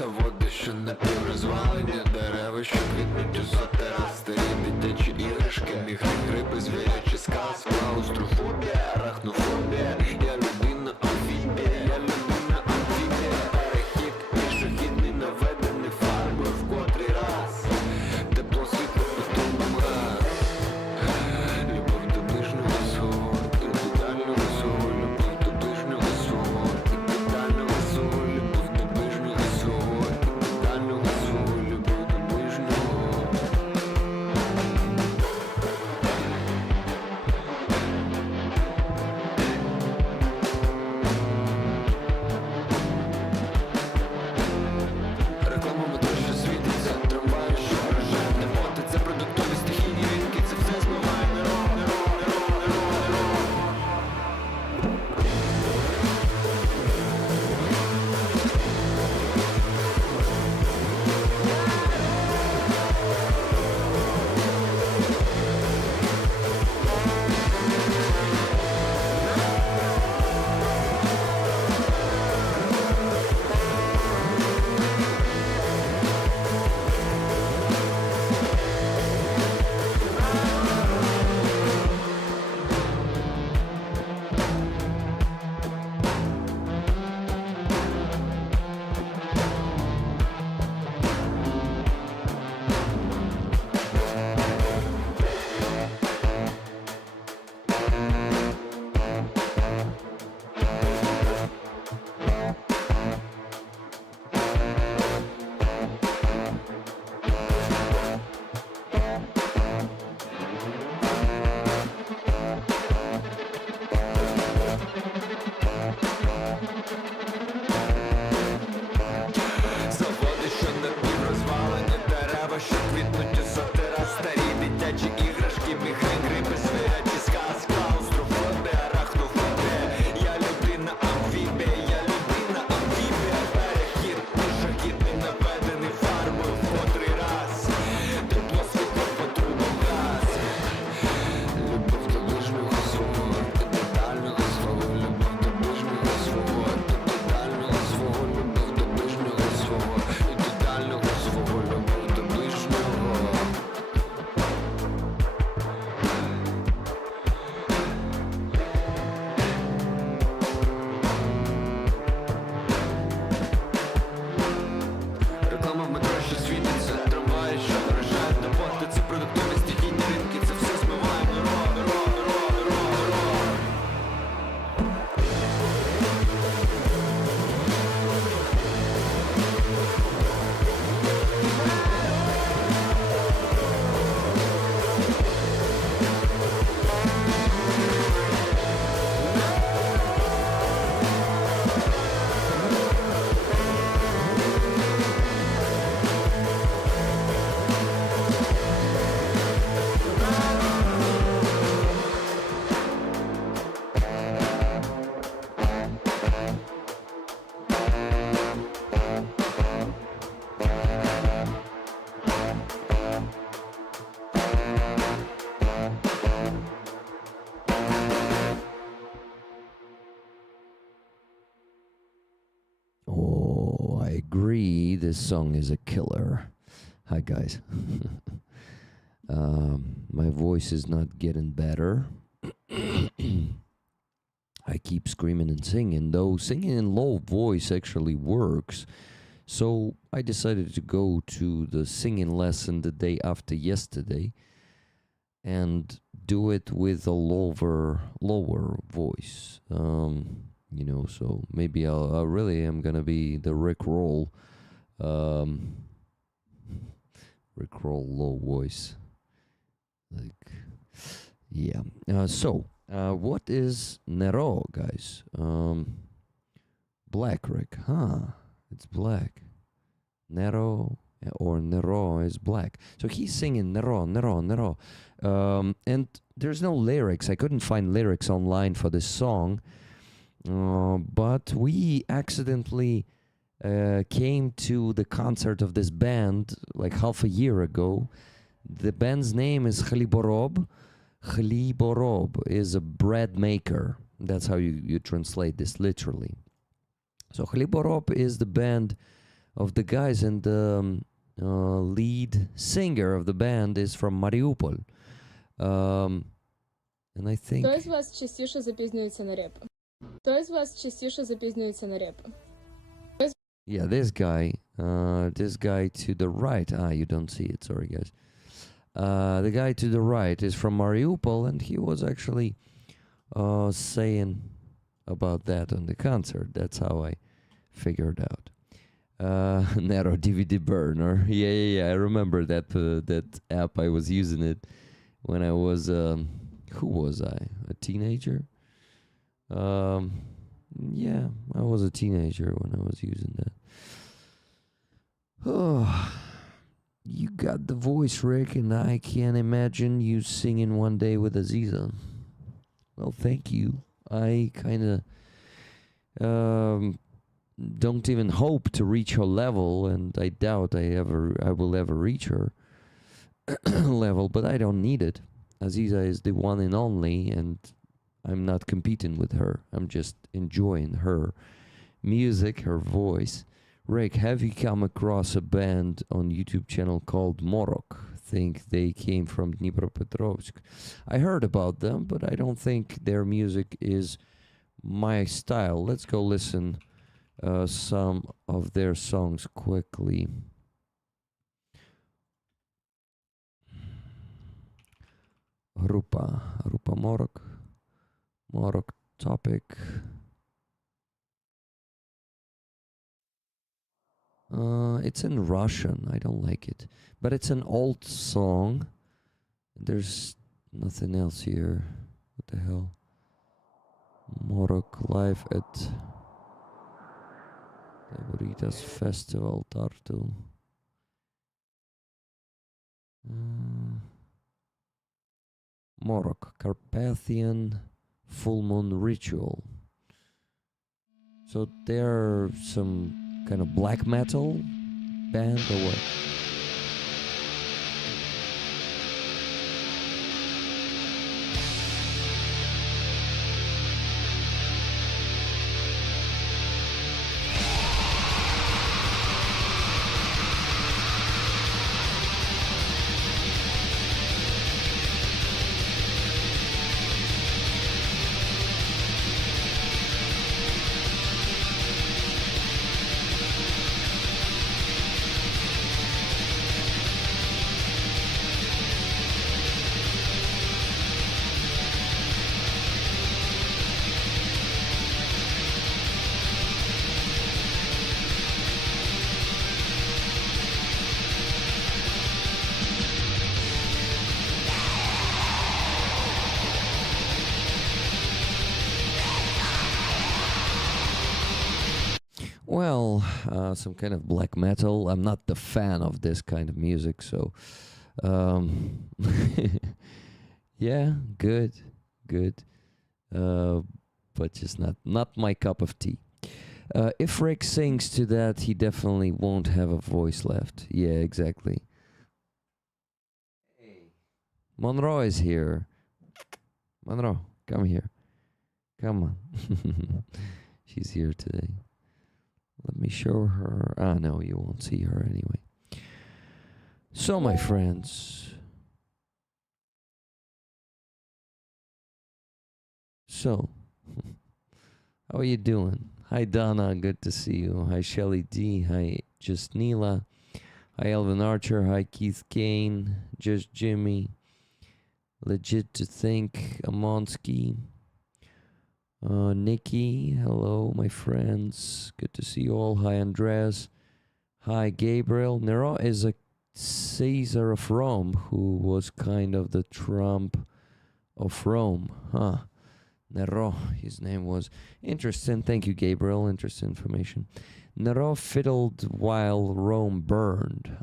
Заводи, що напіврозвалені, дерева, що квітнуть у сотерах, старі дитячі іграшки, міхи, гриби, звірячі сказ, клаустрофобія, арахнофобія. Я людина амфібія, я людина амфібія. Перехід пішохідний, наведений фарбою в котрий раз. Тепло, світло, потім газ. Любов до ближнього свого, і детального свого. Любов до ближнього свого, і детального свого. Любов до ближнього свого, і детального свого. Любов до ближнього. Реклама метро, що світиться, трамваї, що вражають демоти. Це продуктові стихійні ринки, це все змиває неров. Заводи, що напіврозвалені, дерева, що квітнуть у сотерах, старі дитячі іграшки, міхи, гриби, звірячі сказ, клаустрофобія, арахнофобія. Я людина амфібія, я людина амфібія. Перехід пішохідний, наведений фарбою в котрий раз. Тепло, світло, по трубам газ. Любов до ближнього свого, і детального свого. Любов до ближнього свого, і детального свого. Любов до ближнього свого, і детального свого. Любов до ближнього. Реклама в метро, що світиться, трамваї, що вражають демоти. Це продуктові стихійні ринки, це все змиває неров. Oh, I agree. This song is a killer. Hi, guys. My voice is not getting better. I keep screaming and singing, though singing in low voice actually works. So I decided to go to the singing lesson the day after yesterday and do it with a lower voice. So maybe I really am gonna be the Rick Roll low voice. Like, yeah. What is Nero, guys? Black Rick, huh? It's black. Nero or Nero is black. So he's singing Nero. And there's no lyrics. I couldn't find lyrics online for this song. But we accidentally came to the concert of this band like half a year ago. The band's name is Khliborob. Khliborob is a bread maker. That's how you translate this literally. So Khliborob is the band of the guys, and the lead singer of the band is from Mariupol. And I think... Хто із вас частіше запізнюється на репи? Хто із вас частіше запізнюється на репи? Yeah, this guy to the right. You don't see it. Sorry, guys. The guy to the right is from Mariupol, and he was actually saying about that on the concert. That's how I figured out. Nero DVD burner. Yeah. I remember that app. I was using it when I was who was I? A teenager? Yeah, I was a teenager when I was using that. Oh, you got the voice, Rick, and I can't imagine you singing one day with Aziza. Well, thank you. I kind of don't even hope to reach her level, and I doubt I will ever reach her level, but I don't need it. Aziza is the one and only, and I'm not competing with her. I'm just enjoying her music, her voice. Rick, have you come across a band on YouTube channel called Morok? Think they came from Dnipropetrovsk. I heard about them, but I don't think their music is my style. Let's go listen some of their songs quickly. Rupa Morok topic. It's in Russian. I don't like it, but it's an old song. There's nothing else here. What the hell? Morok live at Favoritas Festival Tartu. Morok, Carpathian Full Moon Ritual. So they're some kind of black metal band or what? Well, some kind of black metal. I'm not the fan of this kind of music, so yeah, good, but just not my cup of tea. If Rick sings to that, he definitely won't have a voice left. Yeah, exactly. Hey, Monroe is here. Monroe, come here. Come on. She's here today. Let me show her. No, you won't see her anyway. So, my friends. So, how are you doing? Hi, Donna. Good to see you. Hi, Shelly D. Hi, Just Neela. Hi, Elvin Archer. Hi, Keith Kane. Just Jimmy. Legit to Think. Amonsky. Nikki, hello, my friends. Good to see you all. Hi, Andres. Hi, Gabriel. Nero is a Caesar of Rome who was kind of the Trump of Rome. Huh. Nero, his name was. Interesting. Thank you, Gabriel. Interesting information. Nero fiddled while Rome burned.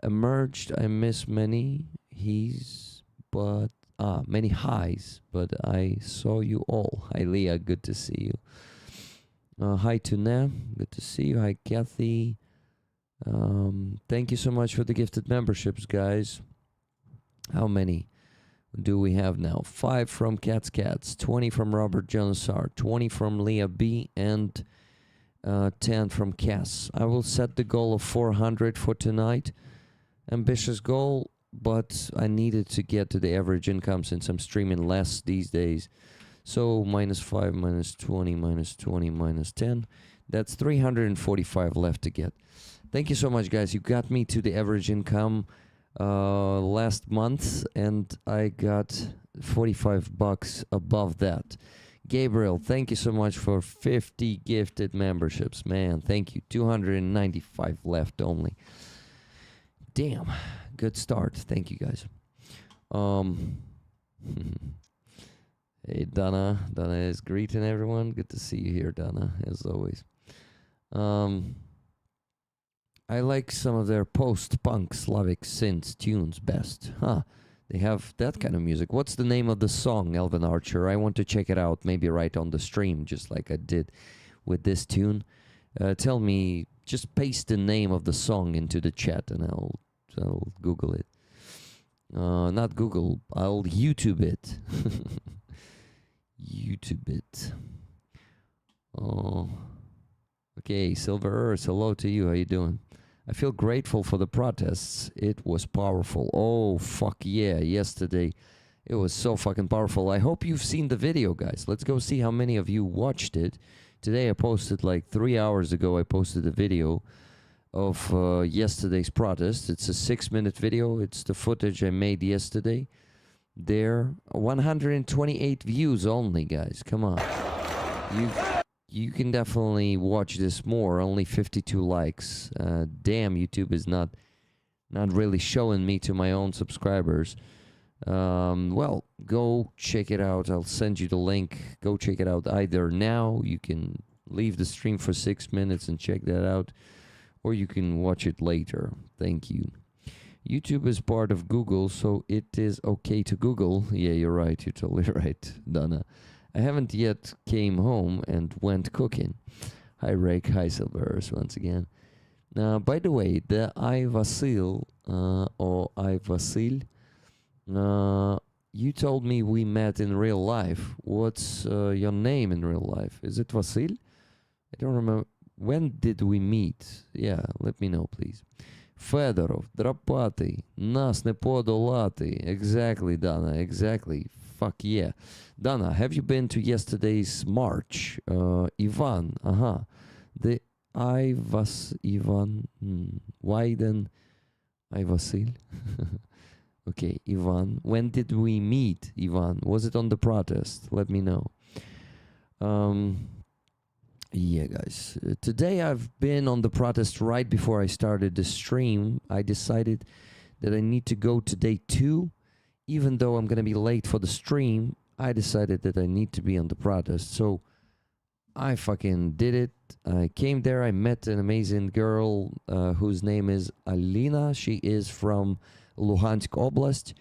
Emerged, I miss many many highs, but I saw you all. Hi, Leah, good to see you. Hi, Tuna, good to see you. Hi, Kathy. Thank you so much for the gifted memberships, guys. How many do we have now? 5 from Cats, 20 from Robert Jonesar, 20 from Leah B, and 10 from Cass. I will set the goal of 400 for tonight. Ambitious goal, but I needed to get to the average income since I'm streaming less these days. So -5, -20, -20, -10. That's 345 left to get. Thank you so much, guys. You got me to the average income last month, and I got $45 above that. Gabriel, thank you so much for 50 gifted memberships. Man, thank you. 295 left only. Damn, good start. Thank you, guys. Hey, Donna. Donna is greeting everyone. Good to see you here, Donna, as always. I like some of their post-punk Slavic synth tunes best. Huh. They have that kind of music. What's the name of the song, Elvin Archer? I want to check it out, maybe right on the stream, just like I did with this tune. Tell me, just paste the name of the song into the chat and I'll Google it. Not Google, I'll YouTube it. YouTube it. Oh. Okay, Silver Earth, hello to you. How you doing? I feel grateful for the protests. It was powerful. Oh, fuck yeah. Yesterday, it was so fucking powerful. I hope you've seen the video, guys. Let's go see how many of you watched it. Today, I posted like 3 hours ago, I posted a video of yesterday's protest. It's a 6-minute video. It's the footage I made yesterday. There, 128 views only, guys. Come on. You can definitely watch this more. Only 52 likes. Damn, YouTube is not really showing me to my own subscribers. Well, go check it out. I'll send you the link. Go check it out either now. You can leave the stream for 6 minutes and check that out. Or you can watch it later. Thank you. YouTube is part of Google, so it is okay to Google. Yeah, you're right. You're totally right, Donna. I haven't yet came home and went cooking. Hi, Rake. Hi, Silvers, once again. By the way, the I Vasil, or I Vasil, you told me we met in real life. What's your name in real life? Is it Vasil? I don't remember. When did we meet? Yeah, let me know, please. Fedorov, Drapati, Nas ne podolati. Exactly, Dana, exactly. Fuck yeah. Dana, have you been to yesterday's march? Ivan, The I was Ivan. Why then I Vasil? Okay, Ivan. When did we meet, Ivan? Was it on the protest? Let me know. Yeah, guys. Today I've been on the protest right before I started the stream. I decided that I need to go today too. Even though I'm going to be late for the stream, I decided that I need to be on the protest. So I fucking did it. I came there. I met an amazing girl whose name is Alina. She is from Luhansk Oblast.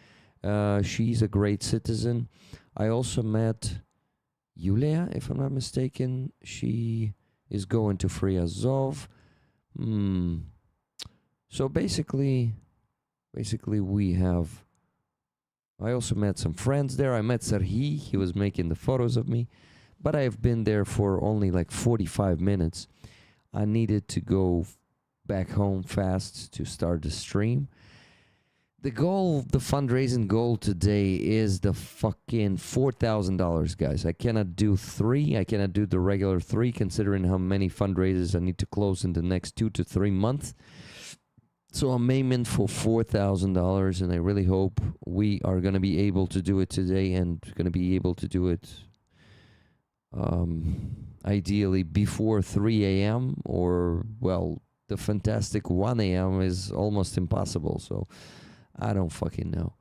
She's a great citizen. I also met Yulia, if I'm not mistaken. She is going to free Azov. So basically we have... I also met some friends there. I met Serhiy. He was making the photos of me. But I have been there for only like 45 minutes. I needed to go back home fast to start the stream. The goal, the fundraising goal today is the fucking $4,000, guys. I cannot do 3. I cannot do the regular 3, considering how many fundraisers I need to close in the next 2 to 3 months. So I'm aiming for $4,000, and I really hope we are going to be able to do it today, and going to be able to do it ideally before 3 a.m. or, well, the fantastic 1 a.m. is almost impossible. So I don't fucking know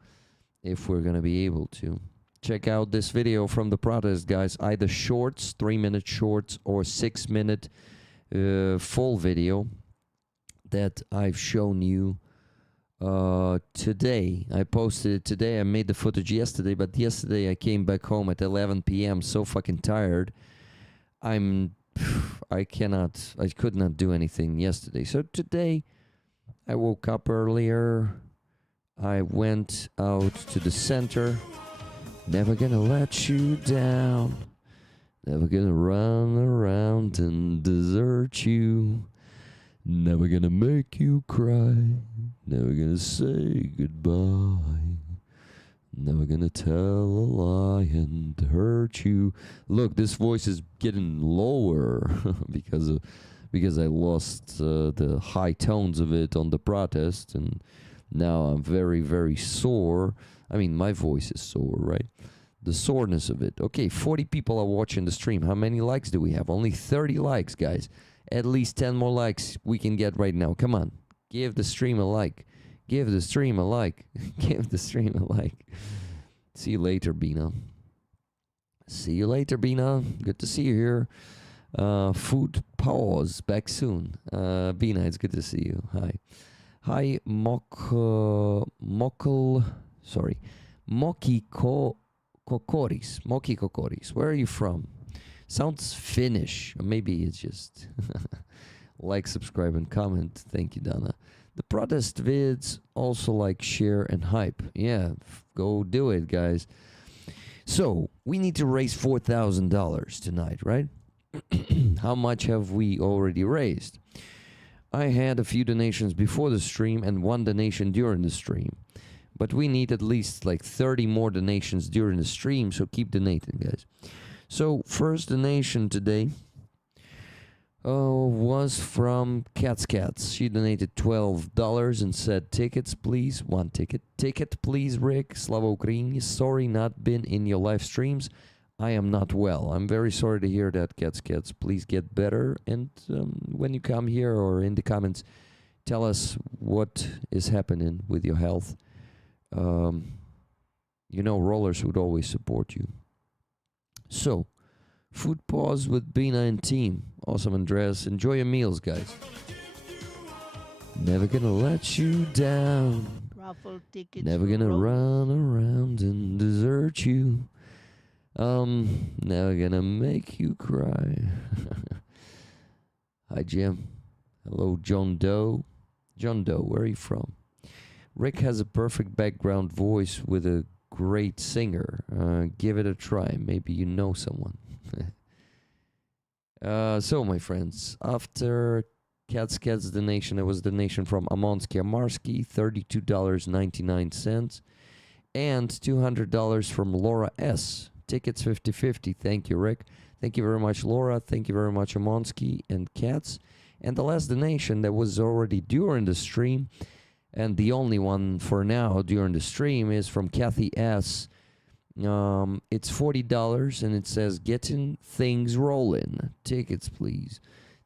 if we're going to be able to. Check out this video from the protest, guys. Either shorts, 3-minute shorts, or 6-minute full video that I've shown you today. I posted it today. I made the footage yesterday, but yesterday I came back home at 11 p.m. so fucking tired. I could not do anything yesterday. So today I woke up earlier. I went out to the center. Never gonna let you down. Never gonna run around and desert you. Never gonna make you cry. Never gonna say goodbye. Never gonna tell a lie and hurt you. Look, this voice is getting lower because I lost the high tones of it on the protest, and now I'm very, very sore. I mean, my voice is sore, right? The soreness of it. Okay, 40 people are watching the stream. How many likes do we have? Only 30 likes, guys. At least 10 more likes we can get right now. Come on. Give the stream a like. Give the stream a like. Give the stream a like. See you later, Bina. See you later, Bina. Good to see you here. Food pause. Back soon. Bina, it's good to see you. Hi. Hi, Moki Kokoris. Where are you from? Sounds Finnish. Or maybe it's just like, subscribe, and comment. Thank you, Dana. The protest vids also like, share, and hype. Yeah, go do it, guys. So, we need to raise $4,000 tonight, right? How much have we already raised? I had a few donations before the stream and one donation during the stream. But we need at least like 30 more donations during the stream, so keep donating, guys. So, first donation today was from Cats. She donated $12 and said, tickets, please. One ticket. Ticket, please, Rick. Slava Ukraini. Sorry not been in your live streams. I am not well. I'm very sorry to hear that, Cats. Please get better. And when you come here or in the comments, tell us what is happening with your health. You know, Rollers would always support you. So, food pause with Bina and team. Awesome, Andreas. Enjoy your meals, guys. Never gonna let you down. Raffle tickets. Never gonna run around and desert you. Never gonna make you cry. Hi, Jim. Hello, John Doe. John Doe, where are you from? Rick has a perfect background voice with a great singer. Give it a try. Maybe you know someone. So, my friends, after Cats donation, there was a donation from Amonsky Amarski, $32.99, and $200 from Laura S. Tickets 50-50. Thank you, Rick. Thank you very much, Laura. Thank you very much, Amonsky and Cats. And the last donation that was already during the stream, and the only one for now during the stream, is from Kathy S. It's $40 and it says, getting things rolling. Tickets, please.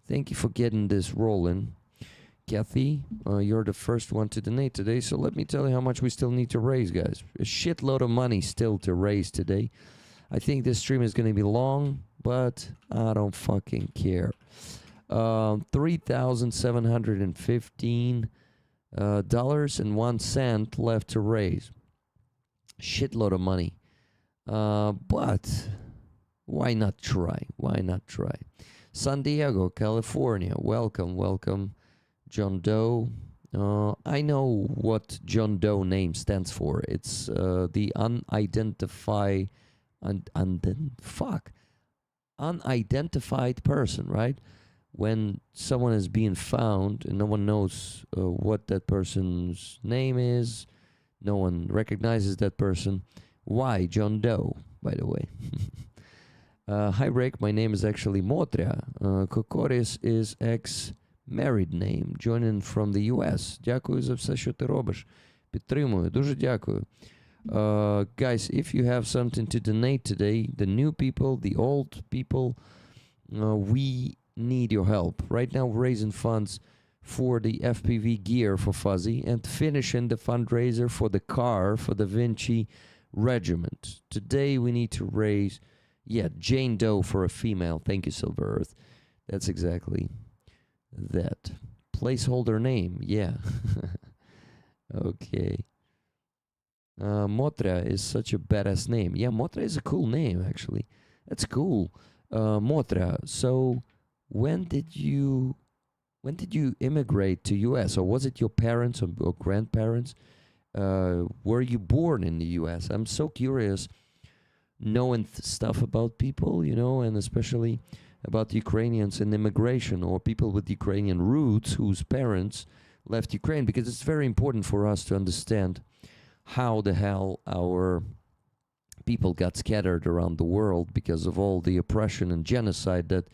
Thank you for getting this rolling. Kathy, you're the first one to donate today, so let me tell you how much we still need to raise, guys. A shitload of money still to raise today. I think this stream is going to be long, but I don't fucking care. $3,715.01 left to raise. Shitload of money. But why not try? Why not try? San Diego, California. Welcome, John Doe. I know what John Doe name stands for. It's the unidentified person, right? When someone is being found and no one knows what that person's name is, no one recognizes that person. Why John Doe, by the way? Hi, Rick. My name is actually Motrя. Kokoris is ex-married name, joining from the US. Дякую за все, що ти робиш. Підтримую. Дуже дякую. Guys, if you have something to donate today, the new people, the old people, we need your help. Right now, we're raising funds for the FPV gear for Fuzzy and finishing the fundraiser for the car for the Vinci Regiment. Today, we need to raise, Jane Doe for a female. Thank you, Silver Earth. That's exactly that. Placeholder name, yeah. Okay. Motrя is such a badass name. Yeah, Motrя is a cool name, actually. That's cool. Motrя, so when did you immigrate to US, or was it your parents or grandparents? Were you born in the US? I'm so curious knowing stuff about people, you know, and especially about Ukrainians and immigration or people with Ukrainian roots whose parents left Ukraine, because it's very important for us to understand how the hell our people got scattered around the world because of all the oppression and genocide that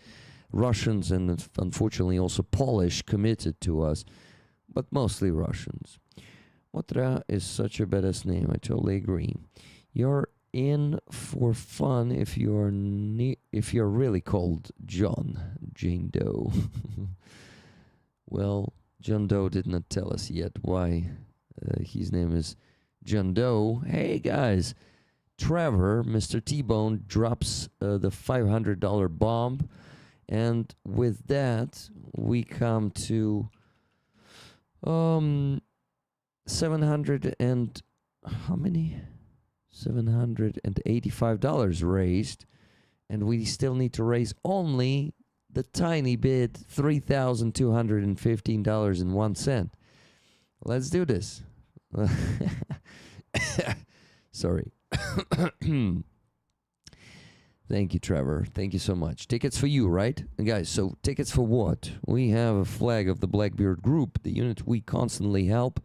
Russians and unfortunately also Polish committed to us, but mostly Russians. Motra is such a badass name, I totally agree. You're in for fun if you're really called Jane Doe. Well, John Doe did not tell us yet why his name is John Doe. Hey guys, Trevor, Mr. T-Bone drops the $500 bomb, and with that we come to 700 and how many? $785 raised, and we still need to raise only the tiny bit, $3,215.01. Let's do this. Sorry. Thank you, Trevor. Thank you so much. Tickets for you, right? And guys, so tickets for what? We have a flag of the Blackbeard Group, the unit we constantly help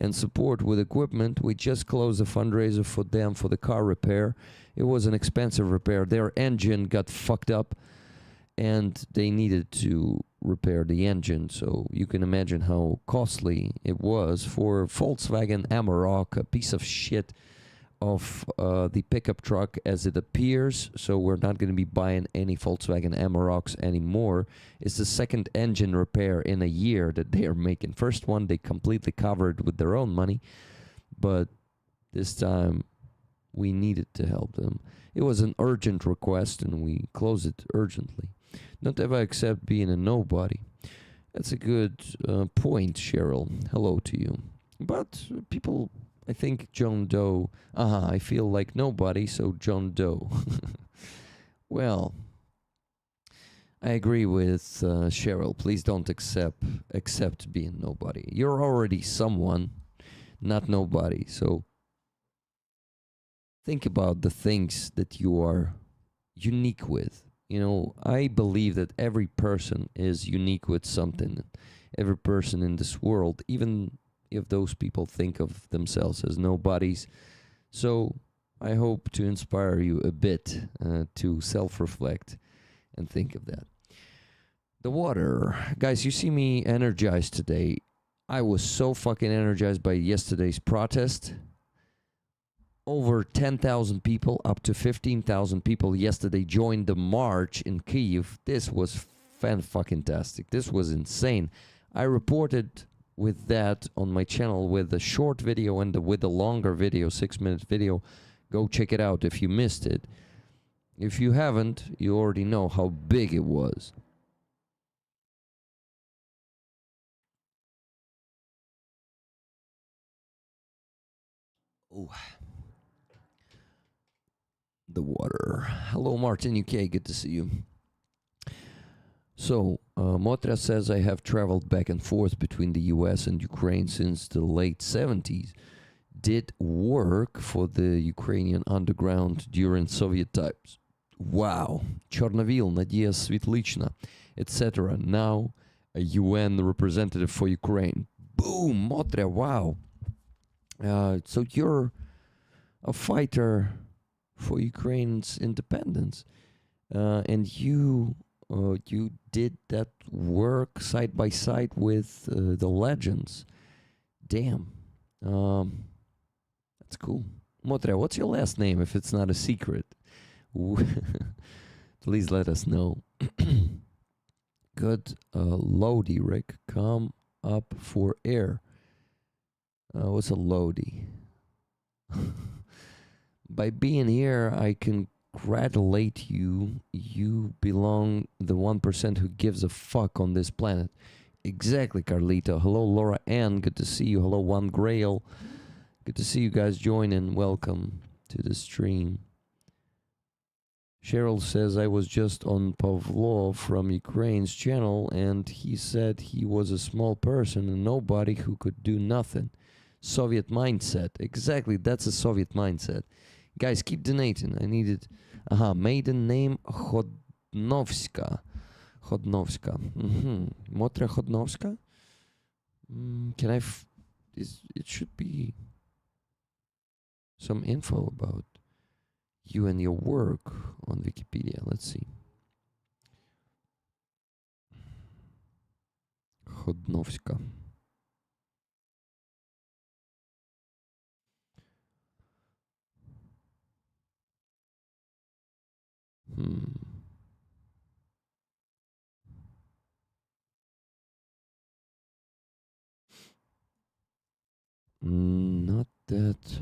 and support with equipment. We just closed a fundraiser for them for the car repair. It was an expensive repair. Their engine got fucked up and they needed to repair the engine. So you can imagine how costly it was for Volkswagen Amarok, a piece of shit of the pickup truck as it appears. So we're not going to be buying any Volkswagen Amaroks anymore. It's the second engine repair in a year that they are making. First one they completely covered with their own money, but this time we needed to help them. It was an urgent request and we closed it urgently. Not ever accept being a nobody. That's a good point, Cheryl. Hello to you. But people, I think John Doe, I feel like nobody, so John Doe. Well, I agree with Cheryl. Please don't accept being nobody. You're already someone, not nobody. So think about the things that you are unique with. You know, I believe that every person is unique with something. Every person in this world, even if those people think of themselves as nobodies. So I hope to inspire you a bit to self-reflect and think of that. The water. Guys, you see me energized today. I was so fucking energized by yesterday's protest. Over 10,000 people, up to 15,000 people yesterday joined the march in Kyiv. This was fan-fucking-tastic. This was insane. I reported with that on my channel with a short video and with a longer video, 6-minute video. Go check it out if you missed it. If you haven't, you already know how big it was. Oh, the water. Hello, Martin UK. Good to see you. So, Motra says, I have traveled back and forth between the US and Ukraine since the late 70s. Did work for the Ukrainian underground during Soviet times. Wow. Chernovil, Nadia Svitlichna, etc. Now a UN representative for Ukraine. Boom, Motra, wow. So you're a fighter for Ukraine's independence. And you did that work side by side with the legends. Damn. That's cool. Motra, what's your last name if it's not a secret? Please let us know. Good. Lodi, Rick. Come up for air. What's a Lodi? By being here, I congratulate you. You belong the 1% who gives a fuck on this planet. Exactly, Carlito. Hello, Laura Ann. Good to see you. Hello, One Grail. Good to see you guys join in. Welcome to the stream. Cheryl says, I was just on Pavlov from Ukraine's channel, and he said he was a small person and nobody who could do nothing. Soviet mindset. Exactly, that's a Soviet mindset. Guys, keep donating. I need it. Maiden name Chodnowska. Chodnowska. Motra Chodnowska? Can I... it should be some info about you and your work on Wikipedia. Let's see. Chodnowska. Not that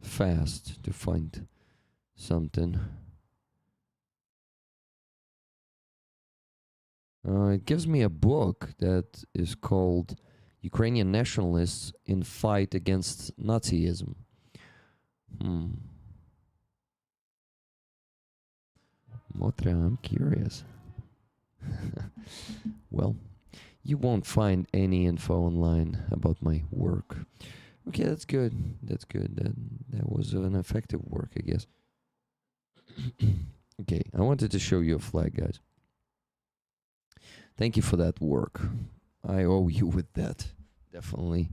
fast to find something. It gives me a book that is called Ukrainian Nationalists in Fight Against Nazism. Motra, I'm curious. Well, you won't find any info online about my work. Okay, that's good. That's good. That was an effective work, I guess. Okay, I wanted to show you a flag, guys. Thank you for that work. I owe you with that, definitely.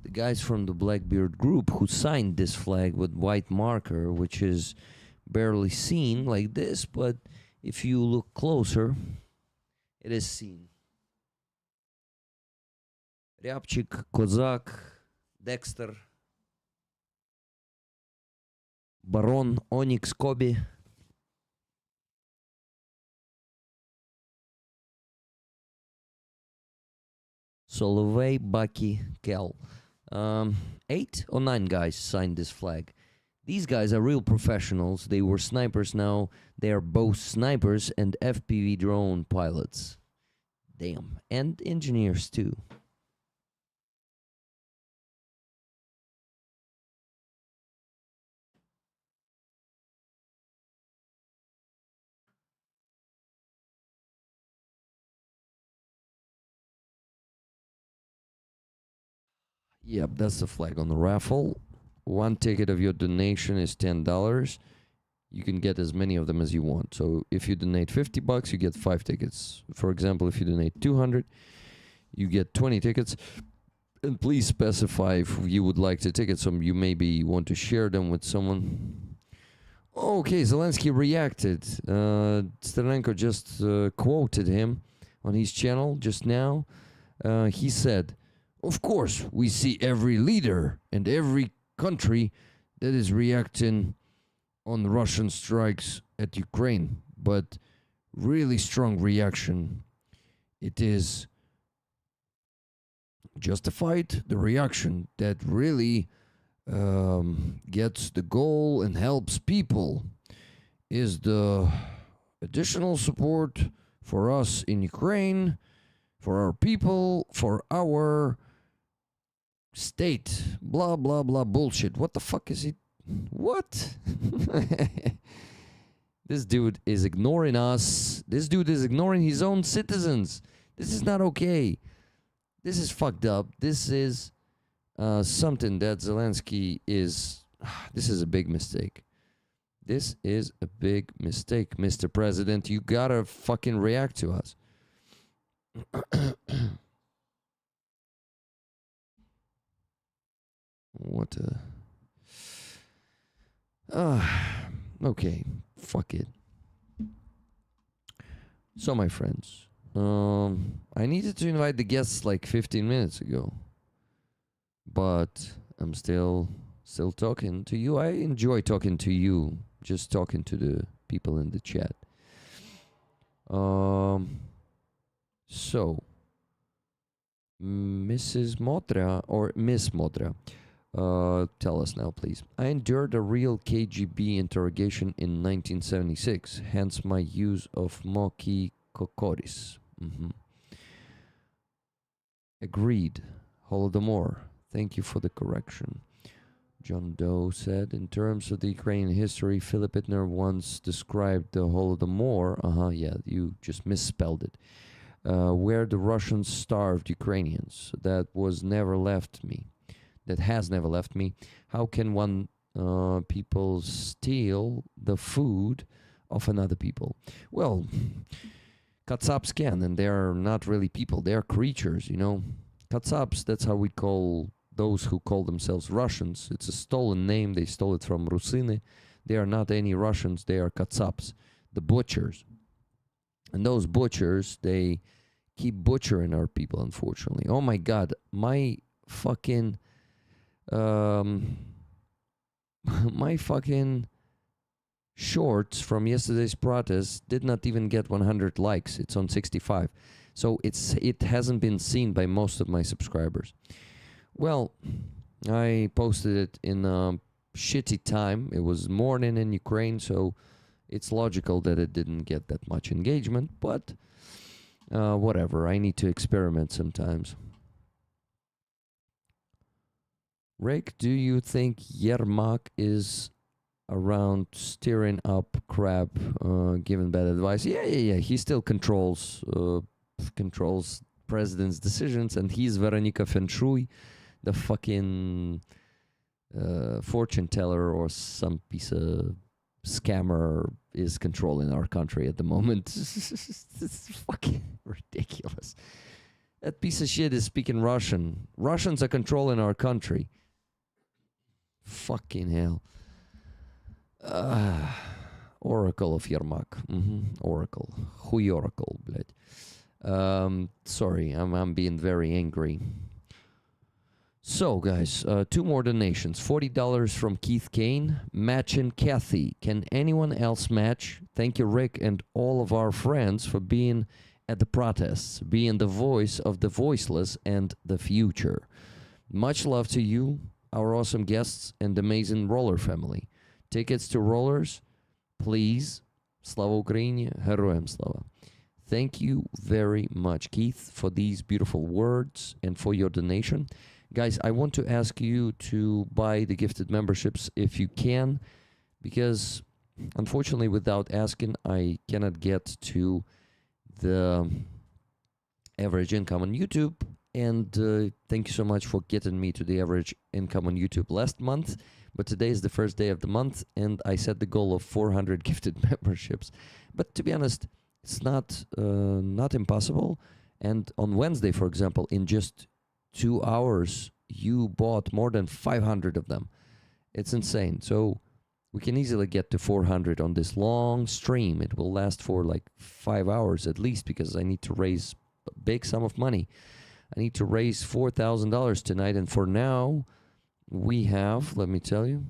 The guys from the Blackbeard group who signed this flag with white marker, which is barely seen like this, but if you look closer, it is seen. Rябчик, Kozak, Dexter, Baron, Onyx, Kobe. Solovey, Bucky, Kel. 8 or 9 guys signed this flag. These guys are real professionals. They were snipers now. They are both snipers and FPV drone pilots. Damn. And engineers too. Yep, that's the flag on the raffle. 1 ticket of your donation is $10. You can get as many of them as you want. So if you donate $50, you get 5 tickets. For example, if you donate 200, you get 20 tickets. And please specify if you would like the tickets, so you maybe want to share them with someone. Okay, Zelensky reacted. Sterenko just quoted him on his channel just now. He said, "Of course, we see every leader and every country that is reacting on Russian strikes at Ukraine, but really strong reaction. It is justified, the reaction that really gets the goal and helps people is the additional support for us in Ukraine, for our people, for our state, blah, blah, blah, bullshit." What the fuck is he? What? This dude is ignoring us. This dude is ignoring his own citizens. This is not okay. This is fucked up. This is something that Zelensky is... This is a big mistake. This is a big mistake, Mr. President. You gotta fucking react to us. What a... okay, fuck it. So, my friends, I needed to invite the guests like 15 minutes ago, but I'm still talking to you. I enjoy talking to you, just talking to the people in the chat. So, Mrs. Modra or Miss Modra, Tell us now, please. I endured a real KGB interrogation in 1976, hence my use of Moki Kokoris. Agreed. Holodomor. Thank you for the correction. John Doe said, in terms of the Ukrainian history, Philip Ittner once described the Holodomor, yeah, you just misspelled it, where the Russians starved Ukrainians. That was never left me. That has never left me. How can one people steal the food of another people? Well, Katsaps can, and they're not really people. They're creatures, you know. Katsaps, that's how we call those who call themselves Russians. It's a stolen name. They stole it from Rusины. They are not any Russians. They are Katsaps, the butchers. And those butchers, they keep butchering our people, unfortunately. Oh my God, my fucking... my fucking shorts from yesterday's protest did not even get 100 likes. It's on 65. So it hasn't been seen by most of my subscribers. Well, I posted it in a shitty time. It was morning in Ukraine, so it's logical that it didn't get that much engagement, but whatever. I need to experiment sometimes. Rick, do you think Yermak is around stirring up crap, giving bad advice? Yeah. He still controls president's decisions, and he's Veronika Fenshui, the fucking fortune teller or some piece of scammer is controlling our country at the moment. It's fucking ridiculous. That piece of shit is speaking Russian. Russians are controlling our country. Fucking hell. Oracle of Yermak. Oracle. Хуй Oracle, блядь. Sorry, I'm being very angry. So, guys, 2 more donations. $40 from Keith Kane. Matching Kathy. Can anyone else match? Thank you, Rick, and all of our friends for being at the protests, being the voice of the voiceless and the future. Much love to you, our awesome guests, and amazing Roller family. Tickets to Rollers, please. Slava Ukraini, Heroям Slava. Thank you very much, Keith, for these beautiful words and for your donation. Guys, I want to ask you to buy the gifted memberships if you can, because unfortunately, without asking, I cannot get to the average income on YouTube. And thank you so much for getting me to the average income on YouTube last month. But today is the first day of the month, and I set the goal of 400 gifted memberships. But to be honest, it's not impossible. And on Wednesday, for example, in just 2 hours, you bought more than 500 of them. It's insane. So we can easily get to 400 on this long stream. It will last for like 5 hours at least, because I need to raise a big sum of money. I need to raise $4,000 tonight. And for now, we have, let me tell you,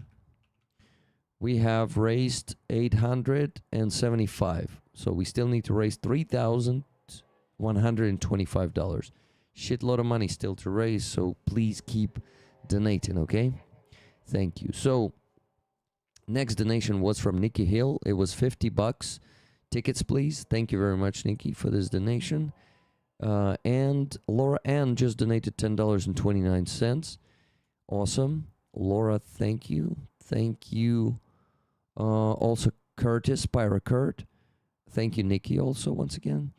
we have raised $875. So we still need to raise $3,125. Shitload of money still to raise, so please keep donating, okay? Thank you. So next donation was from Nikki Hill. It was $50. Tickets, please. Thank you very much, Nikki, for this donation. And Laura Ann just donated $10.29. Awesome. Laura, thank you. Thank you. Also, Curtis, Pyra Kurt. Thank you, Nikki, also, once again.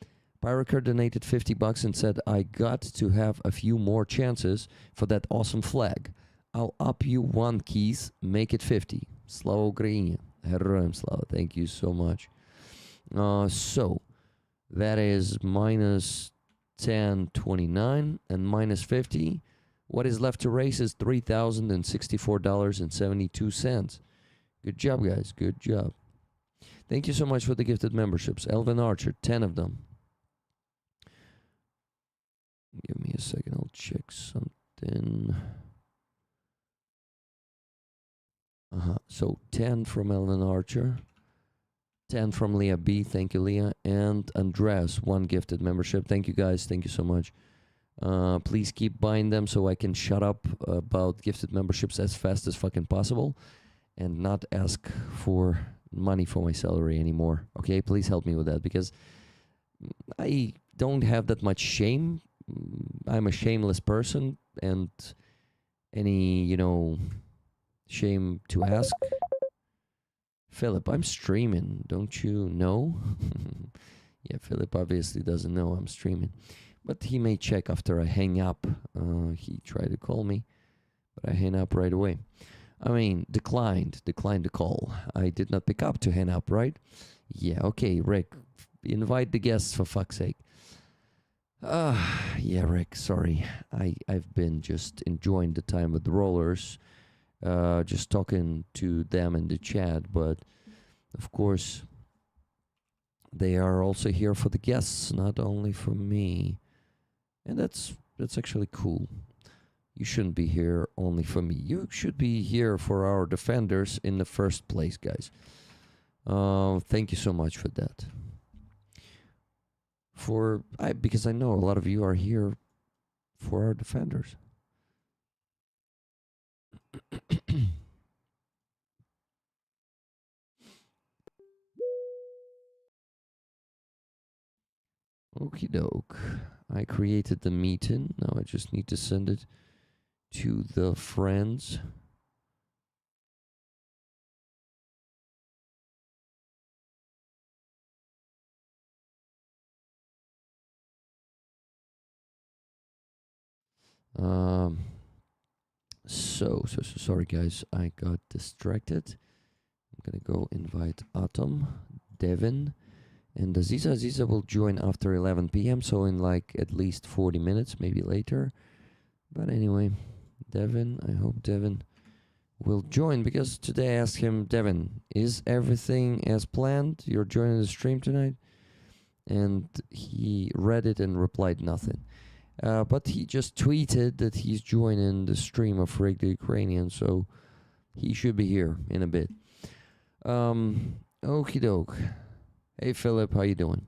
Pyra Kurt donated $50 and said, I got to have a few more chances for that awesome flag. I'll up you 1, Keith. Make it 50. Slava Ukraini. Heroям Slava. Thank you so much. So, that is minus 10.29 and minus 50. What is left to raise is $3,064.72. Good job, guys. Good job. Thank you so much for the gifted memberships. Elvin Archer, 10 of them. Give me a second. I'll check something. So 10 from Elvin Archer. 10 from Leah B. Thank you, Leah. And Andres, 1 gifted membership. Thank you, guys. Thank you so much. Please keep buying them so I can shut up about gifted memberships as fast as fucking possible and not ask for money for my salary anymore. Okay, please help me with that because I don't have that much shame. I'm a shameless person, and any, shame to ask. Philip, I'm streaming. Don't you know? Yeah, Philip obviously doesn't know I'm streaming. But he may check after I hang up. He tried to call me, but I hang up right away. I mean, declined the call. I did not pick up to hang up, right? Yeah, okay, Rick. Invite the guests for fuck's sake. Yeah, Rick, sorry. I've been just enjoying the time with the rollers. Just talking to them in the chat, but of course they are also here for the guests, not only for me. And that's actually cool. You shouldn't be here only for me. You should be here for our defenders in the first place, guys. Thank you so much for that. Because I know a lot of you are here for our defenders. Okie doke. I created the meeting. Now I just need to send it to the friends. So sorry guys, I got distracted. I'm gonna go invite Atom, Devin, and Aziza. Aziza will join after 11 p.m. So in like at least 40 minutes, maybe later. But anyway, Devin, I hope Devin will join because today I asked him, Devin, is everything as planned? You're joining the stream tonight? And he read it and replied nothing. But he just tweeted that he's joining the stream of Rick the Ukrainian, so he should be here in a bit. Okie doke. Hey Philip, how you doing?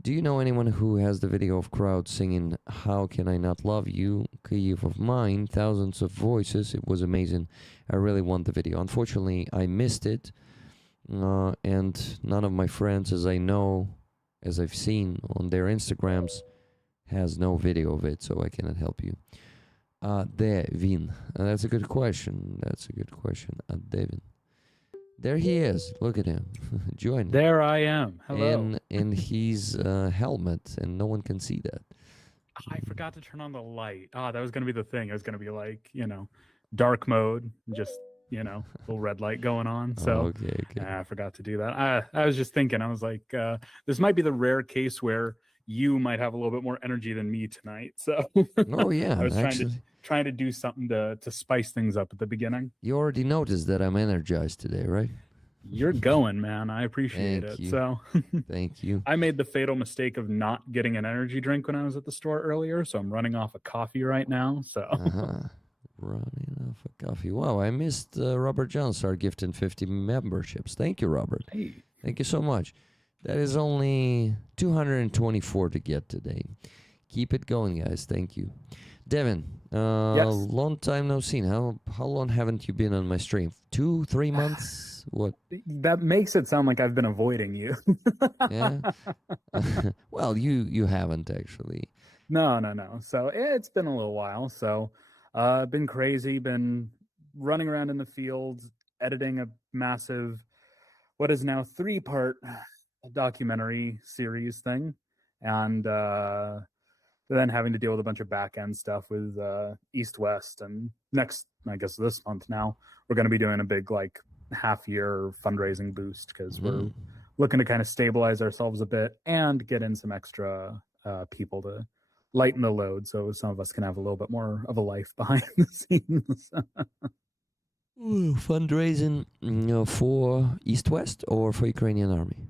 Do you know anyone who has the video of crowd singing How Can I Not Love You, Kyiv of Mine, thousands of voices? It was amazing. I really want the video. Unfortunately, I missed it, and none of my friends, as I've seen on their Instagrams, has no video of it, so I cannot help you. Devin. That's a good question. Devin. There he is. Look at him. Join. There I am. Hello. In his helmet, and no one can see that. I forgot to turn on the light. That was going to be the thing. It was going to be like, dark mode, just, little red light going on. So okay. I forgot to do that. I was just thinking, I was like, this might be the rare case where you might have a little bit more energy than me tonight. So oh yeah, I was trying to do something to spice things up at the beginning. You already noticed that I'm energized today, right? You're going, man. I appreciate it. So thank you. I made the fatal mistake of not getting an energy drink when I was at the store earlier, so I'm running off a coffee right now. So running off a coffee. Wow, I missed Robert Johnstar gifting 50 memberships. Thank you, Robert. Hey. Thank you so much. That is only 224 to get today. Keep it going, guys. Thank you. Devin, yes. Long time no seen. How long haven't you been on my stream? 2-3 months? What? That makes it sound like I've been avoiding you. Yeah. Well, you haven't actually. No. So it's been a little while. So been crazy, been running around in the field, editing a massive, what is now 3-part documentary series thing, and then having to deal with a bunch of back end stuff with East West. And next, I guess this month now, we're going to be doing a big like half-year fundraising boost because we're looking to kind of stabilize ourselves a bit and get in some extra people to lighten the load, so some of us can have a little bit more of a life behind the scenes. Fundraising for East West or for Ukrainian Army?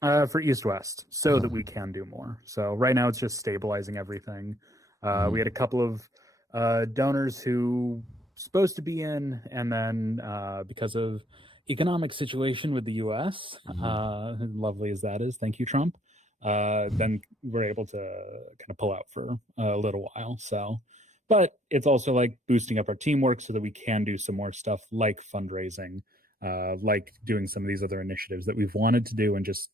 For East West, so that we can do more. So right now it's just stabilizing everything. We had a couple of donors who supposed to be in, and then because of economic situation with the U.S., lovely as that is, thank you, Trump, then we're able to kind of pull out for a little while. So, but it's also like boosting up our teamwork so that we can do some more stuff like fundraising, like doing some of these other initiatives that we've wanted to do and just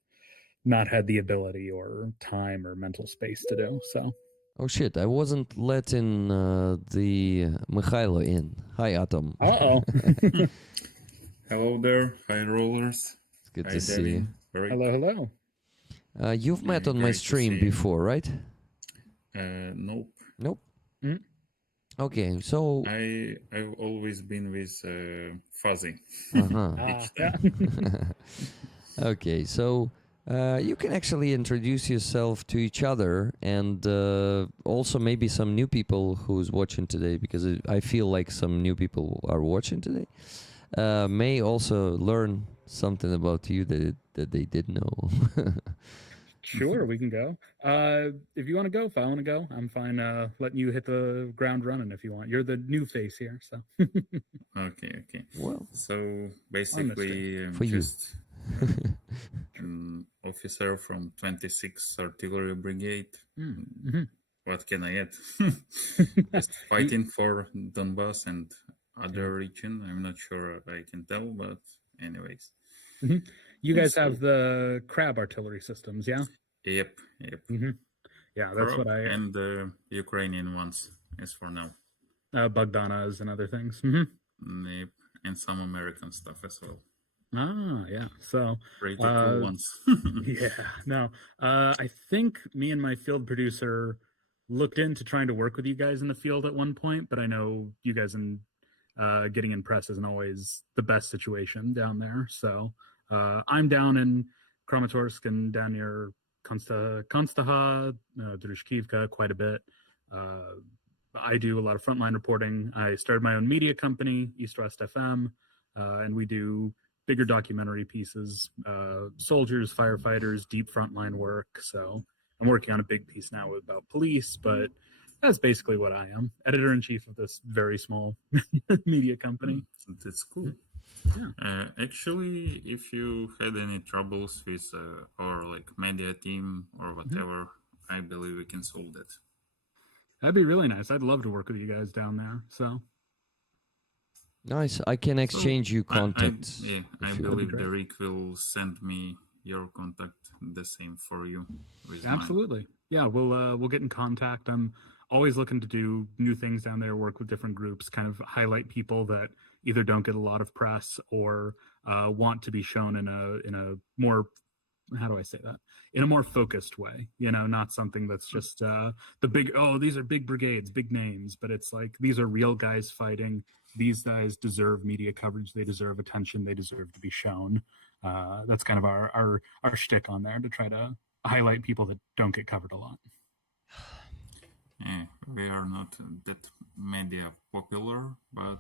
not had the ability or time or mental space to do. So. Oh shit, I wasn't letting the Mikhailo in. Hi, Atom. Uh-oh. Hello there, hi rollers. It's good Hi, to see you. Very, Hello. You've met on my great to stream see you. before, right? Nope. Nope. Mm. Okay, so I've always been with Fuzzy. uh-huh. Yeah. Okay, so you can actually introduce yourself to each other and also maybe some new people who's watching today, because I feel like some new people are watching today. May also learn something about you that they didn't know. Sure, we can go. If you want to go, if I want to go, I'm fine letting you hit the ground running if you want. You're the new face here, so. Okay. Well, So basically, I'm For you. just an officer from 26th Artillery Brigade. Mm-hmm. What can I add? Just fighting for Donbass and other region. I'm not sure I can tell, but anyways. You guys So- have the crab artillery systems, yeah? Yep. Mm-hmm. Yeah, that's what I. And the Ukrainian ones, as for now. Bogdanas and other things. Mm-hmm. Yep. And some American stuff as well. Ah, yeah. So, Pretty cool ones. yeah, no. I think me and my field producer looked into trying to work with you guys in the field at one point, but I know you guys in getting in press isn't always the best situation down there. So I'm down in Kramatorsk and down near Konstaha, Drushkivka quite a bit. I do a lot of frontline reporting. I started my own media company, East West FM, and we do bigger documentary pieces, soldiers, firefighters, deep frontline work. So I'm working on a big piece now about police, but that's basically what I am. Editor-in-chief of this very small media company. That's cool. Yeah. Actually, if you had any troubles with our like media team or whatever, I believe we can solve that. That'd be really nice. I'd love to work with you guys down there. So nice. I can exchange you contacts. I if you believe great. Derek will send me your contact. The same for you. With mine. absolutely. Yeah, we'll get in contact. I'm always looking to do new things down there, work with different groups, kind of highlight people that either don't get a lot of press or want to be shown in a more, how do I say that, in a more focused way, not something that's just the big, these are big brigades, big names, but it's like these are real guys fighting. These guys deserve media coverage, they deserve attention, they deserve to be shown. That's kind of our shtick on there, to try to highlight people that don't get covered a lot. Yeah, we are not that media popular, but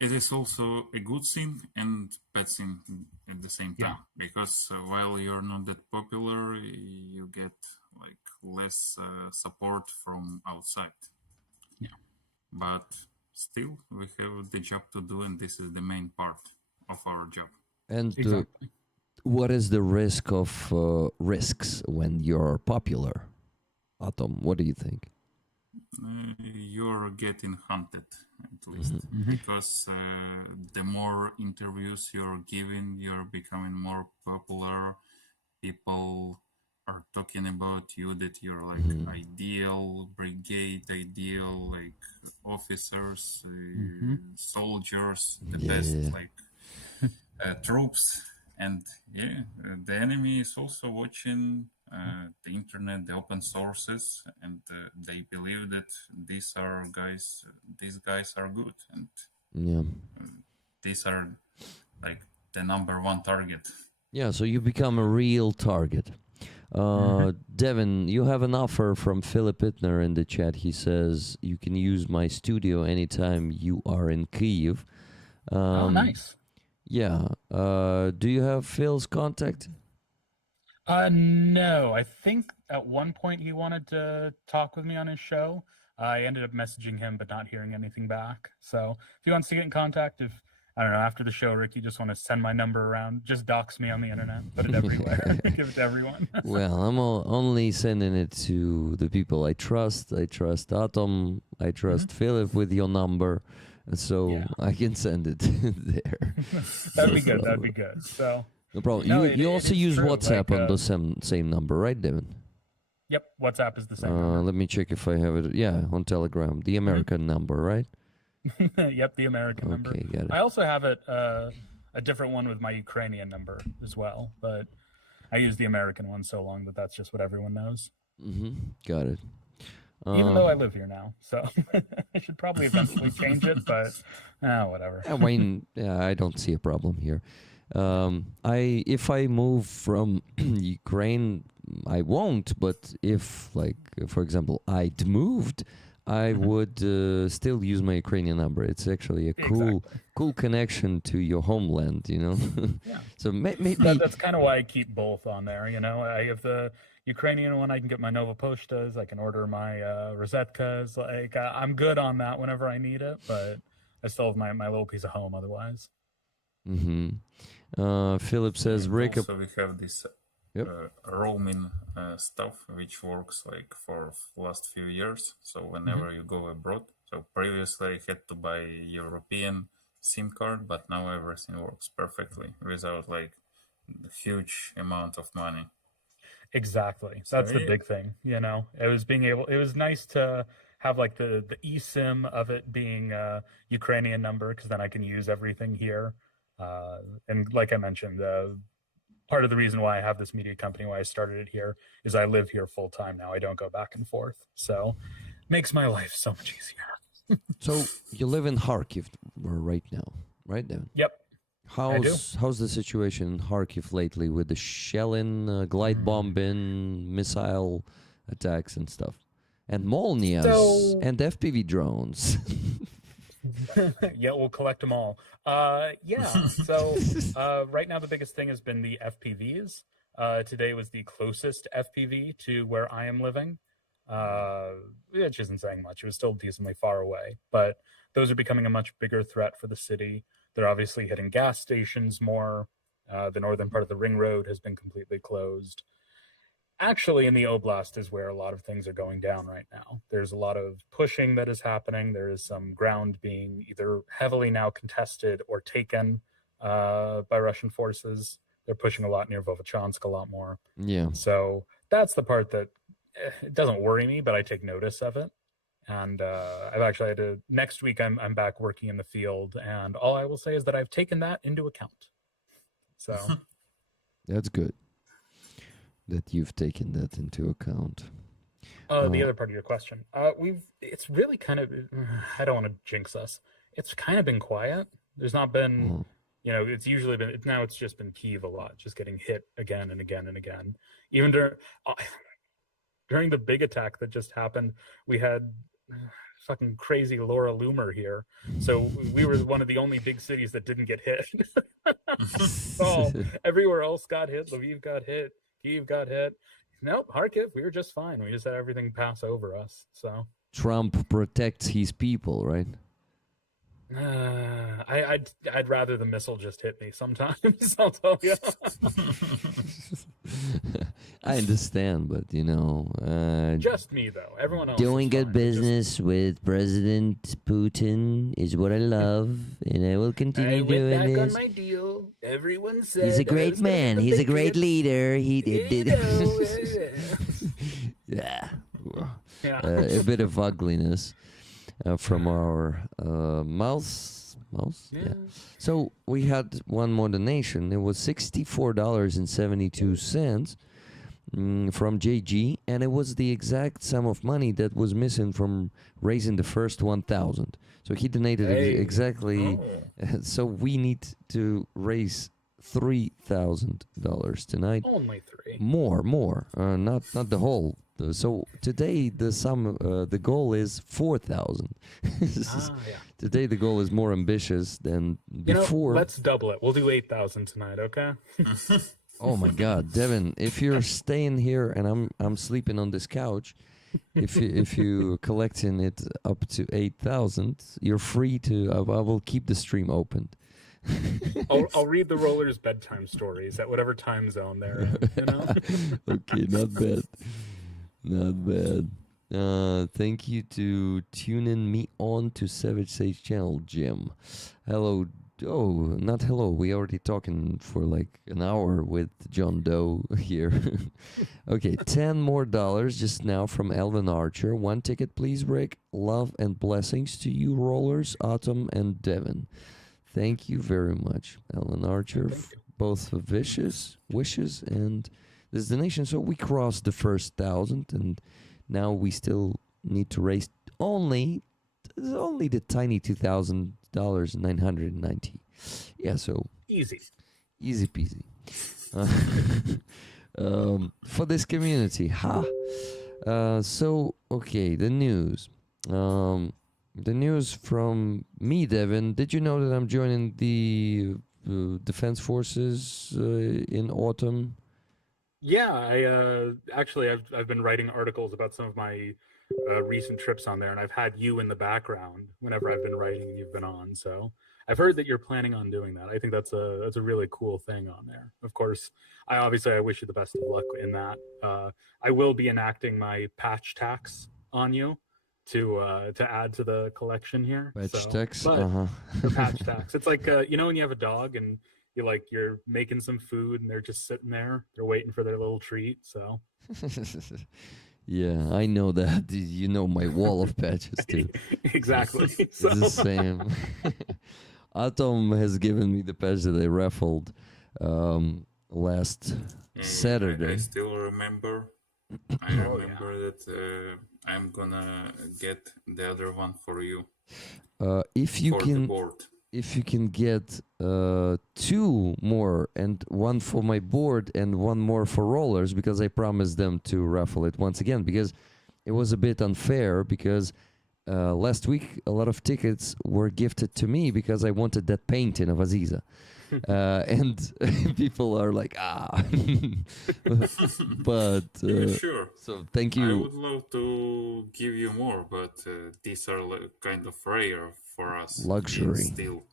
it is also a good thing and bad thing at the same time. Because while you're not that popular, you get like less support from outside. Yeah. But still, we have the job to do, and this is the main part of our job. And Exactly. what is the risk of risks when you're popular? Atom, what do you think? You're getting hunted, at least, because the more interviews you're giving, you're becoming more popular. People are talking about you, that you're like ideal brigade, ideal like officers, soldiers, the best like troops. And the enemy is also watching the internet, the open sources, and they believe that these guys are good, and these are like the number one target. Yeah, so you become a real target. Devin, you have an offer from Philip Ittner in the chat. He says you can use my studio anytime you are in Kyiv. Nice. Yeah. Do you have Phil's contact? No, I think at one point he wanted to talk with me on his show. I ended up messaging him, but not hearing anything back. So if he wants to get in contact, if I don't know, after the show, Rick, you just want to send my number around, just dox me on the internet, put it everywhere, give it to everyone. Well, I'm only sending it to the people I trust. I trust Atom. I trust Philip with your number. So Yeah. I can send it there. That'd be good. That'd be good. So, No problem. No, you it also is use true, WhatsApp like, on the same number, right, Devin? yep, WhatsApp is the same number. Let me check if I have it. Yeah, on Telegram. The American number, right? Yep, the American number. Okay, got it. I also have it a different one with my Ukrainian number as well, but I use the American one so long that that's just what everyone knows. Got it. Even though I live here now, so I should probably eventually change it, but whatever. I mean, yeah, I don't see a problem here. If I move from Ukraine, I won't. But if, like, for example, I'd moved, I would still use my Ukrainian number. It's actually a cool connection to your homeland, you know. Yeah. So maybe That's kind of why I keep both on there. You know, I have the Ukrainian one. I can get my Nova Poshtas. I can order my Rosetkas. Like I'm good on that whenever I need it, but I still have my little piece of home otherwise. Philip says, Rick. Also, we have this roaming stuff which works like for last few years. So whenever you go abroad, so previously I had to buy European SIM card, but now everything works perfectly without like a huge amount of money. Exactly. That's the big thing, you know. It was nice to have like the eSIM of it being a Ukrainian number, because then I can use everything here. And like I mentioned, part of the reason why I have this media company, why I started it here, is I live here full time now. I don't go back and forth. So makes my life so much easier. So you live in Kharkiv right now, right, Devin? Yep. How's the situation in Kharkiv lately with the shelling, glide bombing, missile attacks and stuff, and Molnias and FPV drones? Yeah, we'll collect them all. So right now the biggest thing has been the FPVs. Today was the closest FPV to where I am living, which isn't saying much. It was still decently far away, but those are becoming a much bigger threat for the city. They're obviously hitting gas stations more. The northern part of the ring road has been completely closed. Actually, in the Oblast is where a lot of things are going down right now. There's a lot of pushing that is happening. There is some ground being either heavily now contested or taken by Russian forces. They're pushing a lot near Volochansk a lot more. Yeah. So that's the part that it doesn't worry me, but I take notice of it. And I've actually had to, next week I'm back working in the field, and all I will say is that I've taken that into account. So That's good that you've taken that into account. The other part of your question, it's really kind of, I don't want to jinx us. It's kind of been quiet. There's not been, you know, it's usually been, now it's just been Kyiv a lot, just getting hit again and again and again. Even during the big attack that just happened, we had fucking crazy Laura Loomer here. So we were one of the only big cities that didn't get hit. Oh, everywhere else got hit. Lviv got hit. Kyiv got hit. Nope, Kharkiv, we were just fine. We just had everything pass over us. So Trump protects his people, right? I'd rather the missile just hit me sometimes. I'll tell you. I understand, but you know, just me though. Everyone else doing is good fine. business with President Putin is what I love, and I will continue doing back this. on my deal. Everyone said He's a great man. He's a great leader. He did. Yeah. A bit of ugliness from our mouse. Yeah. So we had one more donation. It was $64.72 from JG, and it was the exact sum of money that was missing from raising the first 1,000. So he donated exactly. So we need to raise $3,000 tonight. Only three. More. Not the whole. So today the goal is 4,000. Today the goal is more ambitious than before. Let's double it. We'll do 8,000 tonight, okay? Oh my God, Devin! If you're staying here and I'm sleeping on this couch, if you collecting it up to 8,000, you're free to. I will keep the stream open. I'll read the rollers bedtime stories at whatever time zone they're in, you know. Okay, not bad. Not bad. Thank you to tuning me on to Savage Sage channel, Jim. Hello. Oh, not hello. We already talking for like an hour with John Doe here. Okay, $10 more just now from Elvin Archer. One ticket, please, Rick. Love and blessings to you, rollers, Autumn and Devin. Thank you very much, Elvin Archer. Both for wishes and this donation. So we crossed the first 1,000, and now we still need to raise only the tiny $2,000, 990. Yeah, so Easy peasy. For this community, so okay, the news. The news from me, Devin. Did you know that I'm joining the Defense Forces in autumn? Yeah, I've been writing articles about some of my recent trips on there, and I've had you in the background whenever I've been writing. You've been on, so I've heard that you're planning on doing that. I think that's a really cool thing on there. Of course, I wish you the best of luck in that. I will be enacting my patch tax on you to add to the collection here. Patch tax, the patch tax. It's like when you have a dog and you're making some food and they're just sitting there, they're waiting for their little treat. So yeah, I know that. You know my wall of patches too. Exactly. It's the same. Atom has given me the patch that I raffled last Saturday. I still remember. I remember that I'm gonna get the other one for you. If you for can, the board. If you can get 2 more, and 1 for my board and 1 more for rollers, because I promised them to raffle it once again, because it was a bit unfair, because last week a lot of tickets were gifted to me because I wanted that painting of Aziza. And people are like, but Sure. so thank you. I would love to give you more, but these are kind of rare for us. Luxury. Still,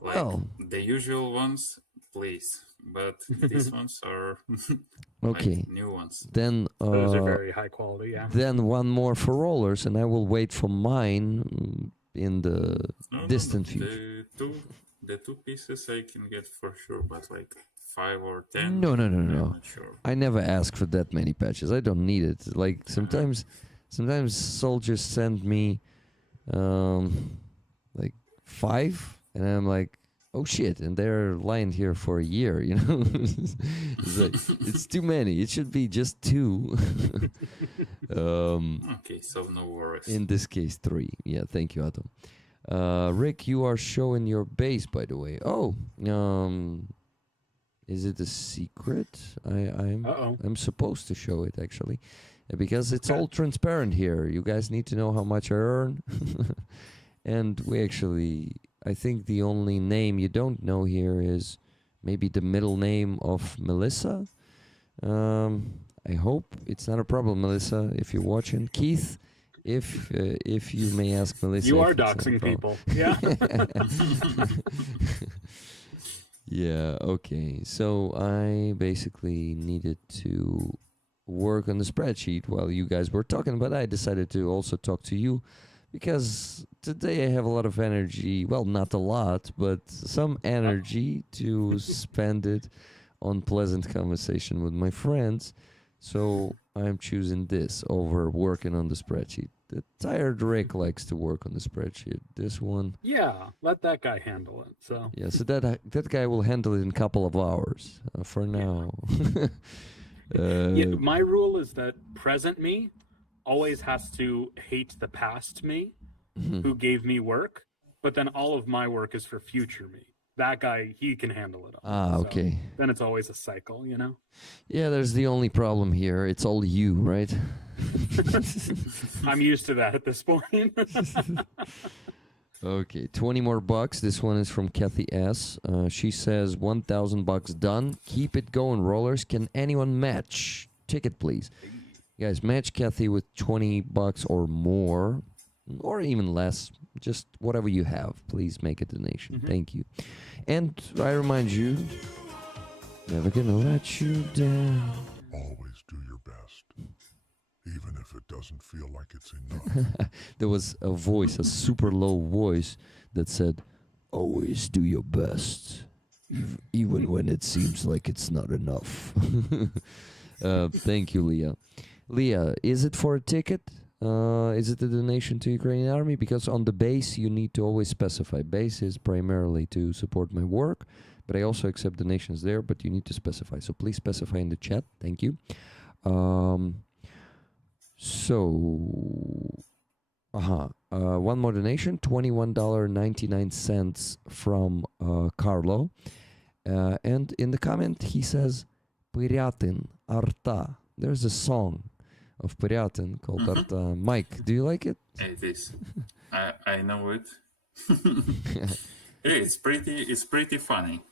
like Well, the usual ones, please. But these ones are okay. like new ones. Then those are very high quality. Yeah. Then 1 more for rollers, and I will wait for mine in the distant future. The 2 pieces I can get for sure, but like 5 or 10. No. I'm not sure. I never ask for that many patches. I don't need it. Like sometimes soldiers send me like 5, and I'm like, oh shit, and they're lying here for a year, you know. It's like, it's too many. It should be just 2. Okay, so no worries. In this case, 3. Yeah, thank you, Atom. Rick, you are showing your base, by the way. Oh, is it a secret? I'm supposed to show it actually, because it's all transparent here. You guys need to know how much I earn, and I think the only name you don't know here is maybe the middle name of Melissa. I hope it's not a problem, Melissa, if you're watching. Keith, if you may ask Melissa. You are doxing people. Yeah. Yeah, okay. So I basically needed to work on the spreadsheet while you guys were talking, but I decided to also talk to you because today I have a lot of energy. Well, not a lot, but some energy to spend it on pleasant conversation with my friends. So I'm choosing this over working on the spreadsheet. The tired Rick likes to work on the spreadsheet. This one, Yeah, let that guy handle it. So yeah. So that guy will handle it in a couple of hours. For now. yeah, my rule is that present me always has to hate the past me, who gave me work, but then all of my work is for future me. That guy, he can handle it all. So okay. then it's always a cycle, you know? Yeah, there's the only problem here. It's all you, right? I'm used to that at this point. Okay, 20 more bucks. This one is from Kathy S. She says, $1,000 done. Keep it going, rollers. Can anyone match? Ticket, please. You guys, match Kathy with $20 or more, or even less. just whatever you have, please make a donation. Mhm. Thank you. And I remind you, never gonna let you down. Always do your best, even if it doesn't feel like it's enough. There was a voice, a super low voice that said, always do your best, even when it seems like it's not enough. Thank you, Leah. Leah, is it for a ticket? Is it a donation to Ukrainian army? Because on the base, you need to always specify. Base is primarily to support my work, but I also accept donations there, but you need to specify. So please specify in the chat. Thank you. One more donation, $21.99 from Carlo. And in the comment, he says, Pyryatin, Arta. There's a song of Pyryatin called Arta. Mike, do you like it? It is. I know it. It's pretty funny.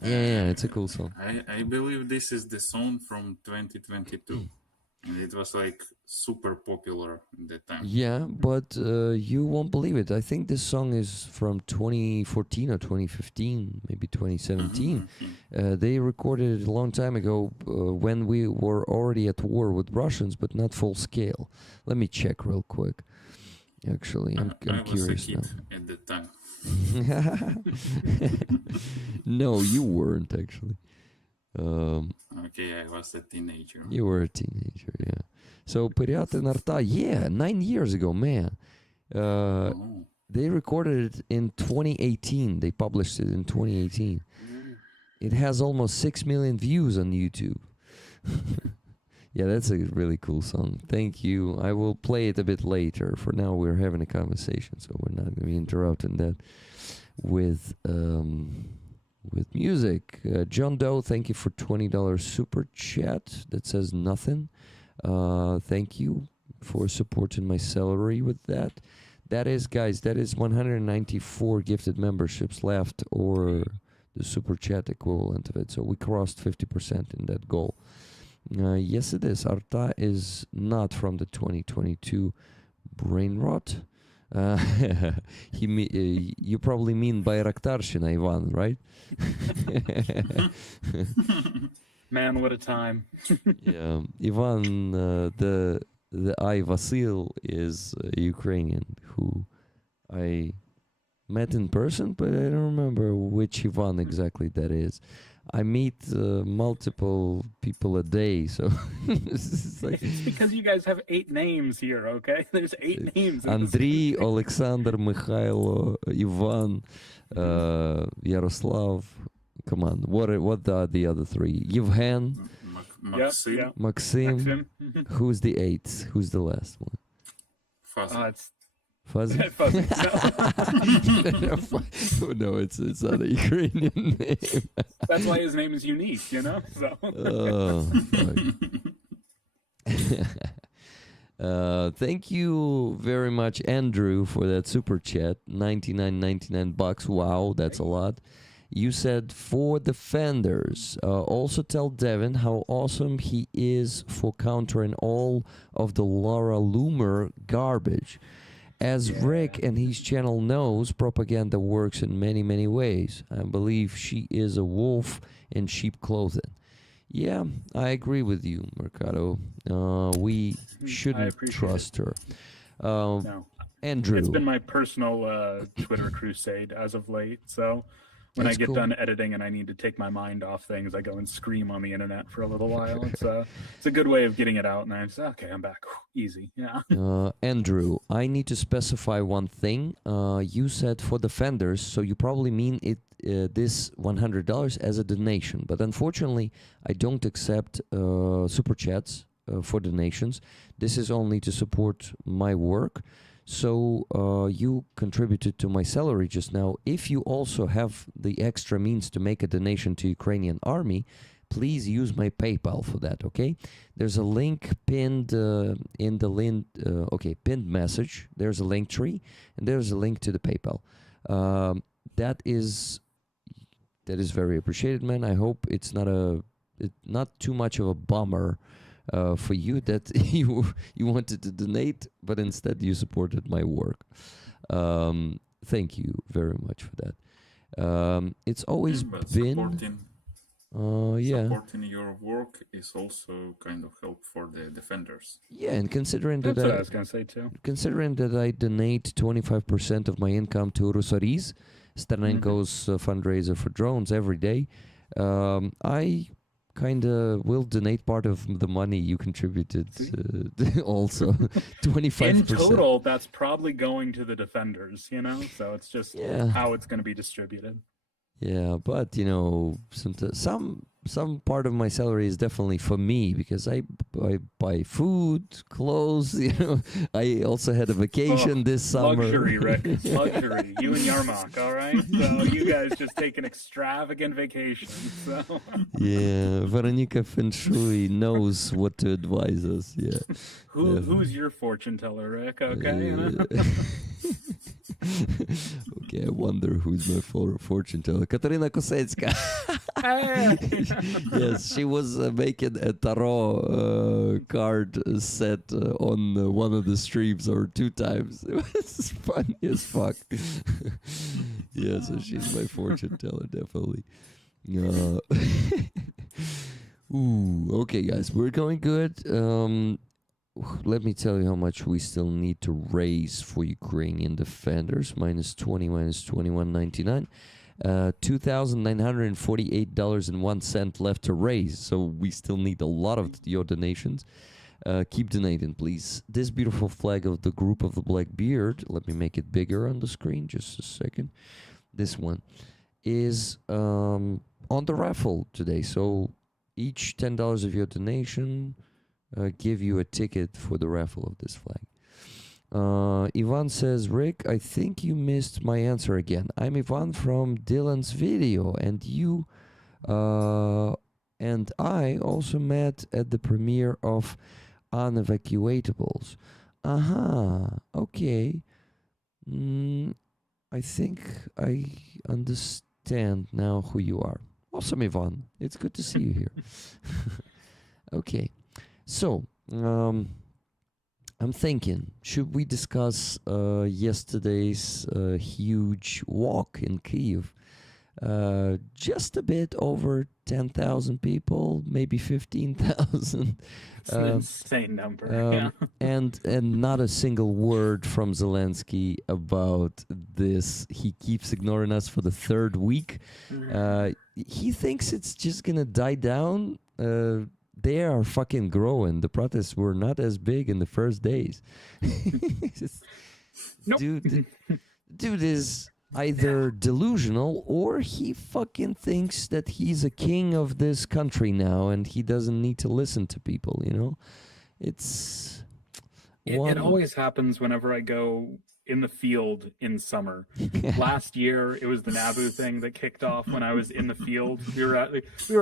Yeah, it's a cool song. I believe this is the song from 2022. And it was like super popular at that time. Yeah, but you won't believe it. I think this song is from 2014 or 2015, maybe 2017. They recorded it a long time ago when we were already at war with Russians, but not full scale. Let me check real quick. Actually, I'm I was curious a now. kid at the time. No, you weren't actually. Okay, I was a teenager. You were a teenager, yeah. So Pyryatin Arta, yeah, 9 years ago, man. They recorded it in 2018. They published it in 2018. It has almost 6 million views on YouTube. Yeah, that's a really cool song. Thank you. I will play it a bit later. For now, we're having a conversation, so we're not going to be interrupting that with music. John Doe, thank you for $20 super chat. That says nothing. Thank you for supporting my salary with that. That is, guys, that is 194 gifted memberships left, or the super chat equivalent of it. So we crossed 50% in that goal. Yes, it is. Arta is not from the 2022 brain rot. You probably mean Bayraktarshina, Ivan, right? Man, what a time. Yeah, Ivan, the I Vasil is a Ukrainian who I met in person, but I don't remember which Ivan exactly that is. I meet multiple people a day, so it's like It's because you guys have 8 names here, okay? There's 8 names. in this Andriy, thing. Alexander, Mikhailo, Ivan, Yaroslav. Come on, what are the other 3? Yevhen, Maxim. Yeah. Maxim. Maxim. Who's the 8th? Who's the last one? Fuzzy. It's Fuzzy? Fuzzy. No. No, it's not a Ukrainian name. That's why his name is unique, you know? So. Oh, fuck. Thank you very much, Andrew, for that super chat. $99.99. Wow, that's a lot. You said for defenders. Also tell Devin how awesome he is for countering all of the Laura Loomer garbage. As Rick and his channel knows, propaganda works in many, many ways. I believe she is a wolf in sheep clothing. Yeah, I agree with you, Mercado. We shouldn't appreciate trust her. No. Andrew. It's been my personal Twitter crusade as of late. So when That's I get cool. done editing and I need to take my mind off things, I go and scream on the internet for a little while. It's a good way of getting it out. And I just, okay, I'm back. Easy. Yeah. Andrew, I need to specify one thing. You said for defenders, so you probably mean it this $100 as a donation. But unfortunately, I don't accept super chats for donations. This is only to support my work. So you contributed to my salary just now. If you also have the extra means to make a donation to Ukrainian army, please use my PayPal for that, okay? There's a link pinned in the pinned message. There's a link tree, and there's a link to the PayPal. That is very appreciated, man. I hope it's not too much of a bummer for you that you wanted to donate, but instead you supported my work. Thank you very much for that. It's always But been supporting your work is also kind of help for the defenders. yeah, and considering That's that what I was gonna say too. considering that I donate 25% of my income to Rusariz, Sternenko's fundraiser for drones every day, I kind of will donate part of the money you contributed also. 25%. In total, that's probably going to the defenders, you know? So it's just Yeah. how it's going to be distributed. Yeah, but you know, some part of my salary is definitely for me because I buy food, clothes. You know, I also had a vacation this summer. Luxury, Rick. Luxury. You and Yarmak, all right? So you guys just take an extravagant vacation. So. Yeah, Veronica Feng Shui knows what to advise us. Yeah. Who's your fortune teller, Rick? Okay. You know? Okay, I wonder who's my fortune teller. Katarina Kosecka. Yes, she was making a tarot card set on one of the streams or 2 times. It was funny as fuck. Yeah, so she's my fortune teller, definitely. Ooh, okay, guys, we're going good. Let me tell you how much we still need to raise for Ukrainian defenders. Minus 20, minus 21.99. $2,948.01 left to raise. So we still need a lot of your donations. Keep donating, please. This beautiful flag of the group of the Black Beard, let me make it bigger on the screen, just a second. This one is on the raffle today. So each $10 of your donation give you a ticket for the raffle of this flag. Ivan says, Rick, I think you missed my answer again. I'm Ivan from Dylan's video, and you and I also met at the premiere of Unevacuatables. Okay. I think I understand now who you are. Awesome, Ivan. It's good to see you here. Okay. So, I'm thinking, should we discuss yesterday's huge walk in Kyiv? Just a bit over 10,000 people, maybe 15,000. It's an insane number. And not a single word from Zelensky about this. He keeps ignoring us for the 3rd week. He thinks it's just gonna die down. They are fucking growing. The protests were not as big in the first days. Nope. Dude is either delusional or he fucking thinks that he's a king of this country now and he doesn't need to listen to people, you know? It's... It always happens whenever I go in the field in summer. Last year, it was the Nabu thing that kicked off when I was in the field. We were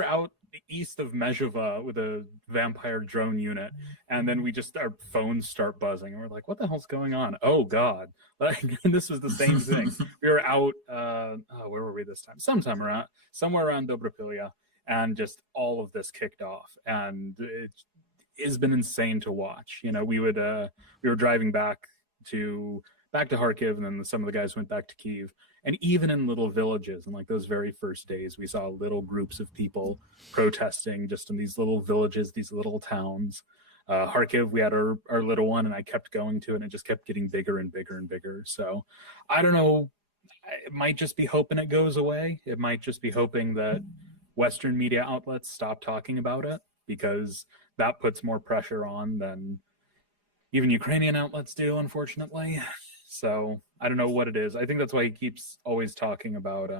out east of Mezhova with a vampire drone unit, and then our phones start buzzing, and we're like, what the hell's going on? Oh god. Like, this was the same thing. We were out where were we this time? Somewhere around Dobropilya, and just all of this kicked off, and it has been insane to watch. You know, we were driving back to Kharkiv, and then some of the guys went back to Kyiv. And even in little villages, and like those very first days, we saw little groups of people protesting just in these little villages, these little towns. Kharkiv, we had our little one, and I kept going to it, and it just kept getting bigger and bigger and bigger. So I don't know. It might just be hoping it goes away. It might just be hoping that Western media outlets stop talking about it, because that puts more pressure on than even Ukrainian outlets do, unfortunately. So I don't know what it is. I think that's why he keeps always talking about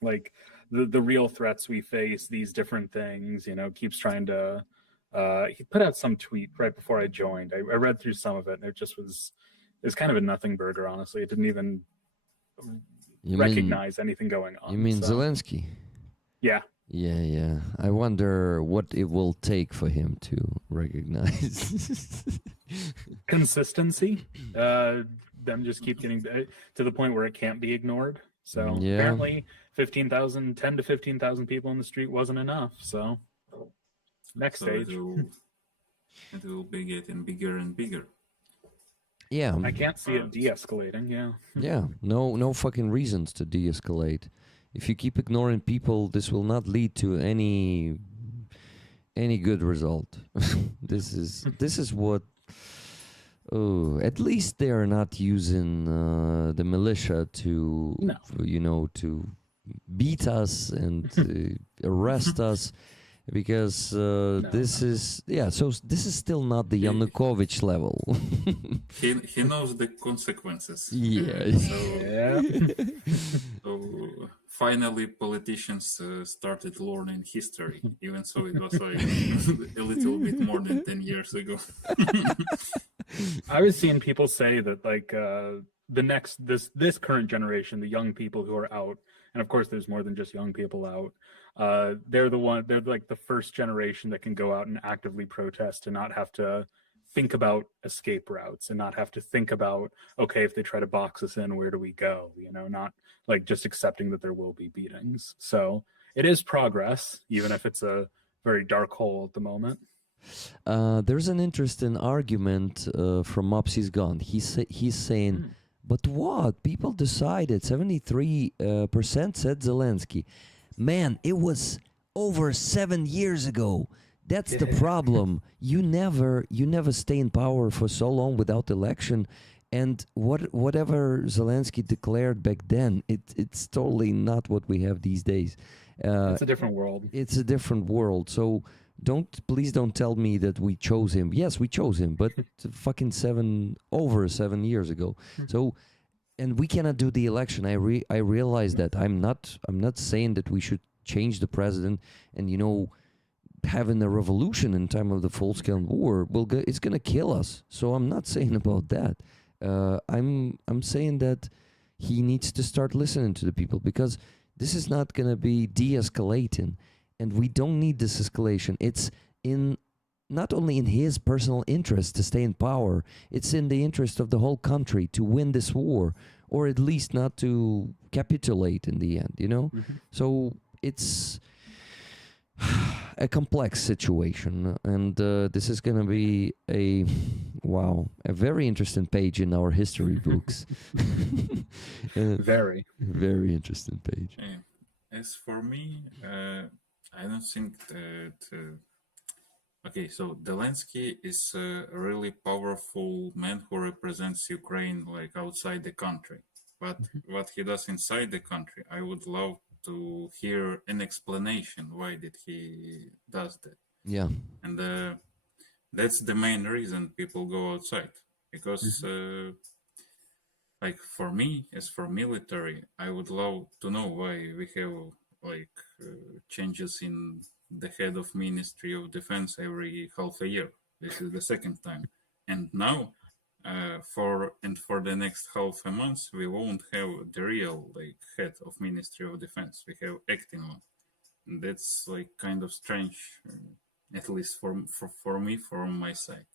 like the real threats we face, these different things, you know, keeps trying to he put out some tweet right before I joined. I read through some of it, and it was kind of a nothing burger, honestly. It didn't even recognize anything going on. You mean Zelensky? Yeah. Yeah. I wonder what it will take for him to recognize. Consistency. Them just keep getting to the point where it can't be ignored. So apparently 10 to 15,000 people in the street wasn't enough. So next stage. It will be getting bigger and bigger. Yeah. I can't see it de-escalating. Yeah. Yeah, no fucking reasons to de-escalate. If you keep ignoring people, this will not lead to any good result. This is what. Oh, at least they are not using the militia to, No. to beat us and arrest us, because this is So this is still not the Yanukovych level. He knows the consequences. Yeah. Yeah. So finally, politicians started learning history, even so it was like a little bit more than 10 years ago. I was seeing people say that like this current generation, the young people who are out, and of course there's more than just young people out. They're like the first generation that can go out and actively protest and not have to think about escape routes and not have to think about, okay, if they try to box us in, where do we go? Not like just accepting that there will be beatings. So it is progress, even if it's a very dark hole at the moment. There's an interesting argument from Mopsy's Gone. He's saying, but what? People decided. 73% said Zelensky. Man, it was over 7 years ago. That's the problem. You never stay in power for so long without election. And whatever Zelensky declared back then, it's totally not what we have these days. It's a different world. It's a different world. So please don't tell me that we chose him. Yes, we chose him, but fucking over 7 years ago. So, and we cannot do the election. I realize that. I'm not saying that we should change the president and having a revolution in time of the full-scale war it's gonna kill us. So I'm not saying about that. I'm saying that he needs to start listening to the people, because this is not gonna be de-escalating, and we don't need this escalation. It's not only in his personal interest to stay in power, it's in the interest of the whole country to win this war, or at least not to capitulate in the end, So it's a complex situation, and this is going to be a very interesting page in our history books. Very interesting page. As for me, I don't think that. Okay, so Zelensky is a really powerful man who represents Ukraine like outside the country. But what he does inside the country, I would love to hear an explanation why did he does that. Yeah. And that's the main reason people go outside, because like for me, as for military, I would love to know why we have like changes in the head of Ministry of Defense every half a year. This is the second time, and now for the next half a month we won't have the real like head of Ministry of Defense. We have acting one. And that's like kind of strange, at least for me, from my side.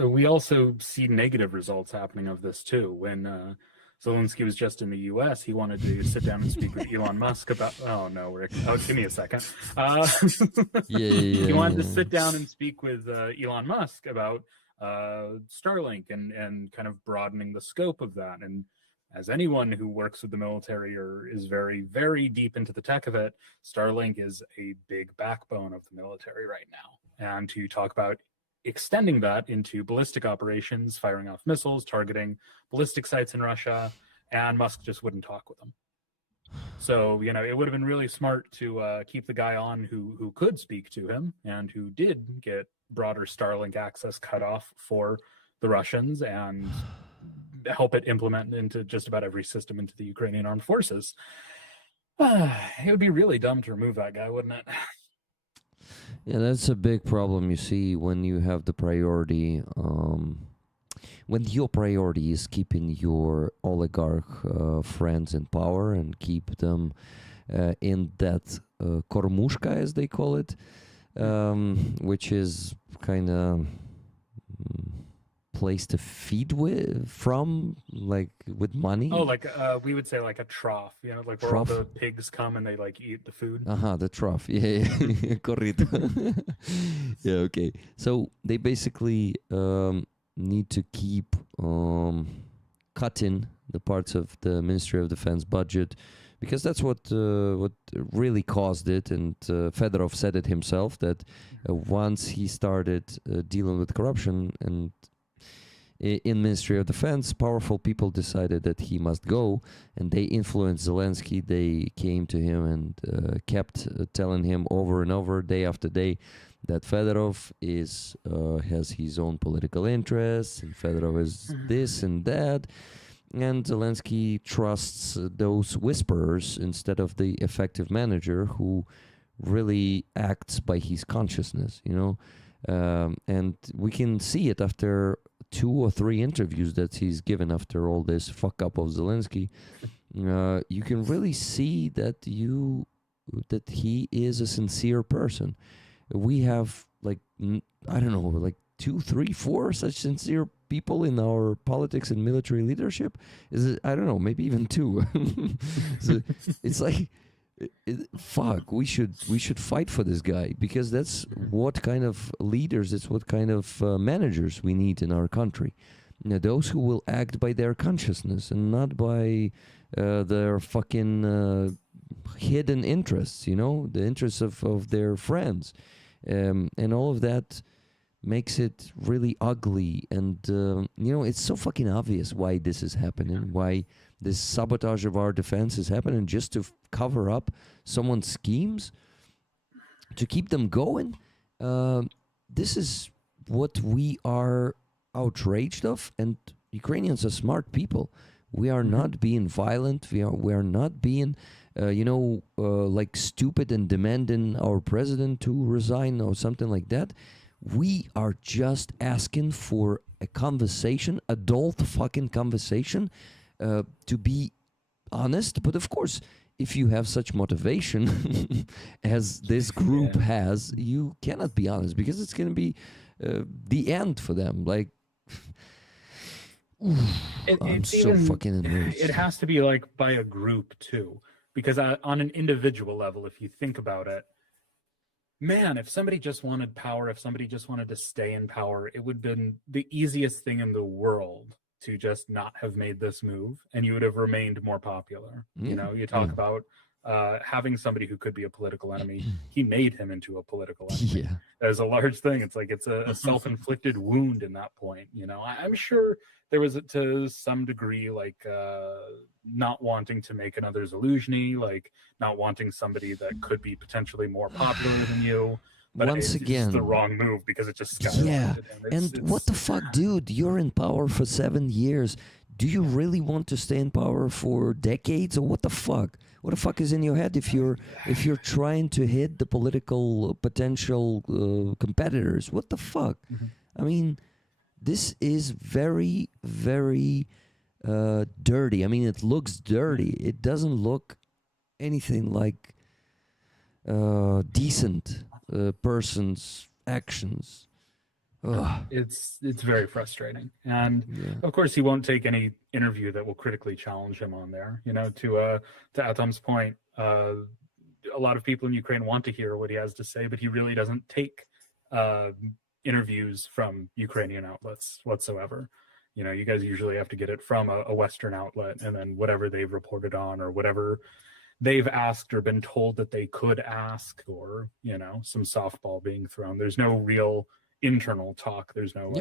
We also see negative results happening of this too. When Zelensky was just in the U.S., he wanted to sit down and speak with Elon Musk about. Oh no, Rick! Oh, give me a second. He wanted to sit down and speak with Elon Musk about Starlink and kind of broadening the scope of that. And as anyone who works with the military or is very, very deep into the tech of it, Starlink is a big backbone of the military right now. And to talk about extending that into ballistic operations, firing off missiles, targeting ballistic sites in Russia, and Musk just wouldn't talk with them. So, it would have been really smart to keep the guy on who could speak to him and who did get broader Starlink access cut off for the Russians and help it implement into just about every system into the Ukrainian armed forces. It would be really dumb to remove that guy, wouldn't it? Yeah, that's a big problem you see when you have the priority, when your priority is keeping your oligarch friends in power and keep them in that kormushka, as they call it, which is kind of place to feed from, like with money. Oh, like we would say like a trough, like where all the pigs come and they like eat the food. The trough. Yeah. Corrito. Yeah, okay. So they basically need to keep cutting the parts of the Ministry of Defense budget, because that's what really caused it. And Fedorov said it himself, that once he started dealing with corruption and in Ministry of Defense, powerful people decided that he must go, and they influenced Zelensky. They came to him and kept telling him over and over, day after day, that Fedorov has his own political interests, and Fedorov is this and that. And Zelensky trusts those whisperers instead of the effective manager who really acts by his consciousness, you know. And we can see it after 2 or 3 interviews that he's given after all this fuck up of Zelensky. You can really see that he is a sincere person. We have like I don't know, like 2, 3, 4 such sincere people in our politics and military leadership. Is it? I don't know, maybe even 2. So it's like, fuck. We should fight for this guy, because that's what kind of leaders, it's what kind of managers we need in our country. You know, those who will act by their consciousness and not by their fucking hidden interests. You know, the interests of their friends, and all of that makes it really ugly. And you know, it's so fucking obvious why this is happening, why this sabotage of our defense is happening, just to cover up someone's schemes, to keep them going. This is what we are outraged of, and Ukrainians are smart people. We are not being violent. We are not being like stupid and demanding our president to resign or something like that. We are just asking for a conversation, adult fucking conversation, to be honest. But of course, if you have such motivation as this group has, you cannot be honest, because it's going to be the end for them. Like, I'm so fucking enraged. It has to be like by a group too, because on an individual level, if you think about it, man, if somebody just wanted power, if somebody just wanted to stay in power, it would have been the easiest thing in the world to just not have made this move, and you would have remained more popular. You know, you talk about having somebody who could be a political enemy. He made him into a political enemy. Yeah. As a large thing, it's like it's a self-inflicted wound in that point. You know, I'm sure there was to some degree like not wanting to make another Zaluzhny, like not wanting somebody that could be potentially more popular than you. But Once it's again, the wrong move, because it just skyrocketed. yeah. It's What the fuck, dude? You're in power for 7 years. Do you really want to stay in power for decades, or what the fuck? What the fuck is in your head if you're trying to hit the political potential competitors? What the fuck? I mean, this is very, very dirty. I mean, it looks dirty. It doesn't look anything like decent person's actions. Ugh. It's very frustrating, and of course he won't take any interview that will critically challenge him on there. You know, to Atom's point, a lot of people in Ukraine want to hear what he has to say, but he really doesn't take interviews from Ukrainian outlets whatsoever. You know, you guys usually have to get it from a Western outlet, and then whatever they've reported on, or whatever they've asked or been told that they could ask, or, you know, some softball being thrown. There's no real internal talk. There's no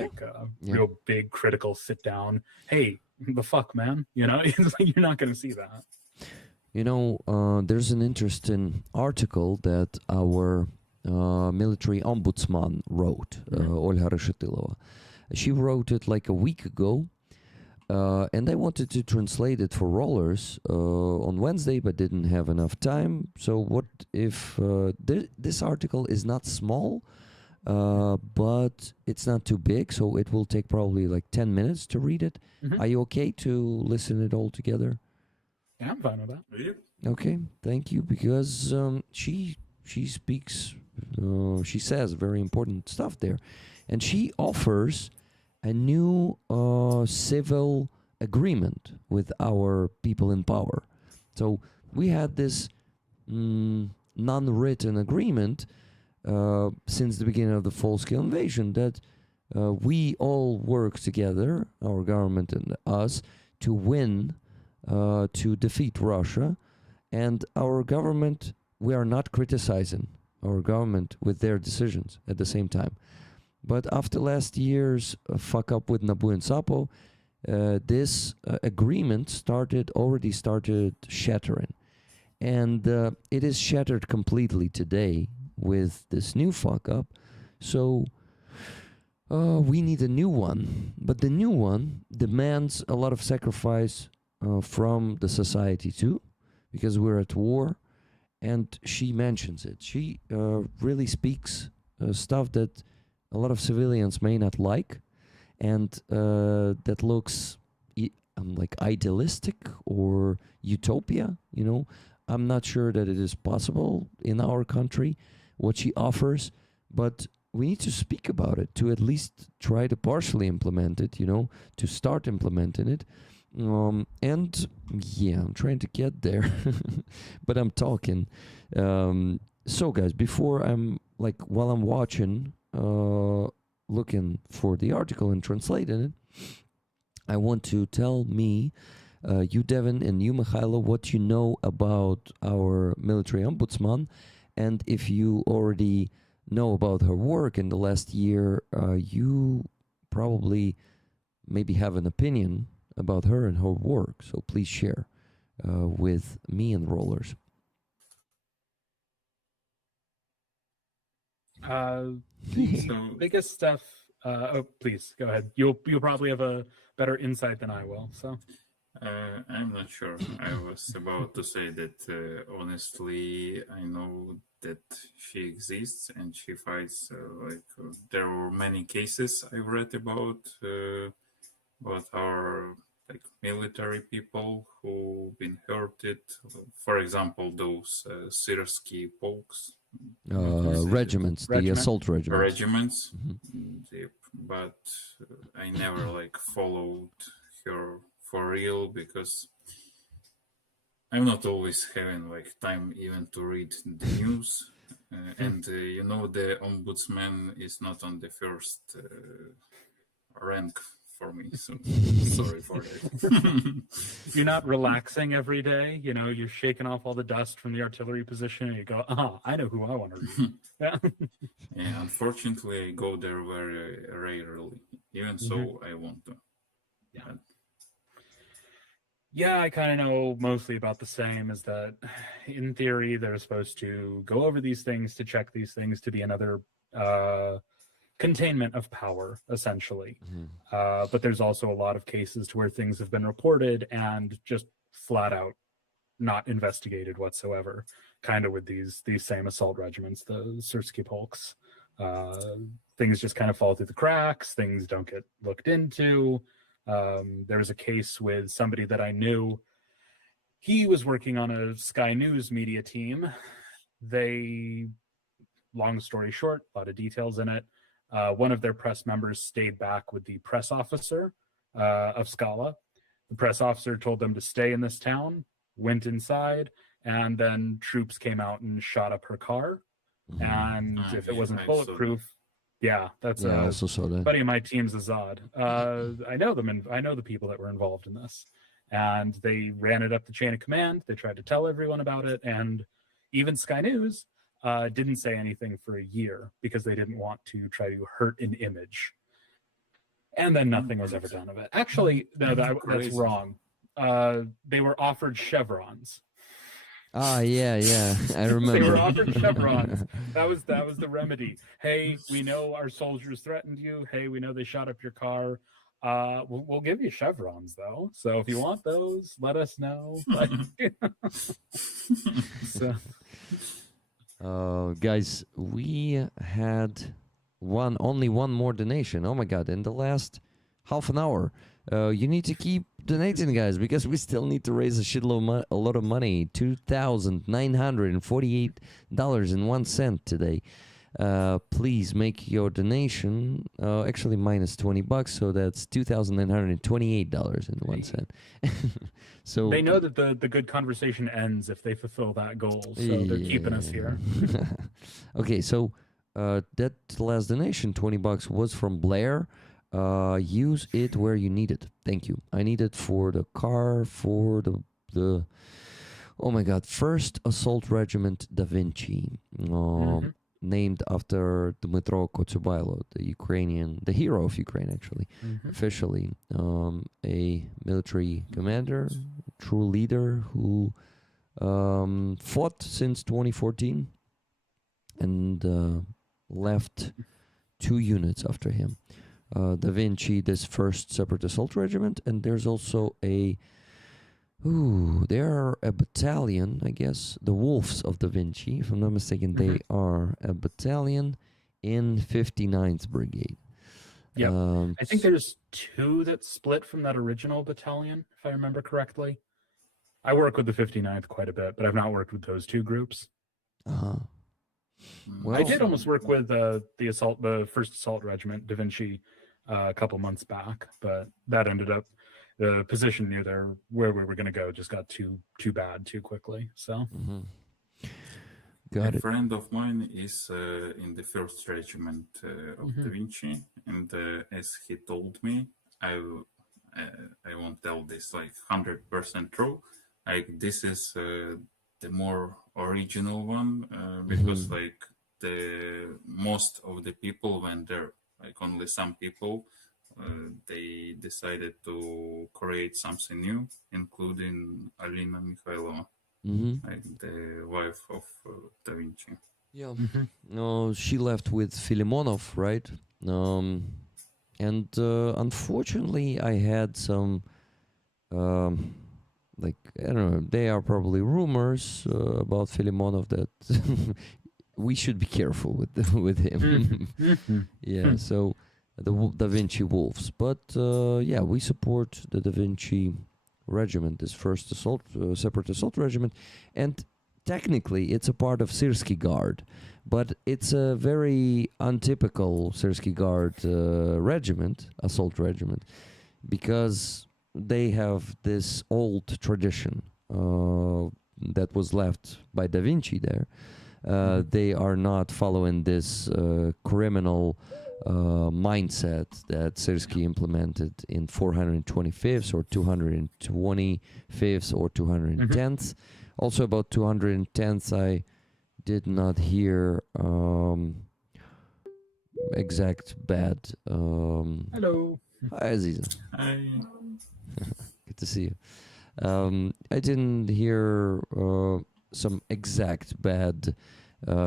real big critical sit down. Hey, the fuck, man. You know, it's like you're not going to see that. You know, there's an interesting article that our military ombudsman wrote, Olga Reshetilova. She wrote it like a week ago, and I wanted to translate it for rollers on Wednesday, but didn't have enough time. So what if this article is not small, but it's not too big, so it will take probably like 10 minutes to read it. Are you okay to listen it all together? Yeah, I'm fine with that. Okay, thank you, because she speaks, she says very important stuff there, and she offers a new civil agreement with our people in power. So we had this non-written agreement since the beginning of the full-scale invasion that we all work together, our government and us, to win, to defeat Russia. And our government, we are not criticizing our government with their decisions at the same time. But after last year's fuck up with Nabu and Sapo, this agreement already started shattering. And it is shattered completely today with this new fuck up. So we need a new one. But the new one demands a lot of sacrifice from the society too, because we're at war. And she mentions it. She really speaks stuff that a lot of civilians may not like, and that looks like idealistic or utopia, you know. I'm not sure that it is possible in our country, what she offers, but we need to speak about it, to at least try to partially implement it, you know, to start implementing it. And yeah, I'm trying to get there, but I'm talking. So guys, before while I'm watching, looking for the article and translating it, I want to tell me, you Devin and you Mikhailo, what you know about our military ombudsman, and if you already know about her work in the last year, you probably maybe have an opinion about her and her work. So please share with me and Rollers. The biggest stuff. Oh, please go ahead. You'll probably have a better insight than I will. So. I'm not sure. I was about to say that honestly, I know that she exists and she fights. There were many cases I read about our military people who've been hurted. For example, those Syrsky polks. Regiments, the assault regiments. Yep. But I never followed her for real, because I'm not always having time even to read the news, and the ombudsman is not on the first rank for me, so sorry for that. You're not relaxing every day, you're shaking off all the dust from the artillery position and you go, I know who I want to read. Yeah. Yeah, unfortunately I go there very rarely, even so I want to. Yeah. Yeah, I kind of know mostly about the same, is that in theory they're supposed to go over these things, to check these things, to be another containment of power, essentially. But there's also a lot of cases to where things have been reported and just flat out not investigated whatsoever, kind of with these same assault regiments, the Syrsky polks. Things just kind of fall through the cracks, things don't get looked into. There was a case with somebody that I knew. He was working on a Sky News media team. Long story short, a lot of details in it. One of their press members stayed back with the press officer of Scala. The press officer told them to stay in this town, went inside, and then troops came out and shot up her car. And if it wasn't bulletproof, yeah, that's I also saw that. Buddy of my team's Azad. I know them, and I know the people that were involved in this. And they ran it up the chain of command. They tried to tell everyone about it, and even Sky News didn't say anything for a year because they didn't want to try to hurt an image. And then nothing was ever done of it. Actually, no, that's wrong. They were offered chevrons. Yeah, I remember. They were offered chevrons. That was the remedy. Hey, we know our soldiers threatened you. Hey, we know they shot up your car. We'll give you chevrons though. So if you want those, let us know. Guys, we had only one more donation. Oh my god, in the last half an hour. You need to keep donating, guys, because we still need to raise a lot of money. $2,948.01 today. Please make your donation. Actually, minus $20, so that's $2,928.01. So they know that the good conversation ends if they fulfill that goal, so they're keeping us here. Okay, so That last donation, $20, was from Blair. Use it where you need it. Thank you. I need it for the car, for the oh my god, 1st Assault Regiment Da Vinci, named after Dmytro Kotyubailo, the hero of Ukraine, actually, officially, a military commander, true leader who fought since 2014 and left 2 units after him. Da Vinci, this 1st Separate Assault Regiment, and there's also they are a battalion, I guess, the Wolves of Da Vinci, if I'm not mistaken. They are a battalion in 59th Brigade. Yeah, I think there's 2 that split from that original battalion, if I remember correctly. I work with the 59th quite a bit, but I've not worked with those 2 groups. Well, I did almost work with the 1st Assault Regiment, Da Vinci, a couple months back, but that ended up, the position near there where we were going to go just got too bad too quickly. So got A it. friend of mine is in the 1st Regiment of Da Vinci, and as he told me, I won't tell this like 100% true. Like this is the more original one because like the most of the people went there, like only some people. They decided to create something new, including Alina Mikhailova, like the wife of Da Vinci. Yeah. No, she left with Filimonov, right? And unfortunately, I had some, like, I don't know, they are probably rumors about Filimonov that we should be careful with him. Yeah, so the Da Vinci Wolves. But yeah, we support the Da Vinci Regiment, this 1st Assault, Separate Assault Regiment. And technically, it's a part of Syrsky Guard. But it's a very untypical Syrsky Guard regiment, Assault Regiment, because they have this old tradition that was left by Da Vinci there. They are not following this criminal mindset that Syrsky implemented in 425th or 225th or 210th. Also about 210th, I did not hear exact bad. hello. Hi, Aziza. Good to see you. I didn't hear some exact bad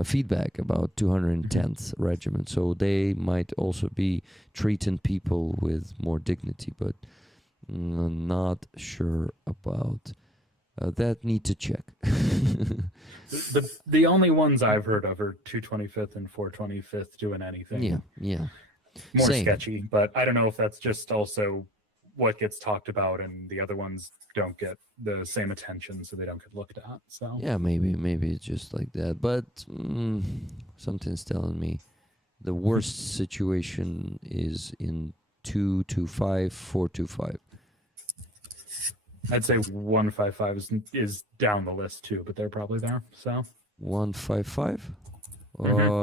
feedback about 210th Regiment, so they might also be treating people with more dignity, but not sure about that. Need to check. The only ones I've heard of are 225th and 425th doing anything. Yeah. More Same. sketchy, but I don't know if that's just also what gets talked about and the other ones don't get the same attention, so they don't get looked at. So Yeah, maybe it's just like that. But something's telling me the worst situation is in 225, 425. I'd say 155 is down the list too, but they're probably there. So 155.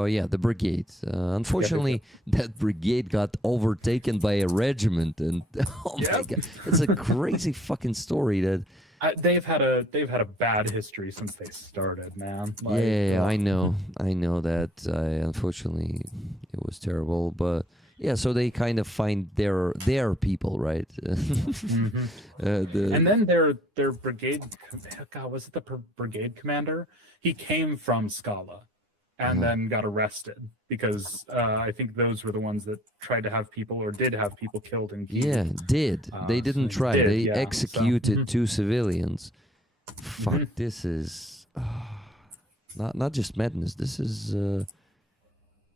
Yeah, the brigade. Unfortunately, that brigade got overtaken by a regiment, and oh my god, it's a crazy fucking story. That they've had a bad history since they started, man. Like, yeah, I know that. Unfortunately, it was terrible, but yeah. So they kind of find their people, right? And then their brigade. God, was it the brigade commander? He came from Scala. And then got arrested because I think those were the ones that tried to have people or did have people killed in Kyiv. Yeah, they didn't try. They executed 2 civilians. Fuck, this is not just madness. This is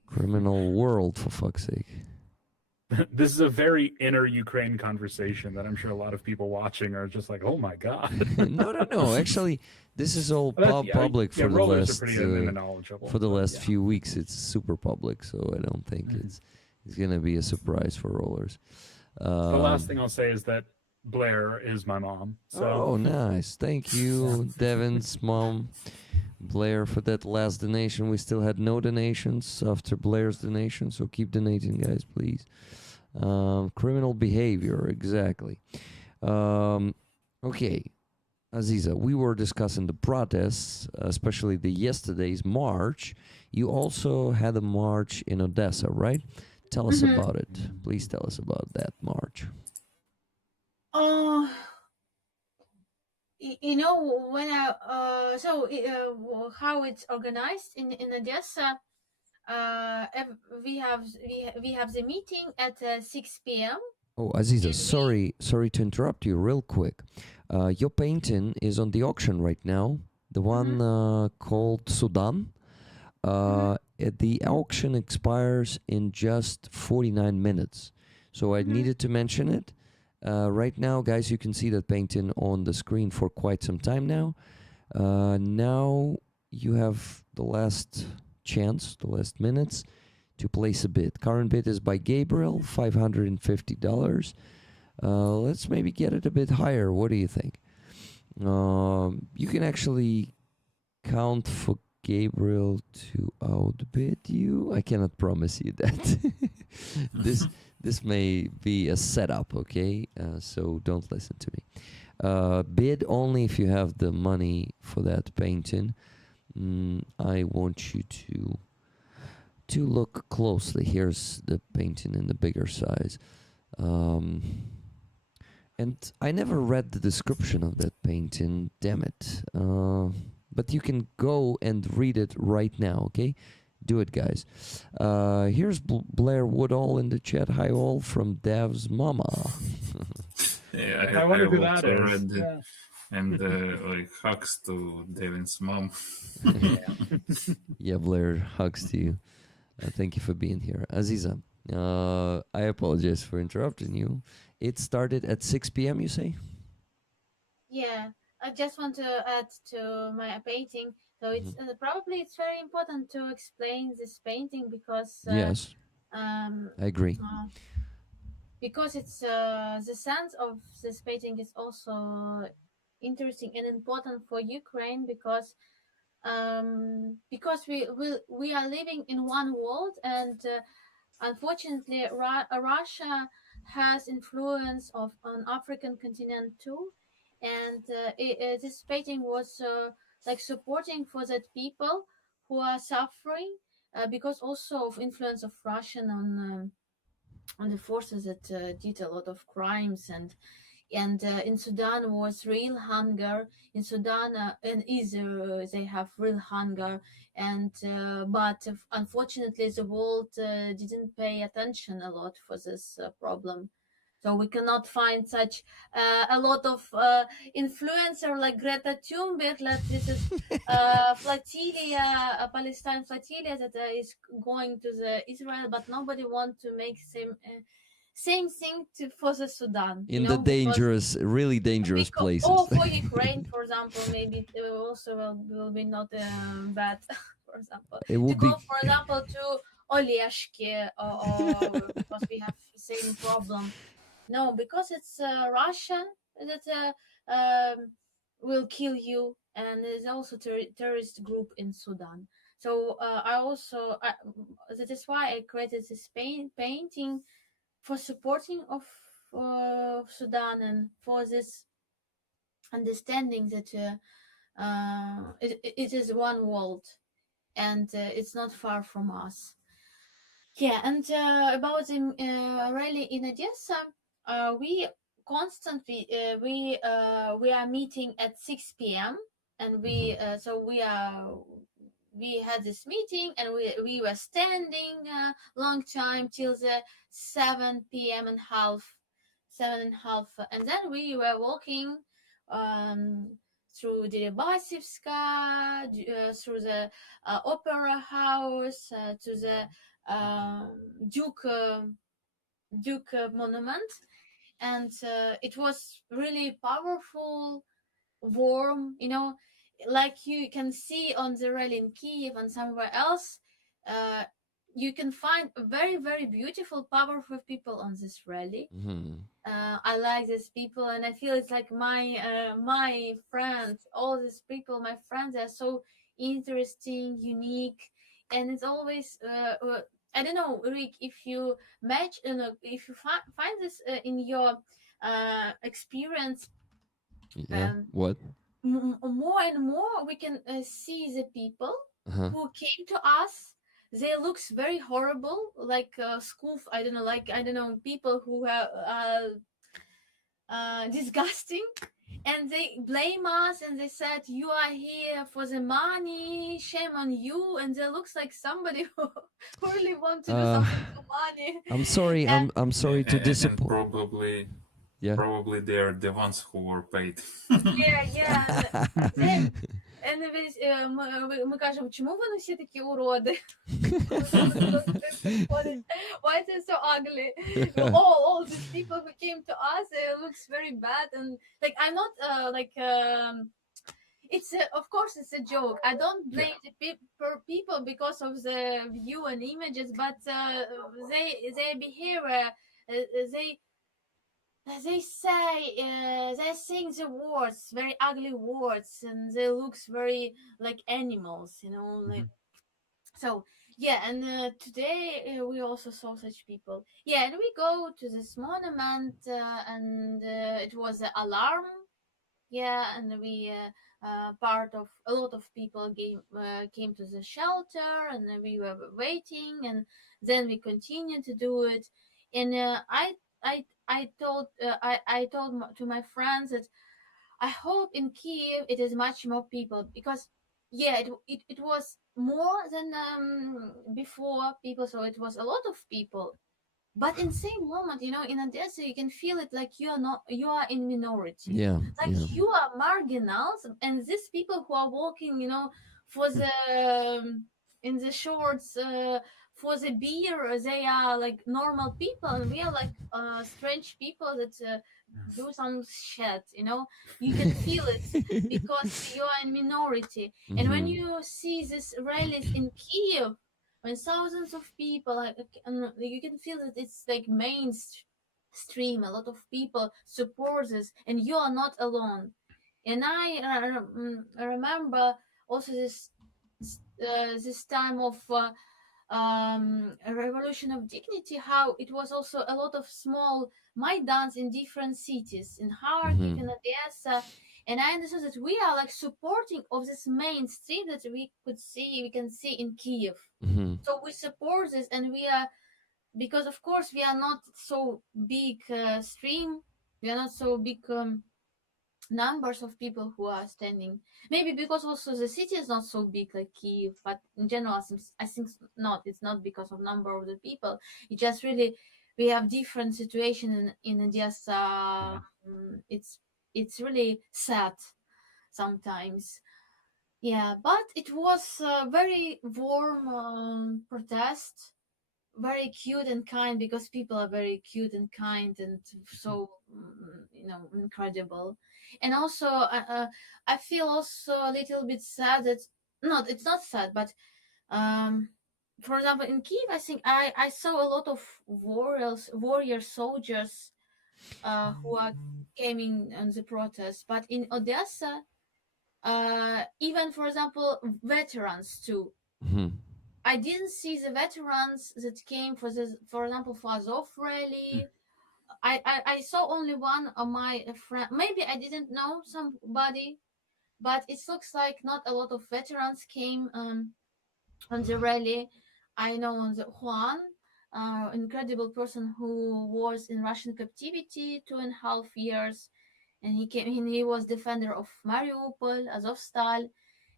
criminal world, for fuck's sake. This is a very inner Ukraine conversation that I'm sure a lot of people watching are just like, oh my god. No. Actually, this is all public for the last few weeks. It's super public, so I don't think it's gonna be a surprise for rollers. The last thing I'll say is that Blair is my mom. So. Oh, nice. Thank you, Devin's mom, Blair, for that last donation. We still had no donations after Blair's donation, so keep donating, guys, please. Criminal behavior, exactly. Okay, Aziza, we were discussing the protests, especially the yesterday's march. You also had a march in Odessa, right? Tell us about it. Please tell us about that march. You know, when how it's organized in Odessa. We have the meeting at 6 p.m. Oh, Aziza, sorry to interrupt you real quick. Your painting is on the auction right now, the one called Sudan. The auction expires in just 49 minutes. So I needed to mention it. Right now, guys, you can see that painting on the screen for quite some time now. Now you have the last chance, the last minutes to place a bid. Current bid is by Gabriel, $550. Let's maybe get it a bit higher. What do you think? You can actually count for Gabriel to outbid you. I cannot promise you that. This may be a setup, okay? So don't listen to me. Bid only if you have the money for that painting. I want you to look closely. Here's the painting in the bigger size. And I never read the description of that painting, damn it. But you can go and read it right now, okay? Do it, guys. Here's Blair Woodall in the chat. Hi, all, from Dev's mama. Yeah, I wonder who that also is. read Yeah. and like hugs to Devin's mom. Yeah, Blair, hugs to you. Thank you for being here. Aziza, I apologize for interrupting you. It started at 6 p.m., you say? Yeah, I just want to add to my painting. So it's probably it's very important to explain this painting because Yes, I agree. Because it's the sense of this painting is also interesting and important for Ukraine because we are living in one world and unfortunately Russia has influence on African continent too, and this painting was like supporting for that people who are suffering because also of influence of Russian on the forces that did a lot of crimes and in Sudan was real hunger. In Sudan and either they have real hunger, and but unfortunately the world didn't pay attention a lot for this problem. So we cannot find such a lot of influencer like Greta Thunberg. Like this is flotilla, a Palestine flotilla that is going to the Israel, but nobody want to make same thing for the Sudan. In the dangerous, really dangerous places. Or for Ukraine, for example, maybe it also will be not bad. For example, It will to go, be. for example, to Oleshki, or because we have the same problem. No, because it's Russian that will kill you, and there's also terrorist group in Sudan. So that is why I created this painting for supporting of Sudan and for this understanding that it is one world and it's not far from us. Yeah, and about the rally in Odessa, we constantly we are meeting at 6 p.m. and we had this meeting and we were standing long time till the 7 p.m. and half, and then we were walking through the Deribassivska, through the opera house, to the Duke monument, and it was really powerful, warm, like you can see on the rally in Kiev and somewhere else. You can find very, very beautiful, powerful people on this rally. I like these people, and I feel it's like my friends. All these people, my friends, are so interesting, unique, and it's always I don't know, Rick, if you match, if you find this in your experience, Yeah. What? more and more we can see the people Uh-huh. who came to us. They looks very horrible, like school. I don't know, like I don't know, people who are disgusting, and they blame us and they said you are here for the money, shame on you, and they looks like somebody who really want to do something for money. I'm sorry. And I'm sorry to And disappoint. probably Yeah. probably they're the ones who were paid. yeah, they, and ми кажемо, чому вони всі такі уроди? Why is it so ugly? All these people who came to us, it looks very bad, and like I'm not it's of course it's a joke. I don't blame the people because of the view and images, but their behavior, they say they're saying the words, very ugly words, and they looks very like animals, like so. Yeah, and today we also saw such people. Yeah, and we go to this monument, and it was an alarm. Yeah, and we part of a lot of people came to the shelter, and we were waiting, and then we continued to do it. And I told to my friends that I hope in Kiev it is much more people, because yeah, it was more than before people, so it was a lot of people. But in same moment, in Odessa, you can feel it like you are in minority. Yeah. Like you are marginals, and these people who are walking, for the in the shorts, for the beer, they are like normal people, and we are like strange people that do some shit. You can feel it because you are in minority. And when you see these rallies in Kiev, when thousands of people, you can feel that it's like mainstream. A lot of people support this, and you are not alone. And I remember also this time of a revolution of dignity, how it was also a lot of small Maidans in different cities, in Kharkiv, in Odessa. And I understood that we are like supporting of this mainstream that we can see in Kiev. So we support this, and we are, because of course we are not so big stream, we are not so big numbers of people who are standing. Maybe because also the city is not so big like Kiev, but in general, I think not. It's not because of number of the people. It just really we have different situation in Odessa. It's really sad sometimes. Yeah, but it was a very warm protest, very cute and kind, because people are very cute and kind and so incredible. And also I feel also a little bit sad that it's not sad, but for example in Kiev, I think I saw a lot of warrior soldiers who are coming on the protest, but in Odessa even for example veterans too. I didn't see the veterans that came for example, for Azov rally. I saw only one of my friend. Maybe I didn't know somebody, but it looks like not a lot of veterans came on the rally. I know the Juan, incredible person who was in Russian captivity 2.5 years, and he came. He was defender of Mariupol, Azovstal.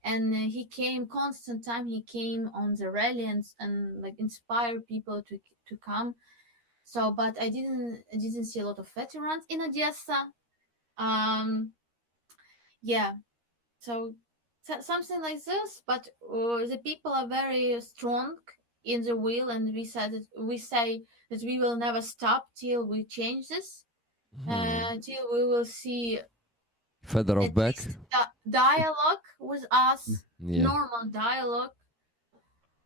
And he came constant time. He came on the rally and like inspire people to come. So, but I didn't see a lot of veterans in Odessa. Yeah, so something like this. But the people are very strong in the will, and we say that we will never stop till we change this. Till we will see Fedorov back. Dialogue with us, normal dialogue.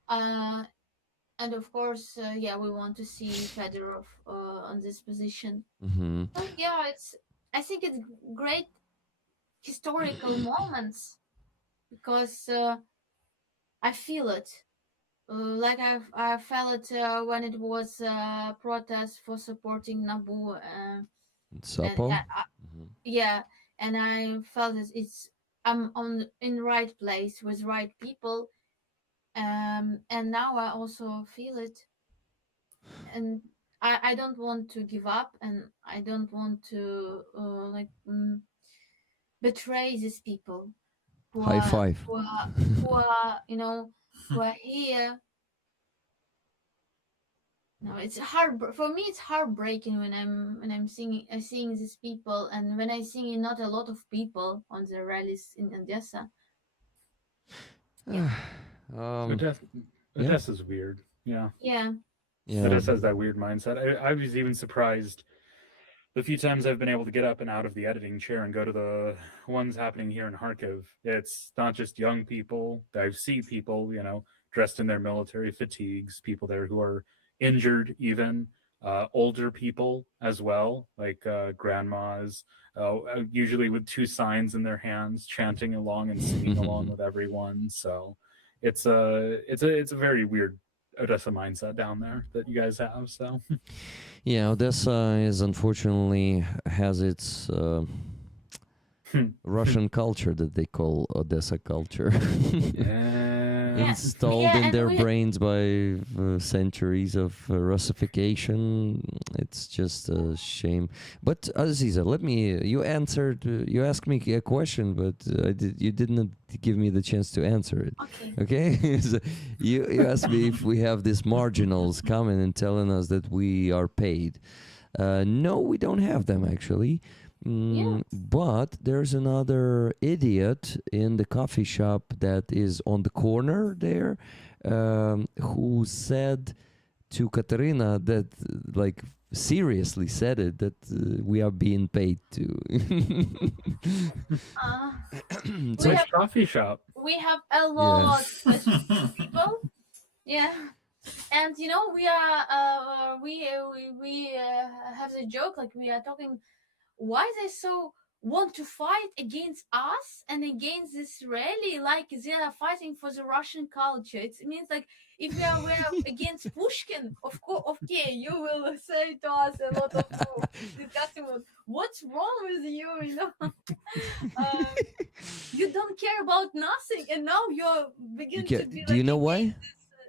And of course, we want to see Fedorov on this position. So yeah, I think it's great historical moments, because I feel it. Like I felt it when it was protest for supporting Nabu, and Sapo. yeah, and I felt I'm in right place with right people, and now I also feel it, and I don't want to give up, and I don't want to betray these people High five. who are who are here. No, it's hard for me. It's heartbreaking when I'm seeing these people, and when I see not a lot of people on the rallies in Odessa. Odessa, yeah. Odessa's weird. Yeah. Yeah. Yeah. Odessa has that weird mindset. I was even surprised the few times I've been able to get up and out of the editing chair and go to the ones happening here in Kharkiv. It's not just young people. I see people, dressed in their military fatigues, people there who are injured even, older people as well, like grandmas, usually with two signs in their hands, chanting along and singing along with everyone. So it's a very weird Odessa mindset down there that you guys have. So Yeah, Odessa is unfortunately has its Russian culture that they call Odessa culture. Installed in their brains by centuries of Russification. It's just a shame. But Aziza, you asked me a question, but you didn't give me the chance to answer it. Okay? So you asked me if we have these marginals coming and telling us that we are paid. No, we don't have them actually. But there's another idiot in the coffee shop that is on the corner there, who said to Katerina that, like, seriously said it, that we are being paid to. Which coffee shop? We have a lot of people. Yeah. And we are we have the joke, like, we are talking why they so want to fight against us and against this rally, like they are fighting for the Russian culture. It means, like, if we are against Pushkin, of course, okay, you will say to us a lot of disgusting words. What's wrong with you? You don't care about nothing, and now you're beginning to be. Do you know why,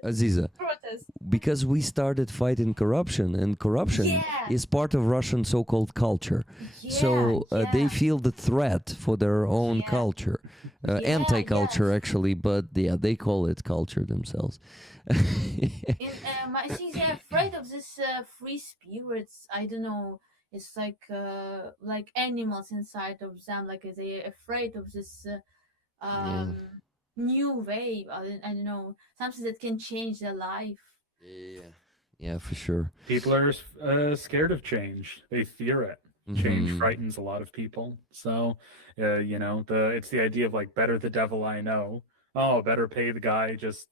Aziza? Protest. Because we started fighting corruption, and corruption is part of Russian so-called culture. So they feel the threat for their own culture, anti-culture actually, but they call it culture themselves. I think they're afraid of this free spirits. I don't know. It's like animals inside of them. Like, they're afraid of this new wave. I don't know, something that can change their life. Yeah, for sure. People are scared of change. They fear it. Change frightens a lot of people. So, it's the idea of, like, better the devil I know. Oh, better pay the guy. Just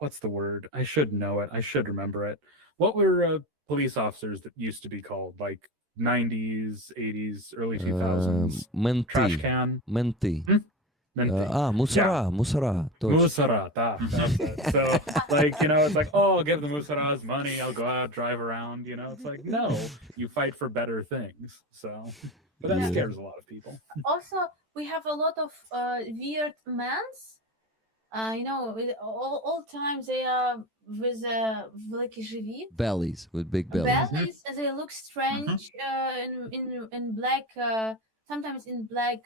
what's the word? I should know it. I should remember it. What were police officers that used to be called, like 90s, 80s, early 2000s? Menti. Trash can. Menti. Musara. Musara. Musara, that's it. So, like, it's like, oh, I'll give the Musaras money, I'll go out, drive around, it's like, no, you fight for better things. So, but that scares a lot of people. Also, we have a lot of weird mans. All times they are with великі живіт. Bellies, with big bellies. Bellies, they look strange in black, sometimes in black.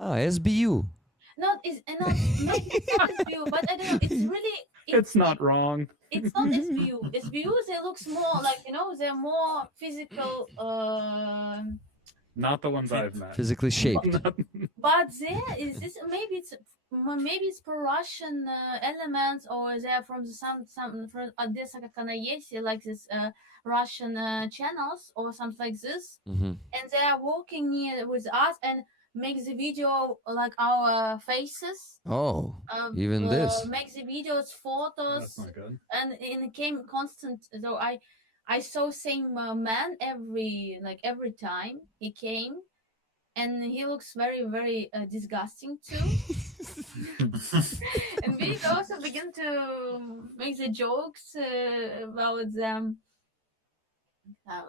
SBU. Not SBU, but I don't know. It's really. It's not wrong. It's not SBU. SBU, they look more like, they're more physical. Not the ones I've met. Physically shaped. But there is this. Maybe it's pro-Russian elements, or they're from some from Odessa, как она есть, like this Russian channels or something like this, and they are walking near with us and make the video like our faces. Oh, even this. Make the videos, photos. That's not good. And it came constant. So I saw same man every time he came, and he looks very, very disgusting too. And we also begin to make the jokes about them.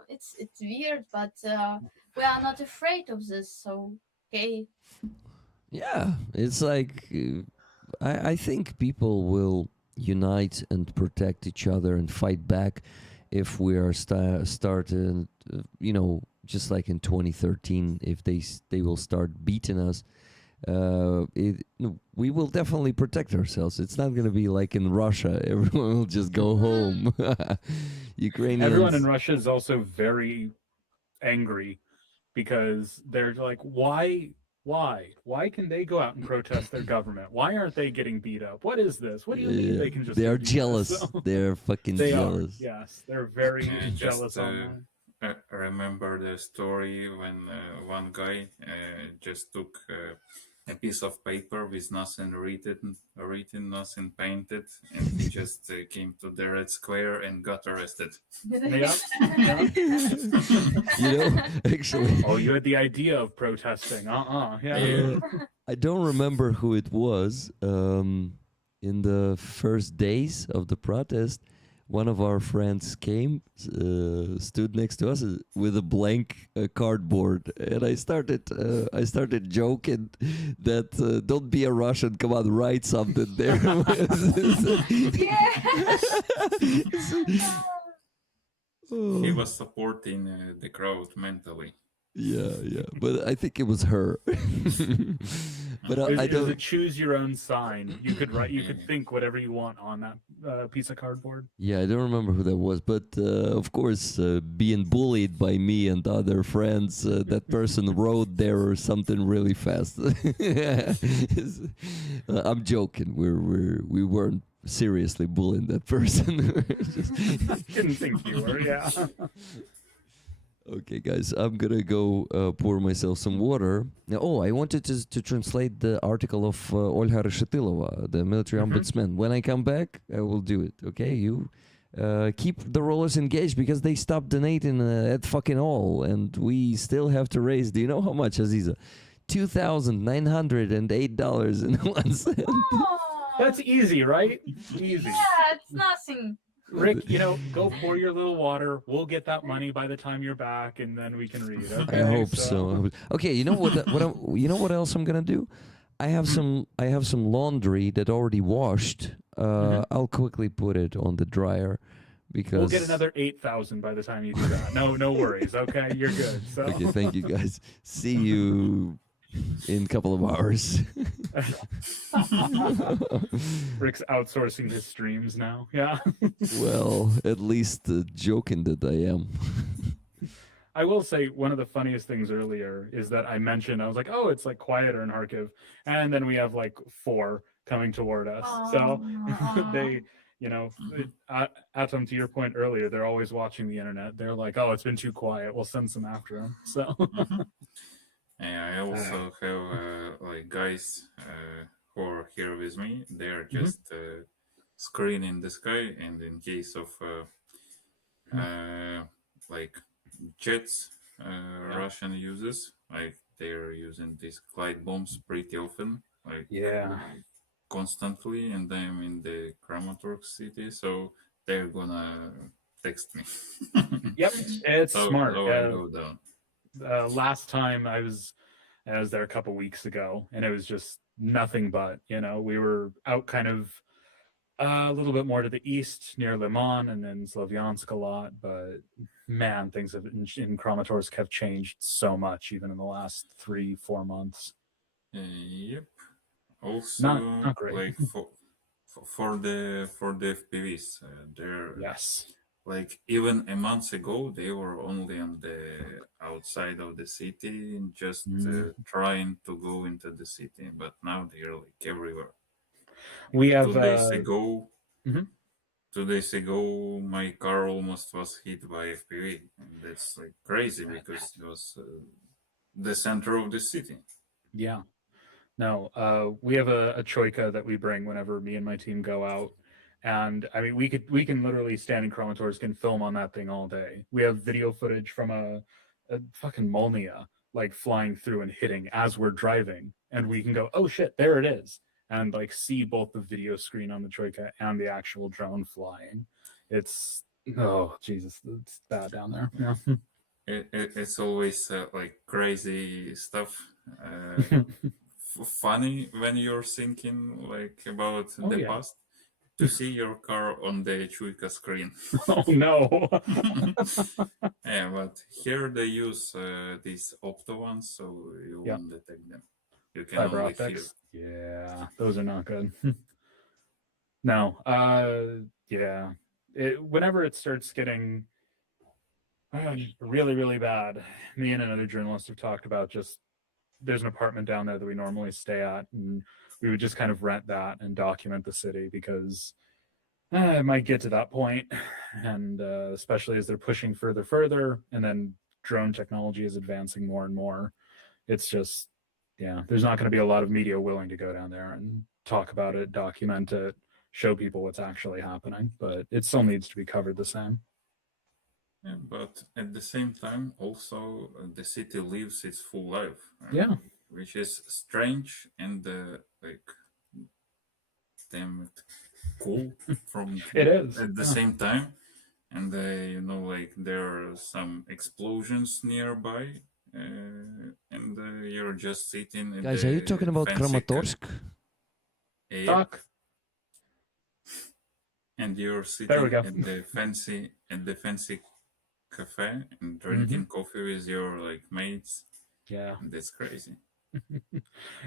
It's weird, but we are not afraid of this. So okay. Yeah, it's like I think people will unite and protect each other and fight back if we are started, just like in 2013, if they will start beating us. We will definitely protect ourselves. It's not going to be like in Russia. Everyone will just go home. Ukrainians. Everyone in Russia is also very angry because they're like, why can they go out and protest their government? Why aren't they getting beat up? What is this? What do you mean they can just? They are do this? jealous. So, They're fucking they jealous. are. Yes, they're very Just jealous online. remember the story when one guy just took a piece of paper with nothing written, nothing painted, and he just came to the Red Square and got arrested. Yeah. Actually. Oh, you had the idea of protesting. Yeah. I don't remember who it was. In the first days of the protest, one of our friends came, stood next to us with a blank cardboard, and I started joking that don't be a Russian, come on, write something there. He was supporting the crowd mentally. Yeah, but I think it was her. But I It was a don't. choose your own sign. You could write. You could think whatever you want on that piece of cardboard. Yeah, I don't remember who that was, but of course, being bullied by me and other friends, that person wrote there something really fast. I'm joking. We weren't seriously bullying that person. Didn't think you were. Yeah. Okay, guys, I'm gonna go pour myself some water. Oh, I wanted to translate the article of Olga Reshetilova, the military ombudsman. When I come back, I will do it. Okay, you keep the rollers engaged because they stopped donating at fucking all, and we still have to raise. Do you know how much, Aziza? $2,908.01. That's easy, right? Easy. Yeah, it's nothing. Rick, go pour your little water. We'll get that money by the time you're back, and then we can read. Okay? I hope so. Okay, you know what else I'm gonna do? I have some laundry that already washed. I'll quickly put it on the dryer because We'll get another 8,000 by the time you do that. No worries. Okay, you're good. So. Okay, thank you guys. See you in a couple of hours. Rick's outsourcing his streams now. Yeah. Well, at least joking that I am. I will say one of the funniest things earlier is that I mentioned, I was like, oh, it's like quieter in Kharkiv. And then we have like 4 coming toward us. So they, Atom, to your point earlier, they're always watching the internet. They're like, oh, it's been too quiet. We'll send some after them. So. Yeah, I also have like guys who are here with me. They're just screening the sky, and in case of like jets, Russian uses, like they're using these glide bombs pretty often, like constantly. And I'm in the Kramatorsk city, so they're gonna text me. Yep, it's smart. So I go down. Last time I was there a couple weeks ago, and it was just nothing but, we were out kind of a little bit more to the east near Liman and then Slavyansk a lot, but man, things in Kramatorsk have changed so much even in the last 3-4 months. Yep. Also, not great. Like for the FPVs, they're like even a month ago they were only on the outside of the city, just trying to go into the city, but now they're like everywhere. We have 2 days ago. 2 days ago, my car almost was hit by FPV, and that's like crazy because it was the center of the city. Yeah. No, we have a Troika that we bring whenever me and my team go out. And I mean, we can literally stand in Kramatorsk and film on that thing all day. We have video footage from a fucking Molnia like flying through and hitting as we're driving, and we can go, oh shit, there it is. and like see both the video screen on the Troika and the actual drone flying. It's oh Jesus, it's bad down there. Yeah. It's always like crazy stuff. Funny when you're thinking like about Oh the yeah. past to see your car on the Chuika screen. Oh no. Yeah, but here they use these opto ones, so you Yep. won't detect them. You can Fiber only feel. optics. Yeah, those are not good. No. Yeah. Whenever it starts getting really, really bad, me and another journalist have talked about just there's an apartment down there that we normally stay at, and we would just kind of rent that and document the city because it might get to that point, and especially as they're pushing further, and then drone technology is advancing more and more. It's just, yeah, there's not going to be a lot of media willing to go down there and talk about it, document it, show people what's actually happening, but it still needs to be covered the same. Yeah, but at the same time, also the city lives its full life. Yeah. Which is strange and like damn it cool from It is. at the Yeah. same time. And you know, like there are some explosions nearby, and you're just sitting. In Guys, the are you talking about fancy Kramatorsk? yeah, Talk. and you're There we sitting go. at the fancy cafe and drinking coffee with your like mates. Yeah. That's crazy.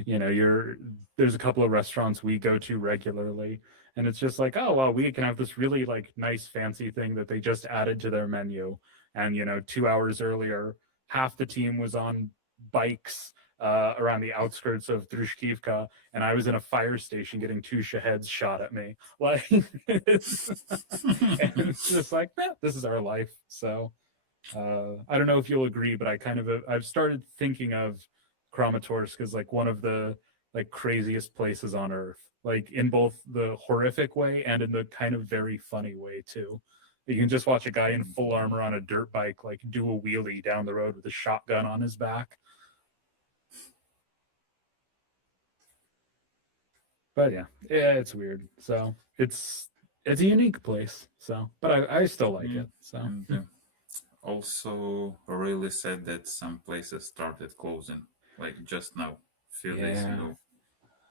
You know, there's a couple of restaurants we go to regularly, and it's just like, oh well, we can have this really like nice fancy thing that they just added to their menu, and you know, 2 hours earlier half the team was on bikes around the outskirts of Drushkivka, and I was in a fire station getting two Shaheds shot at me. Like, it's just like, this is our life. So I don't know if you'll agree, but I've started thinking of Kramatorsk as like one of the like craziest places on earth, like in both the horrific way and in the kind of very funny way too. You can just watch a guy in full armor on a dirt bike like do a wheelie down the road with a shotgun on his back. But yeah, it's weird. So it's a unique place. So, but I still like it. So. And, also really sad that some places started closing, like just now, a few days ago.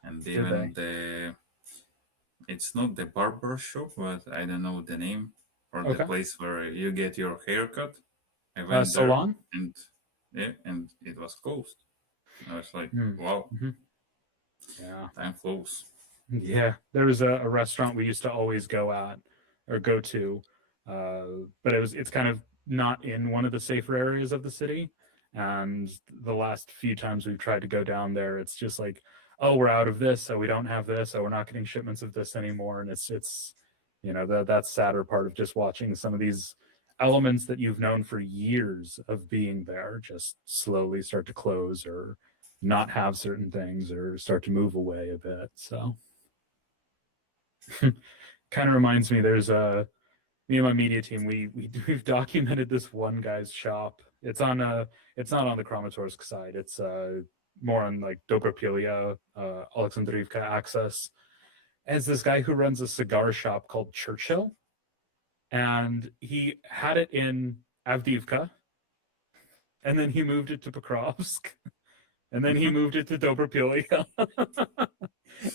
And even it's not the barber shop, but I don't know the name, or the place where you get your haircut. I went salon? there, and it was closed. I was like, wow, time flies. Yeah, there was a restaurant we used to always go to, but it's kind of not in one of the safer areas of the city. And the last few times we've tried to go down there, it's just like, oh, we're out of this, so we don't have this, so we're not getting shipments of this anymore. And it's you know, that's sadder part of just watching some of these elements that you've known for years of being there just slowly start to close or not have certain things or start to move away a bit. So kind of reminds me, there's me and my media team, we've documented this one guy's shop. It's not on the Kramatorsk side. It's more on like Dobropilia, Alexandrivka access. And it's this guy who runs a cigar shop called Churchill, and he had it in Avdiivka, and then he moved it to Pokrovsk, and then he moved it to Dobropilia,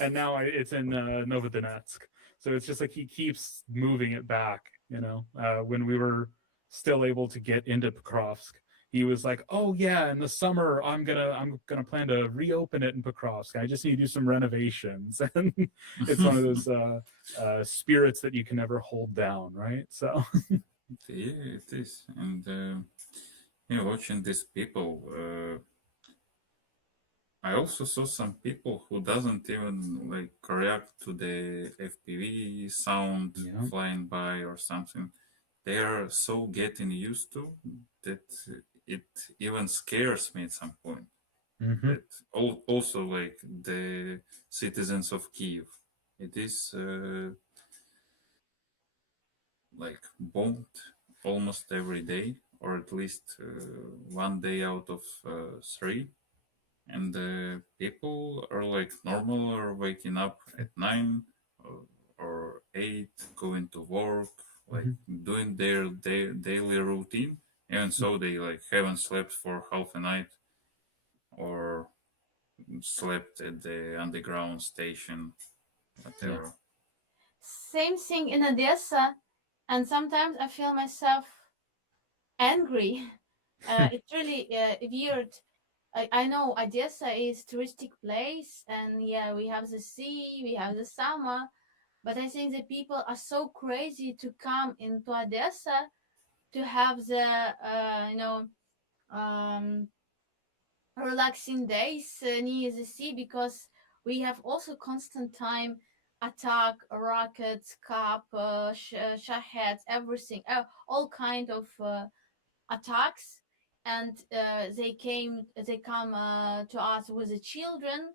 and now it's in Novodonetsk. So it's just like he keeps moving it back. You know, when we were still able to get into Pokrovsk, he was like, "Oh yeah, in the summer I'm gonna plan to reopen it in Pokrovsk. I just need to do some renovations." And it's one of those spirits that you can never hold down, right? So yeah, it is. And watching these people, I also saw some people who doesn't even like react to the FPV sound flying by or something. They are so getting used to that it even scares me at some point. That also like the citizens of Kiev, it is like bombed almost every day, or at least one day out of 3. and people are like normal, or waking up at 9 or 8, going to work, like doing their daily routine, and so they like haven't slept for half a night or slept at the underground station, whatever. Same thing in Odessa, and sometimes I feel myself angry. It's really weird. I know Odessa is touristic place, and yeah, we have the sea, we have the summer, but I think the people are so crazy to come into Odessa to have the um, relaxing days near the sea, because we have also constant time attack rockets, cap, shaheds, everything, all kind of attacks, and they come to us with the children,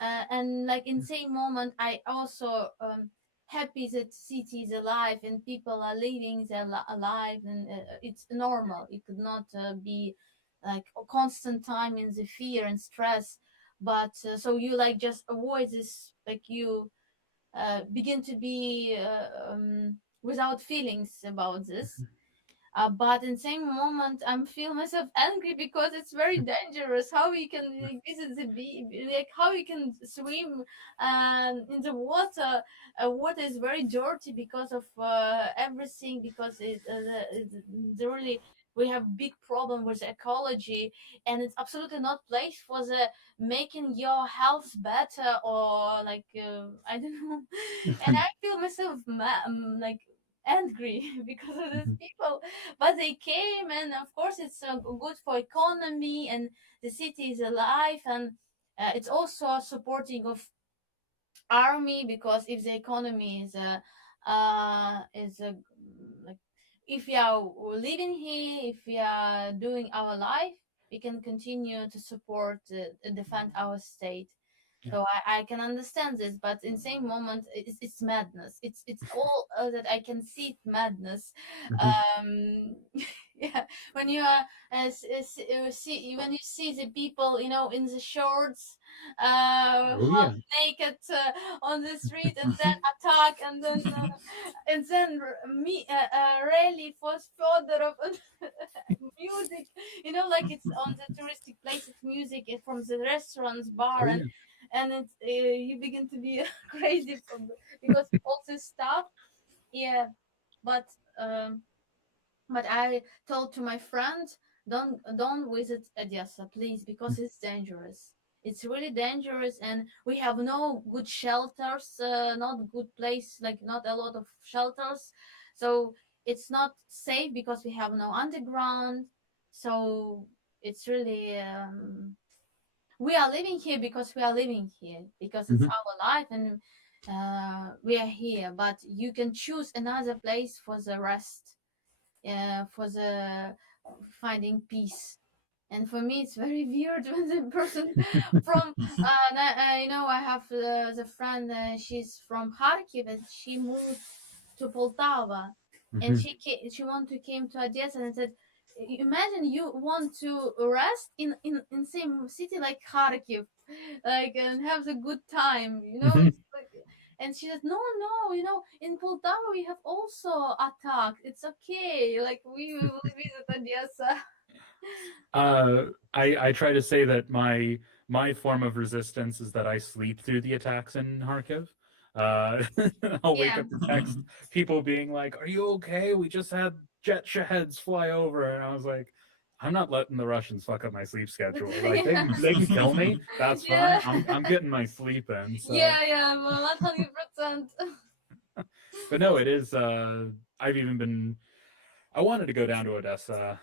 and like in same moment I also happy that city is alive and people are living their alive, and it's normal. It could not be like a constant time in the fear and stress, but so you like just avoid this, like you begin to be without feelings about this. But in same moment, I'm feel myself angry because it's very dangerous. How we can like, visit the beach, like how we can swim in the water. Water is very dirty because of everything. Because the really we have big problem with ecology, and it's absolutely not place for the making your health better, or like I don't know. And I feel myself like angry because of these people, but they came, and of course it's good for economy, and the city is alive, and it's also supporting of army, because if the economy is like, if we are living here, if we are doing our life, we can continue to support defend our state. So I can understand this, but in same moment, it's madness. It's all that I can see it madness. Um, yeah, when you are see when you see the people, in the shorts, half naked on the street, and then attack, and then me rally for further of music, like it's on the touristic places, music from the restaurants, bar, and it's you begin to be crazy because of all this stuff. Yeah, but um but I told to my friend, don't visit Odessa, please, because it's dangerous. It's really dangerous, and we have no good shelters, not good place, like not a lot of shelters. So it's not safe because we have no underground. So it's really we are living here because we are living here because it's our life, and we are here. But you can choose another place for the rest, for the finding peace. And for me, it's very weird when the person from, I have the friend, she's from Kharkiv, and she moved to Poltava, and she want to came to Odessa, and said, imagine you want to rest in same city like Kharkiv, like, and have a good time, It's like, and she said, no, in Poltava we have also attack. It's okay. Like we will visit Odessa. I try to say that my form of resistance is that I sleep through the attacks in Kharkiv. I'll wake Yeah. up to text people being like, "Are you okay? We just had jet shaheds fly over," and I was like, "I'm not letting the Russians fuck up my sleep schedule. Like they can kill me. That's Yeah. fine. I'm getting my sleep in." So. Yeah, 100%. But no, it is. I've even been. I wanted to go down to Odessa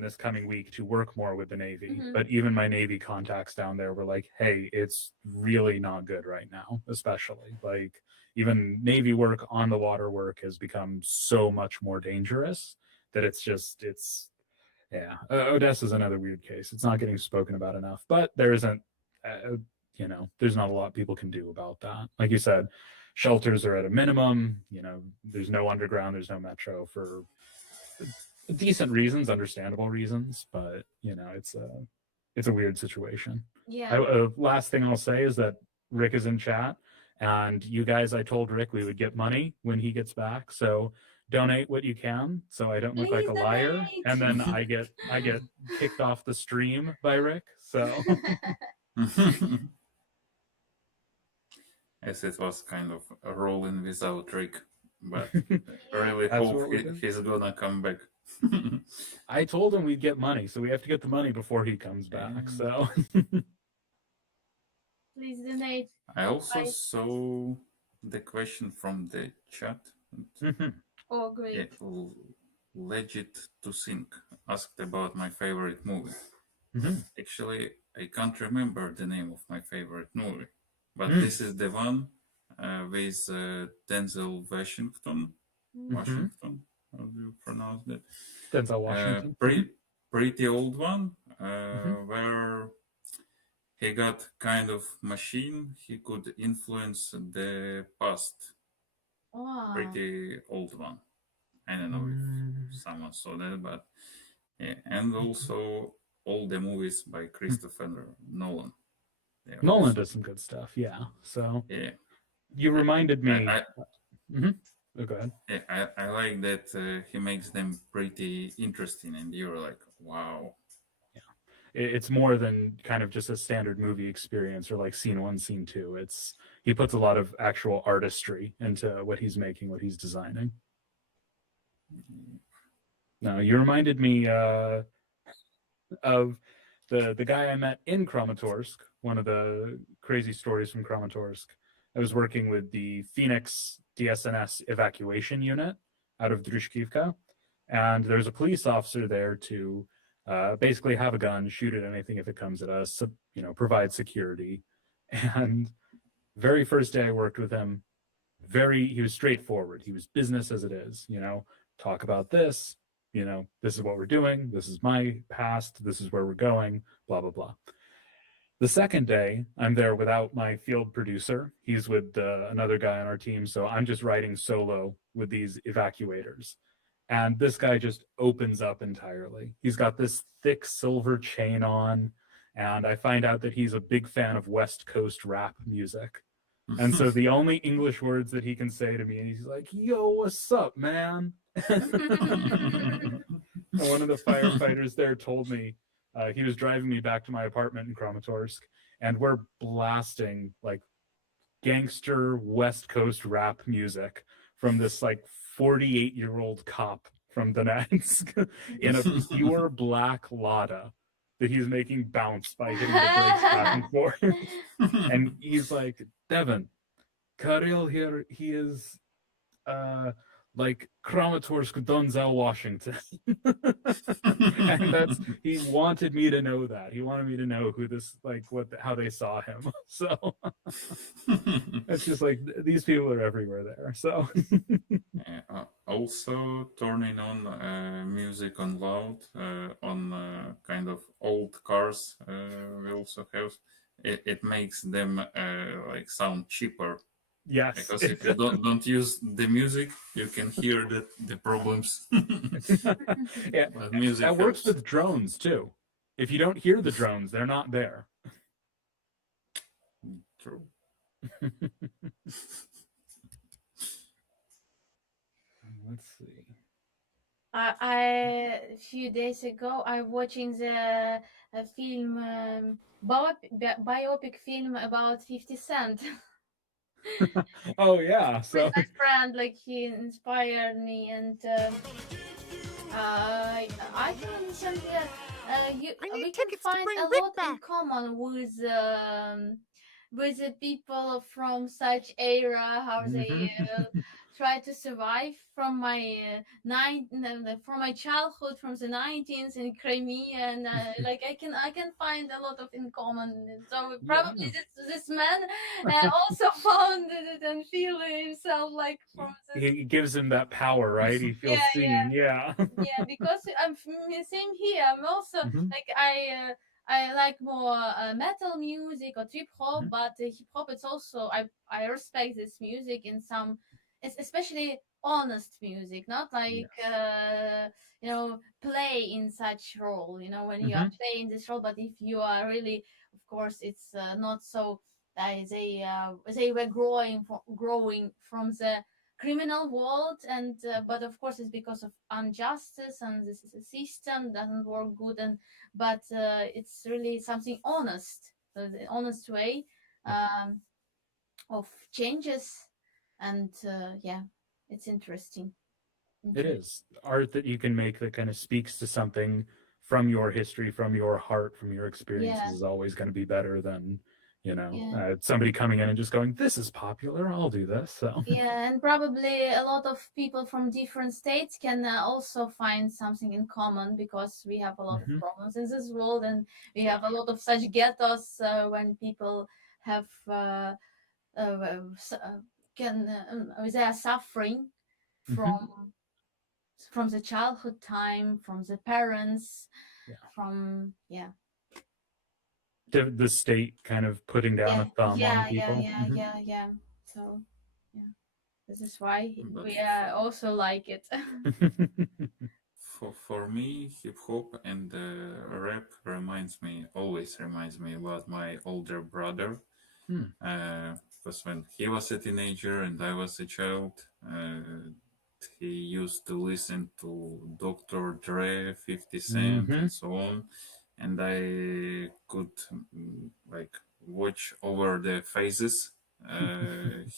this coming week to work more with the Navy, but even my Navy contacts down there were like, "Hey, it's really not good right now, especially like even Navy work, on the water work has become so much more dangerous that it's yeah. Odessa is another weird case. It's not getting spoken about enough, but there isn't, there's not a lot people can do about that. Like you said, shelters are at a minimum. There's no underground, there's no metro for decent reasons, understandable reasons, but it's it's a weird situation. Yeah. Last thing I'll say is that Rick is in chat, and you guys, I told Rick we would get money when he gets back, so donate what you can, so I don't look like Please a liar, donate. and then I get kicked off the stream by Rick. So Yes, it was kind of a rolling without Rick, but really That's hope what we do. he's gonna come back. I told him we'd get money, so we have to get the money before he comes back. So Please donate. I also I- saw the question from the chat. Oh, great. Yeah, Legit to Think asked about my favorite movie. Actually, I can't remember the name of my favorite movie, but this is the one with Denzel Washington. Washington, how do you pronounce that? Denzel Washington. Pretty old one, where he got kind of machine. He could influence the past. Wow. Pretty old one. I don't know if someone saw that, but yeah. And also all the movies by Christopher Nolan. Nolan does some good stuff, yeah. So yeah, you reminded me. Oh, go ahead. Yeah, I like that he makes them pretty interesting, and you're like, wow. It's more than kind of just a standard movie experience or like scene one, scene two. He puts a lot of actual artistry into what he's making, what he's designing. No, you reminded me of the guy I met in Kramatorsk, one of the crazy stories from Kramatorsk. I was working with the Phoenix DSNS evacuation unit out of Drushkivka, and there's a police officer there to basically have a gun, shoot at anything if it comes at us, provide security. And very first day I worked with him, he was straightforward. He was business as it is, talk about this, this is what we're doing, this is my past, this is where we're going, blah, blah, blah. The second day, I'm there without my field producer. He's with another guy on our team, so I'm just riding solo with these evacuators. And this guy just opens up entirely. He's got this thick silver chain on, and I find out that he's a big fan of West Coast rap music. And so the only English words that he can say to me, he's like, yo, what's up, man? And one of the firefighters there told me, he was driving me back to my apartment in Kramatorsk, and we're blasting like gangster West Coast rap music from this like 48-year-old cop from Donetsk in a pure black Lada that he's making bounce by hitting the brakes back and forth. And he's like, Devin, Kirill here, he is like Kramatorsk Denzel Washington. And he wanted me to know that. He wanted me to know who this, like, how they saw him. So it's just like, these people are everywhere there. So also turning on music on loud on kind of old cars we also have. It makes them like sound cheaper. Yes, because if you don't use the music, you can hear the problems. Yeah, music that works with drones too. If you don't hear the drones, they're not there. True. Let's see. A few days ago, I watching the film biopic film about 50 Cent. Oh yeah, so with my friend, like he inspired me, and I can understand that we can find a lot in common with the people from such era, how they try to survive from my from my childhood, from the 90s in Crimea, and like I can find a lot of in common. So probably this man also found it and feel himself like from this. He gives him that power, right? He feels seen. Yeah. Yeah, because I'm same here. I'm also like I like more metal music or trip hop, but hip hop, it's also I respect this music in some it's especially honest music, not like play in such role, when you are playing this role. But if you are really, of course, it's not so they were growing from the criminal world, and but of course it's because of injustice, and this system doesn't work good, and but it's really something honest, the honest way of changes, and it's interesting. It is art that you can make that kind of speaks to something from your history, from your heart, from your experiences Yeah. is always going to be better than Yeah. somebody coming in and just going, "This is popular, I'll do this." So Yeah, and probably a lot of people from different states can also find something in common, because we have a lot of problems in this world, and we have a lot of such ghettos when people have they are suffering from the childhood time, from the parents, from the state kind of putting down a thumb on people. Yeah. So yeah, this is why we also like it. For me, hip hop and rap always reminds me about my older brother. Because when he was a teenager and I was a child, he used to listen to Dr. Dre, 50 Cent, and so on. And I could like watch over the phases.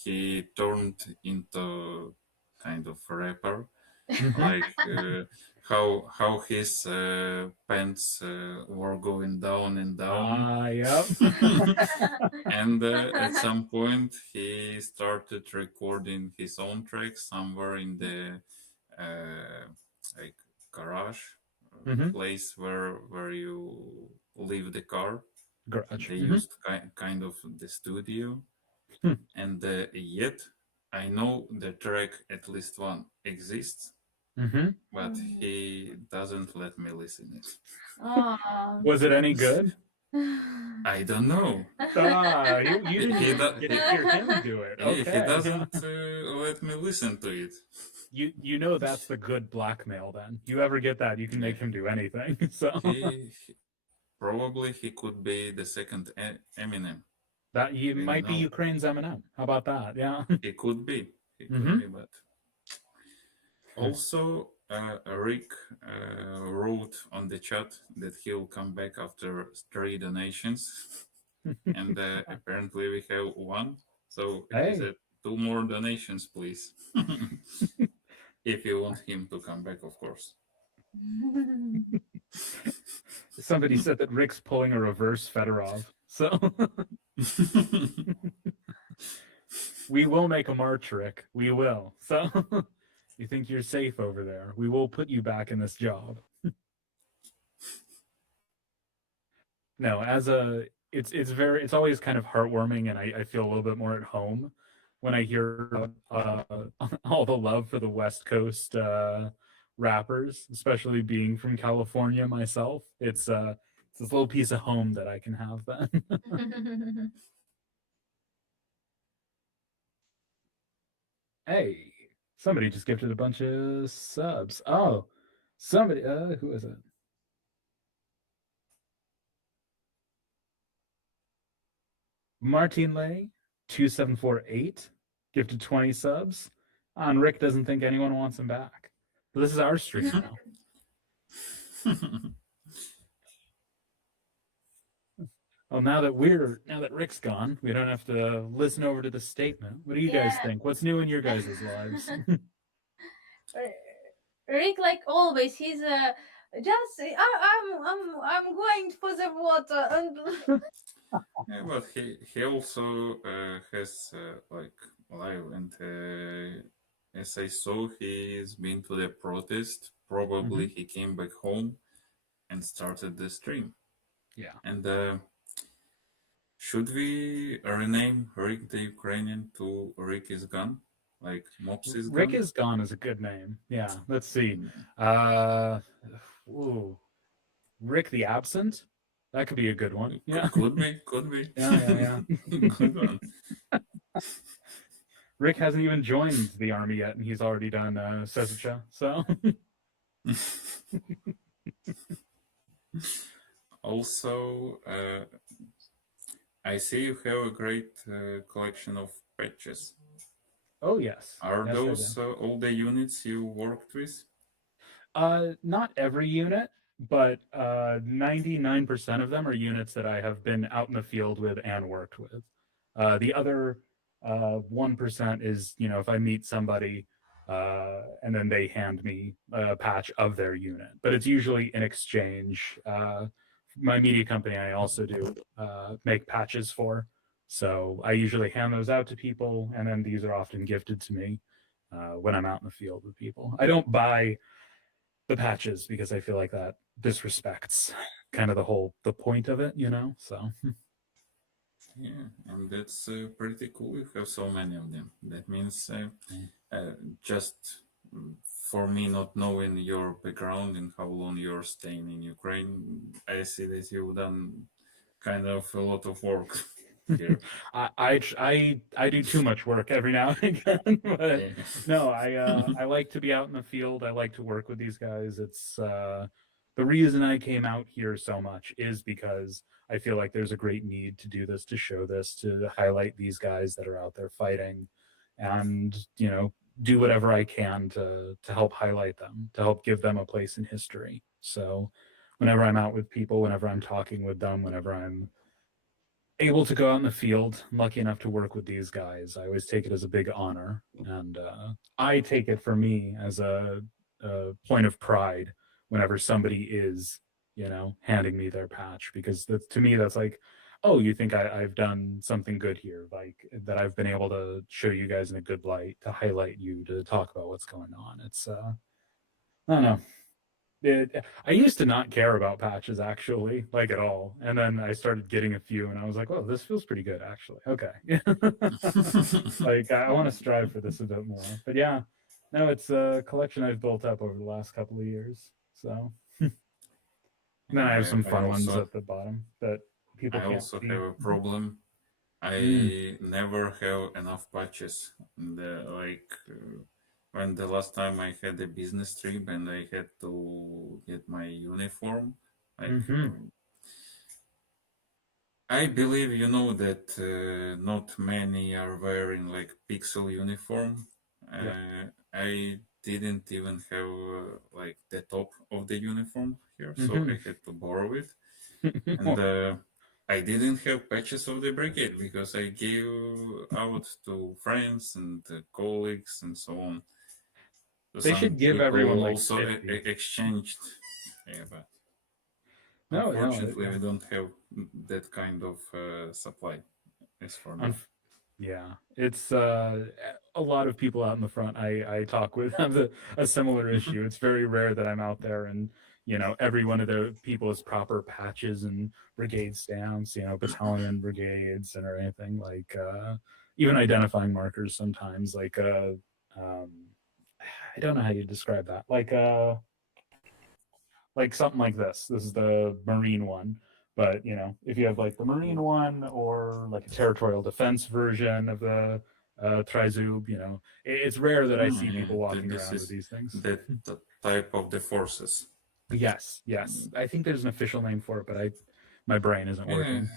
He turned into kind of rapper, like how his pants were going down and down. Yep. And at some point he started recording his own tracks somewhere in the like garage place where you leave the car. Garage. They used kind of the studio. And yet I know the track, at least one, exists, but he doesn't let me listen it. Was it any good? I don't know. You didn't get to hear him do it. Okay. He doesn't let me listen to it. You know that's the good blackmail. Then you ever get that, you can make him do anything. So probably he could be the second Eminem. That might be Ukraine's Eminem. How about that? Yeah, it could be. It could be, but also Rick wrote on the chat that he'll come back after 3 donations, and apparently we have 1. So he said 2 more donations, please, if you want him to come back, of course. Somebody said that Rick's pulling a reverse Fedorov. So we will make a march, Rick. We will. So you think you're safe over there? We will put you back in this job. No, it's always kind of heartwarming, and I feel a little bit more at home when I hear all the love for the West Coast rappers, especially being from California myself. It's this little piece of home that I can have then. Hey, somebody just gifted a bunch of subs. Oh, somebody, who is it? Martin Lay, 2748, gifted 20 subs. And Rick doesn't think anyone wants him back. But this is our stream now. Well, now that Rick's gone, we don't have to listen over to the statement. What do you guys think? What's new in your guys' lives? Rick, like always, he's just I'm going for the water and. Yeah, but he also has like live, and as I saw, he's been to the protest. Probably he came back home and started the stream. Yeah. And should we rename Rick the Ukrainian to Rick is Gone? Like Mops is Gone? Rick is Gone is a good name. Yeah. Let's see. Rick the Absent? That could be a good one. Yeah. Could be. Yeah. Good one. Rick hasn't even joined the army yet, and he's already done Sezucha. So Also, I see you have a great collection of patches. oh yes, Are yes, those all the units you worked with? not every unit, but 99% of them are units that I have been out in the field with and worked with. The other 1% is, you know, if I meet somebody and then they hand me a patch of their unit, but it's usually in exchange. My media company, I also do make patches for. So I usually hand those out to people, and then these are often gifted to me when I'm out in the field with people. I don't buy the patches because I feel like that disrespects kind of the point of it, you know. So Yeah, and that's pretty cool. You have so many of them. That means just for me not knowing your background and how long you're staying in Ukraine, I see that you've done kind of a lot of work here. I do too much work every now and again, but Yeah. no, I like to be out in the field. I like to work with these guys. It's the reason I came out here so much is because I feel like there's a great need to do this, to show this, to highlight these guys that are out there fighting, and you know, do whatever I can to help highlight them, to help give them a place in history. So whenever I'm out with people, whenever I'm talking with them, whenever I'm able to go out in the field, I'm lucky enough to work with these guys, I always take it as a big honor, and I take it for me as a point of pride whenever somebody is, you know, handing me their patch, because that's, to me, that's like, oh, you think I've done something good here, like that I've been able to show you guys in a good light, to highlight you, to talk about what's going on. It's I don't know. I used to not care about patches actually, like at all, and then I started getting a few, and I was like, "Well, this feels pretty good actually." Okay, like I want to strive for this a bit more. But yeah, no, it's a collection I've built up over the last couple of years. So then I have some I fun ones also at the bottom that people I can't also see. have a problem. Mm. I never have enough patches. Like when the last time I had a business trip and I had to get my uniform, like Hmm. I believe you know that not many are wearing like pixel uniform. Yep. I didn't even have like the top of the uniform here, so Hmm. I had to borrow it. And I didn't have patches of the brigade because I gave out to friends and colleagues and so on. So They some should give everyone people like also 50. exchanged. Yeah, but No, no. unfortunately, we don't have that kind of supply as for now. Yeah, it's a lot of people out in the front I talk with have a similar issue. It's very rare that I'm out there and, you know, every one of the people has proper patches and brigade stamps, you know, battalion brigades and or anything like even identifying markers sometimes, like um I don't know how you describe that. Like something like this. This is the Marine one. But you know, if you have like the Marine one or like a territorial defense version of the Trizub, you know, it's rare that I see Yeah, people walking this around with is these things. the type of the forces. Yes, yes. I think there's an official name for it, but my brain isn't Yeah, working.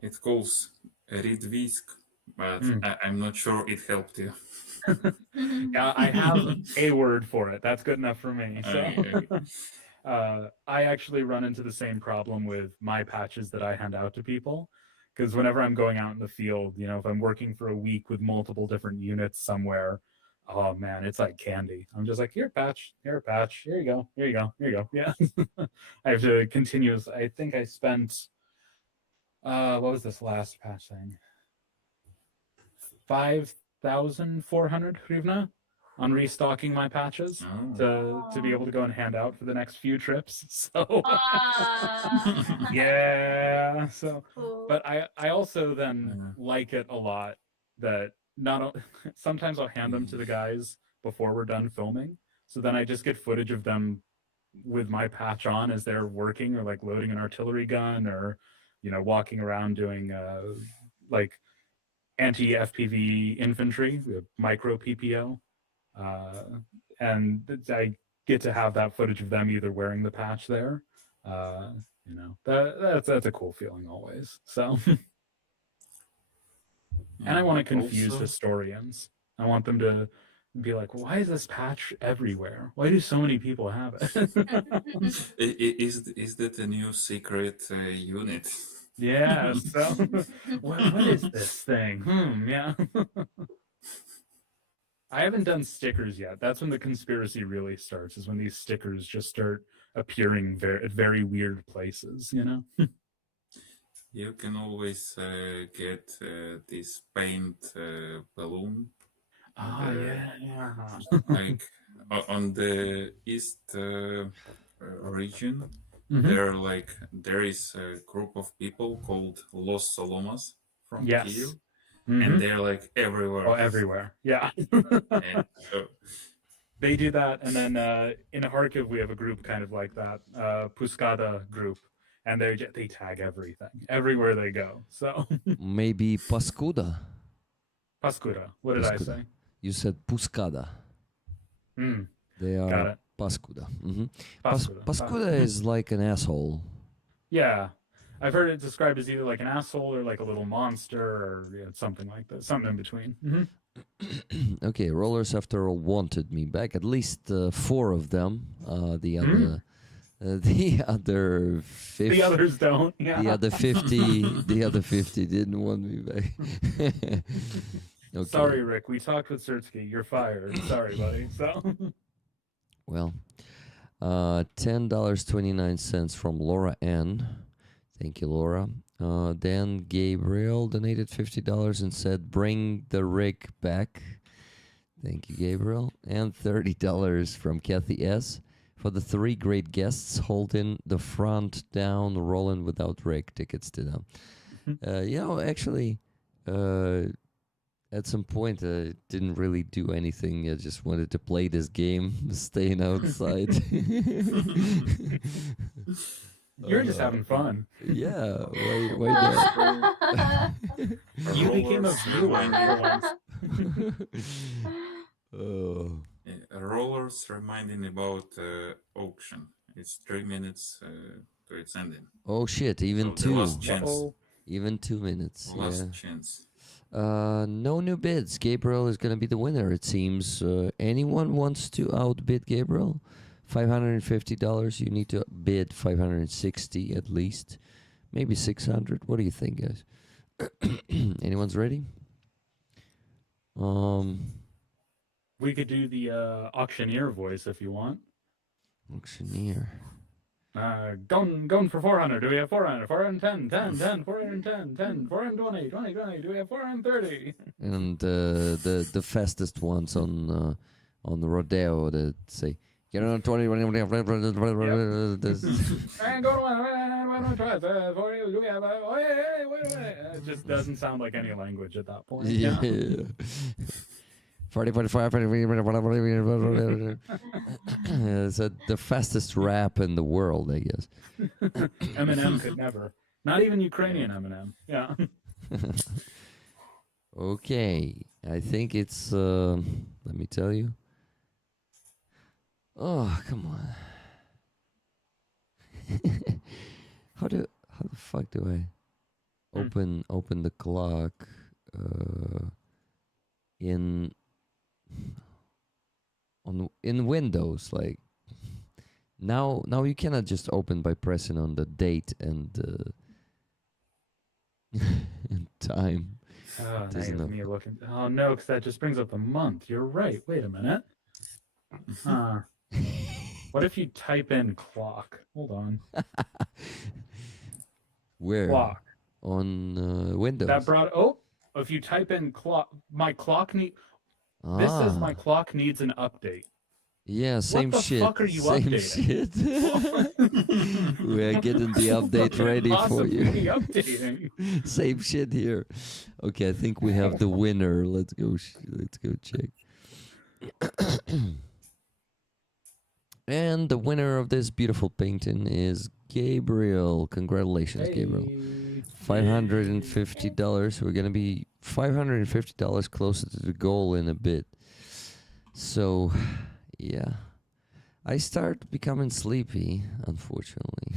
it calls Ridvisk, but Hmm. I'm not sure it helped you. Yeah, I have a word for it. That's good enough for me. So Okay. I actually run into the same problem with my patches that I hand out to people. Because whenever I'm going out in the field, you know, if I'm working for a week with multiple different units somewhere, oh man, it's like candy. I'm just like, here, patch, here, patch, here you go, here you go, here you go. Yeah. I have to continuous. I think I spent, what was this last patch thing? 5,400 hryvnia on restocking my patches Oh. to be able to go and hand out for the next few trips. So Ah. yeah. So, Cool. but I also then like it a lot that sometimes I'll hand them to the guys before we're done filming. So then I just get footage of them with my patch on as they're working or like loading an artillery gun or, you know, walking around doing like anti-FPV infantry. We have micro PPO, and I get to have that footage of them either wearing the patch there. That's a cool feeling always. So, and I want to confuse Also, historians. I want them to be like, why is this patch everywhere? Why do so many people have it? is that a new secret unit? Yeah. So, what is this thing? Yeah. I haven't done stickers yet. That's when the conspiracy really starts, is when these stickers just start appearing at very weird places, you know? You can always get this paint balloon. Oh, there, yeah. like on the east region. Mhm. There is a group of people called Los Solomas from Yes. Kiev, Mhm. and they're like everywhere. Oh, everywhere. Yeah. And, They do that. And then in Kharkiv, we have a group kind of like that, Puskada group. And they tag everything, everywhere they go. So, Maybe Paskuda. Paskuda. What did I Paskuda. say? You said Puskada. Mm, They got are it. Paskuda. Paskuda. Paskuda is like an asshole. Yeah. I've heard it described as either like an asshole or like a little monster or something like that, something in between. Okay, rollers after all wanted me back. At least 4 of them. The other, the other 50. The others don't. Yeah. The other 50 didn't want me back. Okay. Sorry, Rick. We talked with Sersky. You're fired. Sorry, buddy. So. Well, $10.29 from Laura N. Thank you, Laura. Then Gabriel donated $50 and said, "Bring the rig back." Thank you, Gabriel. And $30 from Kathy S. For the 3 great guests holding the front down, rolling without rig. Tickets to them. Actually, at some point, I didn't really do anything. I just wanted to play this game, staying outside. You're just having fun. Yeah, why not? You became a viewer for once. Oh. Rollers reminding about auction. It's 3 minutes to its ending. Oh shit, even So the 2. last chance. Uh-oh. Even 2 minutes. Last chance. No new bids. Gabriel is gonna be the winner, it seems. Anyone wants to outbid Gabriel? $550. You need to bid $560 at least. Maybe $600. What do you think, guys? Anyone's ready? We could do the auctioneer voice if you want. Auctioneer. Going for 400. Do we have 400? 410, 10, 10, 410, 10, 420, 20, 20. Do we have 430? And the fastest ones on the rodeo that say, get on 20. And go to one try. Do we have wait. It just doesn't sound like any language at that point. Yeah. 40, 45, it's the fastest rap in the world, I guess. Eminem could never. Not even Ukrainian Eminem. Yeah. Okay, I think it's. Let me tell you. Oh, come on. How the fuck do I open the clock in Windows? Like now you cannot just open by pressing on the date and and time. Oh, Doesn't now know. me looking. Oh no, because that just brings up the month. You're right. Wait a minute. What if you type in clock? Hold on. Where? Clock. On Windows. That brought. Oh, if you type in clock, my clock This says my clock needs an update. Yeah, same what the shit. fuck are you same updating? shit. We are getting the update ready for you. Updating? Same shit here. Okay, I think we have the winner. Let's go. Let's go check. And the winner of this beautiful painting is Gabriel. Congratulations, Gabriel. $550. We're gonna be $550 closer to the goal in a bit. So, yeah. I start becoming sleepy, unfortunately.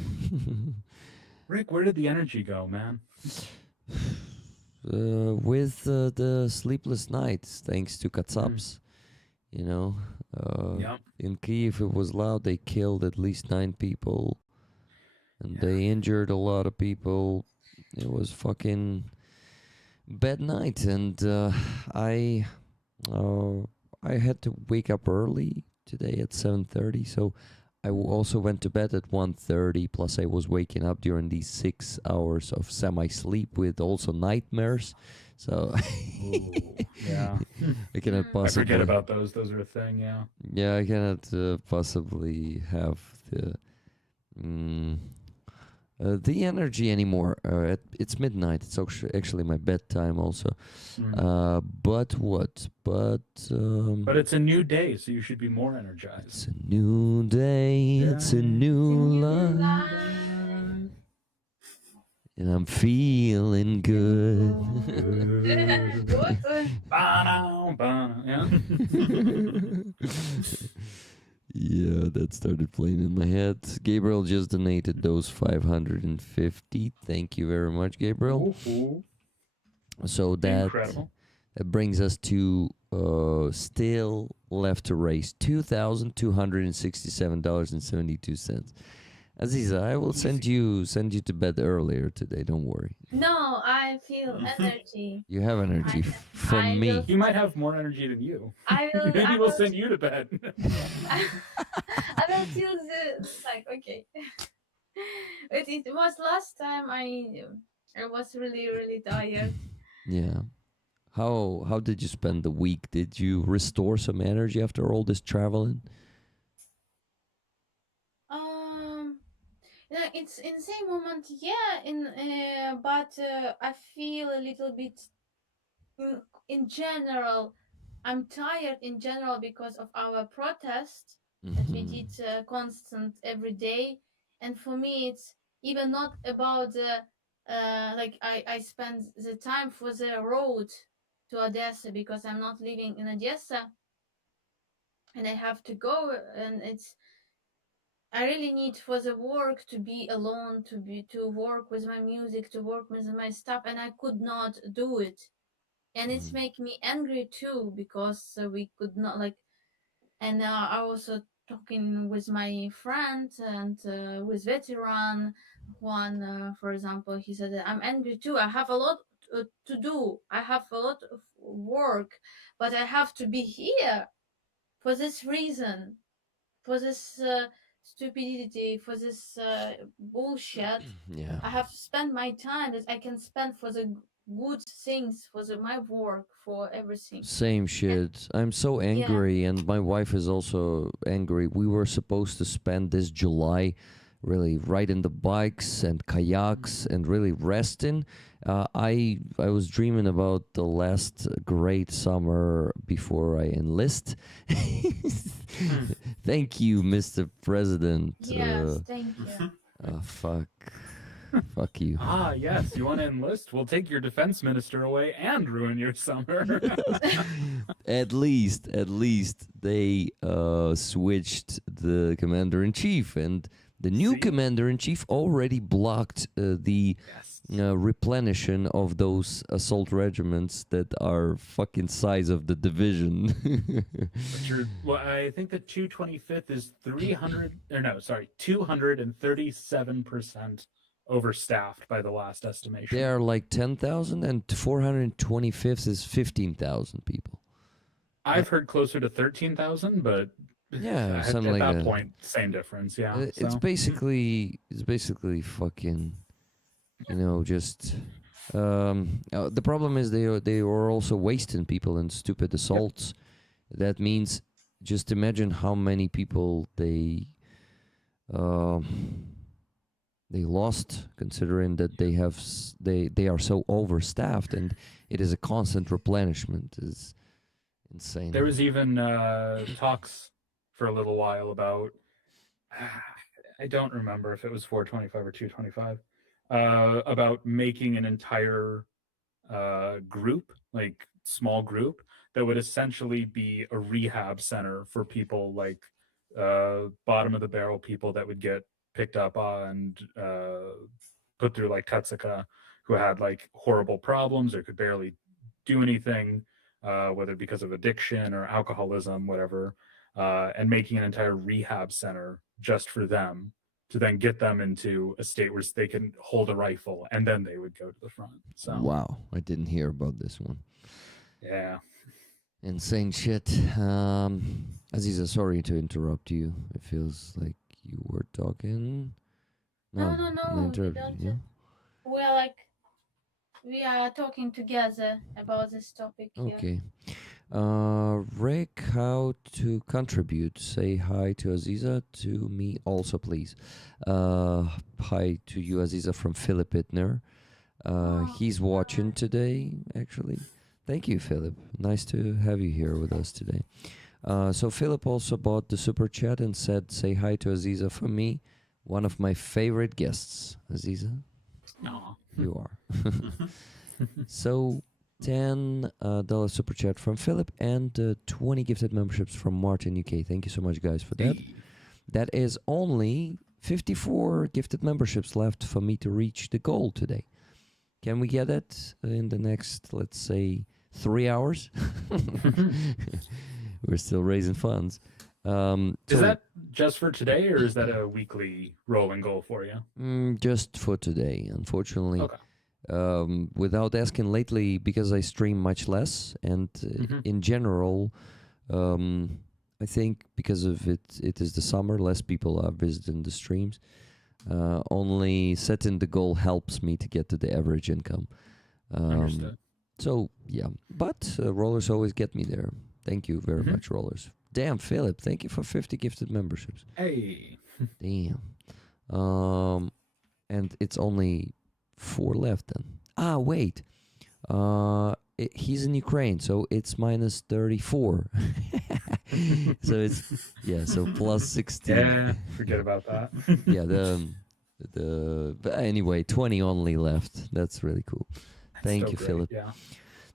Rick, where did the energy go, man? With the sleepless nights, thanks to Katsaps. You know, Yep. in Kiev it was loud. They killed at least 9 people, and Yeah. they injured a lot of people. It was fucking bad night, and I had to wake up early today at 7:30. So I also went to bed at 1:30. Plus, I was waking up during these 6 hours of semi-sleep with also nightmares. So Yeah. I cannot I possibly forget about those. Those are a thing, yeah. Yeah, I cannot possibly have the energy anymore. It's midnight. It's actually my bedtime also. But what? But But it's a new day, so you should be more energized. it's a new day. It's a new life, and I'm feeling good. Ba-da, ba-da, yeah. Yeah, that started playing in my head. Gabriel just donated those 550. Thank you very much, Gabriel. Ooh. So that Incredible. brings us to still left to raise $2,267.72. Aziza, I will send you to bed earlier today. Don't worry. No, I feel energy. You have energy from I me. will- He might have more energy than you. I will. Maybe I we'll will, send you to bed. I will feel the like okay. It was last time I was really tired. Yeah. How did you spend the week? Did you restore some energy after all this traveling? Yeah, it's in the same moment, yeah. But I feel a little bit. In general, I'm tired in general because of our protest that we Mhm. did constant every day, and for me, it's even not about the like I spend the time for the road to Odessa because I'm not living in Odessa, and I have to go, and it's I really need for the work to be alone, to work with my music, to work with my stuff, and I could not do it, and it's making me angry too because we could not like. And I also talking with my friend and with veteran one, for example, he said that I'm angry too. I have a lot to do. I have a lot of work, but I have to be here for this reason, for this stupidity, for this bullshit. Yeah. I have to spend my time that I can spend for the good things, for my work, for everything. Same shit. I'm so angry, and my wife is also angry. We were supposed to spend this July really riding the bikes and kayaks and really resting. I was dreaming about the last great summer before I enlist. Thank you, Mr. President. Yes, thank you. Fuck. Fuck you. Ah, yes. You want to enlist? We'll take your defense minister away and ruin your summer. At least they switched the commander-in-chief, and the new See? commander-in-chief already blocked the Yes. replenishing of those assault regiments that are fucking size of the division. Well, I think the 225th is 237% overstaffed by the last estimation. They are like 10,000, and 425th is 15,000 people. I've heard closer to 13,000, but Yeah, at something like that that. point, same difference. Yeah. It's so. basically fucking, just the problem is they are also wasting people in stupid assaults. That means just imagine how many people they lost, considering that they are so overstaffed, and it is a constant replenishment. Is insane. There was even talks for a little while about, I don't remember if it was 425 or 225, about making an entire group, like small group, that would essentially be a rehab center for people like bottom of the barrel people that would get picked up and put through like Tetsuka, who had like horrible problems or could barely do anything, whether because of addiction or alcoholism, whatever, and making an entire rehab center just for them to then get them into a state where they can hold a rifle and then they would go to the front. So Wow, I didn't hear about this one. yeah. Insane shit. Aziza, sorry to interrupt you. It feels like you were talking. No, I we interrupted don't. you. We are talking together about this topic here. Okay. Rick, how to contribute? Say hi to Aziza, to me also, please. Hi to you, Aziza, from Philip Ittner. He's watching today, actually. Thank you, Philip. Nice to have you here with us today. So Philip also bought the super chat and said, say hi to Aziza from me, one of my favorite guests. Aziza? Aw. You are. So, $10 super chat from Philip and 20 gifted memberships from Martin UK. Thank you so much, guys, for that. That is only 54 gifted memberships left for me to reach the goal today. Can we get it in the next, let's say, 3 hours? We're still raising funds. Is that just for today, or is that a weekly rolling goal for you? Just for today, unfortunately. Okay. Without asking lately, because I stream much less, and in general, I think because of it is the summer, less people are visiting the streams. Only setting the goal helps me to get to the average income. Understood. So, yeah. But rollers always get me there. Thank you very much, rollers. Damn, Philip, thank you for 50 gifted memberships. Hey. Damn. And it's only 4 left then. Ah, wait. He's in Ukraine, so it's minus 34. So it's, yeah, so plus 16. Yeah, forget about that. Yeah, but anyway, 20 only left. That's really cool. Thank you, Great, Philip. Yeah.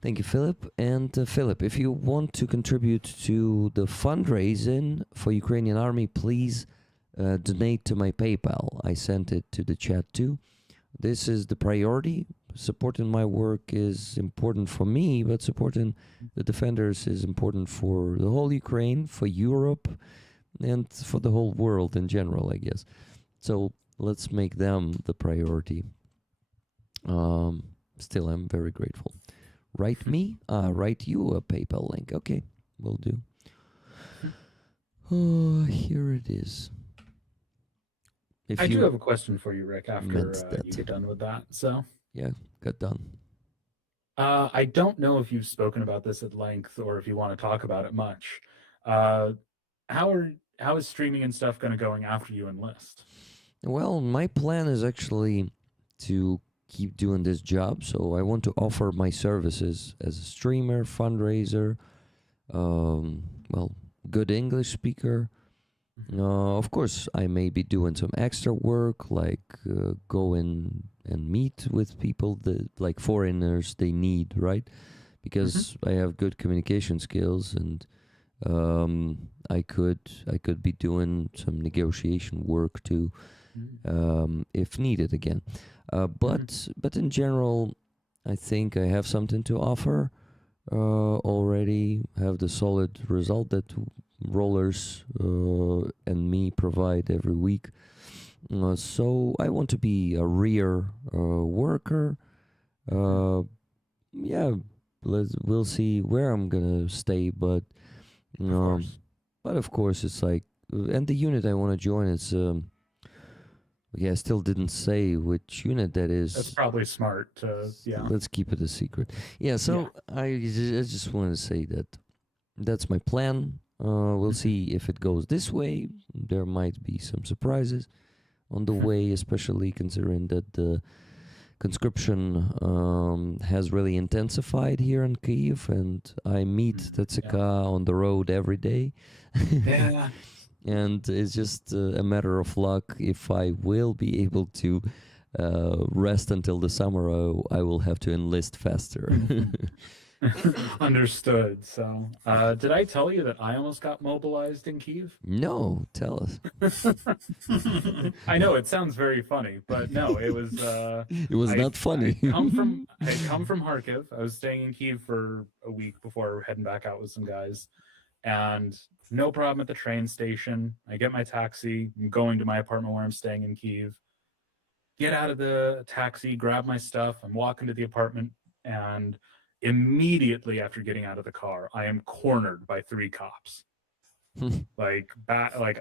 Thank you, Philip. And Philip, if you want to contribute to the fundraising for Ukrainian army, please donate to my PayPal. I sent it to the chat too. This is the priority. Supporting my work is important for me, but supporting the defenders is important for the whole Ukraine, for Europe, and for the whole world in general, I guess. So let's make them the priority. Still, I'm very grateful. Write me? Write you a PayPal link. Okay, will do. Oh, here it is. I do have a question for you, Rick, after that. you get done with that. So, yeah, got done. I don't know if you've spoken about this at length or if you want to talk about it much. How is streaming and stuff going after you enlist? Well, my plan is actually to keep doing this job. So I want to offer my services as a streamer, fundraiser, good English speaker. Of course, I may be doing some extra work, like go in and meet with people that, like foreigners, they need, right? Because I have good communication skills, and I could be doing some negotiation work too, if needed again. But in general, I think I have something to offer. Already have the solid result that rollers and me provide every week. So I want to be a rear worker. Yeah, we'll see where I'm gonna stay, but of course it's like, and the unit I want to join is I still didn't say which unit that is. That's probably smart. Yeah. Let's keep it a secret. Yeah, so I just want to say that that's my plan. We'll see if it goes this way. There might be some surprises on the way, especially considering that the conscription has really intensified here in Kyiv, and I meet Tetsuka on the road every day. And it's just a matter of luck if I will be able to rest until the summer, I will have to enlist faster. Understood. So, did I tell you that I almost got mobilized in Kiev? No, tell us. I know it sounds very funny, but no, it was. It was not funny. I come from Kharkiv. I was staying in Kiev for a week before heading back out with some guys, and no problem at the train station. I get my taxi. I'm going to my apartment where I'm staying in Kiev. Get out of the taxi, grab my stuff. I'm walking to the apartment, and immediately after getting out of the car, I am cornered by 3 cops. like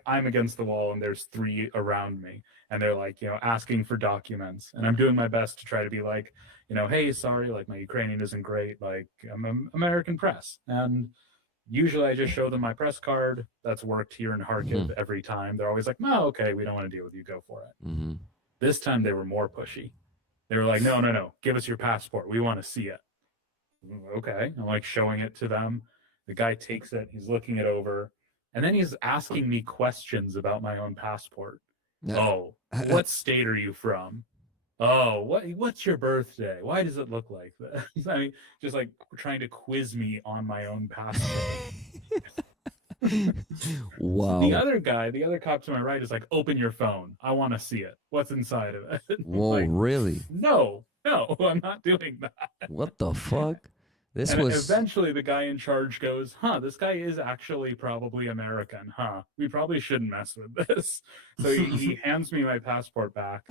I'm against the wall and there's 3 around me, and they're like, asking for documents, and I'm doing my best to try to be like, hey, sorry, like my Ukrainian isn't great, like I'm an American press, and usually I just show them my press card. That's worked here in Kharkiv every time. They're always like, no, okay, we don't want to deal with you, go for it. Mm-hmm. This time they were more pushy. They were like, no, give us your passport, we want to see it. Okay, I'm like showing it to them. The guy takes it, he's looking it over, and then he's asking me questions about my own passport. Oh, what state are you from? Oh, what's your birthday? Why does it look like this? I mean, just like trying to quiz me on my own passport. Wow. The other cop to my right is like, open your phone, I want to see it. What's inside of it? Whoa, like, really? No, I'm not doing that. What the fuck? Eventually the guy in charge goes, this guy is actually probably American, we probably shouldn't mess with this. So he hands me my passport back.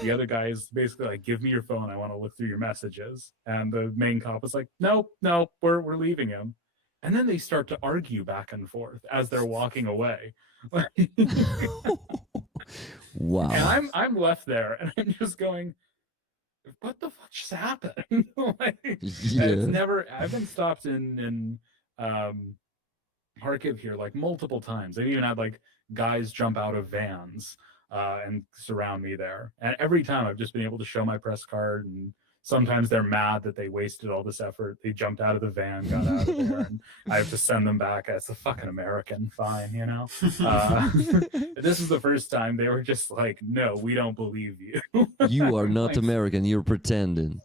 The other guy is basically like, give me your phone, I want to look through your messages. And the main cop is like, no, we're leaving him. And then they start to argue back and forth as they're walking away. Wow. And I'm left there and I'm just going, what the fuck just happened? I've been stopped in Kharkiv here like multiple times. They've even had like guys jump out of vans and surround me there. And every time I've just been able to show my press card, and sometimes they're mad that they wasted all this effort. They jumped out of the van, got out of there, and I have to send them back as a fucking American. Fine, This is the first time they were just like, no, we don't believe you. You are not American. You're pretending.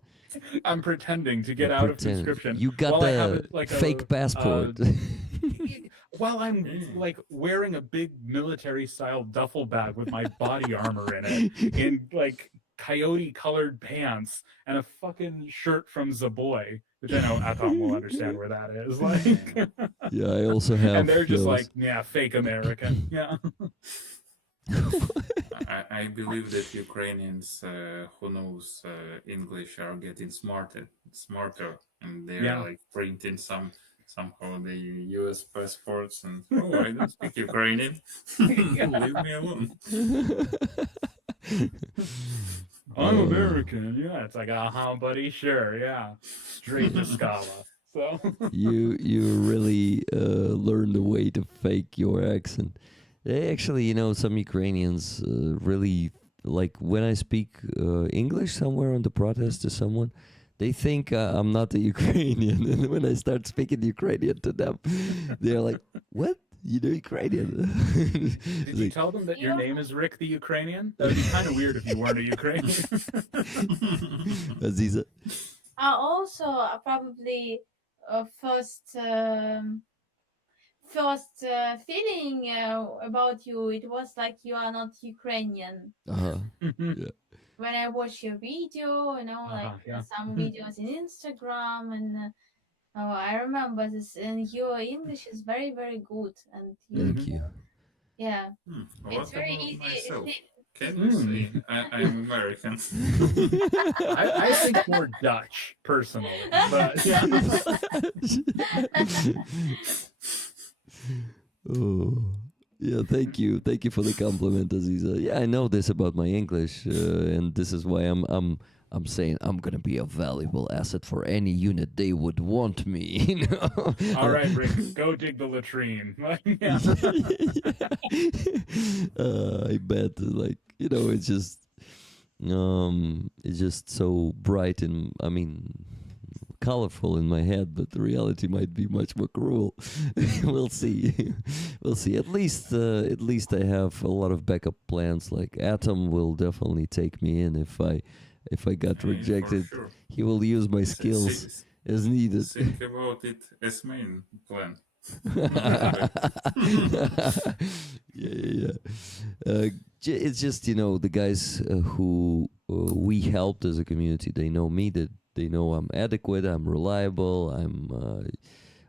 I'm pretending to get out of conscription. You got fake passport. While I'm like wearing a big military-style duffel bag with my body armor in it, in like coyote colored pants and a fucking shirt from Zaboy, which I know Atom will understand where that is. Like, yeah, I also have. And they're just like, yeah, fake American. Yeah. I believe that Ukrainians who knows English are getting smarter, and they're like printing somehow the U.S. passports, and I don't speak Ukrainian. Leave me alone. I'm American. Yeah, it's like, buddy, sure, yeah, straight to Scala. So you really learned a way to fake your accent. They actually, some Ukrainians really, like when I speak English somewhere on the protest to someone, they think I'm not a Ukrainian, and when I start speaking Ukrainian to them, they're like, "What? You know Ukrainian?" Did you tell them that your name is Rick the Ukrainian? That would be kind of weird if you weren't a Ukrainian. Aziza. Also, probably first feeling about you, it was like you are not Ukrainian. Yeah. When I watch your video, some videos in Instagram, and I remember this, and your English is very, very good. And Thank you. Yeah, it's very easy. Myself? Can you say I'm American? I think more Dutch, personally. But yeah. Oh, yeah. Thank you for the compliment, Aziza. Yeah, I know this about my English, and this is why I'm saying I'm gonna be a valuable asset for any unit they would want me. All right, Rick, go dig the latrine. Yeah. I bet, like it's just so bright, and I mean, colorful in my head, but the reality might be much more cruel. We'll see. We'll see. At least I have a lot of backup plans. Like Atom will definitely take me in if I got For rejected. sure. He will use my skills as needed. Think about it as main plan. Yeah. It's just, the guys who we helped as a community, they know me, that they know I'm adequate, I'm reliable, I'm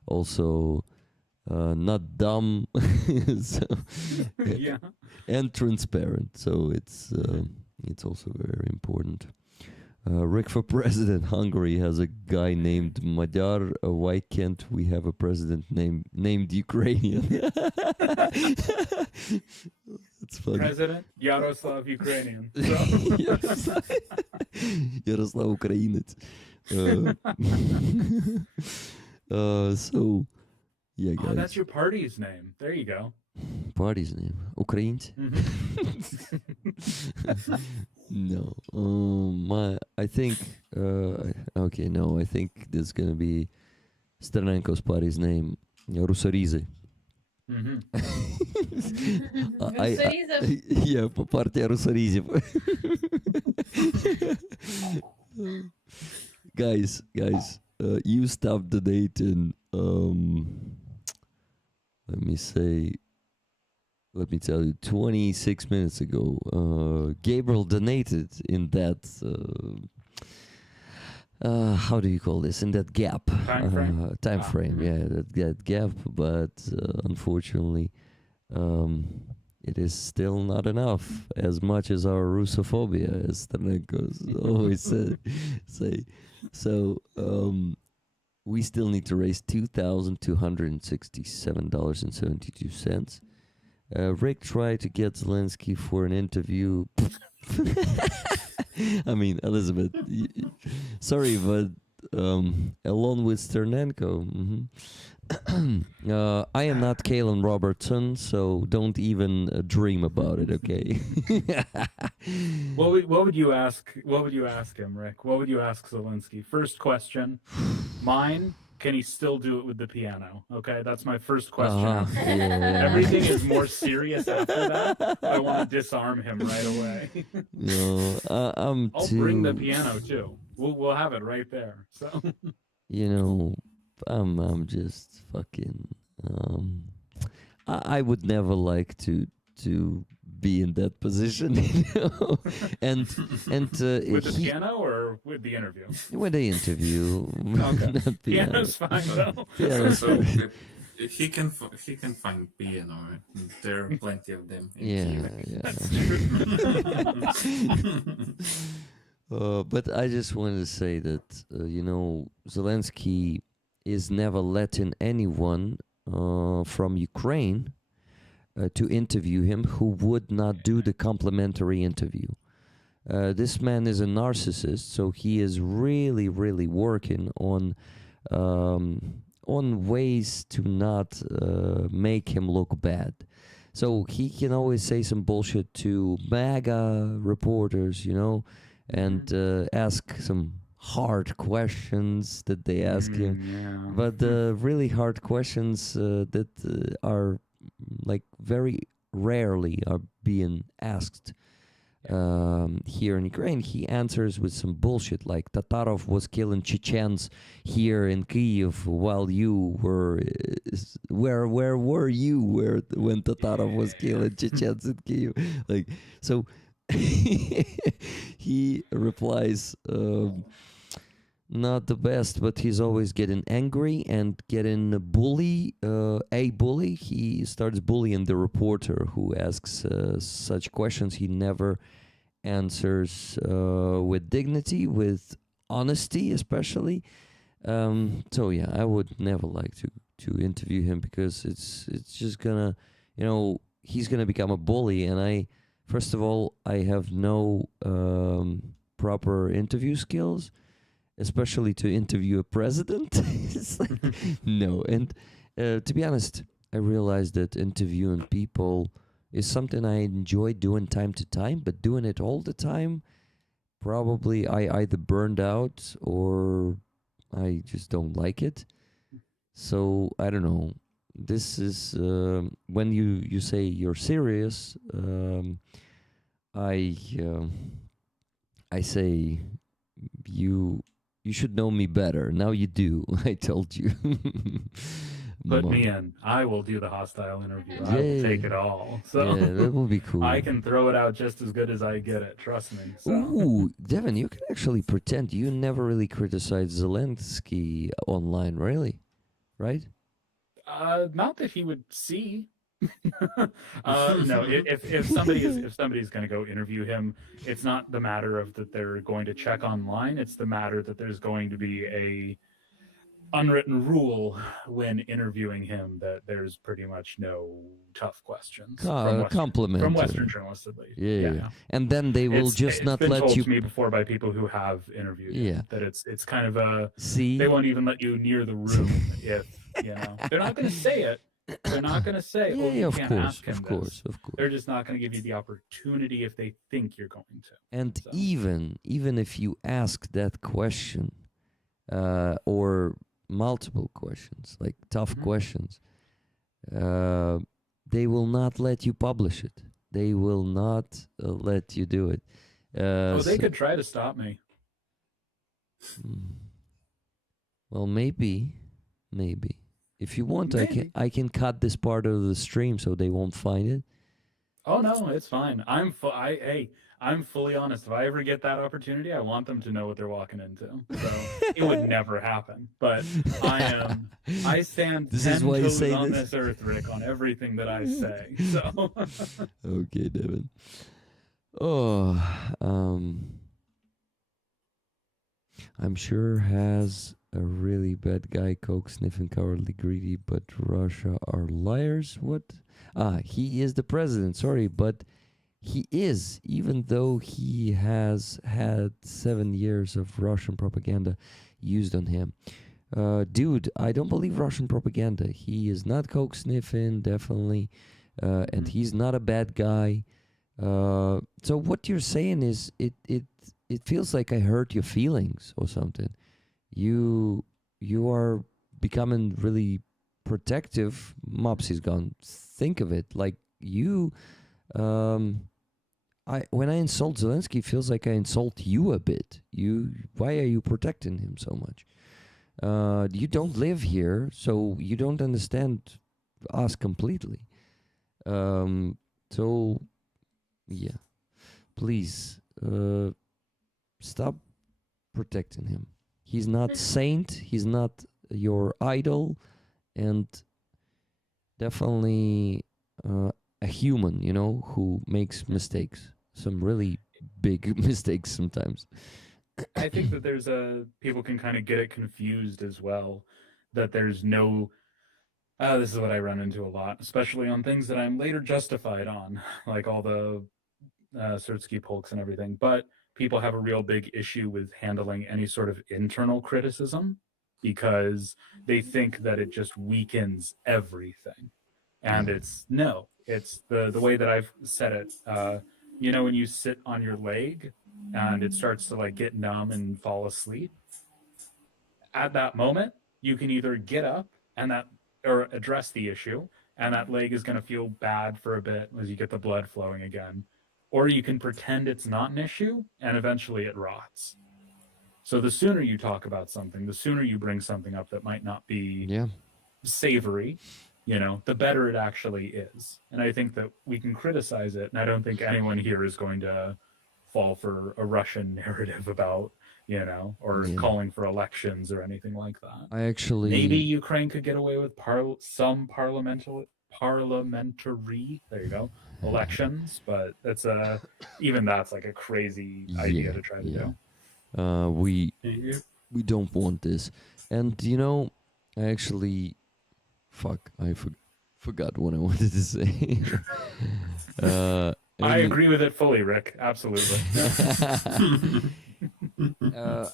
also not dumb, so, Yeah. and transparent. So it's also very important. Rick for president. Hungary has a guy named Madar. Why can't we have a president named Ukrainian? That's funny. President Yaroslav Ukrainian. So. Yaroslav Ukrainec. So, yeah, guys. Oh, that's your party's name. There you go. Party's name. Ukrainec? No. I think, okay, no, I think there's gonna be Sternenko's party's name, Rusorize. Rusorize. Yeah, партия Rusorize. Guys, you stopped the date in, let me tell you, 26 minutes ago, Gabriel donated in that, how do you call this? In that gap. Time frame? Time frame, yeah, that gap. But unfortunately, it is still not enough, as much as our Russophobia, as Sternenko's always say. So, we still need to raise $2,267.72. Rick tried to get Zelensky for an interview. I mean, Elizabeth, sorry, but along with Sternenko. I am not Kalen Robertson, so don't even dream about it, okay? What would you ask? What would you ask him, Rick? What would you ask Zelensky? First question, mine. Can he still do it with the piano? Okay, that's my first question. Yeah. Everything is more serious after that. I want to disarm him right away. I'm I'll bring the piano too. We'll have it right there. So I'm just fucking. I would never like to be in that position, and with the piano or with the interview? With the interview. Okay. Piano's fine though. Piano's So fine. he can find piano. There are plenty of them. In Kiev. That's true. But I just wanted to say that Zelensky is never letting anyone from Ukraine to interview him who would not do the complimentary interview. This man is a narcissist, so he is really, really working on ways to not make him look bad. So he can always say some bullshit to MAGA reporters, and ask some hard questions that they ask him. Yeah. But the really hard questions that are like very rarely are being asked here in Ukraine, he answers with some bullshit like Tatarov was killing Chechens here in Kyiv while you were where were you when Tatarov was killing Chechens in Kyiv? Like, so he replies not the best, but he's always getting angry and getting a bully. He starts bullying the reporter who asks such questions. He never answers with dignity, with honesty, especially. So yeah, I would never like to interview him because it's just gonna, he's gonna become a bully, and first of all, I have no proper interview skills, especially to interview a president. It's like, no. And to be honest, I realized that interviewing people is something I enjoy doing time to time, but doing it all the time, probably I either burned out or I just don't like it. So I don't know. This is when you say you're serious. I I say you should know me better. Now you do. I told you. Put Mo- me in. I will do the hostile interview. I Yeah, will take yeah. it all. So Yeah, that will be cool. I can throw it out just as good as I get it. Trust me. So. Ooh, Devin, you can actually pretend you never really criticized Zelensky online, really, right? Not that he would see. No, if somebody's going to go interview him, it's not the matter of that they're going to check online. It's the matter that there's going to be a unwritten rule when interviewing him that there's pretty much no tough questions Compliment from Western journalists at least. Yeah. And then they will just not been let told you. to me before by people who have interviewed him Yeah. that it's kind of a See, they won't even let you near the room if they're not going to say it. They're not going to say, "Oh, you of can't course, ask him of this." course, of course. They're just not going to give you the opportunity if they think you're going to. And So. even if you ask that question, or multiple questions, like tough Mhm. questions, they will not let you publish it. They will not let you do it. They So- could try to stop me. Well, maybe. If you want, Maybe. I can cut this part of the stream so they won't find it. Oh no, it's fine. I'm fully honest. If I ever get that opportunity, I want them to know what they're walking into. So it would never happen. But I stand This 10 is why you toes say on this? this earth, Rick, on everything that I say. So Okay, Devin. Oh, I'm sure has a really bad guy, coke sniffing, cowardly, greedy, but Russia are liars. What? He is the president. Sorry, but he is, even though he has had 7 years of Russian propaganda used on him. Dude, I don't believe Russian propaganda. He is not coke sniffing, definitely, and he's not a bad guy. So what you're saying is it feels like I hurt your feelings or something. You are becoming really protective. Mopsy's gone. Think of it like you. When I insult Zelensky, it feels like I insult you a bit. Why are you protecting him so much? You don't live here, so you don't understand us completely. So yeah, please stop protecting him. He's not saint. He's not your idol, and definitely a human, who makes mistakes. Some really big mistakes sometimes. I think that people can kind of get it confused as well, that there's no, this is what I run into a lot, especially on things that I'm later justified on, like all the Sersky Polks and everything, but people have a real big issue with handling any sort of internal criticism because they think that it just weakens everything. And it's the way that I've said it, when you sit on your leg and it starts to like get numb and fall asleep, at that moment you can either get up or address the issue, and that leg is going to feel bad for a bit as you get the blood flowing again, or you can pretend it's not an issue and eventually it rots. So the sooner you talk about something, the sooner you bring something up that might not be savory, the better it actually is. And I think that we can criticize it, and I don't think anyone here is going to fall for a Russian narrative about, or calling for elections or anything like that. Maybe Ukraine could get away with some parliamentary, there you go, elections, but that's even that's like a crazy idea to try to do. We don't want this. And I actually I forgot what I wanted to say. I agree with it fully, Rick. Absolutely.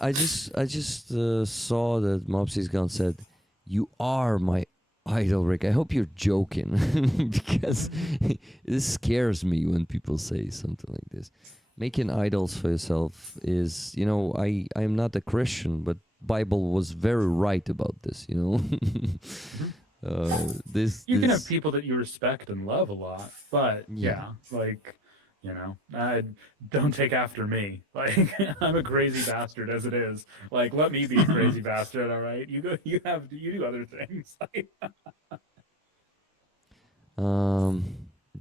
I just saw that Mopsy's Gone said, "You are my idol, Rick." I hope you're joking because this scares me when people say something like this. Making idols for yourself is, I'm not a Christian, but Bible was very right about this, you know. You can have people that you respect and love a lot, but Yeah. like, don't take after me. Like, I'm a crazy bastard as it is. Like, let me be a crazy bastard. All right, you do other things.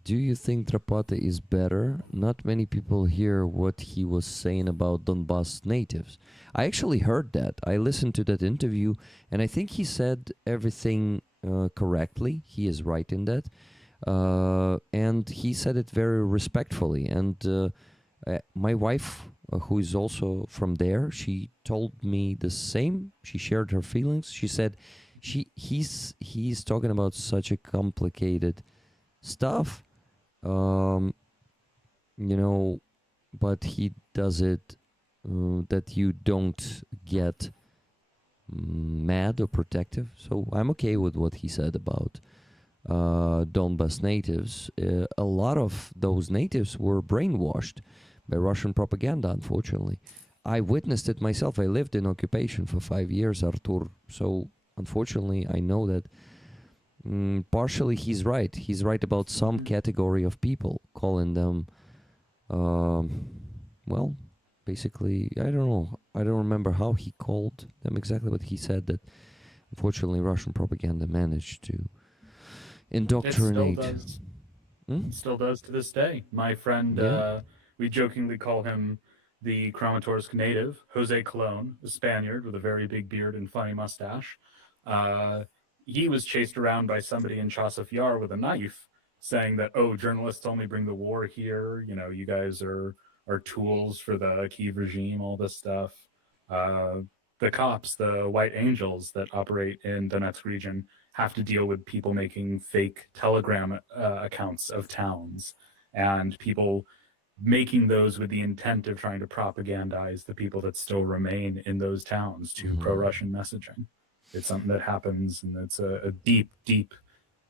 Do you think Drapata is better? Not many people hear what he was saying about Donbass natives. I actually heard that. I listened to that interview, and I think he said everything correctly. He is right in that. And he said it very respectfully. And my wife, who is also from there, she told me the same. She shared her feelings. She said he's talking about such a complicated stuff, you know, but he does it that you don't get mad or protective. So I'm okay with what he said about Donbas natives. A lot of those natives were brainwashed by Russian propaganda, unfortunately. I witnessed it myself. I lived in occupation for 5 years, Artur. So unfortunately, I know that partially he's right. He's right about some category of people, calling them, well, basically, I don't know. I don't remember how he called them exactly, but he said that unfortunately Russian propaganda managed to indoctrinate. It still does to this day. My friend, Yeah. we jokingly call him the Kramatorsk native, Jose Colon, a Spaniard with a very big beard and funny mustache. He was chased around by somebody in Chasov Yar with a knife, saying that, oh, journalists only bring the war here. You know, you guys are tools for the Kiev regime, all this stuff. The cops, the white angels that operate in Donetsk region, have to deal with people making fake Telegram accounts of towns, and people making those with the intent of trying to propagandize the people that still remain in those towns to pro-Russian messaging. It's something that happens, and it's a deep, deep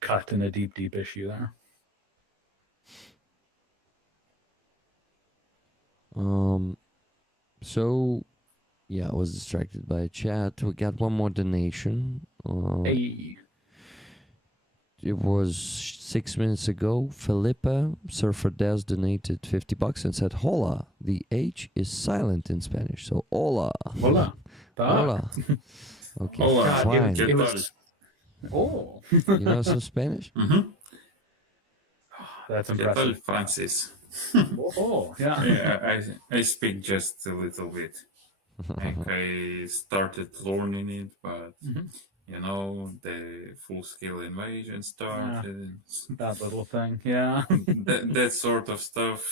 cut and a deep, deep issue there. So, yeah, I was distracted by a chat. We got one more donation. Hey. It was 6 minutes ago. Felipe Surferdez donated $50 and said, "Hola." The H is silent in Spanish, so hola. Hola. Hola. Okay, Hola. God, fine. it was. Oh. You know some Spanish? That's ¿Qué tal, impressive. Francis? Oh, yeah. Yeah, I speak just a little bit. Like I started learning it, but you know, the full-scale invasion started. That little thing, yeah. that sort of stuff.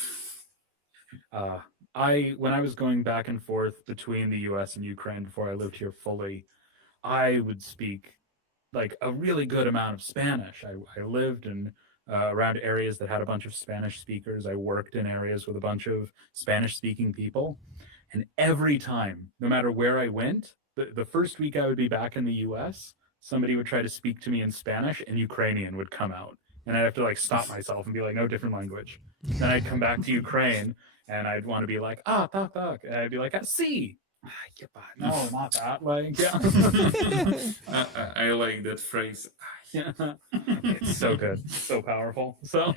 When I was going back and forth between the US and Ukraine before I lived here fully, I would speak like a really good amount of Spanish. I lived in around areas that had a bunch of Spanish speakers. I worked in areas with a bunch of Spanish speaking people. And every time, no matter where I went, the first week I would be back in the US, somebody would try to speak to me in Spanish and Ukrainian would come out. And I'd have to like stop myself and be like, no, different language. Then I'd come back to Ukraine and I'd want to be like, tak, tak. And I'd be like, see. No, not that. Like, yeah. I like that phrase. Yeah. It's so good. So powerful. So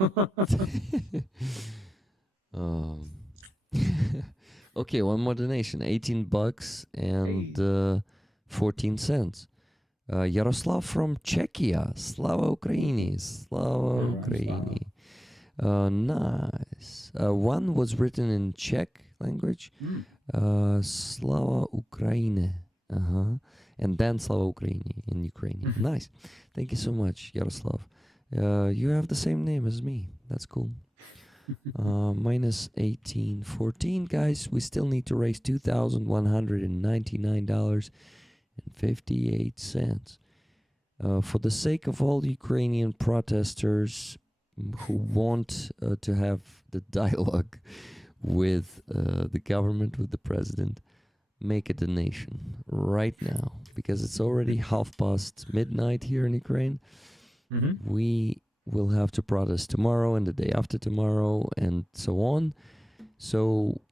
Okay, one more donation. $18 and 14 cents. Yaroslav from Czechia. Slava Ukraini. Slava Ukraini. Nice. One was written in Czech language. Slava Ukraine. And then Slava Ukraini in Ukrainian. Nice. Thank you so much, Yaroslav. You have the same name as me. That's cool. Minus 1814, guys. We still need to raise $2,199.58. For the sake of all Ukrainian protesters who want to have the dialogue with the government, with the president, make a donation right now, because it's already midnight here in Ukraine. We will have to protest tomorrow and the day after tomorrow and so on. So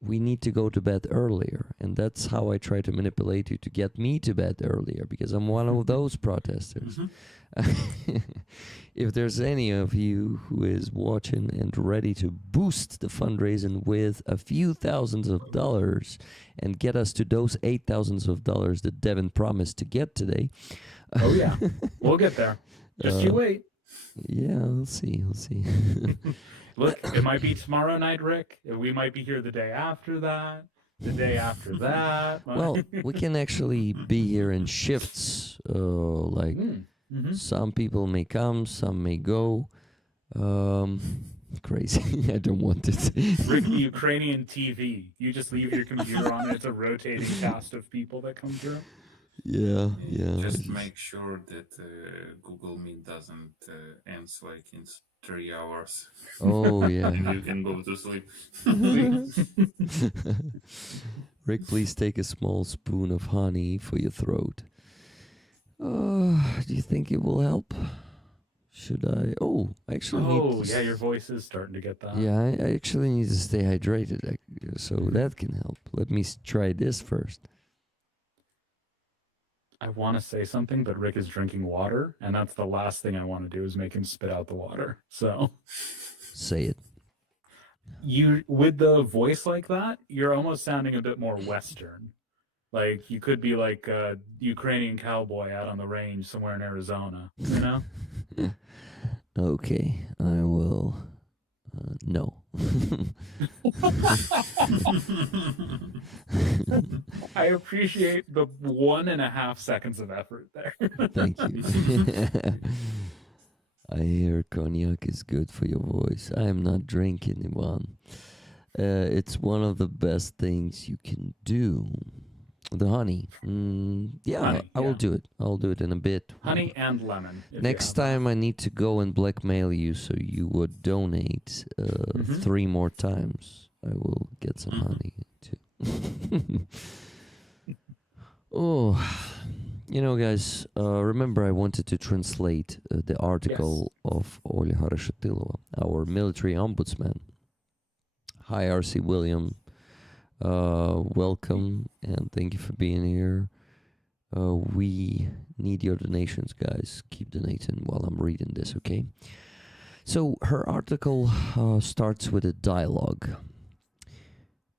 we need to go to bed earlier. And that's how I try to manipulate you to get me to bed earlier, because I'm one of those protesters. If there's any of you who is watching and ready to boost the fundraising with a few thousands of dollars and get us to those $8,000 that Devin promised to get today. Oh yeah, we'll get there. Just you wait. Yeah, we'll see. Look, it might be tomorrow night, Rick. We might be here the day after that. The day after that. Well, we can actually be here in shifts. Some people may come, some may go. Crazy. I don't want it. Rick, the Ukrainian TV. You just leave your computer on, and it's a rotating cast of people that come through. Yeah. Just make sure that Google Meet doesn't end like in 3 hours. Oh, yeah. And you can go to sleep. Rick, please take a small spoon of honey for your throat. Do you think it will help? Should I? Oh, I actually need to your voice is starting to get that. Yeah, I actually need to stay hydrated, so that can help. Let me try this first. I want to say something, but Rick is drinking water, and that's the last thing I want to do is make him spit out the water. So, say it. You, with the voice like that, you're almost sounding a bit more Western. Like you could be like a Ukrainian cowboy out on the range somewhere in Arizona, you know? Okay, I will. No. I appreciate the 1.5 seconds of effort there. Thank you. I hear cognac is good for your voice. I am not drinking one. It's one of the best things you can do. The honey. I will do it. I'll do it in a bit. Honey and lemon. Next time I need to go and blackmail you so you would donate 3 more times. I will get some honey too. Oh, guys, remember I wanted to translate the article of Olha Harashatilova, our military ombudsman. Hi, R.C. William. Welcome and thank you for being here. We need your donations, guys. Keep donating while I'm reading this, okay? So her article starts with a dialogue.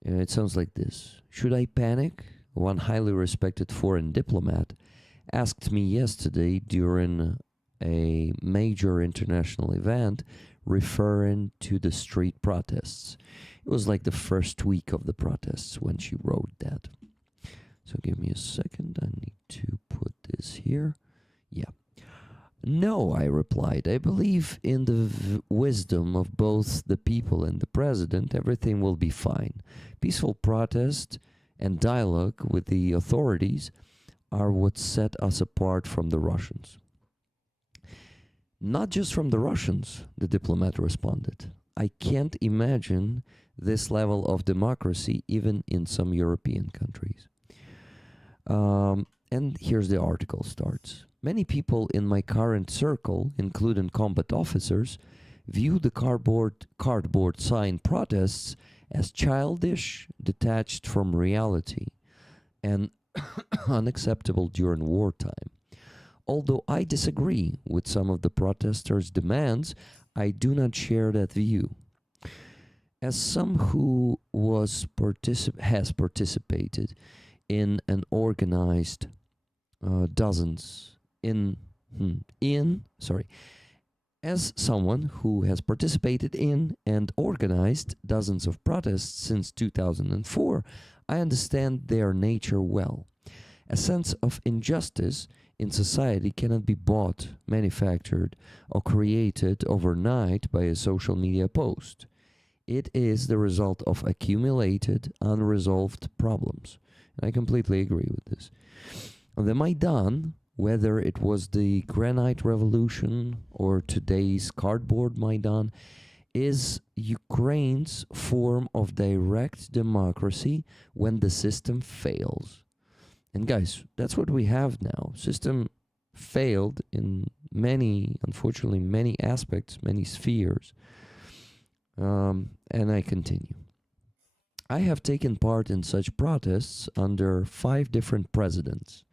It sounds like this. Should I panic? One highly respected foreign diplomat asked me yesterday during a major international event referring to the street protests. It was like the first week of the protests when she wrote that. So give me a second. I need to put this here. Yeah. No, I replied. I believe in the wisdom of both the people and the president. Everything will be fine. Peaceful protest and dialogue with the authorities are what set us apart from the Russians. Not just from the Russians, the diplomat responded. I can't imagine this level of democracy even in some European countries. And here's the article starts. Many people in my current circle, including combat officers, view the cardboard sign protests as childish, detached from reality, and unacceptable during wartime. Although I disagree with some of the protesters' demands, I do not share that view. As some who has participated in an organized as someone who has participated in and organized dozens of protests since 2004, I understand their nature well. A sense of injustice in society cannot be bought, manufactured, or created overnight by a social media post. It is the result of accumulated, unresolved problems. And I completely agree with this. The Maidan, whether it was the Granite Revolution or today's cardboard Maidan, is Ukraine's form of direct democracy when the system fails. And guys, that's what we have now. System failed in unfortunately, many aspects, many spheres. And I continue. I have taken part in such protests under 5 different presidents.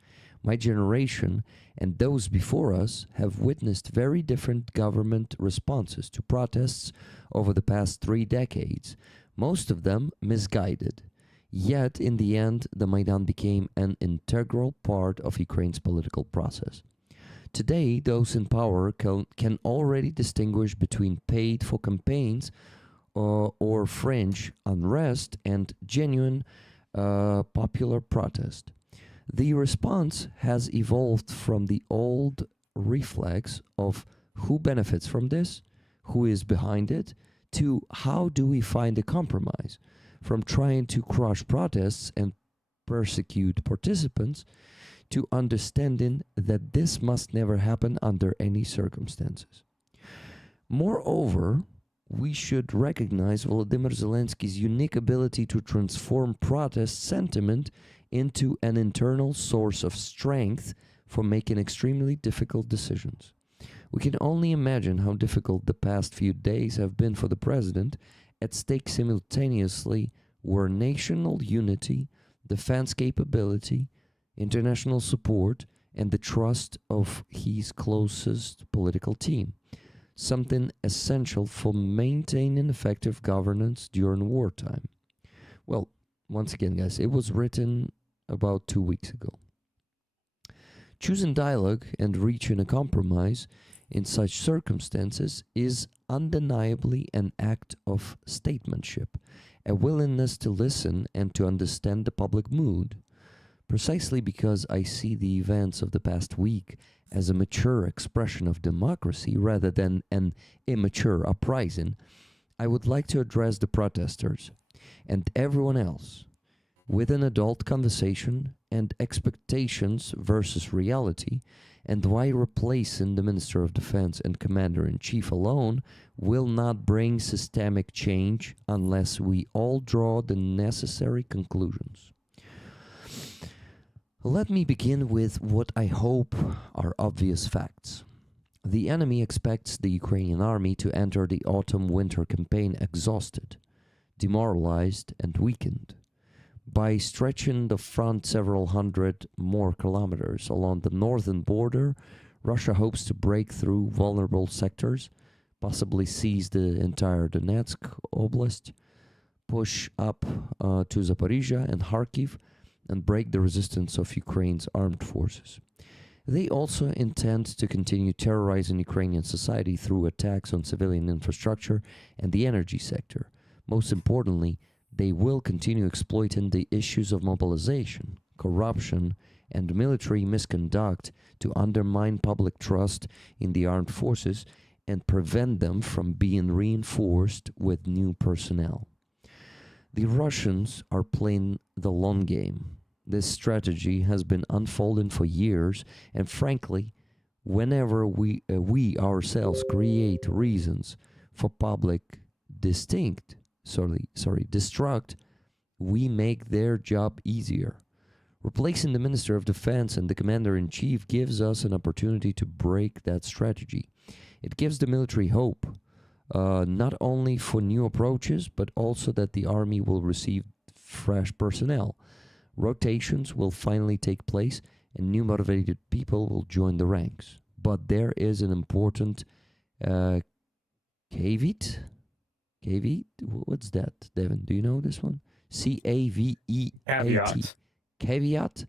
My generation and those before us have witnessed very different government responses to protests over the past 3 decades, most of them misguided. Yet, in the end, the Maidan became an integral part of Ukraine's political process. Today, those in power can already distinguish between paid for campaigns or fringe unrest and genuine popular protest. The response has evolved from the old reflex of who benefits from this, who is behind it, to how do we find a compromise, from trying to crush protests and persecute participants to understanding that this must never happen under any circumstances. Moreover, we should recognize Volodymyr Zelensky's unique ability to transform protest sentiment into an internal source of strength for making extremely difficult decisions. We can only imagine how difficult the past few days have been for the president. At stake simultaneously were national unity, defense capability, international support, and the trust of his closest political team, something essential for maintaining effective governance during wartime. Well, once again, guys, it was written about 2 weeks ago. Choosing dialogue and reaching a compromise in such circumstances is undeniably an act of statesmanship, a willingness to listen and to understand the public mood. Precisely because I see the events of the past week as a mature expression of democracy rather than an immature uprising, I would like to address the protesters and everyone else with an adult conversation and expectations versus reality, and why replacing the Minister of Defense and Commander-in-Chief alone will not bring systemic change unless we all draw the necessary conclusions. Let me begin with what I hope are obvious facts. The enemy expects the Ukrainian army to enter the autumn-winter campaign exhausted, demoralized, and weakened. By stretching the front several hundred more kilometers along the northern border, Russia hopes to break through vulnerable sectors, possibly seize the entire Donetsk Oblast, push up to Zaporizhia and Kharkiv, and break the resistance of Ukraine's armed forces. They also intend to continue terrorizing Ukrainian society through attacks on civilian infrastructure and the energy sector. Most importantly, they will continue exploiting the issues of mobilization, corruption, and military misconduct to undermine public trust in the armed forces and prevent them from being reinforced with new personnel. The Russians are playing the long game. This strategy has been unfolding for years, and frankly, whenever we ourselves create reasons for public destruct, we make their job easier. Replacing the Minister of Defense and the Commander-in-Chief gives us an opportunity to break that strategy. It gives the military hope, not only for new approaches, but also that the army will receive fresh personnel. Rotations will finally take place and new motivated people will join the ranks. But there is an important caveat. Caveat? What's that, Devin? Do you know this one? C-A-V-E-A-T. Caveat. Caveat?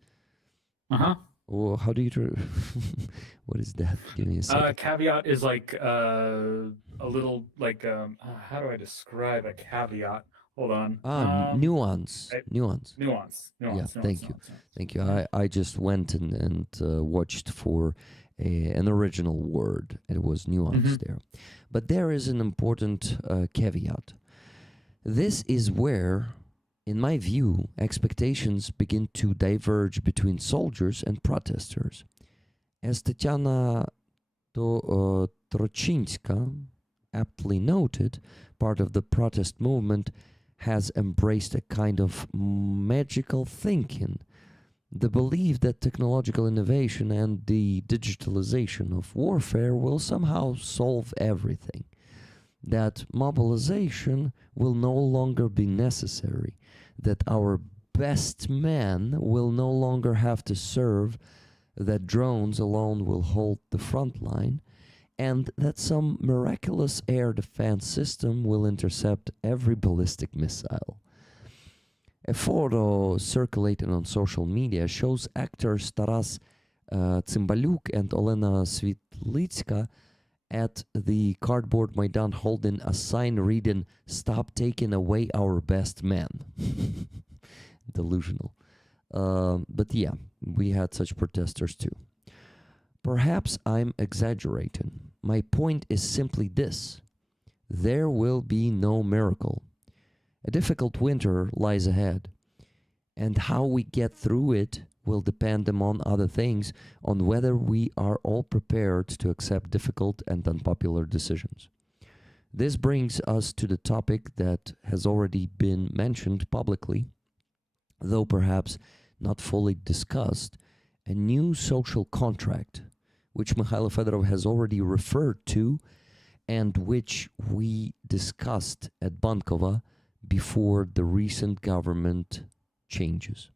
Uh-huh. Or how do you... what is that? Give me a second. Caveat is like a little, like, how do I describe a caveat? Hold on. Nuance. Nuance. Thank you. Thank you. I just went and watched for an original word. It was nuance there. But there is an important caveat. This is where, in my view, expectations begin to diverge between soldiers and protesters. As Tatiana Trochinska aptly noted, part of the protest movement has embraced a kind of magical thinking, the belief that technological innovation and the digitalization of warfare will somehow solve everything, that mobilization will no longer be necessary, that our best men will no longer have to serve, that drones alone will hold the front line, and that some miraculous air defense system will intercept every ballistic missile. A photo circulating on social media shows actors Taras Cymbaluk and Olena Svitlitska at the cardboard Maidan holding a sign reading, "Stop taking away our best men." Delusional. But yeah, we had such protesters too. Perhaps I'm exaggerating. My point is simply this: there will be no miracle. A difficult winter lies ahead, and how we get through it will depend, among other things, on whether we are all prepared to accept difficult and unpopular decisions. This brings us to the topic that has already been mentioned publicly, though perhaps not fully discussed: a new social contract, which Mikhailo Fedorov has already referred to and which we discussed at Bankova before the recent government changes.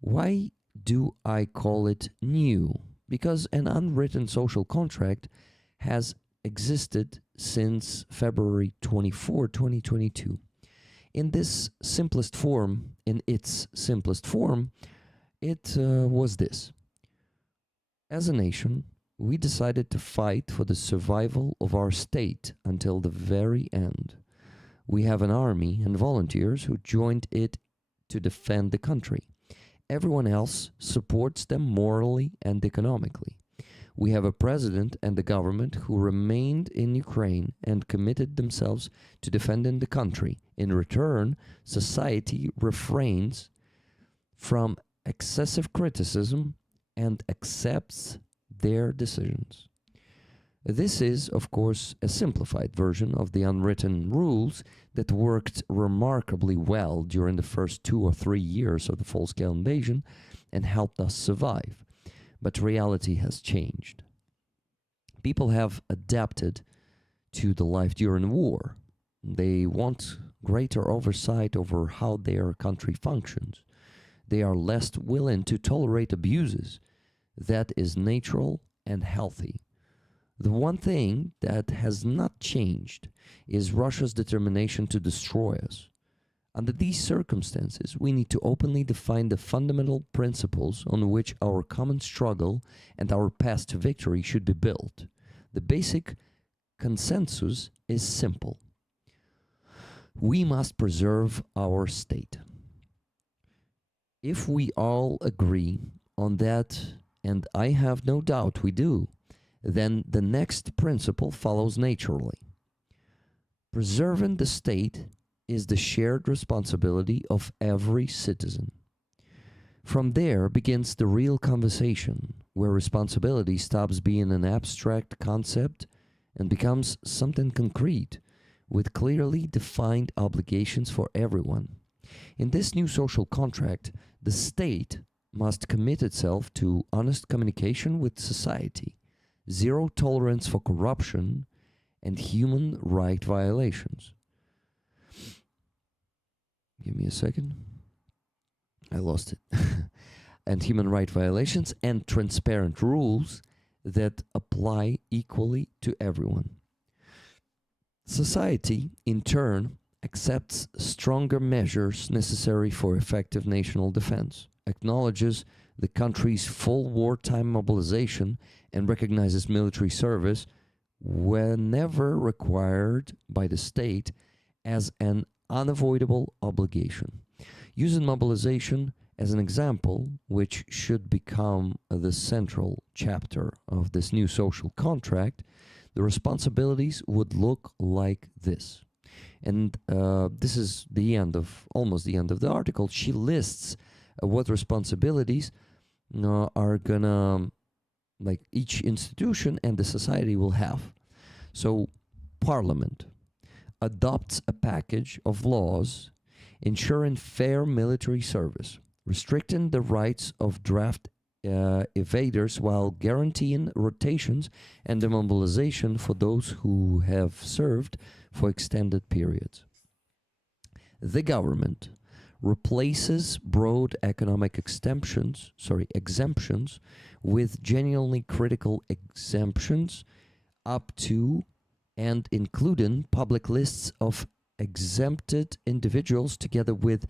Why do I call it new? Because an unwritten social contract has existed since February 24, 2022. In its simplest form, it was this. As a nation, we decided to fight for the survival of our state until the very end. We have an army and volunteers who joined it to defend the country. Everyone else supports them morally and economically. We have a president and a government who remained in Ukraine and committed themselves to defending the country. In return, society refrains from excessive criticism and accepts their decisions. This is, of course, a simplified version of the unwritten rules that worked remarkably well during the first 2 or 3 years of the full-scale invasion and helped us survive. But reality has changed. People have adapted to the life during war. They want greater oversight over how their country functions. They are less willing to tolerate abuses. That is natural and healthy. The one thing that has not changed is Russia's determination to destroy us. Under these circumstances, we need to openly define the fundamental principles on which our common struggle and our path to victory should be built. The basic consensus is simple. We must preserve our state. If we all agree on that, and I have no doubt we do, then the next principle follows naturally. Preserving the state is the shared responsibility of every citizen. From there begins the real conversation, where responsibility stops being an abstract concept and becomes something concrete, with clearly defined obligations for everyone. In this new social contract, the state must commit itself to honest communication with society, zero tolerance for corruption and human right violations. Give me a second. I lost it. And human right violations and transparent rules that apply equally to everyone. Society, in turn, accepts stronger measures necessary for effective national defense, acknowledges the country's full wartime mobilization, and recognizes military service whenever required by the state as an unavoidable obligation. Using mobilization as an example, which should become the central chapter of this new social contract, the responsibilities would look like this. And this is almost the end of the article. She lists what responsibilities are gonna, like, each institution and the society will have. So, Parliament adopts a package of laws ensuring fair military service, restricting the rights of draft evaders while guaranteeing rotations and demobilization for those who have served for extended periods. The government replaces broad economic exemptions with genuinely critical exemptions up to and including public lists of exempted individuals together with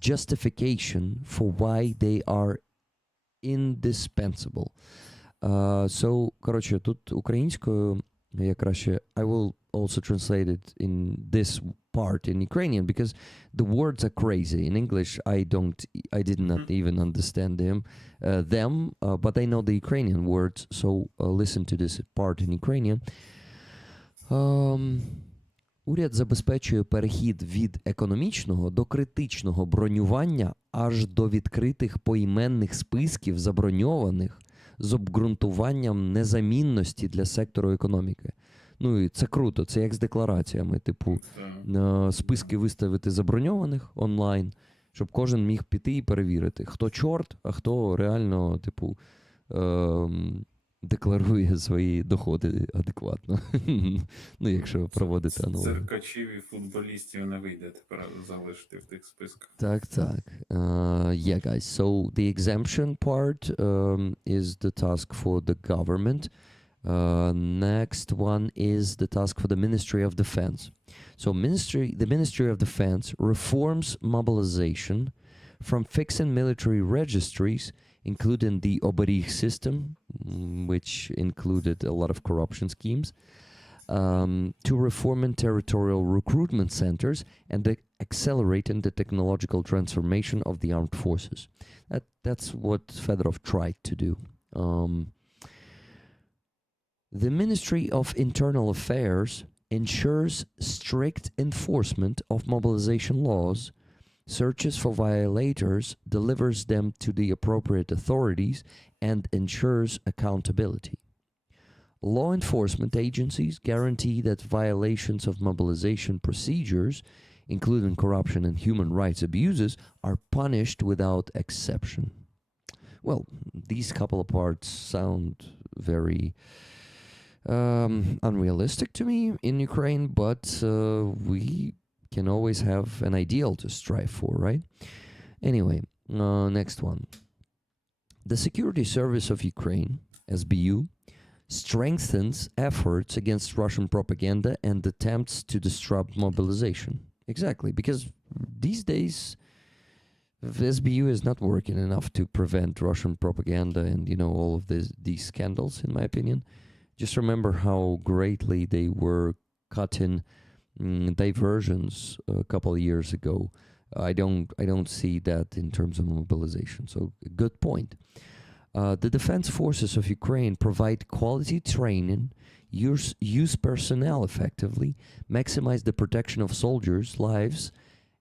justification for why they are indispensable. So, коротше, тут українською я краще I will also translate it in this part in Ukrainian because the words are crazy. In English, I did not even understand them, but I know the Ukrainian words, so listen to this part in Ukrainian. Уряд забезпечує перехід від економічного до критичного бронювання аж до відкритих поіменних списків заброньованих з обґрунтуванням незамінності для сектору економіки. Ну і це круто, це як з деклараціями, типу списки виставити заброньованих онлайн, щоб кожен міг піти і перевірити, хто чорт, а хто реально, типу, декларує свої доходи адекватно. Ну, якщо проводити аналогію. Циркачів і футболістів не вийде тепер залишити в тих списках. Так. Yeah, guys. So the exemption part is the task for the government. Next one is the task for the Ministry of Defense. So the Ministry of Defense reforms mobilization from fixing military registries, including the Oberich system, which included a lot of corruption schemes, to reforming territorial recruitment centers and accelerating the technological transformation of the armed forces. That's what Fedorov tried to do. The Ministry of Internal Affairs ensures strict enforcement of mobilization laws, searches for violators, delivers them to the appropriate authorities, and ensures accountability. Law enforcement agencies guarantee that violations of mobilization procedures, including corruption and human rights abuses, are punished without exception. Well, these couple of parts sound very unrealistic to me in Ukraine, but we can always have an ideal to strive for, right? Anyway, next one. The Security Service of Ukraine, SBU, strengthens efforts against Russian propaganda and attempts to disrupt mobilization. Exactly, because these days SBU is not working enough to prevent Russian propaganda and, you know, all of these scandals, in my opinion. Just remember how greatly they were cutting diversions a couple of years ago. I don't see that in terms of mobilization. So, good point. The defense forces of Ukraine provide quality training, use personnel effectively, maximize the protection of soldiers' lives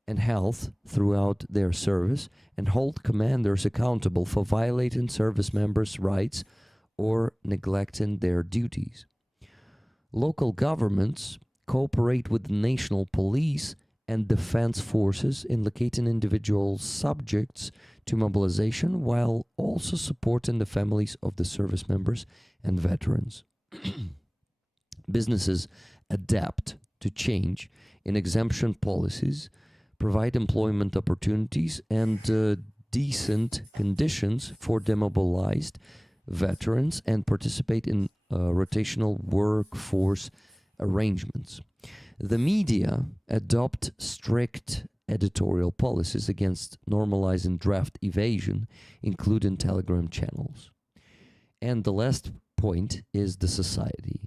and health throughout their service, and hold commanders accountable for violating service members' rights or neglecting their duties. Local governments cooperate with the national police and defense forces in locating individual subjects to mobilization while also supporting the families of the service members and veterans. Businesses adapt to change in exemption policies, provide employment opportunities and decent conditions for demobilized veterans, and participate in rotational workforce arrangements. The media adopt strict editorial policies against normalizing draft evasion, including Telegram channels. And the last point is the society.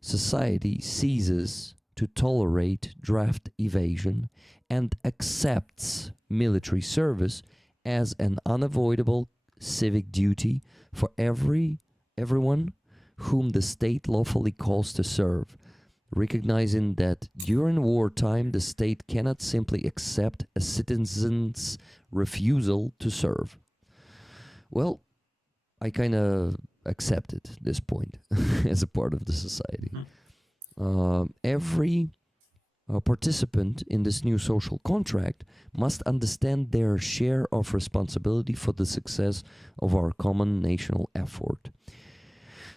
Society ceases to tolerate draft evasion and accepts military service as an unavoidable civic duty for everyone whom the state lawfully calls to serve, recognizing that during wartime the state cannot simply accept a citizen's refusal to serve. Well, I kind of accepted this point as a part of the society. Every participant in this new social contract must understand their share of responsibility for the success of our common national effort.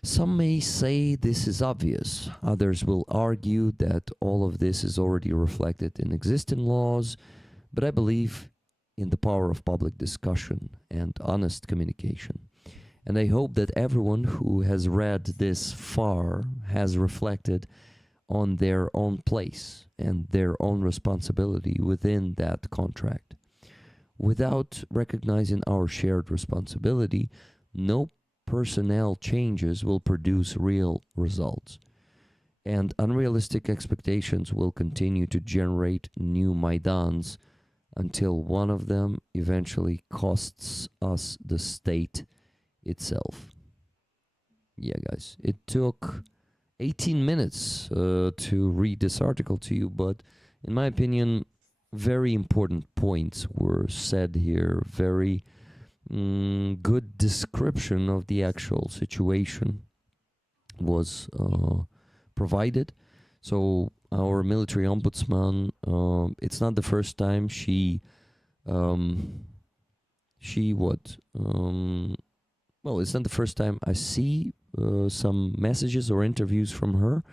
Some may say this is obvious. Others will argue that all of this is already reflected in existing laws, But I believe in the power of public discussion and honest communication. And I hope that everyone who has read this far has reflected on their own place and their own responsibility within that contract. Without recognizing our shared responsibility, no personnel changes will produce real results. And unrealistic expectations will continue to generate new Maidans until one of them eventually costs us the state itself. Yeah, guys, it took 18 minutes to read this article to you, but in my opinion, very important points were said here. Very good description of the actual situation was provided. So our military ombudsman, it's not the first time well, it's not the first time I see some messages or interviews from her,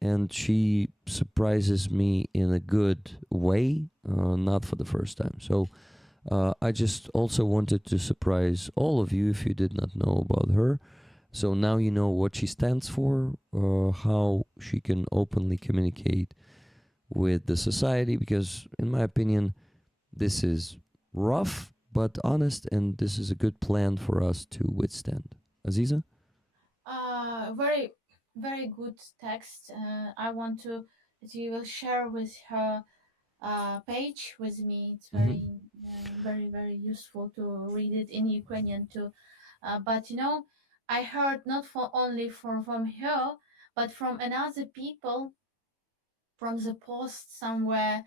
and she surprises me in a good way, not for the first time. So I just also wanted to surprise all of you if you did not know about her. So now you know what she stands for, how she can openly communicate with the society, because in my opinion, this is rough but honest, and this is a good plan for us to withstand. Aziza? Very, very good text. I want to that you will share with her page with me. It's very, very useful to read it in Ukrainian too. But I heard not for only from her, but from another people from the post somewhere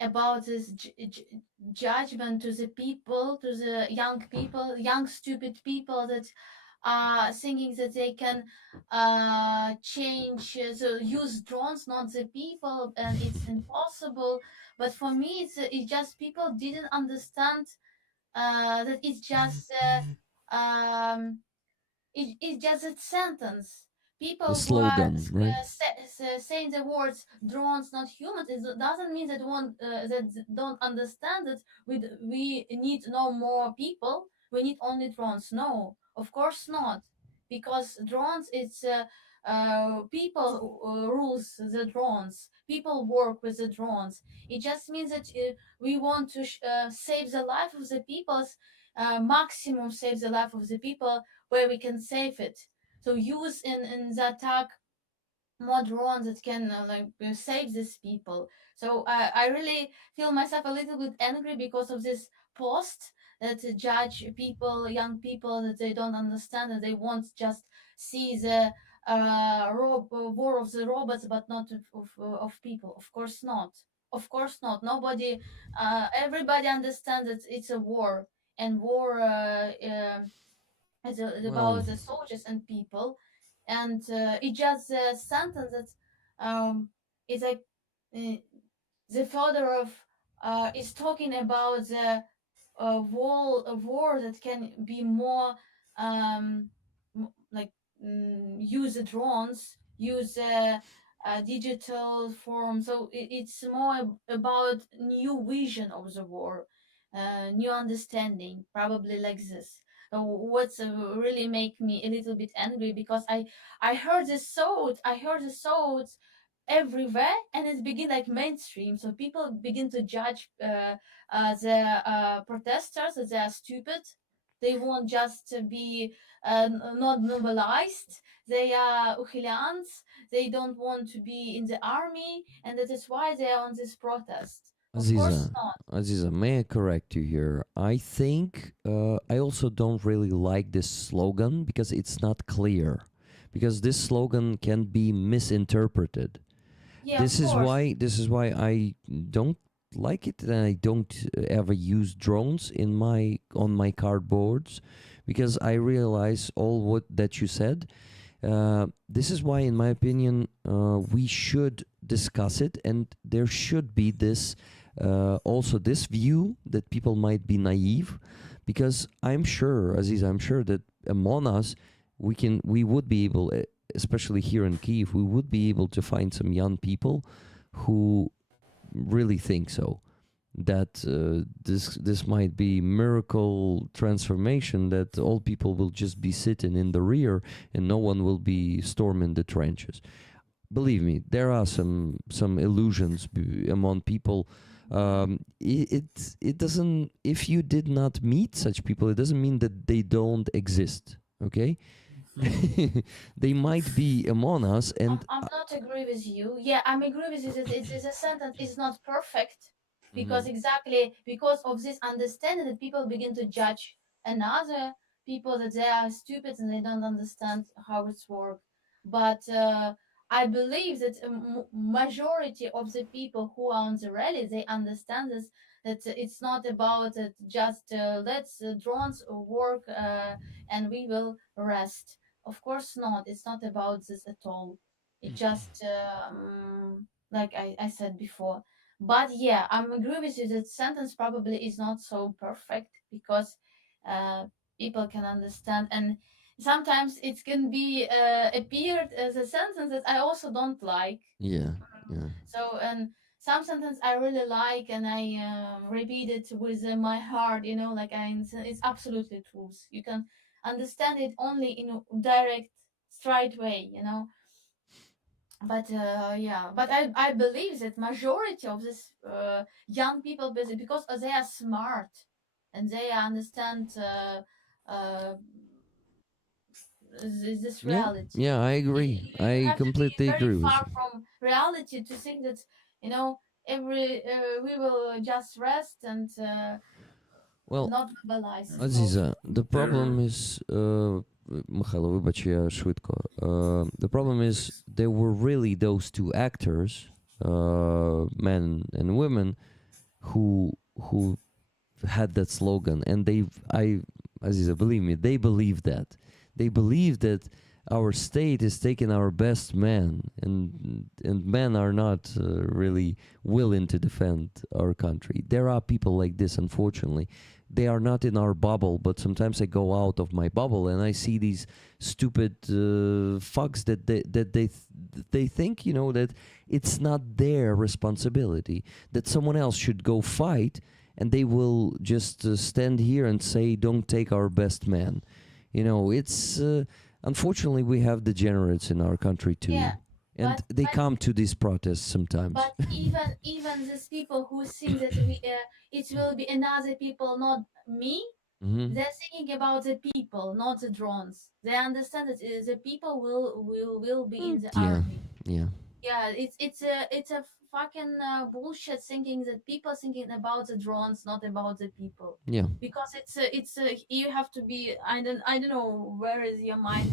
about this judgment to the people, to the young people, young stupid people that are thinking that they can change, so use drones, not the people, and it's impossible. But for me, it's just people didn't understand that it's just it's just a sentence. People The who are slogan, right? saying the words "drones, not humans," it doesn't mean that one that don't understand that we need no more people. We need only drones. No, of course not, because drones it's people rules the drones. People work with the drones. It just means that we want to save the life of the people's maximum save the life of the people where we can save it. So use in the attack more drones that can save these people. So I really feel myself a little bit angry because of this post that judge people, young people, that they don't understand, that they won't just see the war of the robots, but not of people. Of course not. Of course not. Nobody, everybody understands that it's a war, and war Well, about the soldiers and people, and it just a sentence that is like uh, the father of is talking about the war that can be more like use the drones, use digital form. So it's more about new vision of the war, new understanding, probably like this. What's really make me a little bit angry, because I heard the thoughts everywhere, and it begin like mainstream, so people begin to judge the protesters that they are stupid. They won't just be not mobilized. They are Uhilians. They don't want to be in the army, and that is why they are on this protest. Of course Aziza, not. Aziza, may I correct you here? I think I also don't really like this slogan because it's not clear. Because this slogan can be misinterpreted. Yeah, This of is course. why I don't like it, and I don't ever use drones on my cardboards, because I realize all what that you said. This is why, in my opinion, we should discuss it, and there should be this also this view that people might be naive, because I'm sure, Aziz, I'm sure that among us we would be able, especially here in Kiev, we would be able to find some young people who really think so. that this might be miracle transformation, that all people will just be sitting in the rear and no one will be storming the trenches. Believe me, there are some illusions among people. It doesn't. If you did not meet such people, it doesn't mean that they don't exist. Okay, they might be among us, and I'm not agree with you. Yeah, I'm agree with you that it's a sentence is not perfect because exactly because of this understanding that people begin to judge another people that they are stupid and they don't understand how it's work. But I believe that a majority of the people who are on the rally they understand this that it's not about just let's drones work and we will rest. Of course not. It's not about this at all. It just like I said before. But yeah, I'm agree with you that sentence probably is not so perfect because uh, people can understand and sometimes it can be appeared as a sentence that I also don't like. yeah, yeah. So and some sentence I really like and I repeat it with my heart, you know, like it's absolutely truth. You can understand it only in a direct, straight way, you know. But yeah, but I believe that majority of this young people because they are smart and they understand uh, this Yeah, reality. yeah, I You, agree. you I have to be completely very agree with far you. from reality to think that you know every we will just rest and Well, not mobilize at all. Aziza, the problem There, is, Михайло, вибач, я швидко. The problem is there were really those two actors, men and women, who had that slogan, and Aziza, believe me, they believe that. They believe that our state is taking our best men, and men are not really willing to defend our country. There are people like this, unfortunately. They are not in our bubble, but sometimes I go out of my bubble and I see these stupid fucks that they think, you know, that it's not their responsibility, that someone else should go fight, and they will just stand here and say, "Don't take our best man." You know, it's unfortunately we have degenerates in our country too, Yeah, and they but come to these protests sometimes. but even these people who think that it will be another people, not me, Hmm. they're thinking about the people, not the drones. They understand that the people will be in the Yeah, army. yeah, Yeah, it's a fucking bullshit thinking that people thinking about the drones, not about the people. yeah, Because it's you have to be I don't know where is your mind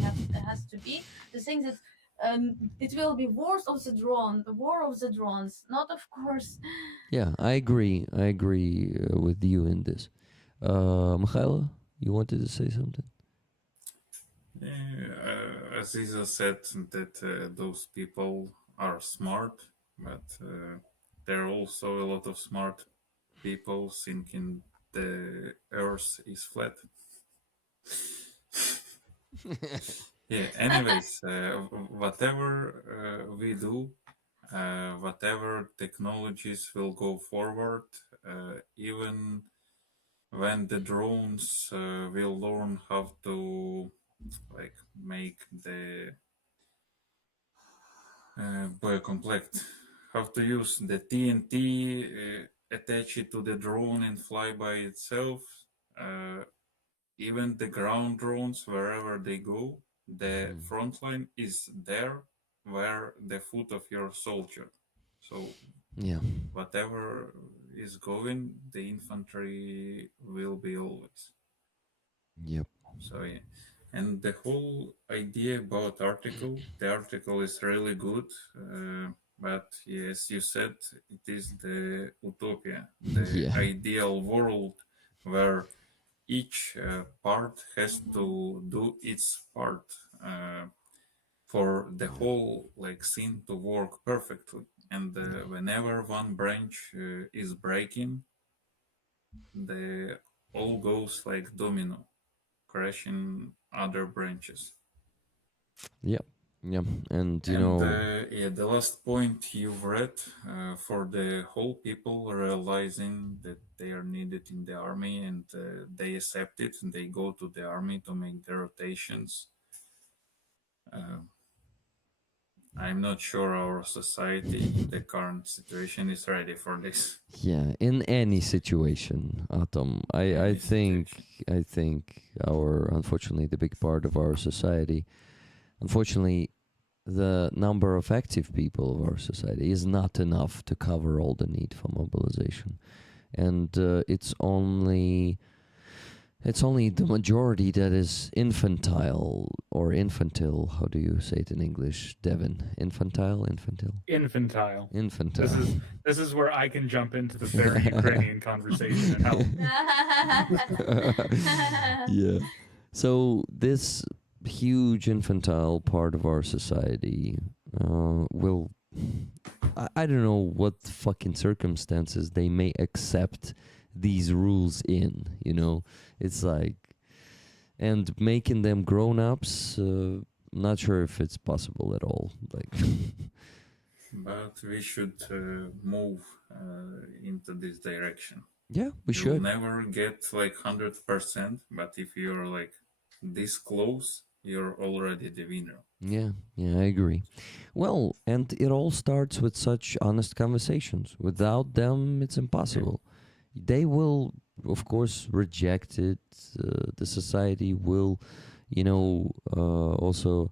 has to be to think that it will be wars of the drone, the war of the drones. Not of course. yeah. I agree. I agree with you in this. Mikhailo, you wanted to say something? Aziza said that those people are smart, but there are also a lot of smart people thinking the Earth is flat. Yeah. Anyways, whatever we do, whatever technologies will go forward, even when the drones will learn how to like make the boycomplect, how to use the TNT, attach it to the drone and fly by itself. Uh, Even the ground drones, wherever they go, the Mhm. front line is there where the foot of your soldier. So Yeah. whatever is going, the infantry will be always. Yep. So yeah. And the whole idea about the article is really good. But yes, you said it is the utopia, the Yeah. ideal world where each part has to do its part for the whole like scene to work perfectly. And whenever one branch is breaking, the all goes like domino, crashing other branches. Yep. Yeah, and you And know, yeah, the last point you've read, for the whole people realizing that they are needed in the army, and they accept it and they go to the army to make the rotations. Uh, I'm not sure our society in the current situation is ready for this. yeah, in any situation, Atom, I Any think situation. I think our unfortunately the big part of our society, unfortunately, the number of active people of our society is not enough to cover all the need for mobilization, and it's only the majority that is infantile or infantile. How do you say it in English, Devin? Infantile, Infantile. infantile. This is where I can jump into the very Ukrainian conversation and help. Yeah. So this huge infantile part of our society will. I don't know what fucking circumstances they may accept these rules in. It's like, and making them grown ups. Not sure if it's possible at all. Like, But we should move into this direction. yeah, we You'll should. never get like 100%, but if you're like this close, you're already the winner. Yeah, I agree. Well, and it all starts with such honest conversations. Without them, it's impossible. They will, of course, reject it. The society will, also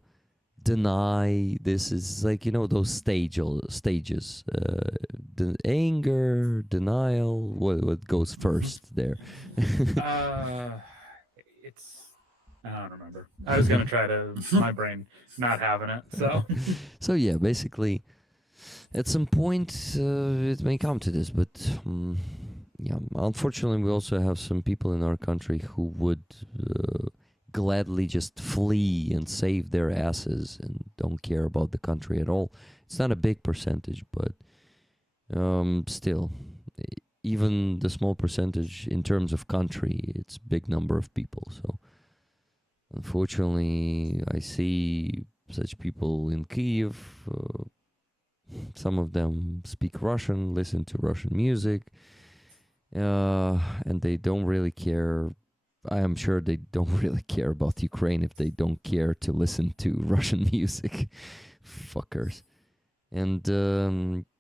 deny this. Is like, those stages. The anger, denial. What goes first there? It's I don't remember. I was gonna try to my brain not having it. So So yeah, basically, at some point it may come to this, but yeah, unfortunately, we also have some people in our country who would gladly just flee and save their asses and don't care about the country at all. It's not a big percentage, but still, even the small percentage in terms of country, it's a big number of people. So unfortunately, I see such people in Kyiv. Some of them speak Russian, listen to Russian music, and they don't really care. I am sure they don't really care about Ukraine if they don't care to listen to Russian music. Fuckers. And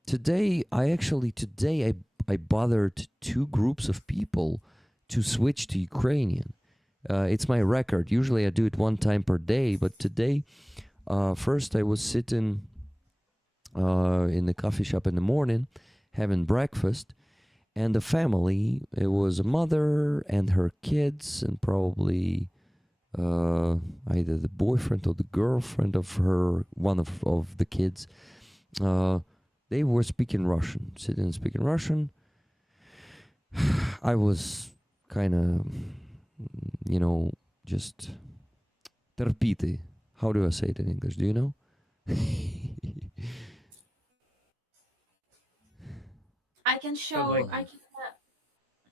today I bothered two groups of people to switch to Ukrainian. It's my record. Usually I do it one time per day, but today, first I was sitting in the coffee shop in the morning having breakfast, and the family, it was a mother and her kids and probably either the boyfriend or the girlfriend of one of the kids. They were speaking Russian, sitting and speaking Russian. I was kind of, just terpite. How do I say it in English? Do you know? I can show. like- I can.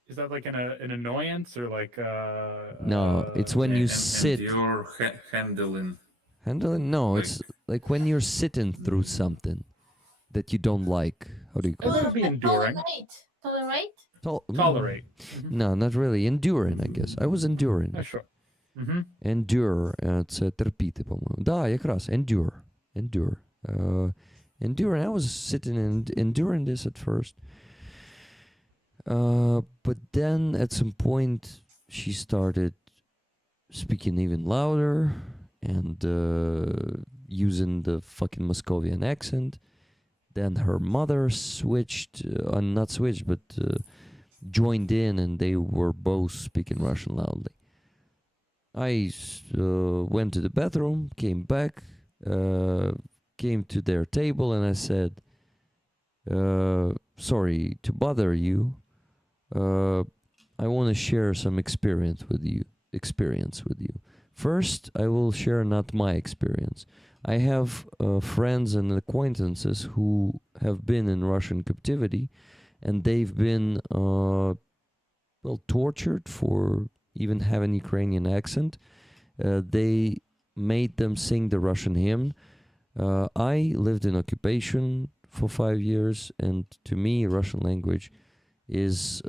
is that like an annoyance or like No, it's when you And sit. you're handling. Handling? No, Like- it's like when you're sitting through something that you don't like. How do you call That it? would be enduring. Tolerate. Tolerate. No, not really. Enduring, I guess. I was enduring. Sure. Mm-hmm. Endure. Це терпіти, по-моєму. Да, якраз. Endure. Enduring. I was sitting and enduring this at first. But then at some point she started speaking even louder and using the fucking Moscovian accent. Then her mother switched, not switched, but joined in, and they were both speaking Russian loudly. I went to the bathroom, came back, came to their table, and I said, sorry to bother you. I want to share some experience with you. First, I will share not my experience. I have friends and acquaintances who have been in Russian captivity, and they've been tortured for even having Ukrainian accent. They made them sing the Russian hymn. I lived in occupation for 5 years, and to me, Russian language is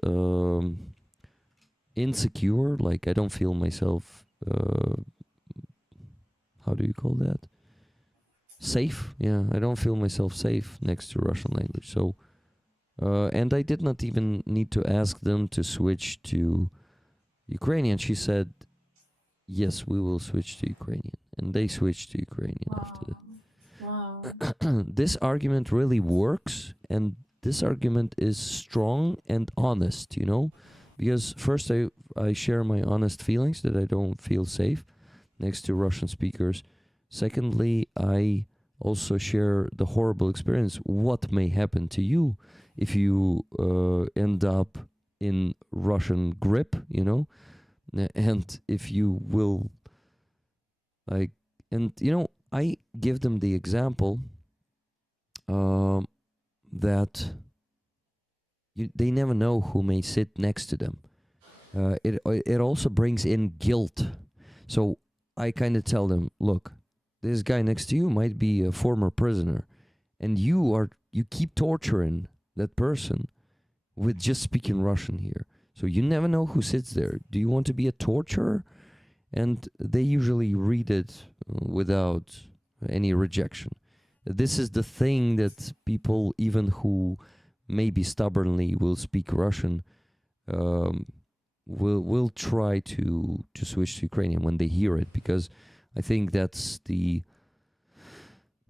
insecure. Like, I don't feel myself, how do you call that? Safe. Yeah, I don't feel myself safe next to Russian language. So, and I did not even need to ask them to switch to Ukrainian. She said, yes, we will switch to Ukrainian. And they switched to Ukrainian after that. Wow. This argument really works, and this argument is strong and honest, you know, because first I share my honest feelings that I don't feel safe next to Russian speakers. Secondly, I also share the horrible experience, what may happen to you if you end up in Russian grip, you know, and if you will, like, and you know, I give them the example that they never know who may sit next to them. It also brings in guilt. So I kind of tell them, look, this guy next to you might be a former prisoner, and you keep torturing that person with just speaking Russian here. So you never know who sits there. Do you want to be a torturer? And they usually read it without any rejection. This is the thing that people, even who maybe stubbornly will speak Russian, will try to switch to Ukrainian when they hear it, because I think that's the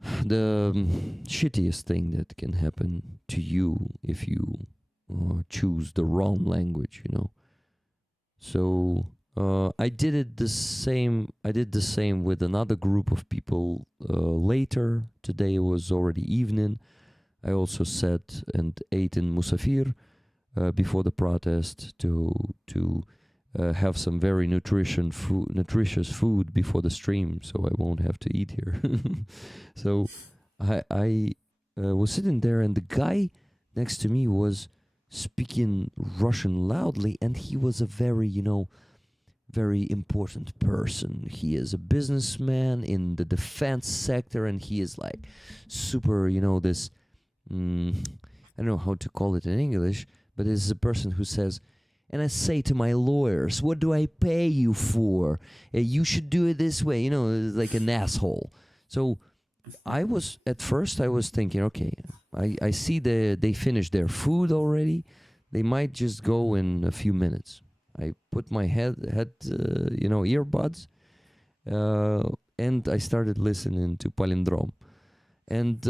shittiest thing that can happen to you if you choose the wrong language, you know. So I did the same with another group of people later. Today was already evening. I also sat and ate in Musafir before the protest to have some very nutritious food before the stream, so I won't have to eat here. So I was sitting there, and the guy next to me was speaking Russian loudly, and he was a very, you know, very important person. He is a businessman in the defense sector, and he is like super, you know, this, I don't know how to call it in English, but it's a person who says, and I say to my lawyers, what do I pay you for? You should do it this way, you know, like an asshole. So at first I was thinking, okay, I see they finished their food already. They might just go in a few minutes. I put my head earbuds, and I started listening to Palindrome. And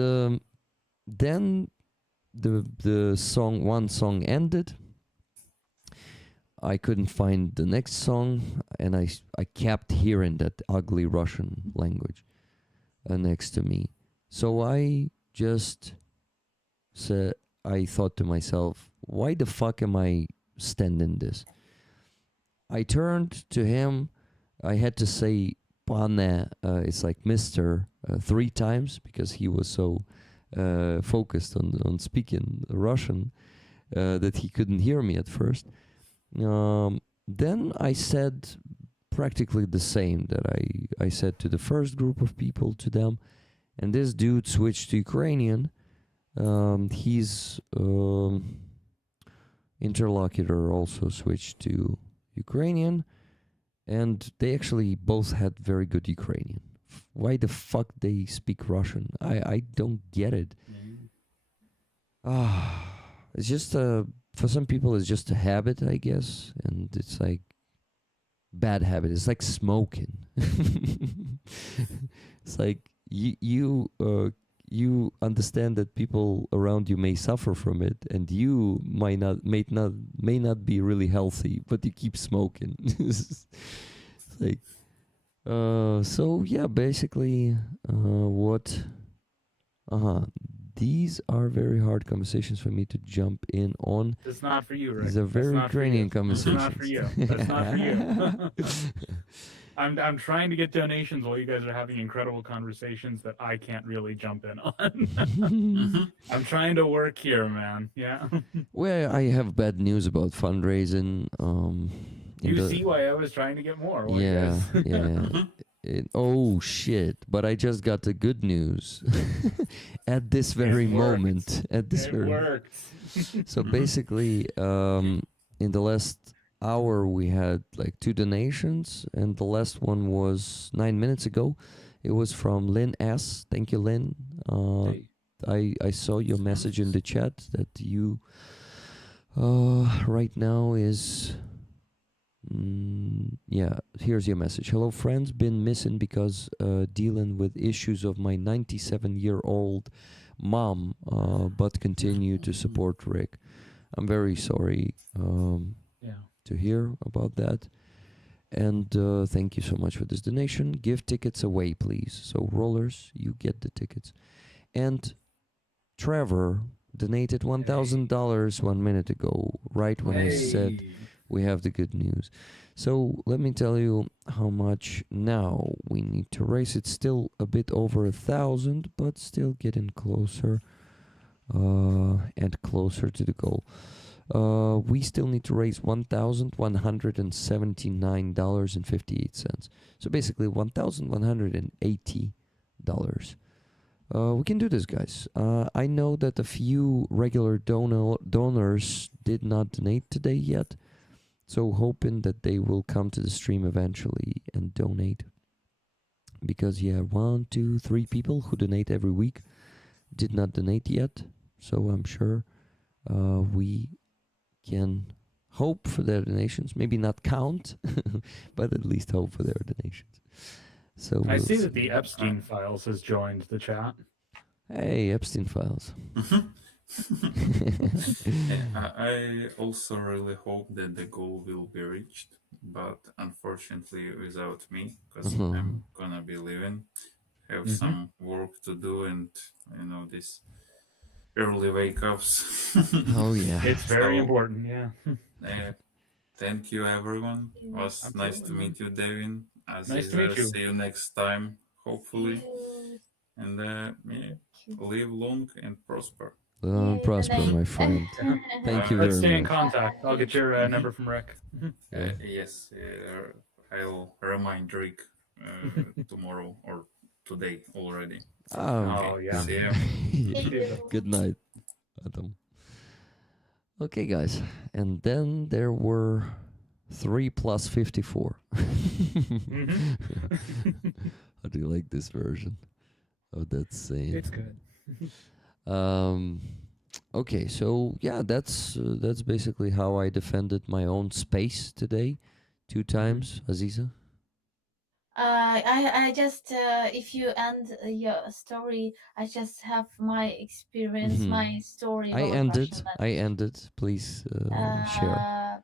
then one song ended. I couldn't find the next song, and I kept hearing that ugly Russian language next to me. So I just said, I thought to myself, why the fuck am I standing this? I turned to him. I had to say pane, it's like Mr. 3 times, because he was so focused on speaking Russian that he couldn't hear me at first. Then I said practically the same that I said to the first group of people, to them, and this dude switched to Ukrainian. His interlocutor also switched to Ukrainian, and they actually both had very good Ukrainian. Why the fuck they speak Russian? I don't get it. It's just for some people it's just a habit, I guess, and it's like bad habit. It's like smoking. It's like you understand that people around you may suffer from it, and you may not be really healthy, but you keep smoking. It's like so yeah, basically these are very hard conversations for me to jump in on. It's not for you, Rick. These are very Ukrainian conversations. That's not for you. That's not for you. I'm trying to get donations while you guys are having incredible conversations that I can't really jump in on. I'm trying to work here, man. Yeah. Well, I have bad news about fundraising. You see why I was trying to get more. Yeah. Oh shit! But I just got the good news at this very It worked. moment. At this It very worked. so basically, in the last hour we had like 2 donations, and the last one was 9 minutes ago. It was from Lynn S. Thank you, Lynn. I saw your message in the chat that you right now is yeah, here's your message. Hello friends, been missing because dealing with issues of my 97-year-old mom, but continue to support Rick. I'm very sorry Yeah. to hear about that. And thank you so much for this donation. Give tickets away, please. So rollers, you get the tickets. And Trevor donated $1,000 1 minute ago, right when I said we have the good news. So let me tell you how much now we need to raise. It's still a bit over 1,000, but still getting closer and closer to the goal. We still need to raise $1,179.58. So basically $1,180. We can do this, guys. I know that a few regular donors did not donate today yet. So hoping that they will come to the stream eventually and donate. Because 1, 2, 3 people who donate every week did not donate yet. So I'm sure we can hope for their donations. Maybe not count, but at least hope for their donations. So I see that the Epstein Files has joined the chat. Hey, Epstein Files. I also really hope that the goal will be reached, but unfortunately without me, because I'm gonna be leaving, have some work to do, and this early wake ups. Oh yeah, It's very important. Yeah. Thank you, everyone. It was nice to Absolutely, meet you, Devin. Aziza, Nice to meet you. see you next time, hopefully. And live long and prosper. prosper, my friend. Thank you very Let's stay in much. contact. I'll get your number from Rick. Yes, I'll remind Rick tomorrow or today already. Oh, yeah. See you. Good night, Adam. Okay, guys. And then there were 3 plus 54. How do you like this version of that saying? It's good. Okay, so yeah, that's basically how I defended my own space today, 2 times. Aziza? I just if you end your story, I just have my experience, my story. I about ended. Russian I ended. Please share.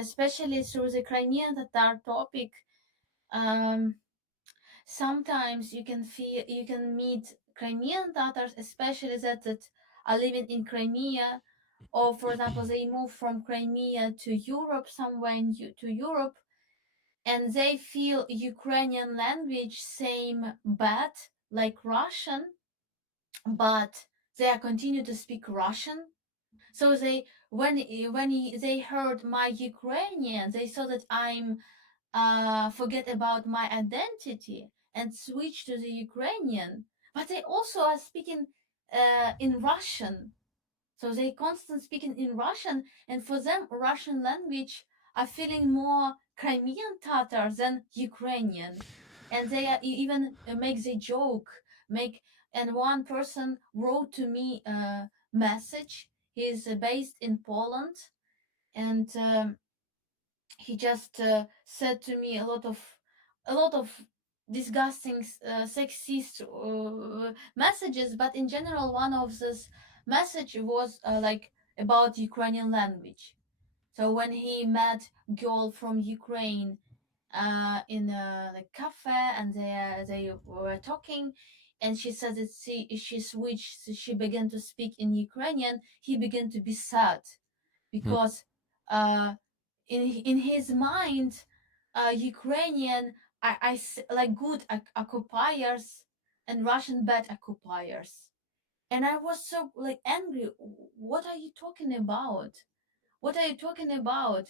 Especially through the Crimean Tatar topic. Sometimes you can meet Crimean Tatars, especially that are living in Crimea, or for example, they move from Crimea to Europe, somewhere to Europe, and they feel Ukrainian language same bad like Russian, but they continue to speak Russian. So they when they heard my Ukrainian, they saw that I'm forget about my identity and switch to the Ukrainian. But they also are speaking in Russian. So they constantly speaking in Russian, and for them, Russian language are feeling more Crimean Tatar than Ukrainian. And they are even make the joke, and one person wrote to me a message. He's based in Poland, and he just said to me a lot of disgusting sexist messages, but in general one of this message was like about Ukrainian language. So when he met girl from Ukraine in the cafe, and they were talking, and she said that she switched, she began to speak in Ukrainian. He began to be sad because in his mind, Ukrainian like good occupiers and Russian bad occupiers. And I was so like angry. What are you talking about? What are you talking about?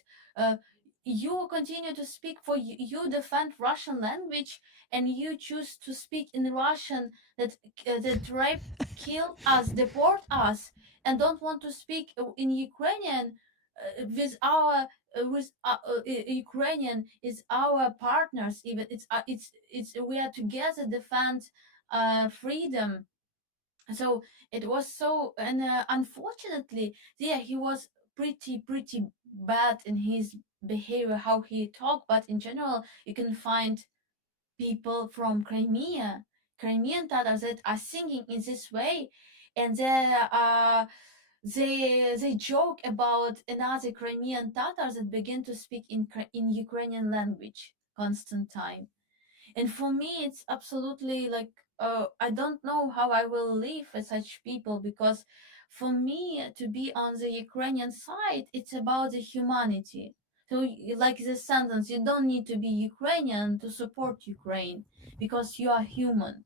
you continue to speak for you defend Russian language, and you choose to speak in Russian that rape, kill us, deport us, and don't want to speak in Ukrainian with Ukrainian is our partners. Even it's we are together defend freedom. So it was so, and unfortunately, yeah, he was pretty bad in his behavior, how he talked. But in general, you can find people from Crimean Tatars that are singing in this way, and they joke about another Crimean Tatars that begin to speak in Ukrainian language constant time. And for me, it's absolutely like I don't know how I will live with such people, because for me to be on the Ukrainian side, it's about the humanity. So, like the sentence, you don't need to be Ukrainian to support Ukraine, because you are human.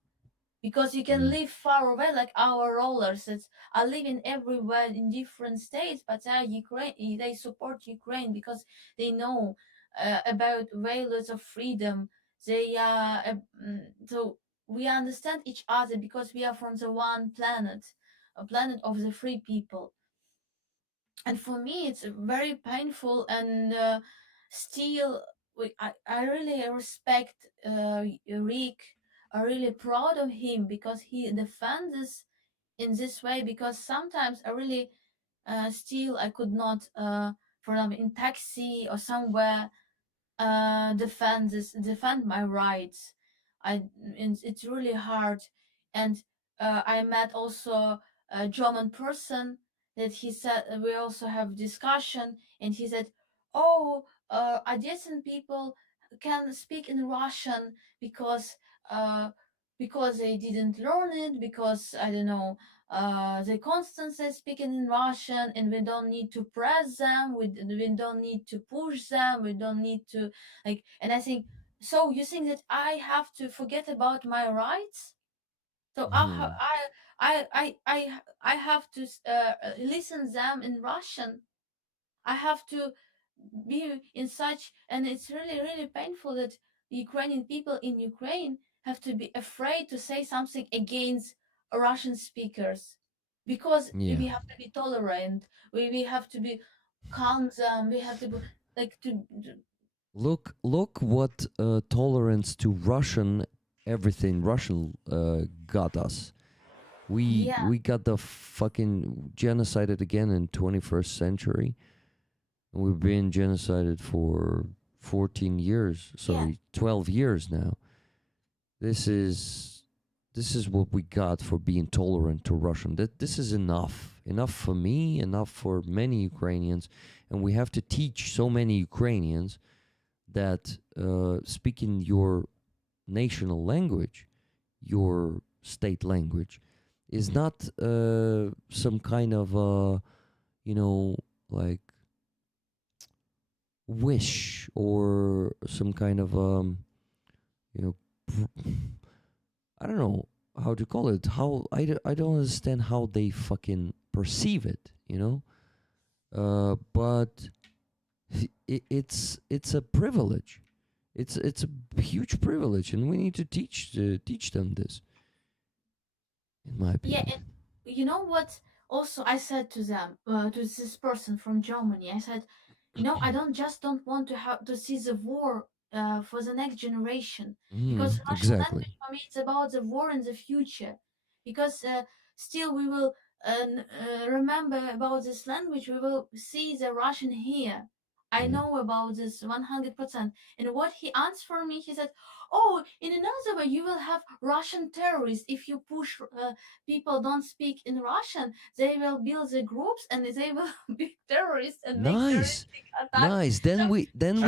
Because you can live far away, like our rollers that are living everywhere in different states, but they support Ukraine because they know about values of freedom. They are so we understand each other because we are from the one planet, a planet of the free people. And for me, it's very painful, and still, I really respect Rick. I'm really proud of him because he defends us in this way. Because sometimes I really still I could not, for example, in taxi or somewhere, defend my rights. It's really hard. And I met also a German person that he said, we also have discussion, and he said, oh, Odessan people can speak in Russian because they didn't learn it, because I don't know, they constantly speaking in Russian, and we don't need to press them, we don't need to push them, we don't need to, like. And I think, so you think that I have to forget about my rights? So I have to listen them in Russian. I have to be in such, and it's really painful that Ukrainian people in Ukraine have to be afraid to say something against Russian speakers, because Yeah. we have to be tolerant. We have to be calm them. We have to be, like to Look what tolerance to Russian everything Russian got us. We yeah we got the fucking genocided again in 21st century. We've been genocided for 14 years, sorry, 12 years now. This is what we got for being tolerant to Russian. This is enough for me, enough for many Ukrainians, and we have to teach so many Ukrainians that speaking your national language, your state language, is not some kind of like wish or some kind of I don't know how to call it. How I don't understand how they fucking perceive it, but it's a privilege. It's a huge privilege, and we need to teach them this. In my opinion. yeah. And you know what? Also, I said to them, to this person from Germany, I said, I don't want to have to see the war for the next generation, because Russian Exactly. language for me it's about the war in the future, because still we will remember about this language. We will see the Russian here. I know about this 100%. And what he answered for me, he said, "Oh, in another way, you will have Russian terrorists if you push people don't speak in Russian. They will build the groups and they will be terrorists and make Nice. terroristic attacks." Nice. Then we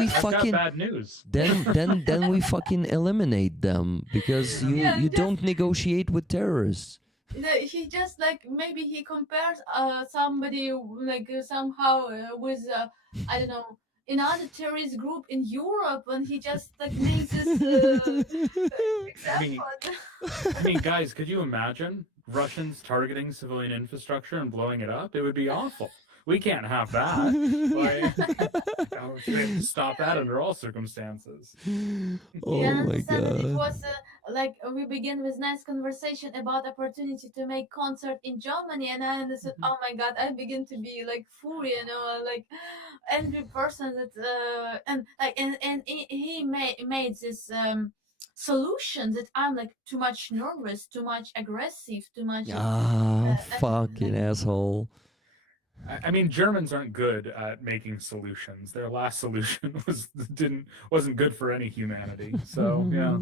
I've fucking got bad news. then we fucking eliminate them because you don't negotiate with terrorists. He just like maybe he compares somebody like somehow with I don't know another terrorist group in Europe, and he just like makes this example. I mean, guys, could you imagine Russians targeting civilian infrastructure and blowing it up? It would be awful. we can't have that. Like, we have to stop that under all circumstances. Oh You my understand that it god. was like we begin with nice conversation about opportunity to make concert in Germany, and I understood. Oh my god, I begin to be like fury, like angry person that and he made this solution that I'm like too much nervous, too much aggressive, too much. Fucking asshole. I mean, Germans aren't good at making solutions. Their last solution wasn't good for any humanity. So yeah.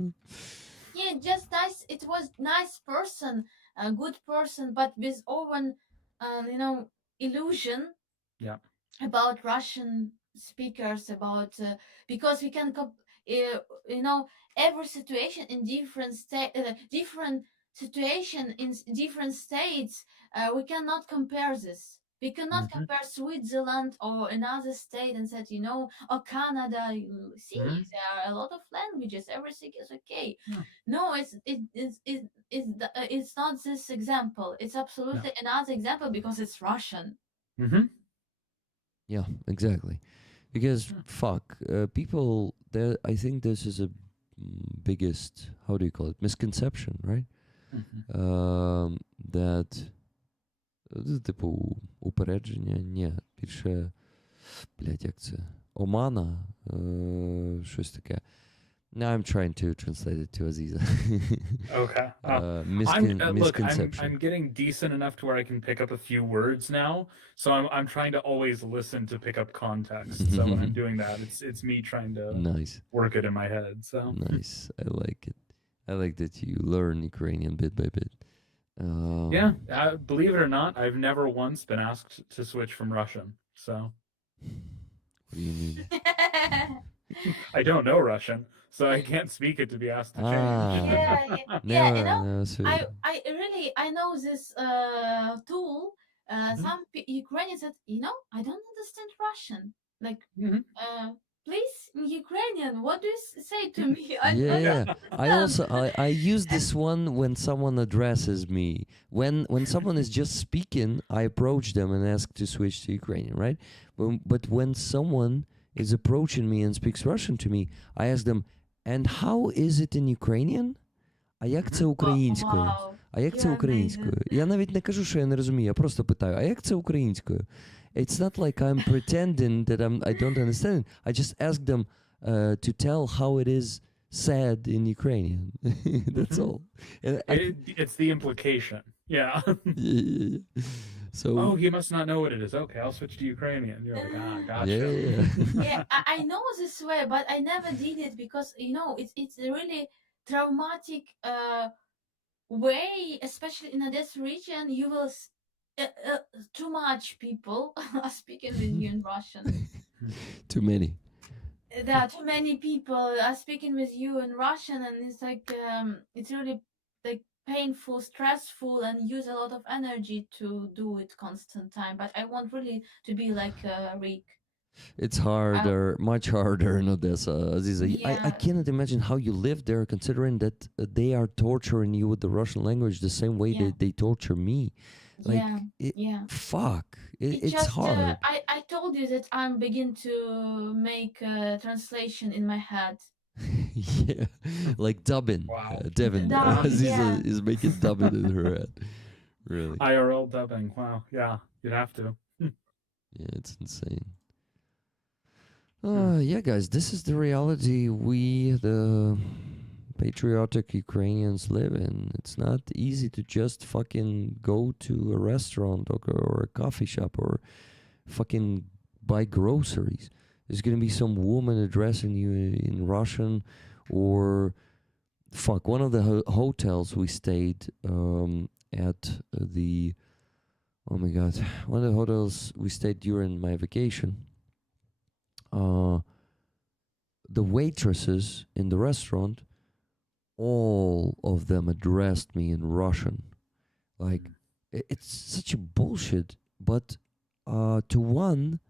Yeah, just nice. It was nice person, a good person, but with own, illusion. Yeah. About Russian speakers, about because we can, every situation in different state, different situation in different states. We cannot compare this. We cannot compare Switzerland or another state and said, or Canada. See, there are a lot of languages. Everything is okay. Yeah. No, it's not this example. It's absolutely another example because it's Russian. Yeah, exactly. Because fuck, people. I think this is a biggest, how do you call it, misconception, right? That типу упередження, ні, більше, блядь, як це, омана, щось таке. Now I'm trying to translate it to Aziza. Okay. Misconception. I'm getting decent enough to where I can pick up a few words now. So I'm trying to always listen to pick up context. So when I'm doing that, it's me trying to work it in my head. So nice. I like it. I like that you learn Ukrainian bit by bit. Yeah, believe it or not, I've never once been asked to switch from Russian. So what do you mean? I don't know Russian, so I can't speak it to be asked to change. I know this tool. Some Ukrainians said, I don't understand Russian. Like, please, in Ukrainian, what do you say to me? I use this one when someone addresses me. When someone is just speaking, I approach them and ask to switch to Ukrainian, right? But when someone is approaching me and speaks Russian to me, I ask them, and how is it in Ukrainian? А як це українською? А як це українською? Я навіть не кажу, що я не розумію, я просто питаю, а як це українською? It's not like I'm pretending that I don't understand. I just ask them to tell how it is said in Ukrainian. That's all. And it's the implication. Yeah. Yeah. So. Oh, he must not know what it is. Okay, I'll switch to Ukrainian. You're like, gotcha. Yeah, I know this way, but I never did it because it's a really traumatic way, especially in this region. You will. Too much people are speaking with you in Russian. Too many. There are too many people are speaking with you in Russian, and it's like it's really like painful, stressful, and use a lot of energy to do it constant time. But I want really to be like Rick. It's harder, much harder in Odessa, Aziza. Yeah. I cannot imagine how you live there, considering that they are torturing you with the Russian language the same way they torture me. Like, fuck. It's just, hard. I told you that I'm begin to make a translation in my head. Yeah, like dubbing. Wow. Devin. Aziza is making dubbing in her head. Really. IRL dubbing. Wow. Yeah, you'd have to. Yeah, it's insane. Yeah, guys, this is the reality we, the patriotic Ukrainians, live in. It's not easy to just fucking go to a restaurant or a coffee shop or fucking buy groceries. There's gonna be some woman addressing you in Russian, or fuck, one of the hotels we stayed at the, oh my god, one of the hotels we stayed during my vacation. The waitresses in the restaurant, all of them addressed me in Russian. Like, it's such a bullshit. But to one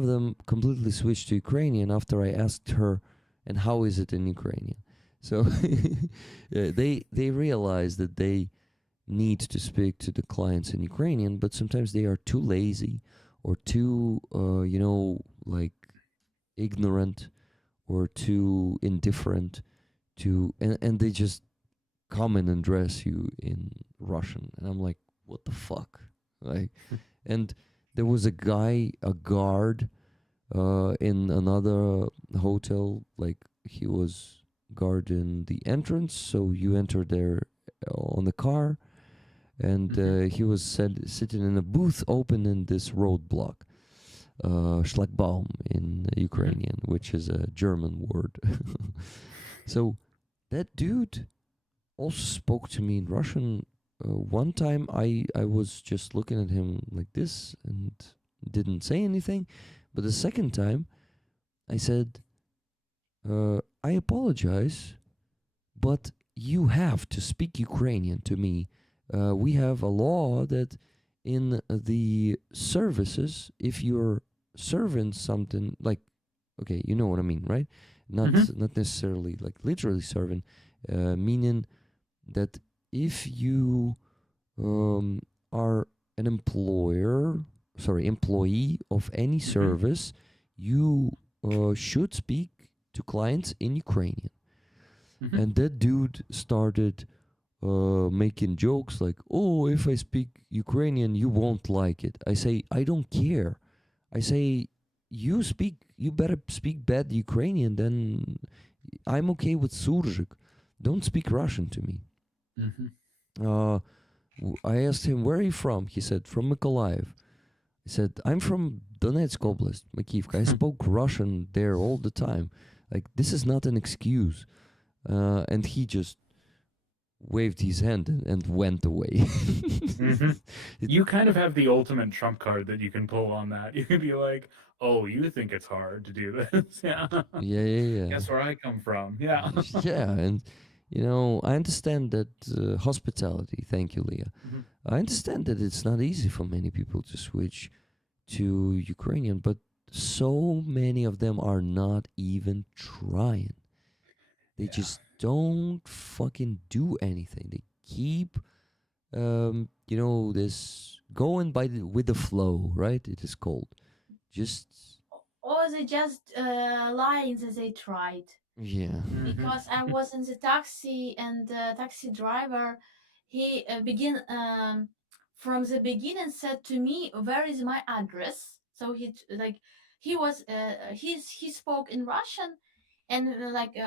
of them completely switched to Ukrainian after I asked her, and how is it in Ukrainian? So they realized that need to speak to the clients in Ukrainian, but sometimes they are too lazy or too, like ignorant or too indifferent and they just come and address you in Russian. And I'm like, what the fuck? Like, and there was a guard, in another hotel, like he was guarding the entrance. So you enter there on the car, and he was sitting in a booth opening this roadblock, Schlagbaum in Ukrainian, which is a German word. So that dude also spoke to me in Russian. One time I was just looking at him like this and didn't say anything. But the second time I said, I apologize, but you have to speak Ukrainian to me. We have a law that in the services, if you're serving something like, okay, you know what I mean, right? Not necessarily like literally serving, meaning that if you are an employee of any service, you should speak to clients in Ukrainian. And that dude started making jokes like, oh, if I speak Ukrainian, you won't like it. I say, I don't care. I say, you better speak bad Ukrainian, then I'm okay with Surzhyk. Don't speak Russian to me. I asked him, where are you from? He said, from Mykolaiv. I said, I'm from Donetsk Oblast, Makivka. I spoke Russian there all the time. Like, this is not an excuse. And he just waved his hand and went away. You kind of have the ultimate trump card that you can pull on that. You can be like, oh, you think it's hard to do this? Yeah. Yeah. Guess where I come from. Yeah. Yeah, and I understand that hospitality. Thank you, Leah. I understand that it's not easy for many people to switch to Ukrainian, but so many of them are not even trying. They just don't fucking do anything. They keep, this going with the flow, right? It is called. Just. Or they just lying that they tried. Yeah. Because I was in the taxi and the taxi driver, he began from the beginning said to me, where is my address? So he spoke in Russian, and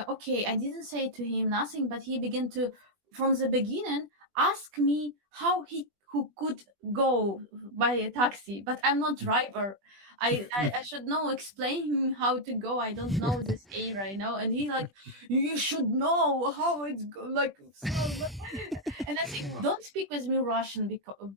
okay, I didn't say to him nothing, but he began to from the beginning ask me how who could go by a taxi, but I'm not driver. I should know explain him how to go. I don't know this area, and he like, you should know how it's and I think, don't speak with me Russian,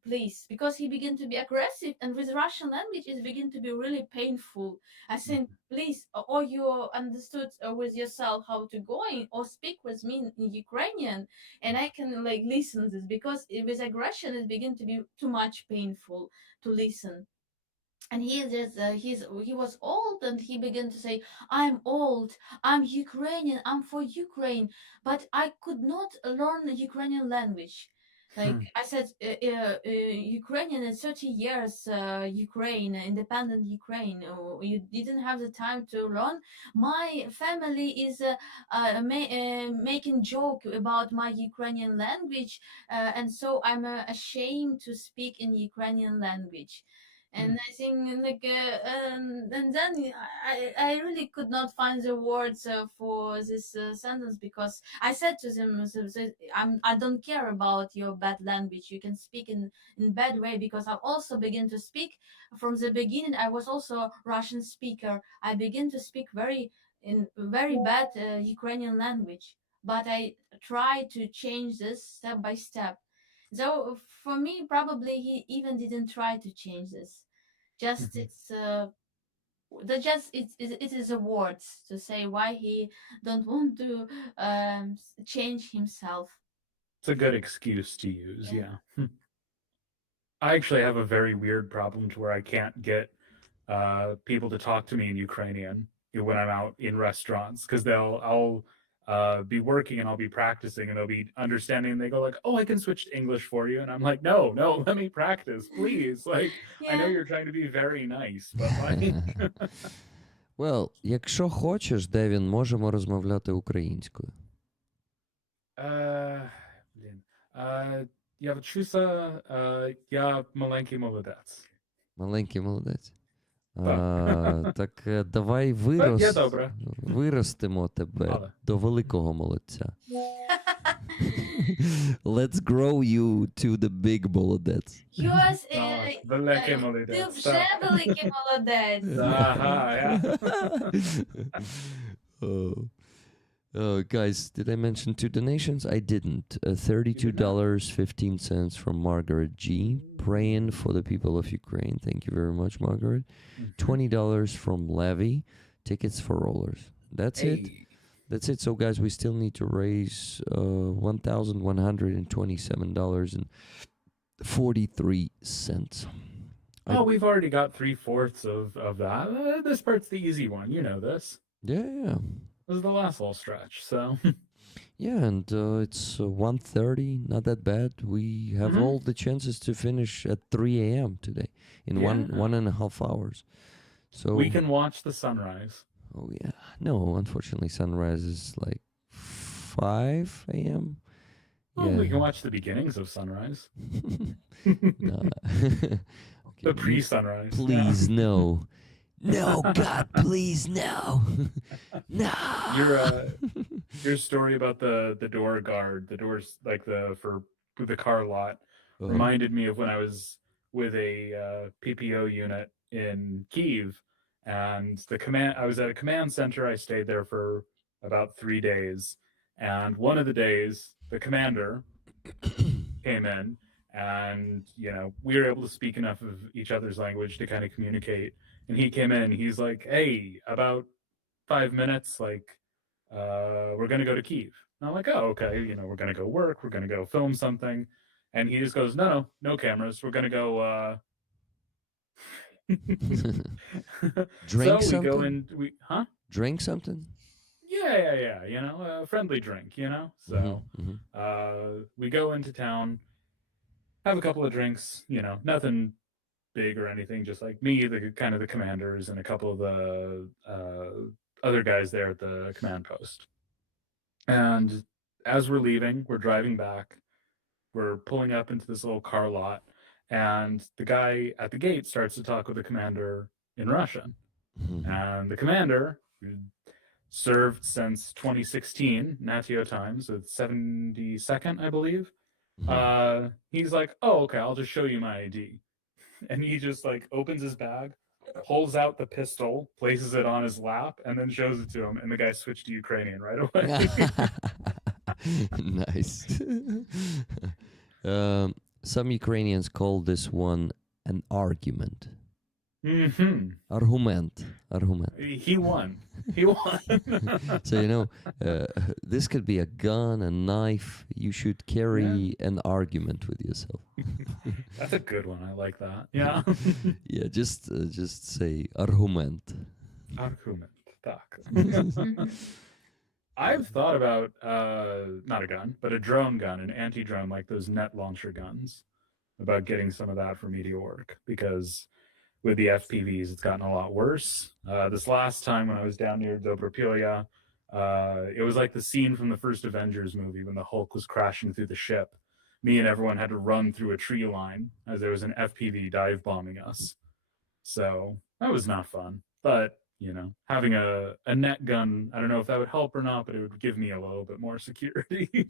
please, because he began to be aggressive, and with Russian language it began to be really painful. I said, please, or you understood with yourself how to go or speak with me in Ukrainian, and I can listen this, because with aggression it began to be too much painful to listen. And he was old, and he began to say, I'm old, I'm Ukrainian, I'm for Ukraine, but I could not learn the Ukrainian language. I said, Ukrainian in 30 years, Ukraine, independent Ukraine, you didn't have the time to learn. My family is making joke about my Ukrainian language, and so I'm ashamed to speak in Ukrainian language. And I think and then I really could not find the words for this sentence, because I said to them, I don't care about your bad language. You can speak in bad way, because I also begin to speak from the beginning. I was also a Russian speaker. I begin to speak very bad Ukrainian language, but I try to change this step by step. So for me, probably he even didn't try to change this. Just it is a words to say why he don't want to change himself. It's a good excuse to use. Yeah. I actually have a very weird problem to where I can't get people to talk to me in Ukrainian when I'm out in restaurants, because I'll be working and I'll be practicing and they'll be understanding and they go like, oh, I can switch to English for you. And I'm like, no, let me practice, please. Like, I know Yeah. you're trying to be very nice, but like. Well, якщо хочеш, Девін, можемо розмовляти українською. Блін. Я вчуся, я маленький молодець. Маленький молодець. Так. Так давай Я добре. виростимо тебе Але. до великого молодця. Let's grow you to the big молодець. Йос, Великий ти молодець. вже великий молодець. Ага, я. Guys, did I mention 2 donations? I didn't. $32.15 from Margaret G. Praying for the people of Ukraine. Thank you very much, Margaret. $20 from Levy. Tickets for rollers. That's it. That's it. So, guys, we still need to raise $1,127.43. Oh, we've already got 3/4 of that. This part's the easy one. You know this. Yeah. This is the last little stretch, so. Yeah, and it's 1:30, not that bad. We have all the chances to finish at 3 a.m. today in Yeah. 1.5 hours. So We can watch the sunrise. Oh yeah, no, unfortunately, sunrise is like 5 a.m. Oh, we can watch the beginnings of sunrise. No. Okay, The pre-sunrise. please no. No, God, please no. No. Your story about the door guard, the doors like for the car lot, reminded me of when I was with a PPO unit in Kyiv, and I was at a command center. I stayed there for about 3 days, and one of the days the commander came in, and we were able to speak enough of each other's language to kind of communicate. And he came in, he's like, hey, about 5 minutes, like, we're going to go to Kyiv. And I'm like, oh, okay. We're going to go work. We're going to go film something. And he just goes, no cameras. We're going to go, Drink so something? We go and Drink something? Yeah. A friendly drink, So we go into town, have a couple of drinks, nothing big or anything, just like me, the commanders, and a couple of the other guys there at the command post. And as we're leaving, we're driving back, we're pulling up into this little car lot, and the guy at the gate starts to talk with the commander in Russian. And the commander, who served since 2016 NATO times with 72nd, I believe, he's like, oh, okay, I'll just show you my ID. And he just like opens his bag, pulls out the pistol, places it on his lap, and then shows it to him. And the guy switched to Ukrainian right away. Nice. Some Ukrainians call this one an argument. Argument. He won. So, this could be a gun, a knife. You should carry an argument with yourself. That's a good one. I like that. Yeah. Yeah, just say argument. Argument. Tak. I've thought about not a gun, but a drone gun, an anti-drone, like those net launcher guns, about getting some of that for me to work, because with the FPVs, it's gotten a lot worse. This last time when I was down near Dobropilya, it was like the scene from the first Avengers movie when the Hulk was crashing through the ship. Me and everyone had to run through a tree line as there was an FPV dive bombing us. So that was not fun. But, having a net gun, I don't know if that would help or not, but it would give me a little bit more security.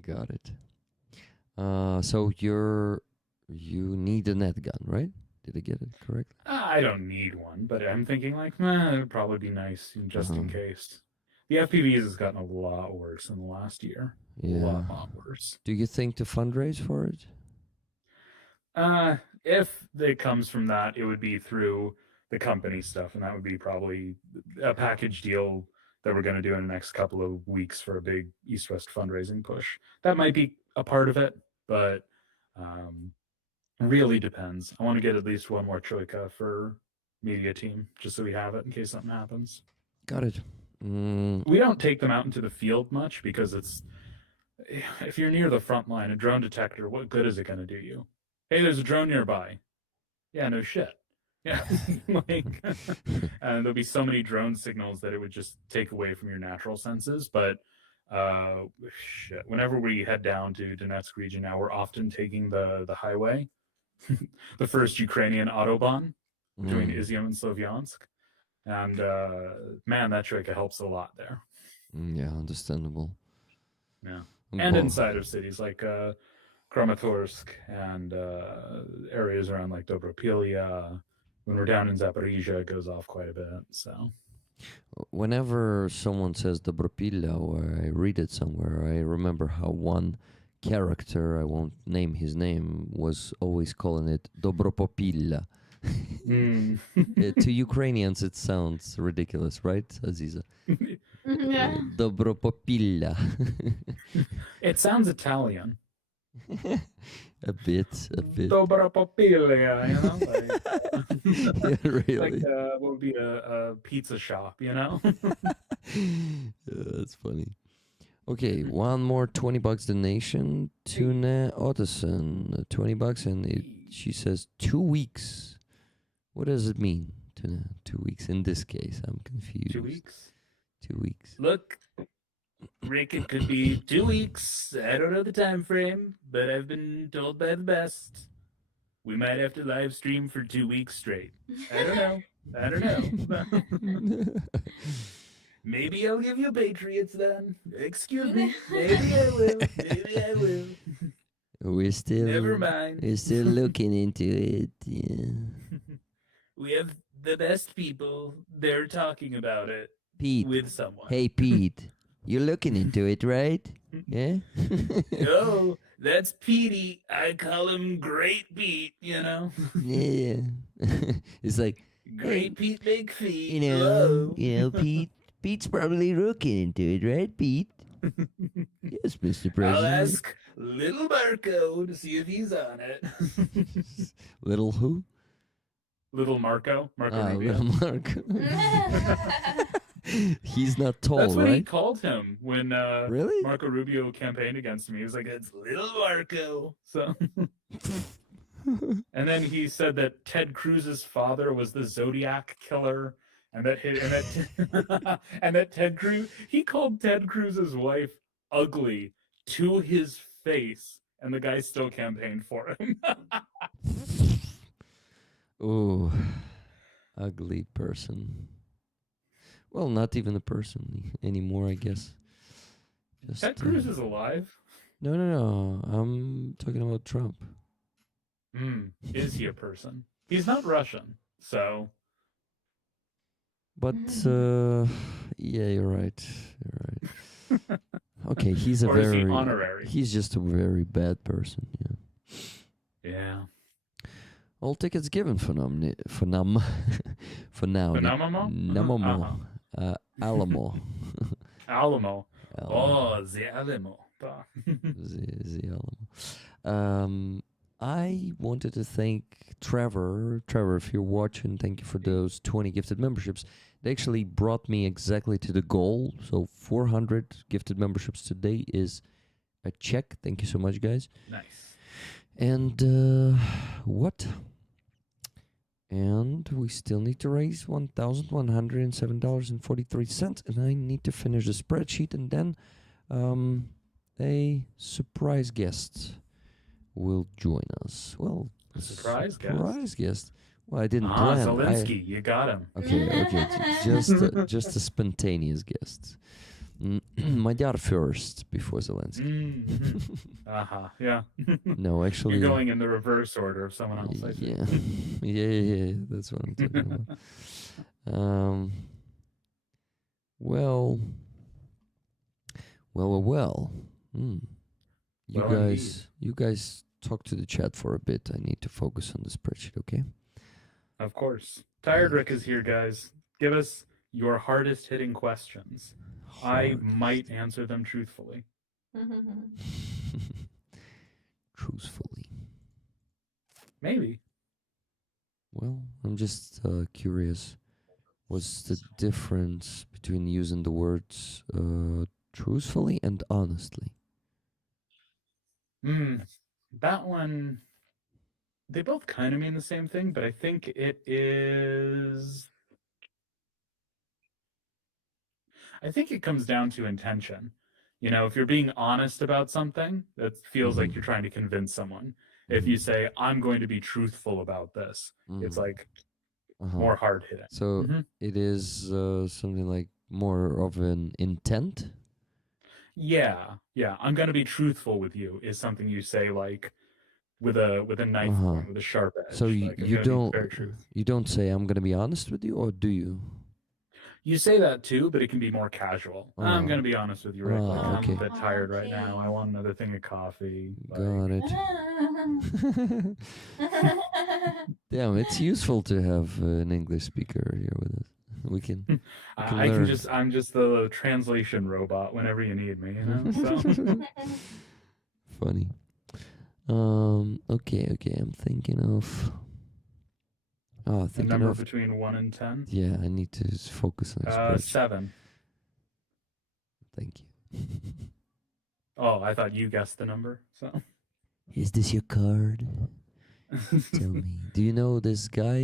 Got it. So you need a net gun, right? Did I get it correct? I don't need one, but I'm thinking like, it would probably be nice just in case. The FPVs has gotten a lot worse in the last year. Yeah. A lot worse. Do you think to fundraise for it? If it comes from that, it would be through the company stuff, and that would be probably a package deal that we're going to do in the next couple of weeks for a big East-West fundraising push. That might be a part of it, but really depends. I want to get at least one more troika for media team, just so we have it in case something happens. Got it. We don't take them out into the field much because if you're near the front line, a drone detector, what good is it going to do you? Hey, there's a drone nearby. Yeah, no shit. Yeah, like, and there'll be so many drone signals that it would just take away from your natural senses. But shit, whenever we head down to Donetsk region now, we're often taking the highway, the first Ukrainian autobahn between Izium and Slovyansk, and man, that trick helps a lot there. Yeah, understandable. Yeah, and inside of cities like Kramatorsk and areas around like Dobropilia. When we're down in Zaporizhia, it goes off quite a bit. So, whenever someone says Dobropilla or I read it somewhere, I remember how one character, I won't name his name, was always calling it Dobropopilla. To Ukrainians, it sounds ridiculous, right, Aziza? Yeah. Dobropopilla. It sounds Italian. A bit. Dobropilia, you know? Like, Yeah, really. like what would be a pizza shop, you know? That's funny. Okay, one more $20 donation. Tuna Otterson, $20, and she says 2 weeks. What does it mean, Tuna? 2 weeks in this case? I'm confused. 2 weeks? 2 weeks. Look, Rick, it could be 2 weeks. I don't know the time frame, but I've been told by the best we might have to live stream for 2 weeks straight. I don't know. Maybe I'll give you Patriots then. Excuse me. Maybe I will. We're still. Never mind. We're still looking into it. Yeah. We have the best people. They're talking about it. Pete. With someone. Hey, Pete. You're looking into it, right? Yeah? No, that's Petey. I call him Great Pete, you know? Yeah. It's like, Great Pete McPhee. you know, Pete's probably looking into it, right, Pete? Yes, Mr. President. I'll ask little Marco to see if he's on it. Little who? Little Marco. Marco Rubio. Little Marco. He's not tall, That's what right? he called him when Really? Marco Rubio campaigned against him. He was like, it's little Marco. So, and then he said that Ted Cruz's father was the Zodiac killer, and that Ted Cruz, he called Ted Cruz's wife ugly to his face, and the guy still campaigned for him. Ooh, ugly person. Well, not even a person anymore, I guess. Just, Ted Cruz is alive. No. I'm talking about Trump. Is he a person? He's not Russian, so. But yeah, you're right. Okay, he's a Or is he very honorary? He's just a very bad person. Yeah. Yeah. All tickets given for now. Namamo? Alamo. Alamo. Oh, the Alamo. The Alamo. I wanted to thank Trevor. Trevor, if you're watching, thank you for those 20 gifted memberships. They actually brought me exactly to the goal. So 400 gifted memberships today is a check. Thank you so much, guys. Nice. And what? And we still need to raise $1,107.43. And I need to finish the spreadsheet. And then a surprise guest will join us. Well, Surprise guest. Well, I didn't plan. Zelensky, you got him. Okay. Just a spontaneous guest. Magyar first before Zelensky. Yeah. No, actually. You're going in the reverse order of someone else, I think. Yeah. That's what I'm talking about. Well. You guys talk to the chat for a bit. I need to focus on the spreadsheet, okay? Of course. Tired Rick is here, guys. Give us your hardest hitting questions. I might answer them truthfully. Truthfully. Maybe. Well, I'm just curious What's the difference between using the words truthfully and honestly? That one, they both kind of mean the same thing, but I think it is. I think it comes down to intention. You know, if you're being honest about something, that feels like you're trying to convince someone. If you say, I'm going to be truthful about this, it's like more hard hitting. So it is something like more of an intent? Yeah. I'm going to be truthful with you is something you say like with a knife point, with a sharp edge. So like, you don't say I'm gonna be honest with you, or do you? You say that too, but it can be more casual. I'm gonna be honest with you, Rick. Like, okay. I'm a bit tired right now. I want another thing of coffee. Got it. Damn, it's useful to have an English speaker here with us. We can. I'm just the translation robot whenever you need me. You know. So. Funny. Okay. I'm thinking of. Oh, a number between 1 and 10. Yeah, I need to focus on this. 7. Thank you. Oh, I thought you guessed the number. So. Is this your card? Tell me, do you know this guy?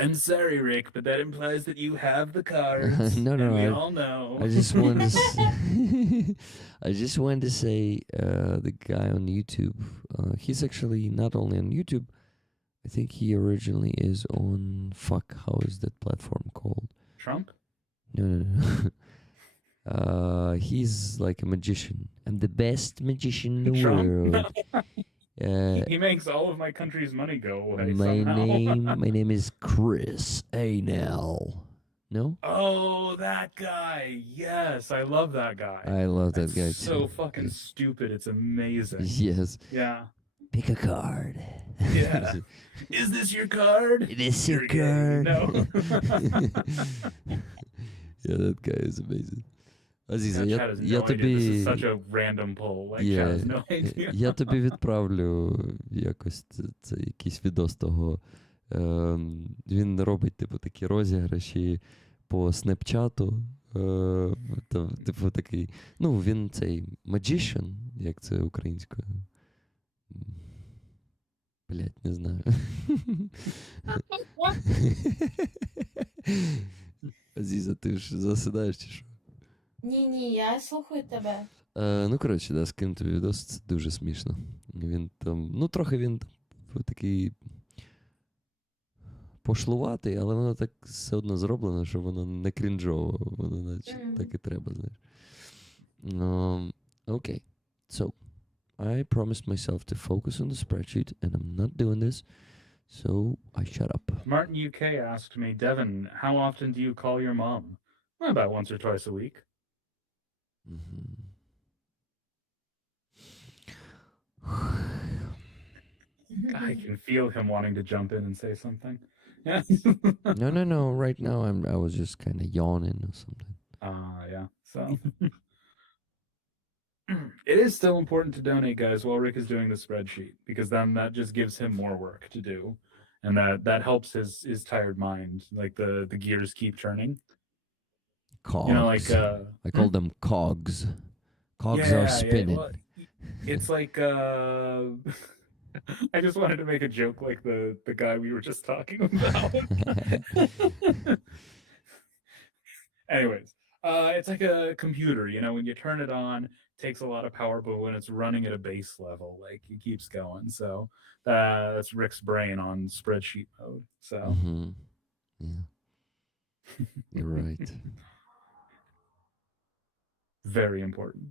I'm sorry, Rick, but that implies that you have the cards. No, we all know. I just wanted to. I just wanted to say the guy on YouTube. He's actually not only on YouTube. I think he originally is on. Fuck, how is that platform called? Trump? No. He's like a magician. I'm the best magician in the world. He makes all of my country's money go away. My name is Chris Anel. No? Oh, that guy. Yes, I love that guy. I love that guy too. So fucking stupid. It's amazing. Yes. Yeah. Pick a card. Yeah. Is this your card? It is your card. No. Yeah, that guy is amazing. Aziza, я тобі... This is such a random poll. Like, Chad has no idea. Я тобі відправлю якось це якийсь відос того. Він робить, типу, такі розіграші по снепчату. Типу, такий, ну, він цей magician, як це українською. Блять, не знаю. Азіза, ти ж засидаєш чи що? Ні, я слухаю тебе. Ну, коротше, да, скину тобі відос, це дуже смішно. Він там, ну, трохи він там такий пошлуватий, але воно так все одно зроблено, що воно не крінжово, воно наче так і треба, знаєш. Okay, so I promised myself to focus on the spreadsheet, and I'm not doing this, so I shut up. Martin UK asked me, Devin, how often do you call your mom? About once or twice a week. I can feel him wanting to jump in and say something. No. Right now, I was just kind of yawning or something. Yeah. So it is still important to donate, guys, while Rick is doing the spreadsheet, because then that just gives him more work to do, and that helps his tired mind. Like the gears keep turning. Cogs. You know, like I call them cogs. Cogs are spinning. Well, it's like I just wanted to make a joke like the guy we were just talking about. Anyways, it's like a computer, you know, when you turn it on, it takes a lot of power, but when it's running at a base level, like it keeps going. So that's Rick's brain on spreadsheet mode. So Yeah. You're right. Very important.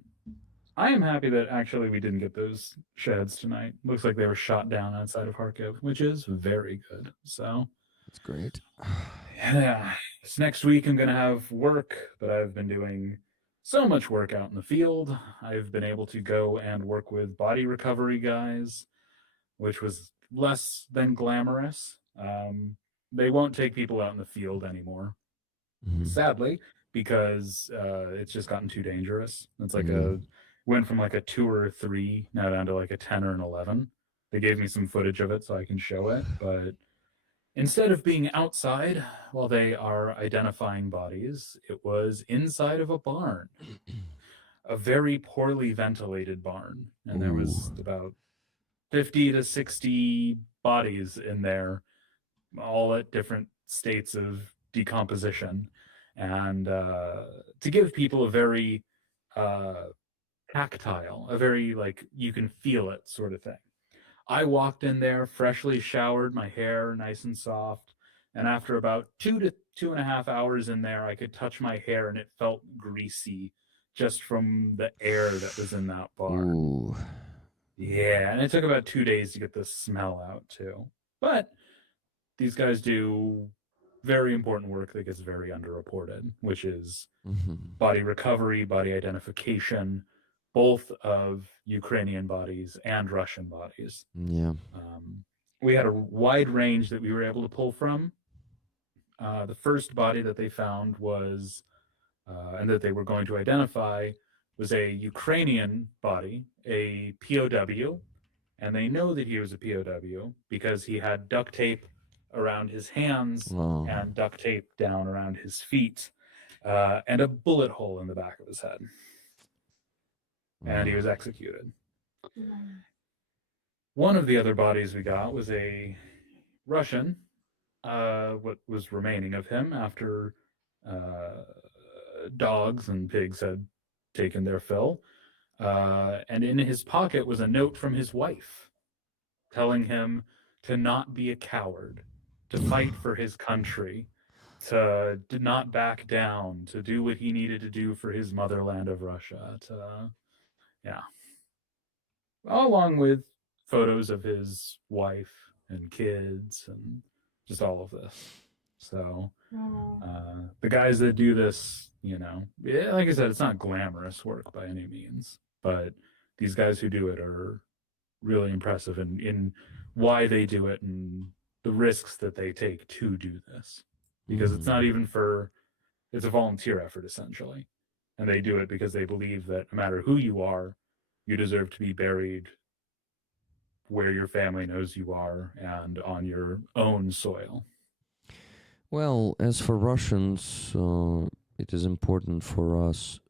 I am happy that actually we didn't get those sheds tonight. Looks like they were shot down outside of Kharkiv, which is very good. So that's great. Yeah. So next week I'm going to have work, but I've been doing so much work out in the field. I've been able to go and work with body recovery guys, which was less than glamorous. They won't take people out in the field anymore, sadly, because it's just gotten too dangerous. It's like went from like a 2 or a 3 now down to like a 10 or an 11. They gave me some footage of it so I can show it, but Instead of being outside while they are identifying bodies, it was inside of a barn, a very poorly ventilated barn. And there was Ooh. about 50 to 60 bodies in there, all at different states of decomposition. And to give people a very tactile, a very like you can feel it sort of thing. I walked in there freshly showered, my hair nice and soft, and after about 2 to 2.5 hours in there, I could touch my hair and it felt greasy just from the air that was in that barn. Ooh. Yeah, and it took about 2 days to get the smell out too. But these guys do very important work that gets very underreported, which is Mm-hmm. body recovery, body identification, both of Ukrainian bodies and Russian bodies. Yeah. We had a wide range that we were able to pull from. The first body that they found was, and that they were going to identify, was a Ukrainian body, a POW, and they know that he was a POW because he had duct tape around his hands Wow. and duct tape down around his feet, and a bullet hole in the back of his head. And he was executed. One of the other bodies we got was a Russian, what was remaining of him after dogs and pigs had taken their fill. And in his pocket was a note from his wife telling him to not be a coward, to fight for his country, to not back down, to do what he needed to do for his motherland of Russia. Yeah. Along with photos of his wife and kids and just all of this. So the guys that do this, like I said, it's not glamorous work by any means, but these guys who do it are really impressive in why they do it and the risks that they take to do this. Because it's not even it's a volunteer effort essentially. And they do it because they believe that no matter who you are, you deserve to be buried where your family knows you are and on your own soil. Well, as for Russians, it is important for us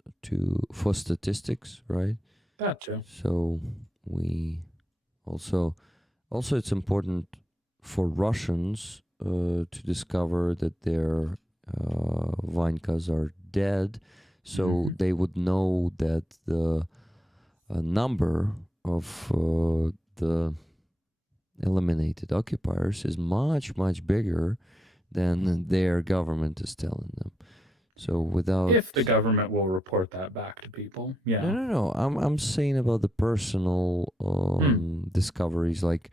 for statistics, right? That too. So we also it's important for Russians to discover that their Vankas are dead, so they would know that the number of the eliminated occupiers is much bigger than their government is telling them. So without, if the government will report that back to people, yeah. No. I'm saying about the personal discoveries. Like,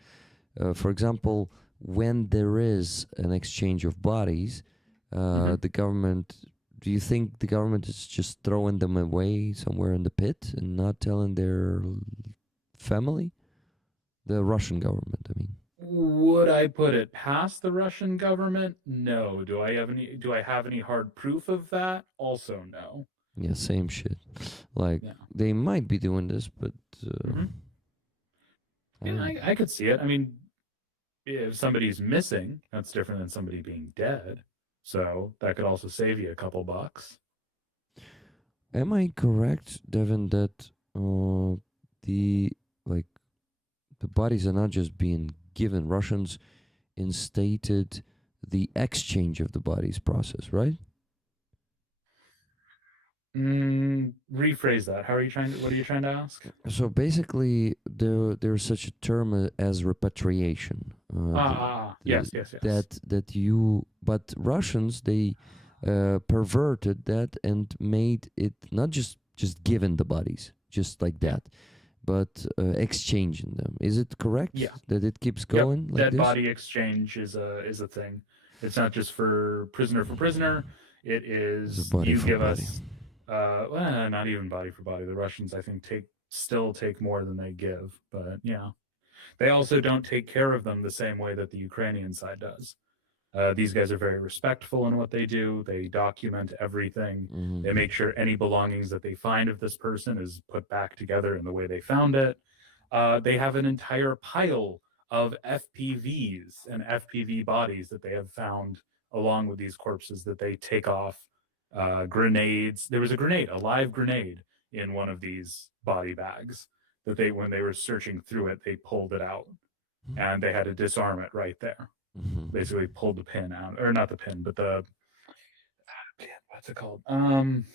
for example, when there is an exchange of bodies, the government. Do you think the government is just throwing them away somewhere in the pit and not telling their family? The Russian government, I mean. Would I put it past the Russian government? No. Do I have any hard proof of that? Also no. Yeah, same shit. Like, they might be doing this, but I could see it. I mean, if somebody's missing, that's different than somebody being dead. So that could also save you a couple bucks. Am I correct, Devin, that the bodies are not just being given? Russians instated the exchange of the bodies process, right? Rephrase that. What are you trying to ask? So basically, there's such a term as repatriation. Yes. But Russians, they perverted that and made it not just given the bodies, just like that, but exchanging them. Is it correct? Yeah. That it keeps going like dead this? body exchange is a thing. It's not just for prisoner. It is you give us not even body for body. The Russians, I think, still take more than they give, but yeah. They also don't take care of them the same way that the Ukrainian side does. These guys are very respectful in what they do. They document everything. They make sure any belongings that they find of this person is put back together in the way they found it. They have an entire pile of FPVs and FPV bodies that they have found along with these corpses that they take off. Grenades. There was a grenade, a live grenade, in one of these body bags that they, when they were searching through it, they pulled it out and they had to disarm it right there. Basically pulled the pin out, or not the pin, but the what's it called? I'm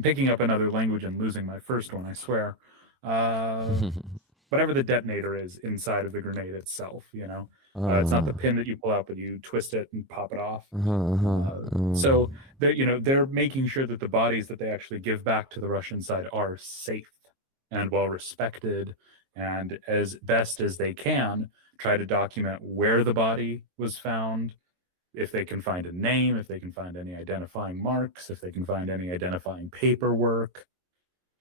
picking up another language and losing my first one, I swear. Whatever the detonator is inside of the grenade itself, you know. It's not the pin that you pull out, but you twist it and pop it off. So they're making sure that the bodies that they actually give back to the Russian side are safe and well respected, and as best as they can try to document where the body was found, if they can find a name, if they can find any identifying marks, if they can find any identifying paperwork.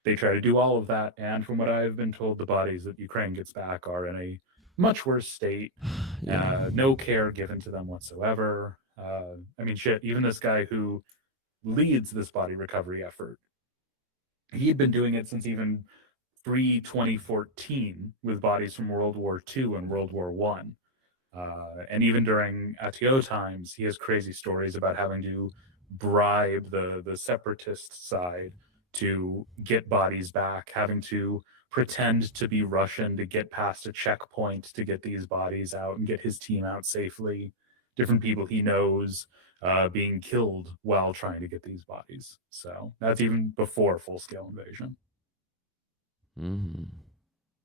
They try to do all of that, and from what I've been told, the bodies that Ukraine gets back are in a much worse state. No care given to them whatsoever. I mean, shit, even this guy who leads this body recovery effort, he'd been doing it since even pre-2014 with bodies from World War II and World War I. And even during ATO times, he has crazy stories about having to bribe the separatist side to get bodies back, having to pretend to be Russian to get past a checkpoint to get these bodies out and get his team out safely. Different people he knows being killed while trying to get these bodies. So that's even before full-scale invasion.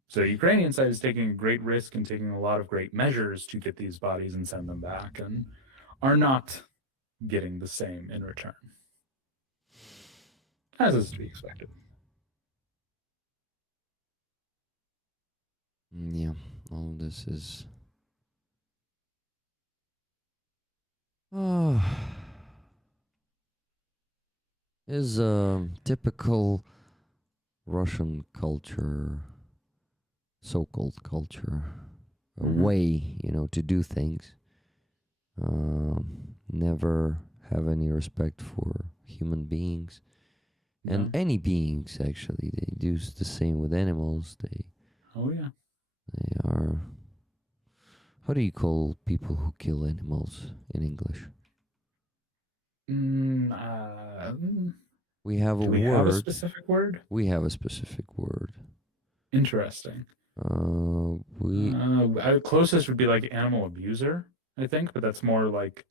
So the Ukrainian side is taking a great risk and taking a lot of great measures to get these bodies and send them back, and are not getting the same in return, as is to be expected. Yeah, all this is is typical Russian culture, so-called culture, a way, to do things. Never have any respect for human beings, and any beings. Actually, they do the same with animals. They are. How do you call people who kill animals in English? We have a word. Have a specific word? We have a specific word. Interesting. Closest would be like animal abuser, I think, but that's more like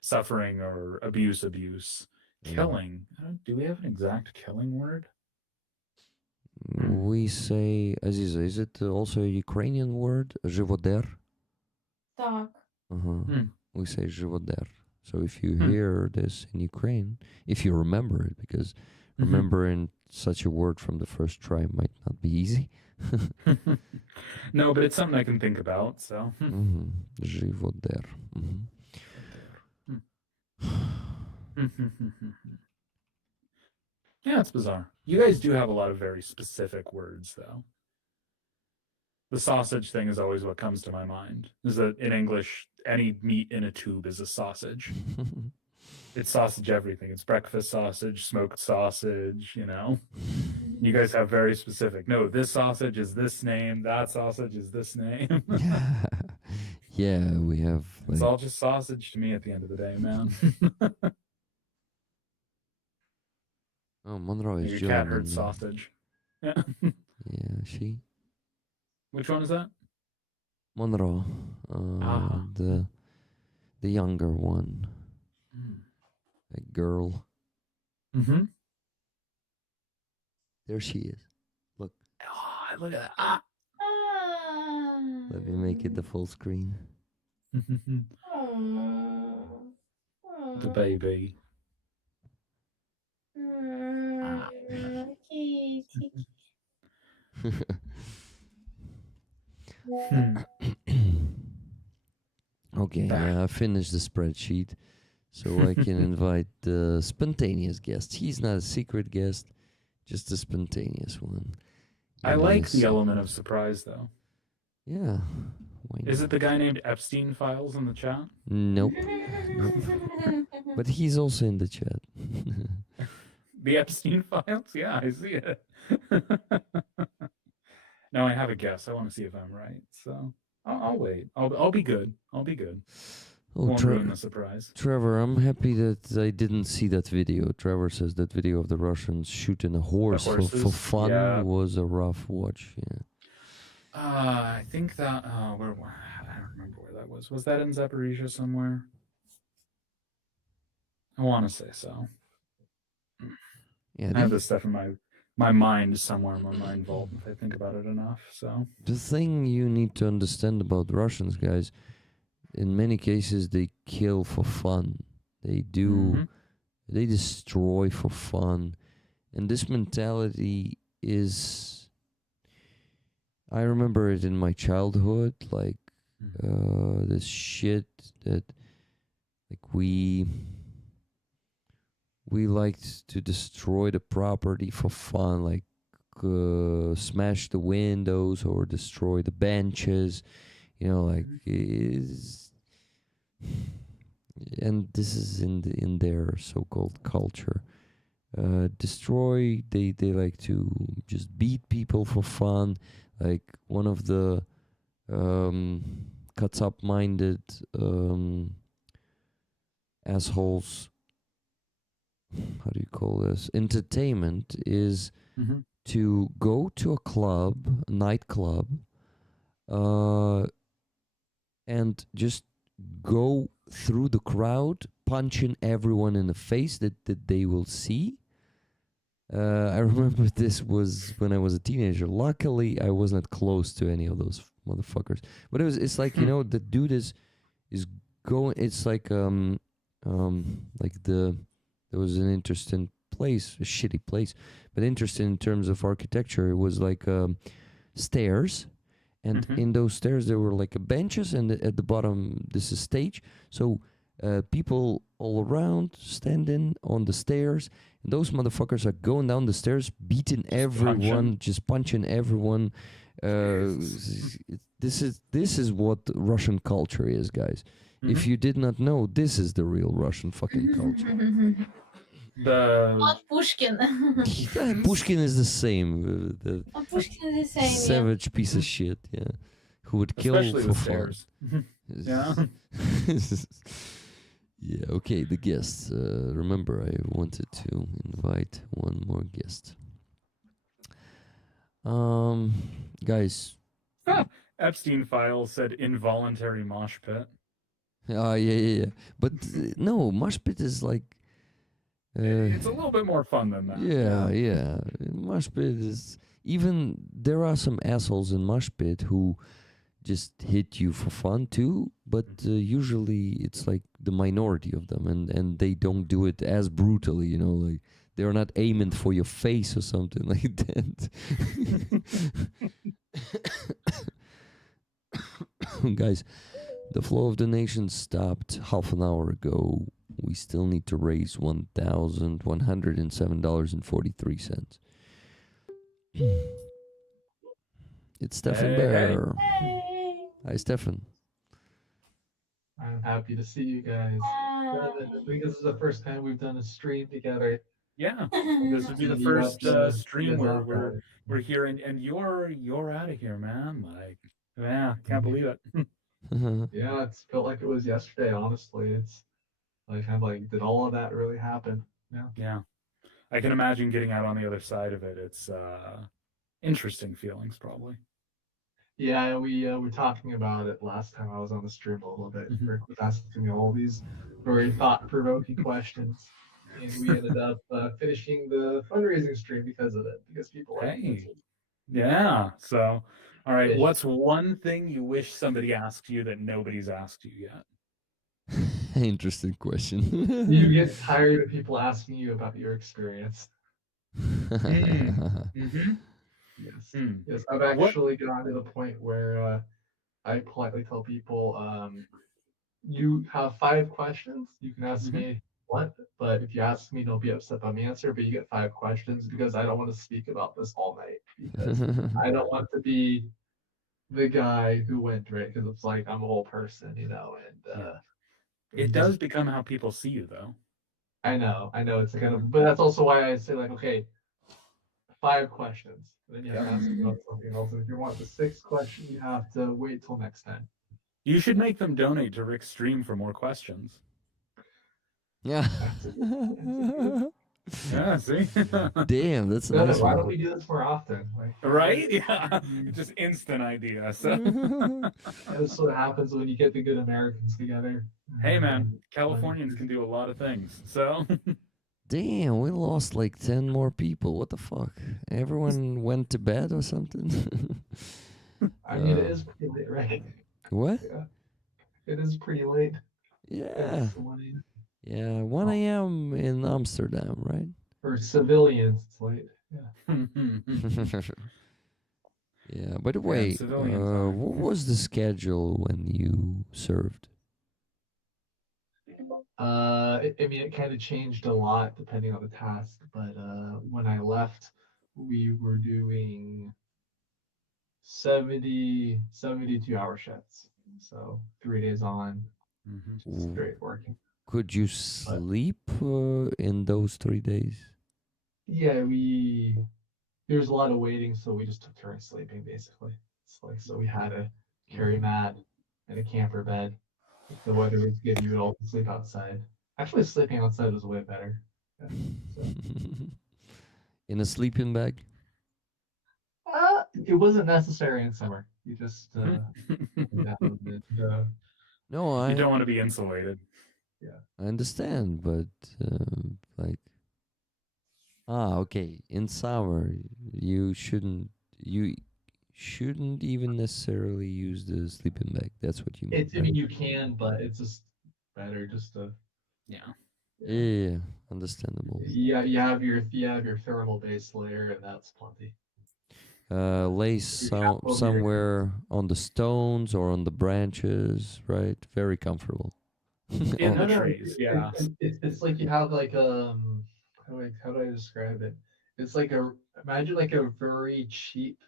suffering or abuse. Killing. Do we have an exact killing word? We say, Aziza, is it also a Ukrainian word? Живодер? Так. We say живодер. So if you hear this in Ukraine, if you remember it, because remembering such a word from the first try might not be easy. No, but it's something I can think about, so. Живодер. Yeah, it's bizarre. You guys do have a lot of very specific words, though. The sausage thing is always what comes to my mind. Is that in English, any meat in a tube is a sausage. It's sausage everything. It's breakfast sausage, smoked sausage, You guys have very specific. No, this sausage is this name. That sausage is this name. Yeah, we have. It's all just sausage to me at the end of the day, man. Oh, Monroe is Your cat heard sausage. Yeah. Yeah, she. Which one is that? Monroe, the younger one, a girl. There she is. Look. Oh, look at that. Let me make it the full screen. The baby. Okay, I finished the spreadsheet, so I can invite the spontaneous guest. He's not a secret guest, just a spontaneous one. I like the element of surprise, though. Yeah. Is it the guy named Epstein Files in the chat? Nope. But he's also in the chat. The Epstein Files? Yeah, I see it. No, I have a guess. I want to see if I'm right. So I'll wait. I'll be good. I'll be good. Oh, Won't ruin the surprise. Trevor, I'm happy that I didn't see that video. Trevor says that video of the Russians shooting a horse for horses? fun Yeah. was a rough watch. Yeah. I think that where I don't remember where that was. Was that in Zaporizhia somewhere? I want to say so. Yeah, I have this stuff in my mind somewhere in my mind vault if I think about it enough. So the thing you need to understand about Russians, guys, in many cases they kill for fun. They do. Mhm. They destroy for fun, and this mentality is. I remember it in my childhood, like this shit that, like we liked to destroy the property for fun, like smash the windows or destroy the benches, you know, like is. And this is in their so-called culture. Destroy. They like to just beat people for fun. Like one of the cuts up minded assholes. How do you call this? Entertainment is Mhm. to go to a club, a nightclub, and just go through the crowd, punching everyone in the face that they will see. I remember this was when I was a teenager. Luckily, I wasn't close to any of those motherfuckers. But it's like, you know, the dude is going. It's like there was an interesting place, a shitty place, but interesting in terms of architecture. It was like stairs, and in those stairs there were like benches, and at the bottom this is stage. So people all around standing on the stairs. And those motherfuckers are going down the stairs, beating everyone, just punching everyone. This is what Russian culture is, guys. If you did not know, this is the real Russian fucking culture. Not Pushkin. Pushkin is the same. The Pushkin is the same. savage piece of shit, yeah. Who would kill Especially for with fun. stairs. Yeah. Yeah, okay, the guests. Remember, I wanted to invite one more guest. Guys. Epstein files said involuntary mosh pit. Yeah. But no, mosh pit is like. It's a little bit more fun than that. Yeah. Mosh pit is even there are some assholes in mosh pit who just hit you for fun too, but usually it's like the minority of them, and they don't do it as brutally, you know, like they're not aiming for your face or something like that. Guys, the flow of donations stopped half an hour ago. We still need to raise $1,107.43. It's Stefan Bear. Hi, Stefan. I'm happy to see you guys. I think this is the first time we've done a stream together. Yeah, this would be the first stream where we're here, and you're out of here, man. Like, yeah, can't believe it. Yeah, it's felt like it was yesterday. Honestly, it's like I'm like, did all of that really happen? Yeah, I can imagine getting out on the other side of it. It's interesting feelings, probably. Yeah, we were talking about it last time I was on the stream a little bit. Rick was asking me all these very thought-provoking questions, and we ended up finishing the fundraising stream because of it, because people like it. Yeah. So, all right, what's one thing you wish somebody asked you that nobody's asked you yet? Interesting question. You get tired of people asking you about your experience. Yes. Yes, I've actually gotten to the point where I politely tell people, you have 5 questions. You can ask me what, but if you ask me, don't be upset about the answer. But you get 5 questions because I don't want to speak about this all night, because I don't want to be the guy who went right, because it's like I'm a whole person, you know, and it does become how people see you, though. I know it's kind of, but that's also why I say like, okay, 5 questions. Then you have to ask about something else. And if you want the 6th question, you have to wait till next time. You should make them donate to Rick's stream for more questions. Yeah. Yeah, see? Damn, that's a No, nice why one. don't we do this more often? Like, Right? Yeah. Just instant idea. So that's what happens when you get the good Americans together. hey man, Californians can do a lot of things. So Damn, we lost like 10 more people. What the fuck? Everyone went to bed or something? I mean, it is pretty late, right? What? Yeah. It is pretty late. Yeah. It's late. Yeah, 1 a.m. in Amsterdam, right? For civilians, it's late. Yeah. Yeah, by the way, civilian time. what was the schedule when you served? I mean, it kind of changed a lot depending on the task, but when I left, we were doing 72-hour shifts. So 3 days on, straight working. Could you sleep in those 3 days? Yeah, there's a lot of waiting, so we just took turns sleeping basically. It's like, so we had a carry mat and a camper bed. If the weather was good, you would all sleep outside. Actually, sleeping outside was way better. Yeah, so. In a sleeping bag? It wasn't necessary in summer. You just No, you don't want to be insulated. Yeah, I understand, but like, okay. In summer, you shouldn't even necessarily use the sleeping bag. That's what you mean. I mean, you can, but it's just better just to. Yeah, understandable. Yeah, you have your thermal base layer, and that's plenty. Lay somewhere on the stones or on the branches, right? Very comfortable. In the trees, yeah. It's like you have like how do I describe it? It's like imagine like a very cheap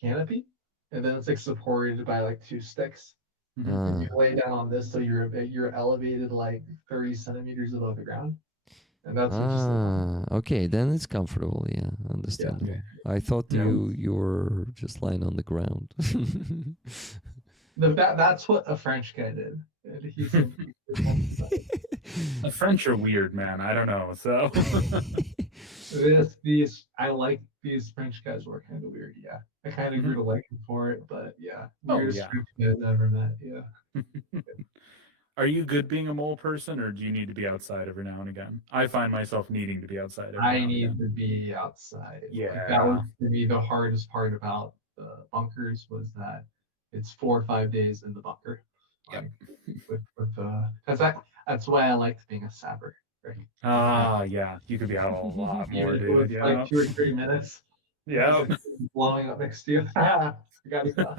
canopy, and then it's like supported by like 2 sticks. And you lay down on this, so you're elevated like 30 centimeters above the ground, and that's what you sleep on. Okay, then it's comfortable. Yeah, understandable. Yeah. I thought you were just lying on the ground. That's what a French guy did. And he said, The French are weird, man. I don't know. So I like these French guys were kind of weird. Yeah, I kind of grew to like them for it, but yeah, weirdest French guy I've ever met. Yeah. Are you good being a mole person, or do you need to be outside every now and again? I find myself needing to be outside every now and again. I need to be outside. Yeah. Like, that was to me the hardest part about the bunkers was that it's 4 or 5 days in the bunker. Yep. That's why I liked being a sapper. Right? Yeah. You could be out a lot more, It dude. was like 2 or 3 minutes. Yeah. Blowing up next to you. I gotta go.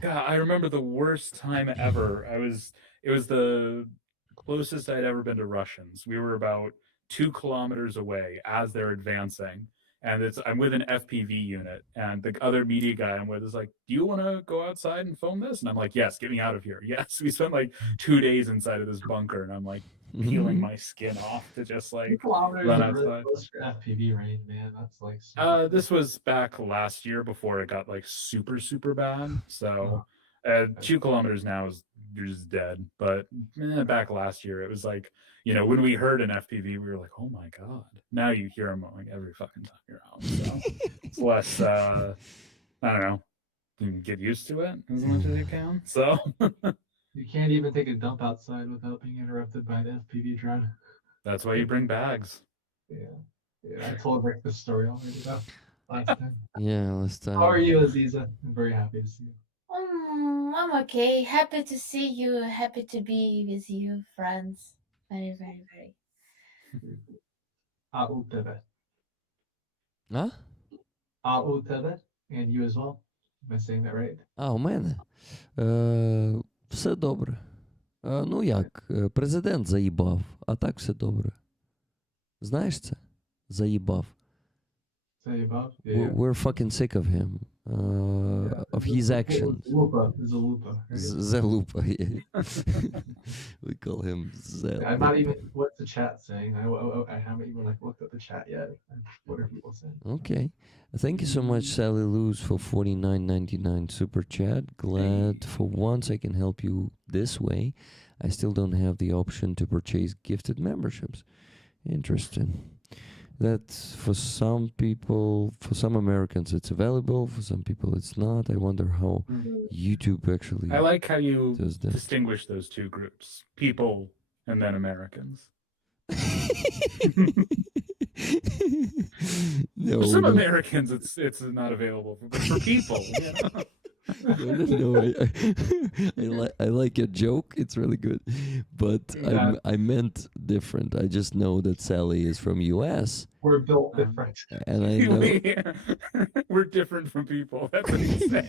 God, I remember the worst time ever. It was the closest I'd ever been to Russians. We were about 2 kilometers away as they're advancing. And I'm with an FPV unit, and the other media guy I'm with is like, "Do you want to go outside and film this?" And I'm like, "Yes, get me out of here." Yes, we spent like 2 days inside of this bunker, and I'm like peeling my skin off to just like run outside. Really close for FPV range, man. That's like. This was back last year before it got like super bad. So 2 kilometers now is you're just dead. But back last year, it was like, when we heard an FPV, we were like, oh my God. Now you hear them like every fucking time you're out. So it's less, I don't know, you can get used to it as much as you can. So you can't even take a dump outside without being interrupted by an FPV drone. That's why you bring bags. Yeah, I told Rick this story already though, last time. Yeah, last time. How are you, Aziza? I'm very happy to see you. I'm okay. Happy to see you. Happy to be with you, friends. Very, very, very. U tebe. А? U tebe, and you as well. Am I saying that right? У мене? Все добре. Ну як, президент заїбав, а так все добре. Знаєш це? Заїбав. say above. We're fucking sick of him. Of his actions. Zalupa, right? Zalupa, yeah. We call him Zalupa. I'm not even what's the chat saying. I haven't even like looked at the chat yet. What are people saying? Okay. Thank you so much, Sally Luz, for $49.99 super chat. Glad for once I can help you this way. I still don't have the option to purchase gifted memberships. Interesting. That for some people, for some Americans, it's available. For some people, it's not. I wonder how YouTube actually. I like how you does that. distinguish those two groups: people and then Americans. No, For some no. Americans, it's not available. But for people, you know? No, I like your joke. It's really good, but Yeah. I meant different. I just know that Sally is from U.S. We're built different. and I know. We're different from people. That's what he's saying.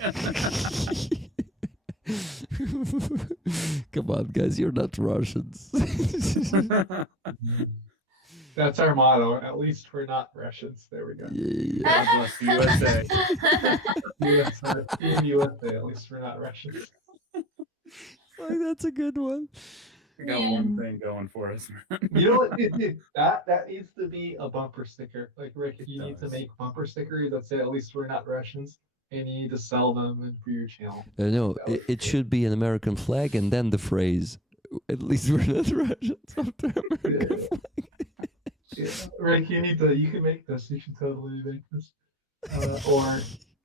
Come on, guys, you're not Russians. That's our motto. At least we're not Russians. There we go. Yeah. God bless the USA. USA. At least we're not Russians. Oh, that's a good one. We got one thing going for us, man. You know what, dude, that needs to be a bumper sticker. Like Rick, if you need to does. make bumper stickers that say at least we're not Russians, and you need to sell them and for your channel. No, That would it be should be an American flag and then the phrase, at least we're not Russians after American Yeah. flag. Yeah. Rick, you can make this. You should totally make this. Or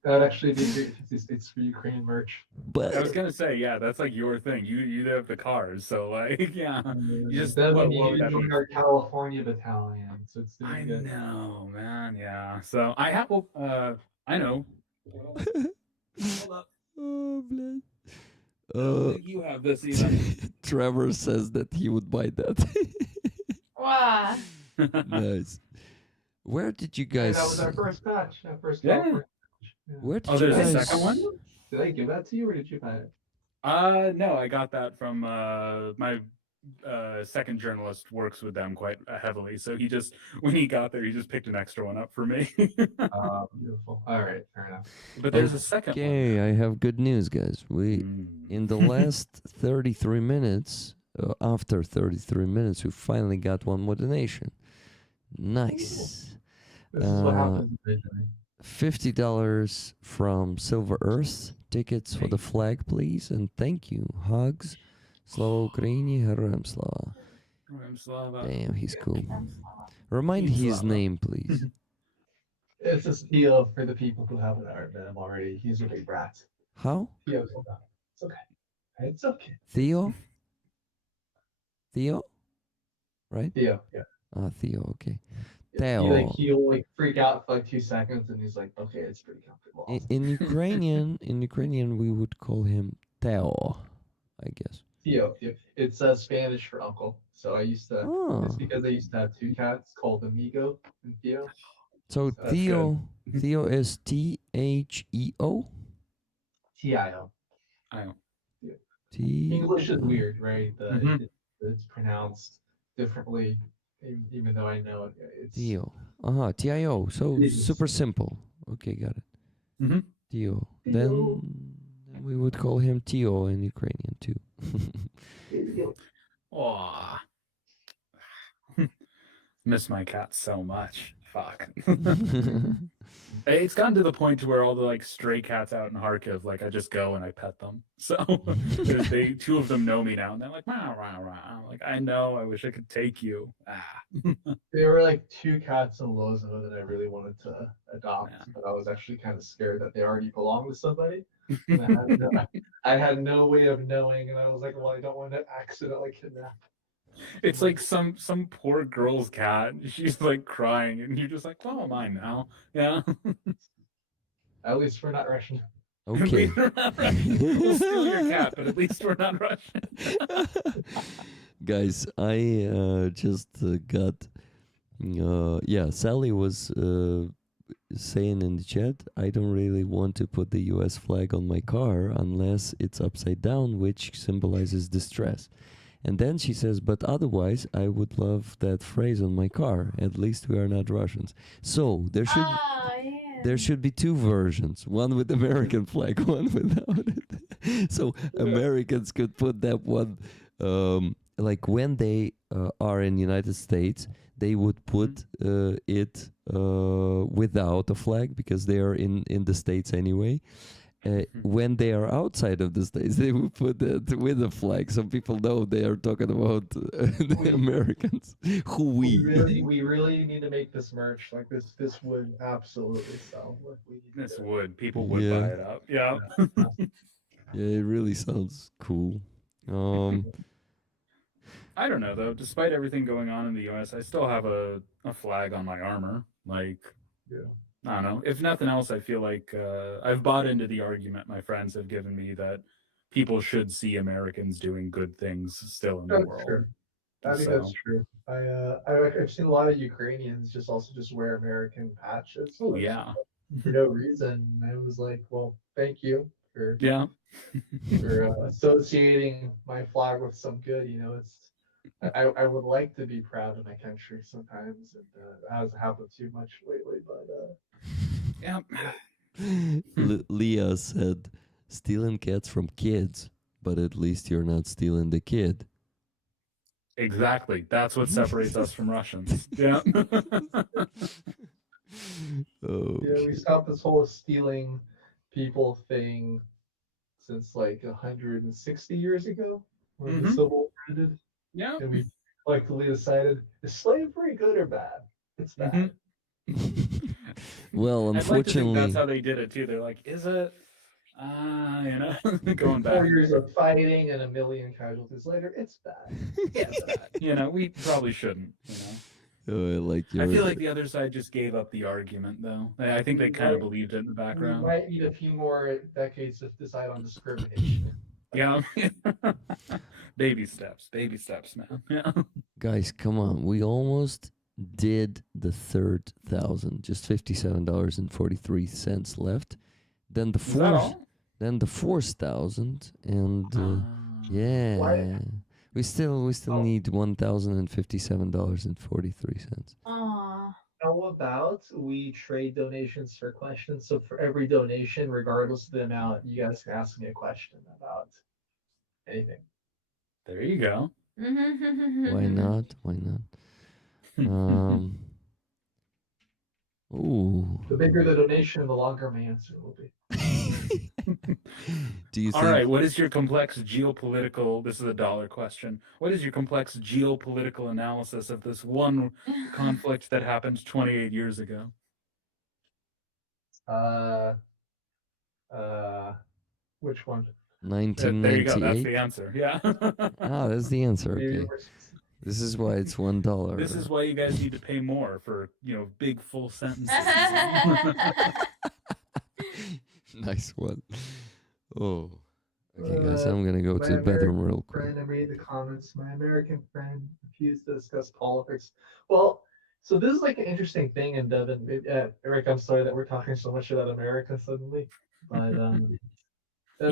that'd actually be great if it's for Ukraine merch. But I was gonna say, yeah, that's like your thing. You have the cars, so like, yeah. You just Devin, what you would that join be? our California battalion, so it's I good. know, man. Yeah. So I have. I know. oh, bless. I don't think you have this even. Trevor says that he would buy that. Wow. Nice. Where did you Yeah, guys? that was our first batch. Our first Yeah. California batch. Yeah. Where did Oh, you there's guys? a second one? Did I give that to you, or did you buy it? No, I got that from my second journalist works with them quite heavily. So he just when he got there, he just picked an extra one up for me. Beautiful. All right, fair enough. But there's a second one. Okay, I have good news, guys. We in the last 33 minutes, after 33 minutes, we finally got one more donation. Nice. This is what happens eventually. $50 from Silver Earth. Tickets for the flag, please, and thank you. Hugs. Slava Ukraini, Heroям Slava. Damn, he's cool. Remind his name, please. It's a steal for the people who haven't heard him already. He's a big brat. How? Theo, hold on. It's okay. It's okay. Theo? Theo? Right? Theo, yeah. Ah, Theo, okay. He'll like freak out for like 2 seconds, and he's like, "Okay, it's pretty comfortable." In Ukrainian, we would call him Theo, I guess. Theo, it's Spanish for uncle. So I used to. Oh. It's because I used to have 2 cats called Amigo and Theo. So That's Theo is Theo? Tio. I know. T. English is weird, right? Mhm. It's pronounced differently, even though I know it. It's Theo. Tio. So It is. super simple. Okay, got it. Mhm. Theo. Then we would call him Tio in Ukrainian too. Aw. Miss my cat so much. Fuck. It's gotten to the point to where all the like stray cats out in Kharkiv, like I just go and I pet them. So they 2 of them know me now, and they're like, "Wow, wow, wow!" Like I know, I wish I could take you. There were like 2 cats in Lozo that I really wanted to adopt, Yeah. but I was actually kind of scared that they already belonged to somebody. And I had no way of knowing, and I was like, well, I don't want to accidentally kidnap. It's like some poor girl's cat. She's like crying, and you're just like, "Oh, mine now." Yeah. At least we're not Russian. At Okay. least we're not Russian. We'll steal your cat, but at least we're not Russian. Guys, I just got. Sally was saying in the chat, I don't really want to put the US flag on my car unless it's upside down, which symbolizes distress. And then she says, but otherwise, I would love that phrase on my car. At least we are not Russians. So there should there should be two versions, one with American flag, one without it. So Americans could put that one, like when they are in United States, they would put it without a flag because they are in the States anyway. When they are outside of the States, they would put it with a flag, so people know they are talking about the Americans. Who we really need to make this merch. Like this would absolutely sell. Like we need to This do it. would. People would buy it up. Yeah. Yeah, it really sounds cool. I don't know though. Despite everything going on in the U.S., I still have a flag on my armor. Like, I don't know. If nothing else, I feel like I've bought into the argument my friends have given me that people should see Americans doing good things still in the world. True. I think that's true. I've seen a lot of Ukrainians just wear American patches. Oh yeah. For no reason. I was like, well, thank you for for associating my flag with some good. You know, it's I would like to be proud of my country sometimes, and it hasn't happened too much lately. But Leah said, "Stealing cats from kids, but at least you're not stealing the kid." Exactly. That's what separates us from Russians. Yeah. Yeah, we stopped this whole stealing people thing since like 160 years ago when the Civil War ended. Yeah. And we collectively decided, is slavery good or bad? It's bad. Well, unfortunately, I'd like to think that's how they did it too. They're like, is it? You know, going back. 4 years of fighting and 1 million casualties later, it's bad. It's bad. You know, we probably shouldn't. You know. I feel like the other side just gave up the argument, though. I think they kind of believed it in the background. We might need a few more decades to decide on discrimination. Yeah. Baby steps, man. Yeah. Guys, come on. We almost did the third 1,000. Just $57.43 left. Then the fourth. Then the 4,000, and yeah. What? We still need $1,057.43. How about we trade donations for questions? So for every donation, regardless of the amount, you guys can ask me a question about anything. There you go. Why not? Ooh. The bigger the donation, the longer my answer will be. Do you All think... right, what is your complex geopolitical, this is a dollar question, what is your complex geopolitical analysis of this one conflict that happened 28 years ago? Which one? 1998? There you go, that's the answer, yeah. That's the answer, okay. This is why it's $1. This is why you guys need to pay more for, big full sentences. Nice one. Oh. Okay, guys, I'm going to go to the bedroom real quick. I read the comments. My American friend refused to discuss politics. Well, so this is like an interesting thing, and Devin, Eric, I'm sorry that we're talking so much about America suddenly, but do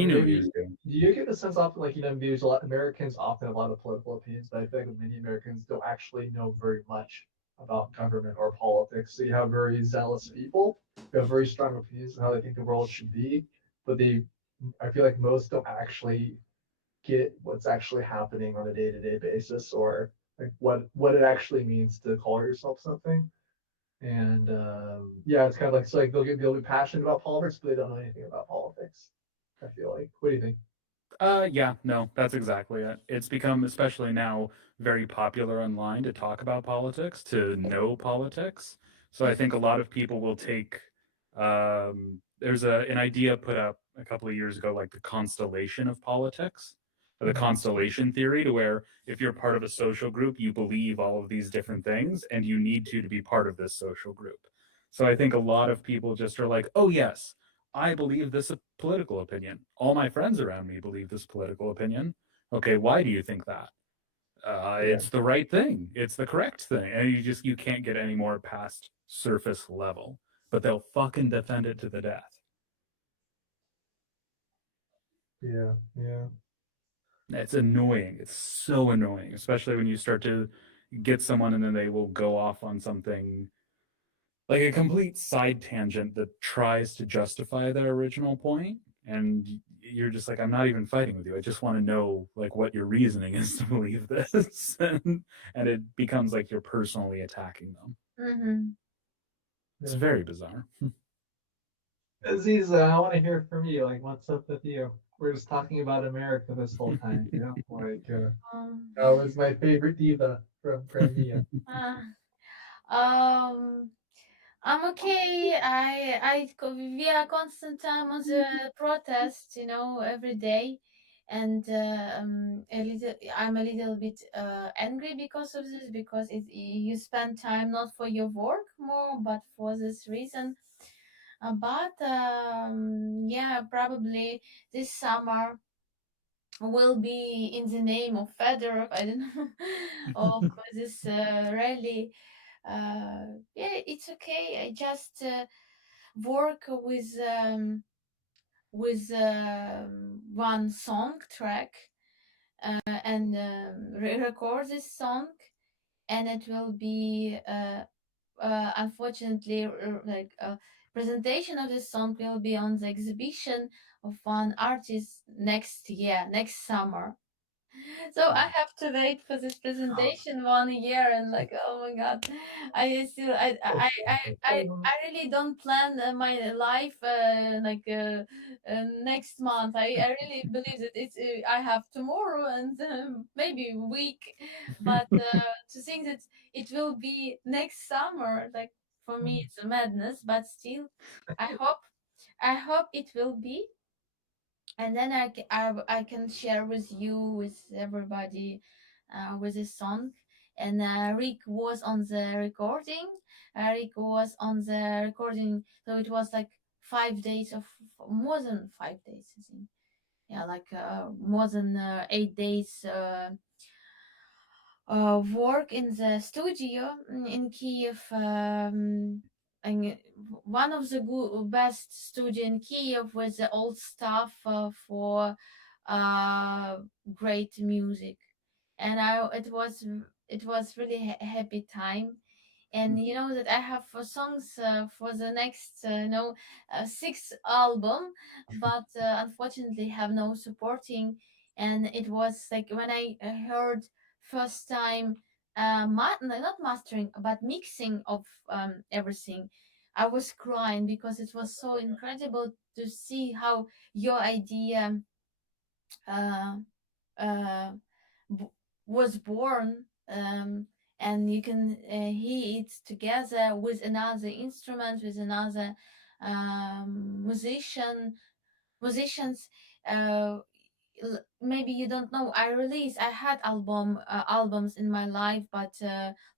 you get the sense often, like, there's a lot Americans often have a lot of political opinions, but I feel like many Americans don't actually know very much about government or politics. So you have very zealous people who have very strong opinions on how they think the world should be, but I feel like most don't actually get what's actually happening on a day-to-day basis, or like what it actually means to call yourself something. And it's kind of like, so like they'll be passionate about politics, but they don't know anything about politics. I feel like. What do you think? Yeah, no, that's exactly it. It's become, especially now, very popular online to talk about politics, to know politics. So I think a lot of people will take, there's an idea put up a couple of years ago, like the constellation of politics, or the constellation theory, to where if you're part of a social group, you believe all of these different things, and you need to be part of this social group. So I think a lot of people just are like, oh yes, I believe this political opinion. All my friends around me believe this political opinion. Okay, why do you think that? It's the right thing. It's the correct thing. And you can't get any more past surface level. But they'll fucking defend it to the death. Yeah. It's annoying. It's so annoying, especially when you start to get someone and then they will go off on something like a complete side tangent that tries to justify their original point, and you're just like, I'm not even fighting with you. I just want to know like what your reasoning is to believe this, and it becomes like you're personally attacking them. Mm-hmm. It's very bizarre. Aziza, I want to hear from you. Like, what's up with you? We're just talking about America this whole time, you know? Like, that was my favorite diva from Crimea. I'm okay. We are constant time on the protest, you know, every day, and I'm a little bit angry because of this, because you spend time not for your work more, but for this reason. But yeah, probably this summer will be in the name of Fedorov. I don't know, of this rally. Yeah, it's okay. I just work with one song track, and record this song, and it will be unfortunately like presentation of this song will be on the exhibition of one artist next year, next summer. So I have to wait for this presentation 1 year, and like, oh my god, I really don't plan my life next month. I really believe that it's I have tomorrow and maybe a week, but to think that it will be next summer, like, for me it's a madness. But still, I hope I hope it will be, and then I can share with you, with everybody, with this song. And Rick was on the recording. Rick was on the recording, so it was like 5 days of, more than 5 days, I think. Yeah, like more than 8 days work in the studio in Kiev. And one of the best studio in Kiev with the old stuff for uh, great music, and it was really happy time. And you know that I have songs for the next 6 album, but unfortunately have no supporting. And it was like when I heard first time not mastering but mixing of everything, I was crying because it was so incredible to see how your idea uh, uh, b- was born, and you can hear it together with another instrument, with another musicians. uh, Maybe you don't know, I had albums in my life, but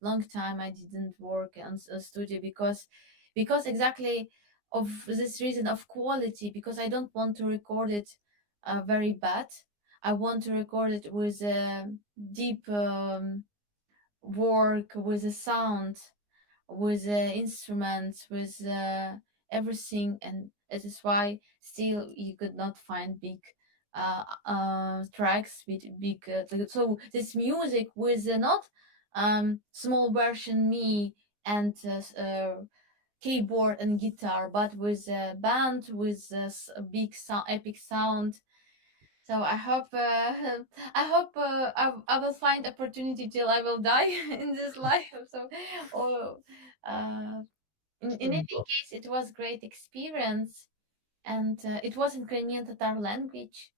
long time I didn't work on a studio, because exactly of this reason of quality, because I don't want to record it very bad. I want to record it with deep work, with the sound, with the instruments, with everything. And it is why still you could not find big tracks with big. So this music with not small version me and keyboard and guitar, but with a band with a big epic sound. So I hope I will find opportunity till I will die in this life. So, or in any case, it was great experience, and it was in Crimean Tatar language,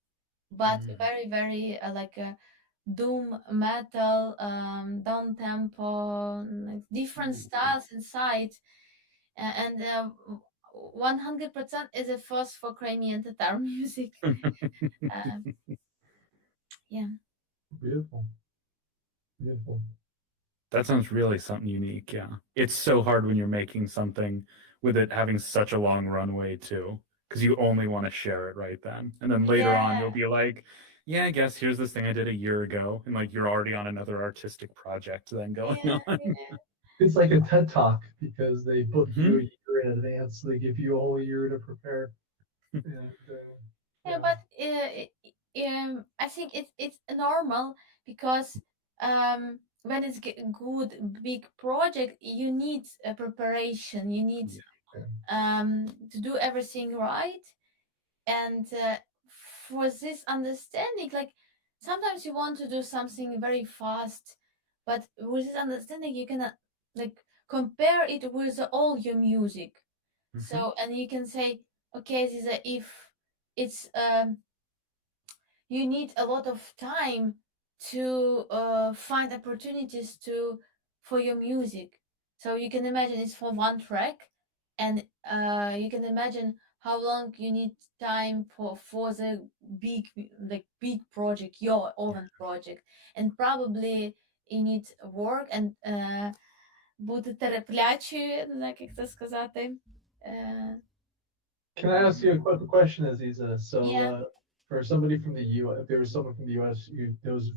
but very very like a doom metal, down tempo, like different styles inside, and 100% is a first for Crimean Tatar music. Uh, yeah. Beautiful. Beautiful. That sounds really something unique. Yeah, it's so hard when you're making something with it having such a long runway too, because you only want to share it right then, and then later on you'll be like, yeah, I guess here's this thing I did a year ago, and like you're already on another artistic project then going on. It's like a TED Talk because they book you a year in advance. They give you a whole year to prepare. And, But I think it's normal, because when it's good big project, you need a preparation. You need to do everything right, and for this understanding, like sometimes you want to do something very fast, but with this understanding you can like compare it with all your music. So and you can say, okay, this is if it's you need a lot of time to find opportunities to for your music. So you can imagine it's for one track, and you can imagine how long you need time for the big like big project, your own project, and probably you need work and бути терплячою, не знаю, як це сказати. Can I ask you a quick question, Aziza? So, Yeah. for somebody from the U.S., if there was someone from the U.S. who knows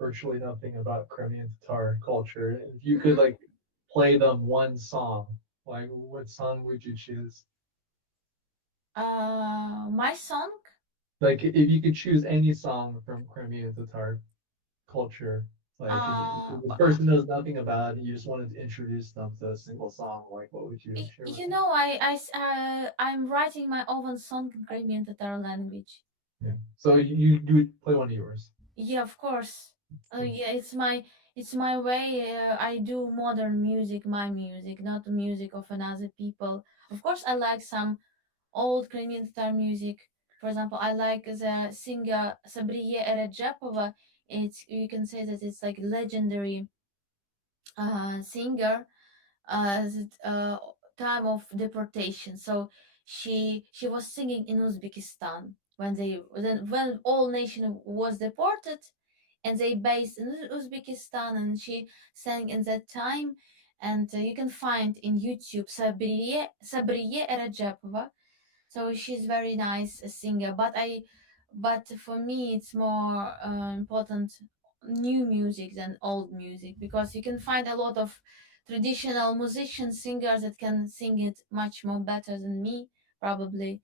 virtually nothing about Crimean Tatar culture, if you could like play them one song, like what song would you choose? My song. Like if you could choose any song from Crimean Tatar culture, like if the person knows nothing about it, you just wanted to introduce them to a single song, like what would you share with You them? know, I'm writing my own song in Crimean Tatar language. Yeah. So you would play one of yours. Yeah, of course. Yeah, it's my way. I do modern music, my music, not the music of another people. Of course, I like some old Crimean Tatar music. For example, I like the singer Sabriye Erejapova. It's, you can say that it's like legendary singer the time of deportation. So she was singing in Uzbekistan when all nation was deported, and they based in Uzbekistan, and she sang in that time. And you can find in YouTube Sabriye Erejapova. So she's very nice singer, but for me it's more important new music than old music, because you can find a lot of traditional musicians, singers that can sing it much more better than me, probably,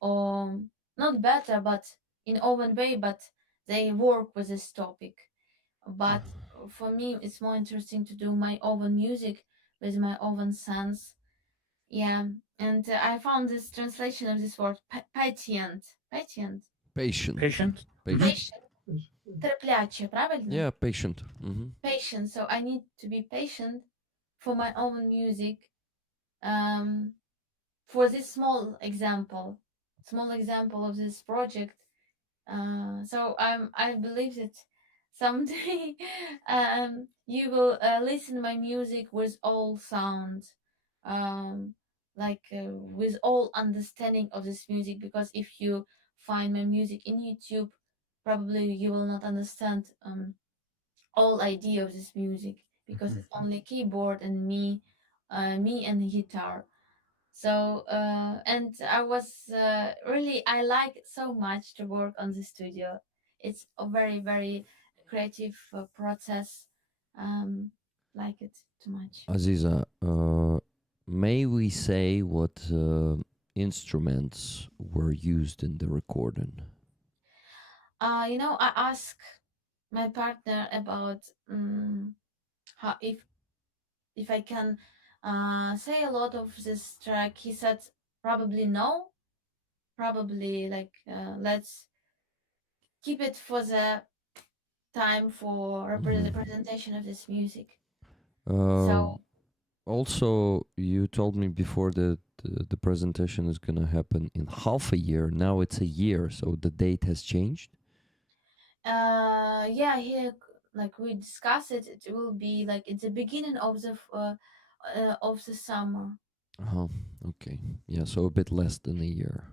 or not better, but in own way, but they work with this topic. But for me, it's more interesting to do my own music with my own sense. Yeah, and I found this translation of this word patient. Patient. Patient? Patient. Терпляче, правильно? Yeah, patient. Patient. So I need to be patient for my own music. For this small example of this project. So I believe that someday you will listen my music with all sounds, with all understanding of this music. Because if you find my music in YouTube, probably you will not understand all idea of this music, because it's only keyboard and me and guitar. So and I was really, I like it so much to work on the studio. It's a very very creative process. Like it too much. Aziza, may we say what instruments were used in the recording? I asked my partner about how if I can say a lot of this track. He said probably no, probably like let's keep it for the time for representation of this music. So Also, you told me before that the presentation is gonna happen in half a year. Now it's a year, so the date has changed. yeah, here like we discussed it, it will be like at the beginning of the summer. Oh, okay. Yeah, so a bit less than a year,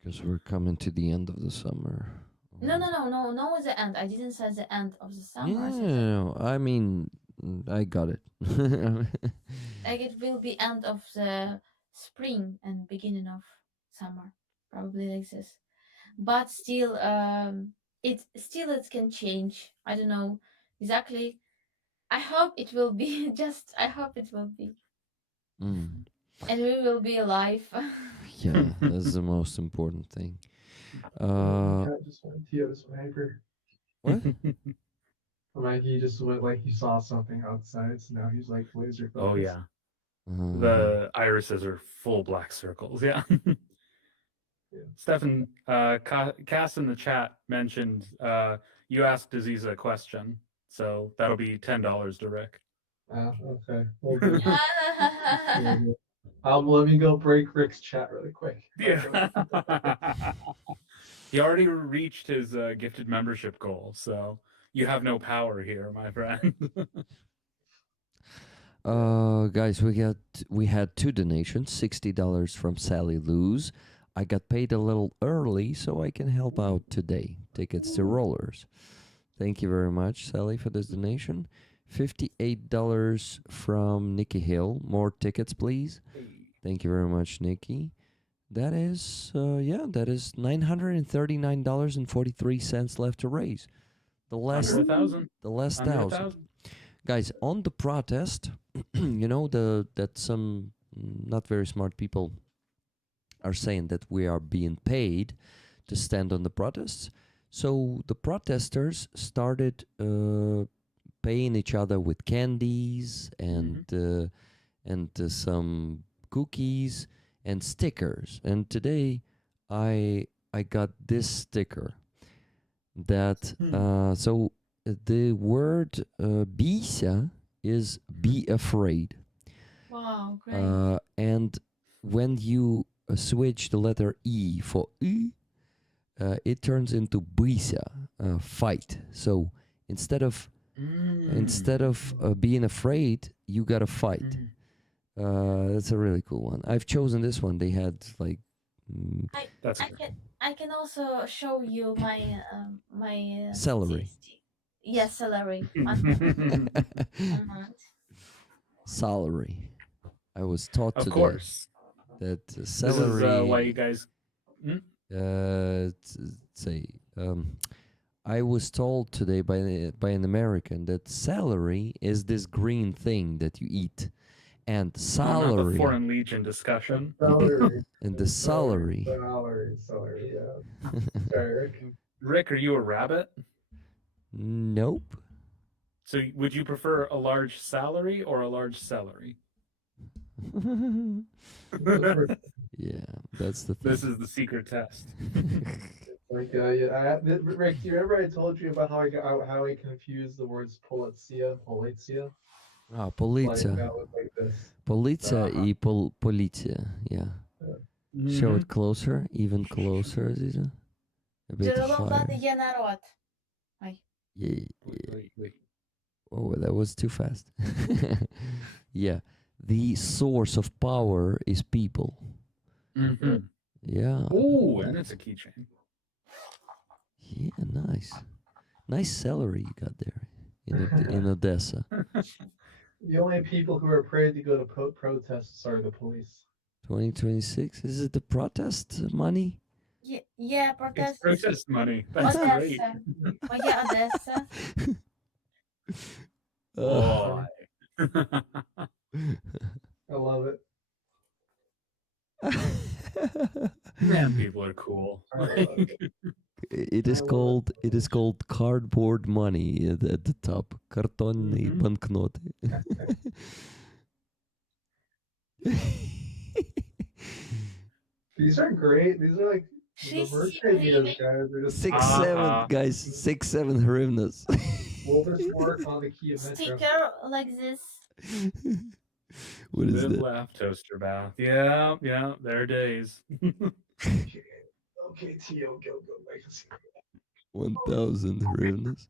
because we're coming to the end of the summer. No, the end. I didn't say the end of the summer. Yeah, I mean, I got it. Like it will be end of the spring and beginning of summer, probably like this. But still, it can change. I don't know exactly. I hope it will be just. I hope it will be, Mm. and we will be alive. Yeah, that's the most important thing. I just went to this paper. What? Like he just went like he saw something outside, so now he's like laser focused. Oh yeah, Uh, the irises are full black circles. Yeah. Stefan, Cass in the chat mentioned you asked Aziza a question, so that'll be $10 to Rick. Okay. Well, good. Let me go break Rick's chat really quick. Yeah. He already reached his gifted membership goal, so you have no power here, my friend. guys, we had 2 donations, $60 from Sally Luz. I got paid a little early, so I can help out today. Tickets to Rollers. Thank you very much, Sally, for this donation. $58 from Nikki Hill. More tickets, please. Thank you very much, Nikki. That is, that is $939.43 left to raise. The last, Under 1,000. the last Under 1,000. 1,000. Guys, on the protest, you know that some not very smart people are saying that we are being paid to stand on the protests. So the protesters started paying each other with candies and some cookies and stickers. And today I got this sticker that so the word "bisa" is be afraid. Wow, great. And when you switch the letter E for U, it turns into bisa, fight. So instead of being afraid, you gotta fight. That's a really cool one. I've chosen this one. They had like. That's I can also show you my my Celery. Yes, celery. Salary. I was taught Of today course. that This celery. is why you guys. I was told today by an American that celery is this green thing that you eat, and Not the salary Foreign Legion discussion. Celery. and the salary. Celery, yeah. Sorry, Rick. Rick, are you a rabbit? Nope. So would you prefer a large salary or a large celery? Yeah, that's the thing. This is the secret test. Like, Rick, do you remember I told you about how I confused the words polizia? Ah, policja. Like, that was like this. Policja и policja. Yeah. Show it closer, even closer, Aziza. A bit Джерелом влади higher. є народ. Ой. Yeah. Wait. Oh, that was too fast. Yeah. The source of power is people. Mm-hmm. Yeah. Oh, and it's a keychain. Yeah, nice. Nice celery you got there in Odessa. The only people who are afraid to go to protests are the police. 2026? Is it the protest money? Yeah, It's протест. protest money. That's great. Одеса. Моя Одеса. Oh. I love it. Man, people are cool. I love it. It is called cardboard money at the top. Картонные банкноты. These are great. These are like the She's merch secret. ideas, guys. They're just 6-7 guys, 6-7 hryvnias. We'll just work on the key of Metro. Sticker like this. What is Live, that? laugh, toaster bath. Yeah, there are days. Okay, Tio, go. 1000 hryvnias.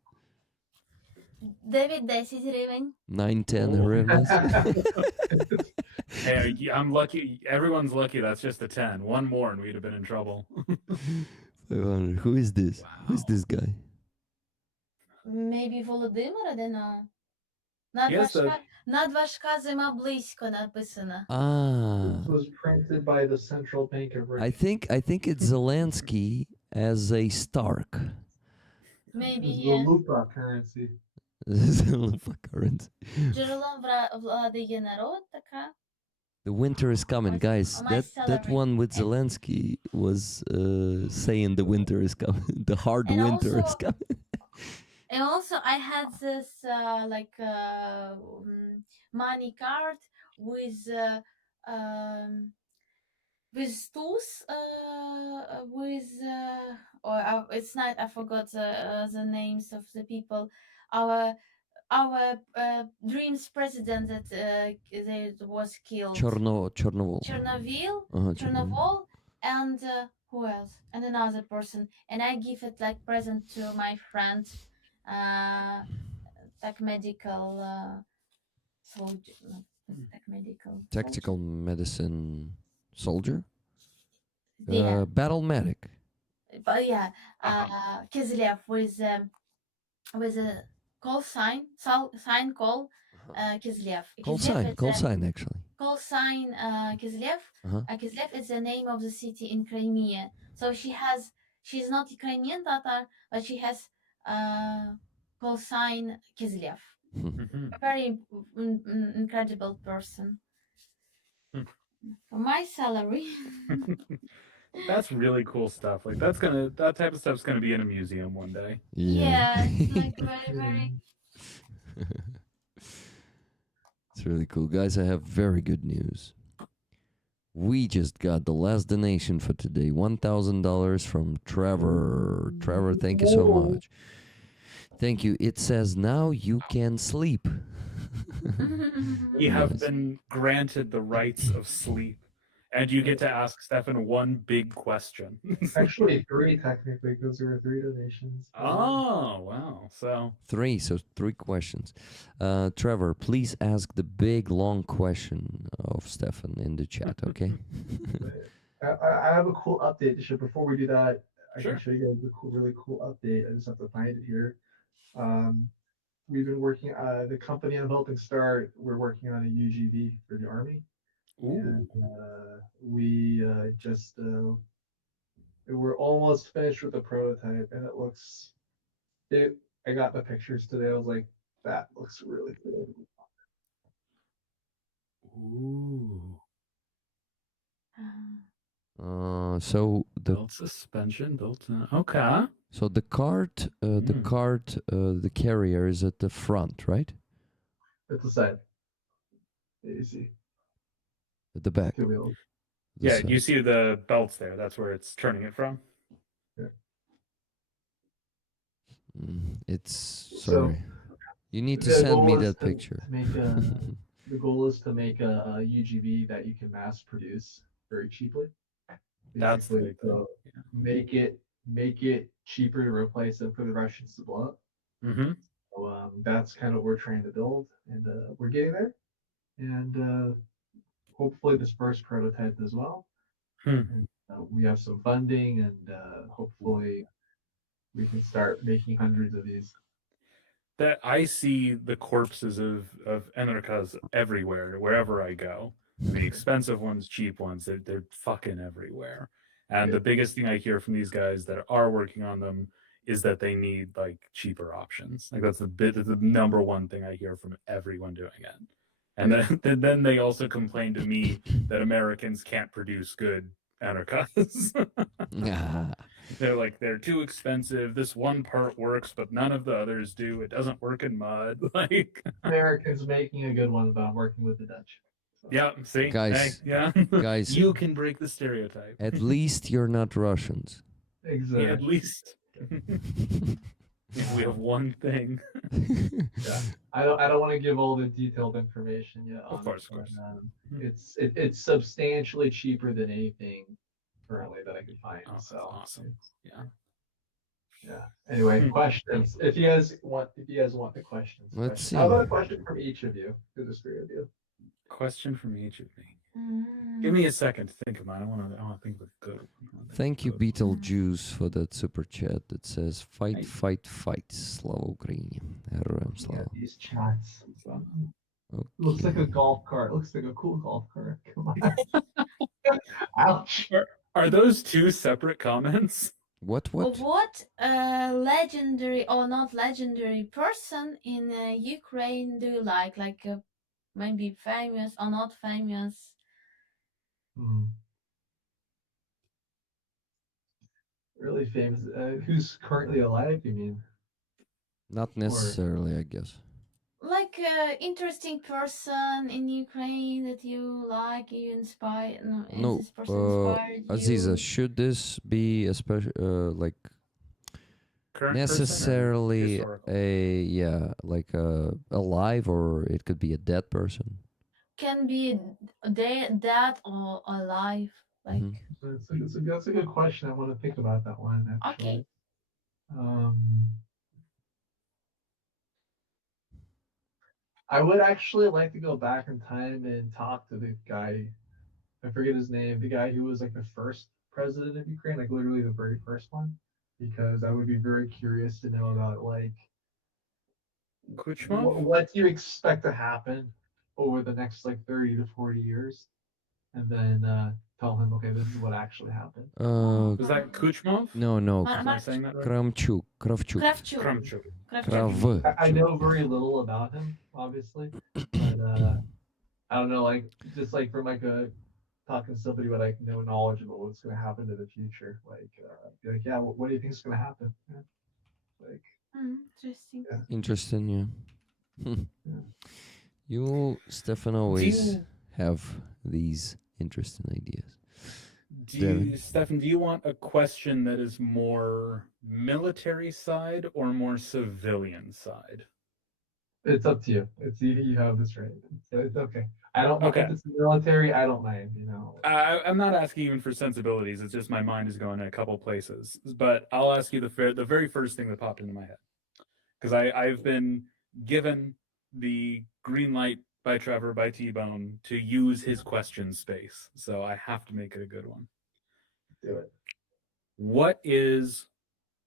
9-10 гривень. 9-10 hryvnias. Hey, I'm lucky. Everyone's lucky. That's just a 10. One more, and we'd have been in trouble. 500. Who is this? Who is this guy? Maybe Володимир, I don't know. Yes, Надважка зима близько написано. Ah, This was printed by the Central Bank of Russia. I think it's Zelensky as a Stark. Maybe, This is yeah. the Lupa currency. Current. Джерелом влади є народ, така. The winter is coming, guys. On my That salary. one with Zelensky was saying the winter is coming. The hard And winter is also- coming. And also, I had this money card with tools it's not, I forgot the names of the people. Our dreams president that was killed. Chernobyl. Chernobyl, and who else? And another person. And I give it like present to my friend, like medical soldier, like medical Tactical medicine soldier. Yeah, Battle medic. but yeah, Kislev with a call sign, call Kislev. Call sign actually. Call sign Kislev. Kislev is the name of the city in Crimea. So she's not Ukrainian Tatar, but she has call sign Kislev. A very incredible person. For my salary. That's really cool stuff. Like that type of stuff's gonna be in a museum one day. Yeah, it's like very. It's really cool. Guys, I have very good news. We just got the last donation for today, $1,000 from Trevor. Trevor, thank you so much. Thank you. It says now you can sleep. We have been granted the rights of sleep. And you get to ask Stefan one big question. Actually, 3 technically, because there were 3 donations. Oh, wow. So 3 questions. Trevor, please ask the big long question of Stefan in the chat, okay? I have a cool update to share. Before we do that, I Sure. can show you guys a really cool update. I just have to find it here. We've been working, the company I'm helping start, we're working on a UGV for the Army. And we just we're almost finished with the prototype, and it looks I got the pictures today. I was like, that looks really good. Ooh. So the Built suspension, built okay. So the cart, the carrier is at the front, right? At the side. You see. At the back. Two wheels. Yeah, you see the belts there. That's where it's turning it from. Yeah. It's sorry. You need to send me that picture. The goal is to make a UGV that you can mass produce very cheaply. That's the big so make it cheaper to replace it for the Russians to blow up. Mm-hmm. So that's kind of what we're trying to build, and we're getting there. And hopefully this first prototype as well. And, we have some funding, and hopefully we can start making hundreds of these. That I see the corpses of Enrikas everywhere, wherever I go. The expensive ones, cheap ones, they're fucking everywhere. And the biggest thing I hear from these guys that are working on them is that they need like cheaper options. Like that's the number one thing I hear from everyone doing it. And then they also complain to me that Americans can't produce good Enrikas. They're like, they're too expensive. This one part works, but none of the others do. It doesn't work in mud. Like Americans making a good one, but I'm working with the Dutch. So. Yeah, see, guys, guys, you can break the stereotype. At least you're not Russians. Exactly. Yeah, at least. We have one thing. Yeah, I don't want to give all the detailed information yet. Of course. It's substantially cheaper than anything currently that I can find. Oh, so awesome. Yeah. Anyway, questions. If you guys want the questions. Let's see. How about a question from each of you? To the 3 of you. Question from each of me. Give me a second to think of mine. I want to think of a good one. Thank you, Beetlejuice, for that super chat that says fight, fight, fight. Slava Ukraini. Yeah, these chats. Okay. Looks like a golf cart. Looks like a cool golf cart. Come on. Ouch. Are those 2 separate comments? What? What legendary or not legendary person in Ukraine do you like? Like maybe famous or not famous? Really famous. Who's currently alive, you mean? Not necessarily, I guess. Like an interesting person in Ukraine that you like, you inspire. No, No, this person inspired Aziza, you. should this be a special, like Current necessarily person or historical? alive, or it could be a dead person? Can be dead or alive. Like Mhm. That's a good question. I want to think about that one actually. okay. I would actually like to go back in time and talk to the guy. I forget his name. The guy who was like the first president of Ukraine, like literally the very first one, because I would be very curious to know about like Kuchmov? what do you expect to happen over the next like 30 to 40 years, and then tell him, okay, this is what actually happened. Was that Kuchmov? No, Am I Mar- saying that right? Kravchuk. Kravchuk. Kramchuk. I know very little about him, obviously, but I don't know, like just like from like a talking to somebody with like no knowledge about what's going to happen in the future, like be like, yeah, what do you think is going to happen? Yeah. Like, interesting. Yeah. Interesting, yeah. Yeah. You, Stefan, always have these interesting ideas. Stefan, do you want a question that is more military side or more civilian side? It's up to you. It's you have this right. It's okay. I don't mind Okay. if it's military. I don't mind. You know. I'm not asking even for sensibilities. It's just my mind is going in a couple places. But I'll ask you the very first thing that popped into my head, because I've been given the green light by Trevor, by T-Bone, to use his question space. So I have to make it a good one. Do it. What is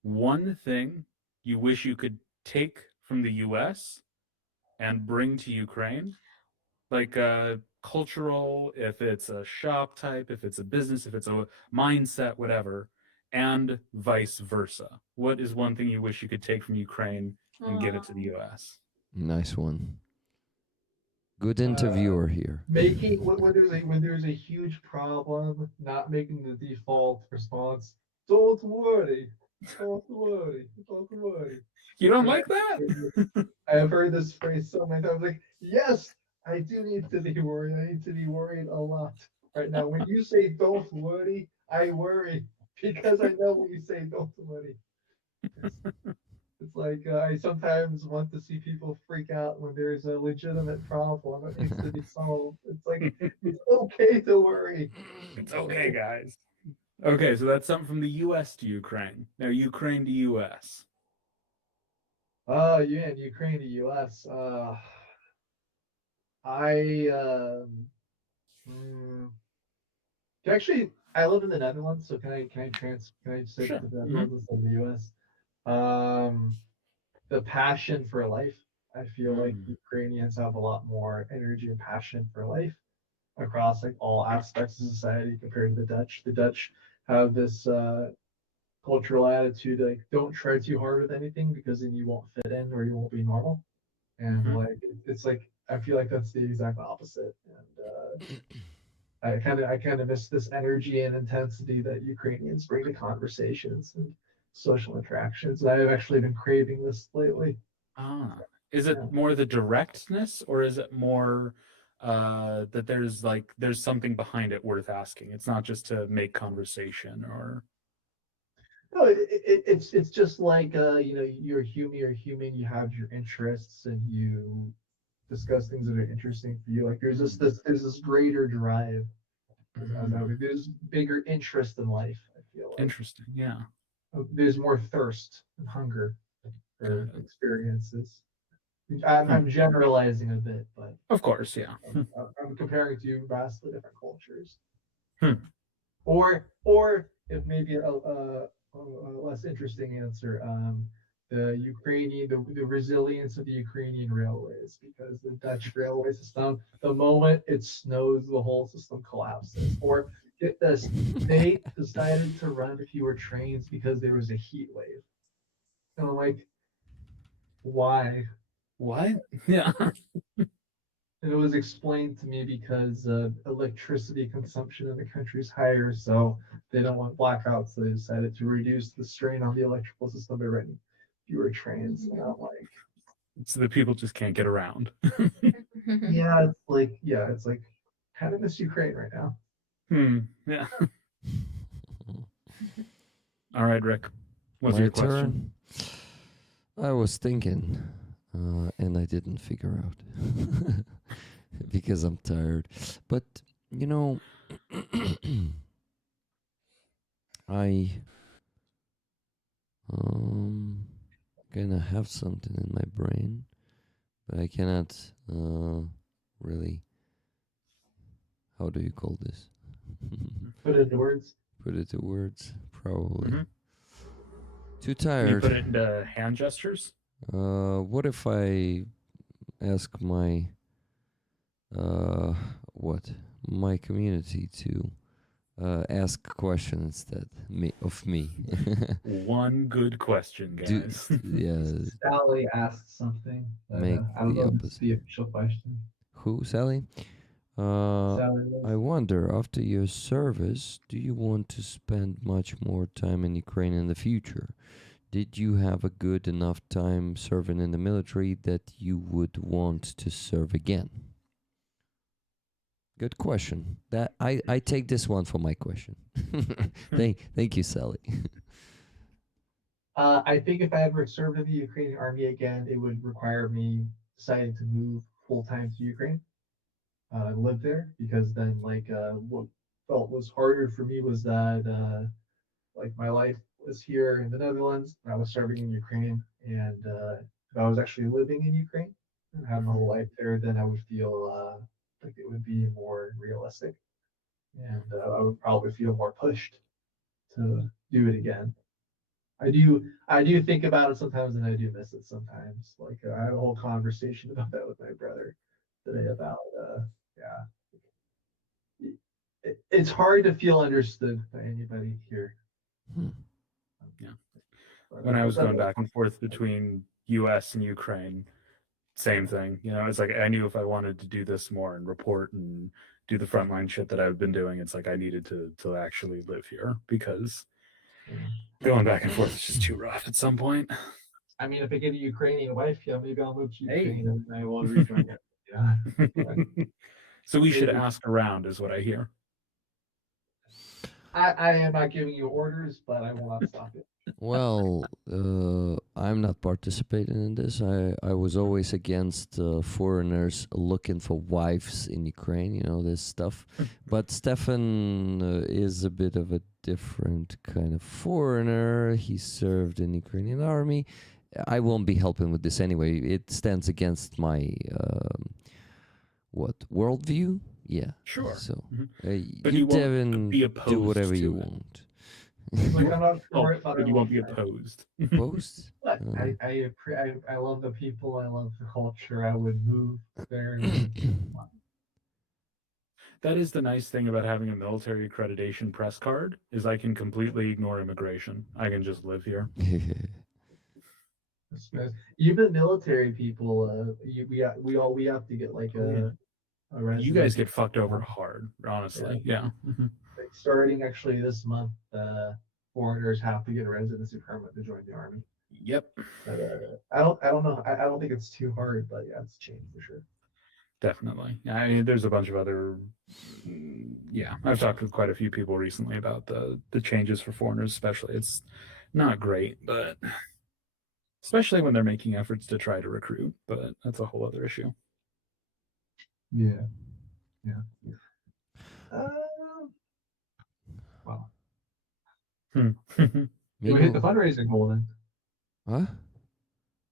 one thing you wish you could take from the US and bring to Ukraine? Like a cultural, if it's a shop type, if it's a business, if it's a mindset, whatever, and vice versa. What is one thing you wish you could take from Ukraine and give it to the US? Nice one. Good interviewer here. Making when there's a huge problem, not making the default response. Don't worry. Don't worry. Don't worry. You don't like that? I have heard this phrase so many times. Like, yes, I do need to be worried. I need to be worried a lot right now. When you say "don't worry," I worry because I know when you say "don't worry." It's like I sometimes want to see people freak out when there's a legitimate problem that needs to be solved. It's like it's okay to worry. It's okay, guys. Okay, so that's something from the US to Ukraine. Now, Ukraine to US. Yeah, and Ukraine to U.S. I actually I live in the Netherlands, so can I say Sure. to the Netherlands instead of the U.S. The passion for life. I feel like Ukrainians have a lot more energy and passion for life across like all aspects of society compared to the Dutch. The Dutch have this cultural attitude like don't try too hard with anything because then you won't fit in or you won't be normal. And like it's like I feel like that's the exact opposite. And I kind of miss this energy and intensity that Ukrainians bring to conversations and social interactions. I've actually been craving this lately. Is it more the directness, or is it more that there's something behind it worth asking? It's not just to make conversation or. No, it's just like you're human. You have your interests, and you discuss things that are interesting for you. Like there's this greater drive. There's bigger interest in life. I feel like. Interesting, yeah. There's more thirst and hunger for experiences. I'm generalizing a bit, but of course, yeah. I'm comparing to vastly different cultures. Hmm. Or if maybe a less interesting answer, the resilience of the Ukrainian railways, because the Dutch railway system, the moment it snows, the whole system collapses. Or get this, they decided to run fewer trains because there was a heat wave. And I'm like, why? What? Yeah. And it was explained to me because electricity consumption in the country is higher, so they don't want blackouts. So they decided to reduce the strain on the electrical system by running fewer trains. And I'm like, So the people just can't get around. yeah, it's like kind of miss Ukraine right now. Yeah. All right, Rick. What's My your question? turn. I was thinking, and I didn't figure out because I'm tired. But you know, I gonna have something in my brain, but I cannot really. How do you call this? Put it into words. Put it to words, probably. Mhm. Too Can you tired. put it into hand gestures? What if I ask my what my community to ask a question instead of me? One good question, Do guys. yeah, Sally asked something. But, make I don't the know if it's opposite. the official question. Who, Sally? Sally I was. wonder, after your service, do you want to spend much more time in Ukraine in the future? Did you have a good enough time serving in the military that you would want to serve again? Good question. That I take this one for my question. Thank you, Sally. I think if I ever served in the Ukrainian army again, it would require me deciding to move full time to Ukraine and live there, because then what felt was harder for me was that like my life was here in the Netherlands and I was serving in Ukraine, and if I was actually living in Ukraine and having my whole life there, then I would feel like it would be more realistic, and I would probably feel more pushed to do it again. I do think about it sometimes, and I do miss it sometimes. Like I had a whole conversation about that with my brother today about yeah, it's hard to feel understood by anybody here. Yeah. But, When I was that's going all. back and forth between US and Ukraine, same thing. You know, it's like I knew if I wanted to do this more and report and do the frontline shit that I've been doing, it's like I needed to actually live here, because going back and forth is just too rough at some point. I mean, if I get a Ukrainian wife, yeah, maybe I'll move to Hey. Ukraine and I will rejoin it. Yeah. So we should Maybe. ask around, is what I hear. I am not giving you orders, but I will not stop it. Well, I'm not participating in this. I was always against foreigners looking for wives in Ukraine, you know, this stuff. But Stefan is a bit of a different kind of foreigner. He served in the Ukrainian army. I won't be helping with this anyway. It stands against my worldview? Yeah. Sure. So But you, you won't Devin, be do opposed whatever to you it. want. Like I'm not Oh, for it, but but I you won't won't be try. opposed. Post? But I love the people. I love the culture. I would move there and live there. That is the nice thing about having a military accreditation press card, is I can completely ignore immigration. I can just live here. Even military people, we have to get like Oh, a resume. You guys get fucked over hard, honestly. Yeah. Like starting actually this month, foreigners have to get a residency permit to join the army. Yep. But, I don't know. I don't think it's too hard, but yeah, it's changed for sure. Definitely. I mean, there's a bunch of other. Yeah, I've talked with quite a few people recently about the changes for foreigners, especially. It's not great, but especially when they're making efforts to try to recruit. But that's a whole other issue. Yeah. Wow. We hit the fundraising goal then. Huh?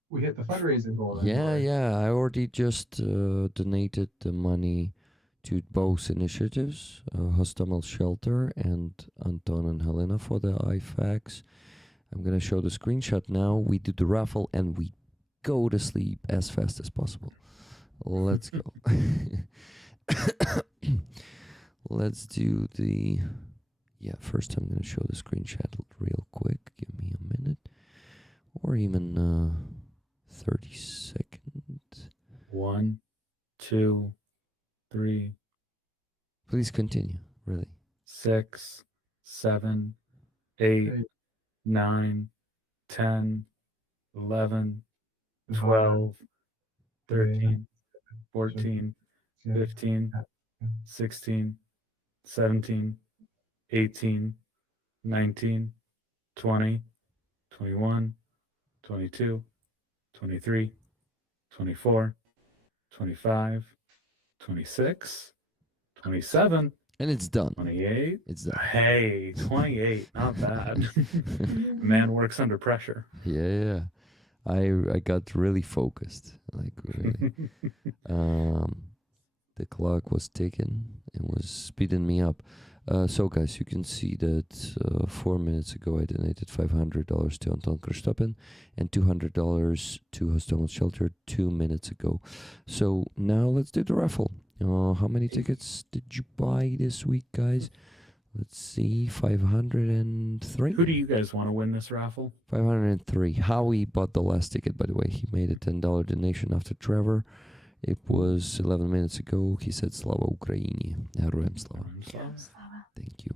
We hit the fundraising goal then. Yeah. I already just donated the money to both initiatives, Hostamel Shelter and Anton and Helena for the IFACs. I'm going to show the screenshot now. We do the raffle and we go to sleep as fast as possible. Let's go. Let's do the... Yeah, first I'm going to show the screenshot real quick. Give me a minute. Or even 30 seconds. 1, 2, 3. Please continue, really. 6, 7, 8, 9, 10, 11, 12, 13, 14, 15, 16, 17, 18, 19, 20, 21, 22, 23, 24, 25, 26, 27, And it's done. 28. It's done. Hey, 28, not bad. Man works under pressure. Yeah. I got really focused. Like really. The clock was ticking and was speeding me up. So guys, you can see that 4 minutes ago I donated $500 to Anton Kristopen and $200 to Hostomel Shelter 2 minutes ago. So now let's do the raffle. How many tickets did you buy this week, guys? Let's see, 503. Who do you guys want to win this raffle? 503. Howie bought the last ticket, by the way. He made a $10 donation after Trevor. It was 11 minutes ago. He said Slava Ukraini. Heroям Slava. Thank you.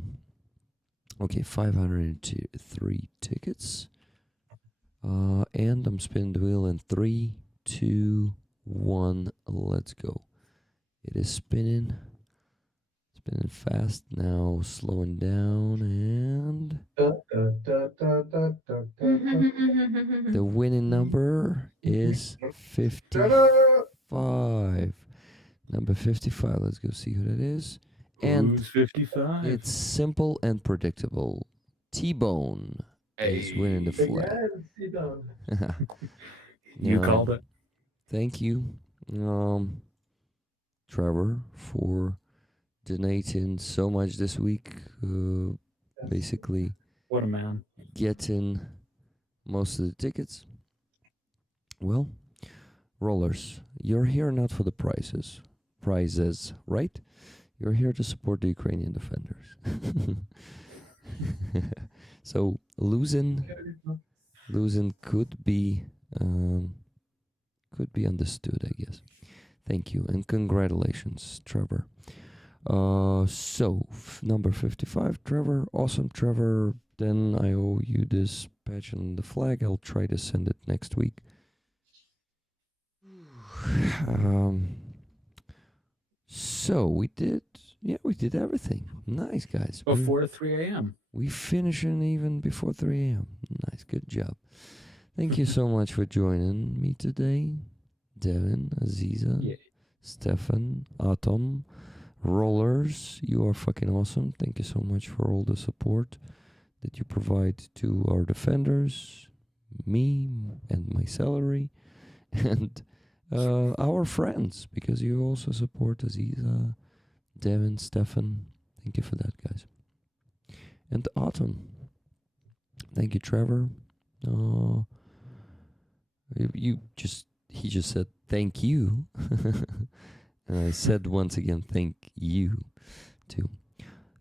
Okay, 503 tickets. And I'm spinning the wheel in 3, 2, 1. Let's go. It is spinning. Spinning fast now, slowing down, and the winning number is 55. Number 55. Let's go see who that is. And who's 55? It's simple and predictable. T-Bone is winning the flag. You called it. Thank you, Trevor, for donating so much this week. Basically, what a man. Getting most of the tickets. Well, rollers, you're here not for the prizes, right? You're here to support the Ukrainian defenders. So losing could be understood, I guess. Thank you and congratulations, Trevor. So number 55, Trevor. Awesome, Trevor. Then I owe you this patch on the flag. I'll try to send it next week. So we did everything. Nice, guys. Before 3 a.m. We finishing even before 3 a.m. Nice, good job. Thank you so much for joining me today. Devin, Aziza, Stefan, Atom, Rollers, you are fucking awesome. Thank you so much for all the support that you provide to our defenders, me and my salary, and our friends, because you also support Aziza, Devin, Stefan. Thank you for that, guys. And Autumn. Thank you, Trevor. He just said thank you. And I said once again thank you too.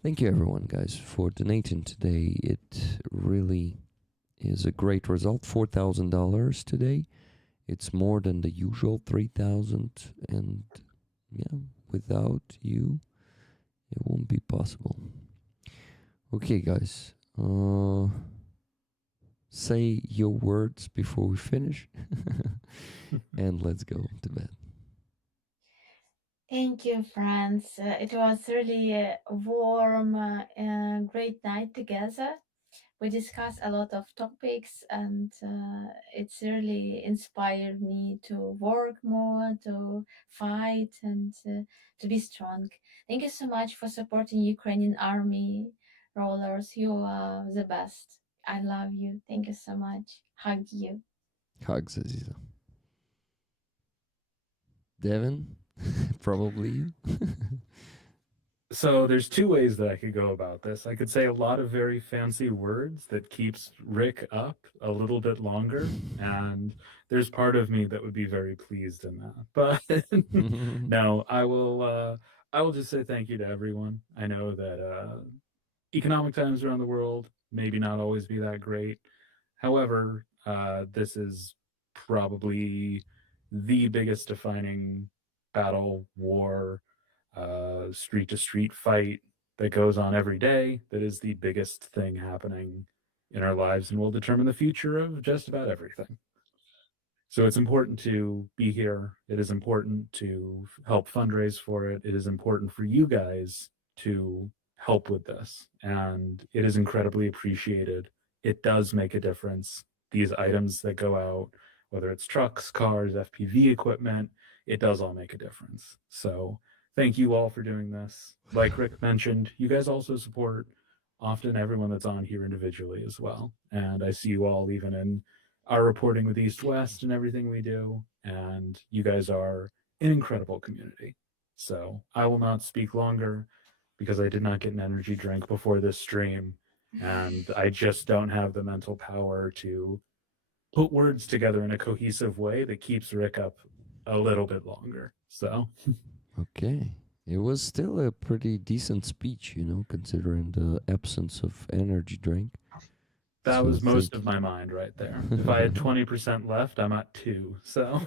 Thank you everyone, guys, for donating today. It really is a great result. $4,000 today. It's more than the usual 3,000, and yeah, without you, it won't be possible. Okay, guys, say your words before we finish, and let's go to bed. Thank you, friends. It was really a warm, great night together. We discussed a lot of topics, and it's really inspired me to work more, to fight, and to be strong. Thank you so much for supporting Ukrainian army, Rollers. You are the best. I love you. Thank you so much. Hug you. Hugs, Aziza. Devin, probably you. So there's two ways that I could go about this. I could say a lot of very fancy words that keeps Rick up a little bit longer, and there's part of me that would be very pleased in that. But no, I will just say thank you to everyone. I know that economic times around the world maybe not always be that great. However, this is probably the biggest defining battle, war, street-to-street fight that goes on every day, that is the biggest thing happening in our lives and will determine the future of just about everything. So it's important to be here. It is important to help fundraise for it. It is important for you guys to help with this. And it is incredibly appreciated. It does make a difference. These items that go out, whether it's trucks, cars, FPV equipment, it does all make a difference. So thank you all for doing this. Like Rick mentioned, you guys also support often everyone that's on here individually as well. And I see you all even in our reporting with East West and everything we do. And you guys are an incredible community. So I will not speak longer because I did not get an energy drink before this stream. And I just don't have the mental power to put words together in a cohesive way that keeps Rick up a little bit longer. So, Okay. It was still a pretty decent speech, you know, considering the absence of energy drink. that So was most thank of my mind right there. If I had 20% left, I'm at 2. So,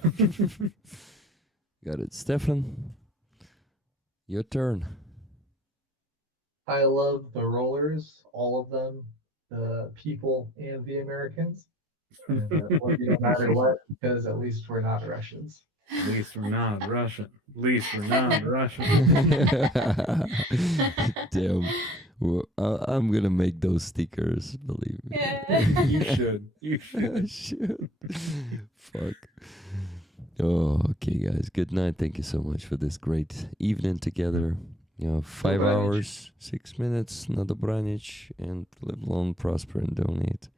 Got it. Stefan, your turn. I love the rollers, all of them, the people and the Americans. And love you no matter what, because at least we're not Russians. at least we're not Russian. At least we're not Russian. Damn. Well, I'm gonna make those stickers, believe me. Yeah. You should. You should. I should. Fuck. Oh, okay, guys. Good night. Thank you so much for this great evening together. You know, 5 Dobranic. hours, 6 minutes, na dobranic, and live long, prosper, and donate.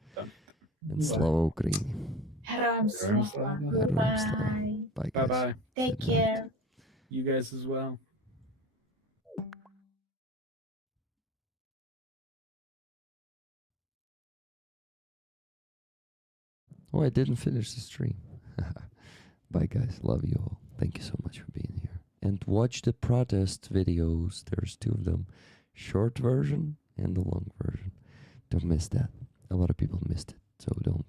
And slava Ukraini. Героям Героям слава. слава. Героям слава. Bye. Bye, Bye guys. bye. Take Good night. care. You guys as well. Oh, I didn't finish the stream. Bye, guys. Love you all. Thank you so much for being here. And watch the protest videos. There's 2 of them. Short version and the long version. Don't miss that. A lot of people missed it. So don't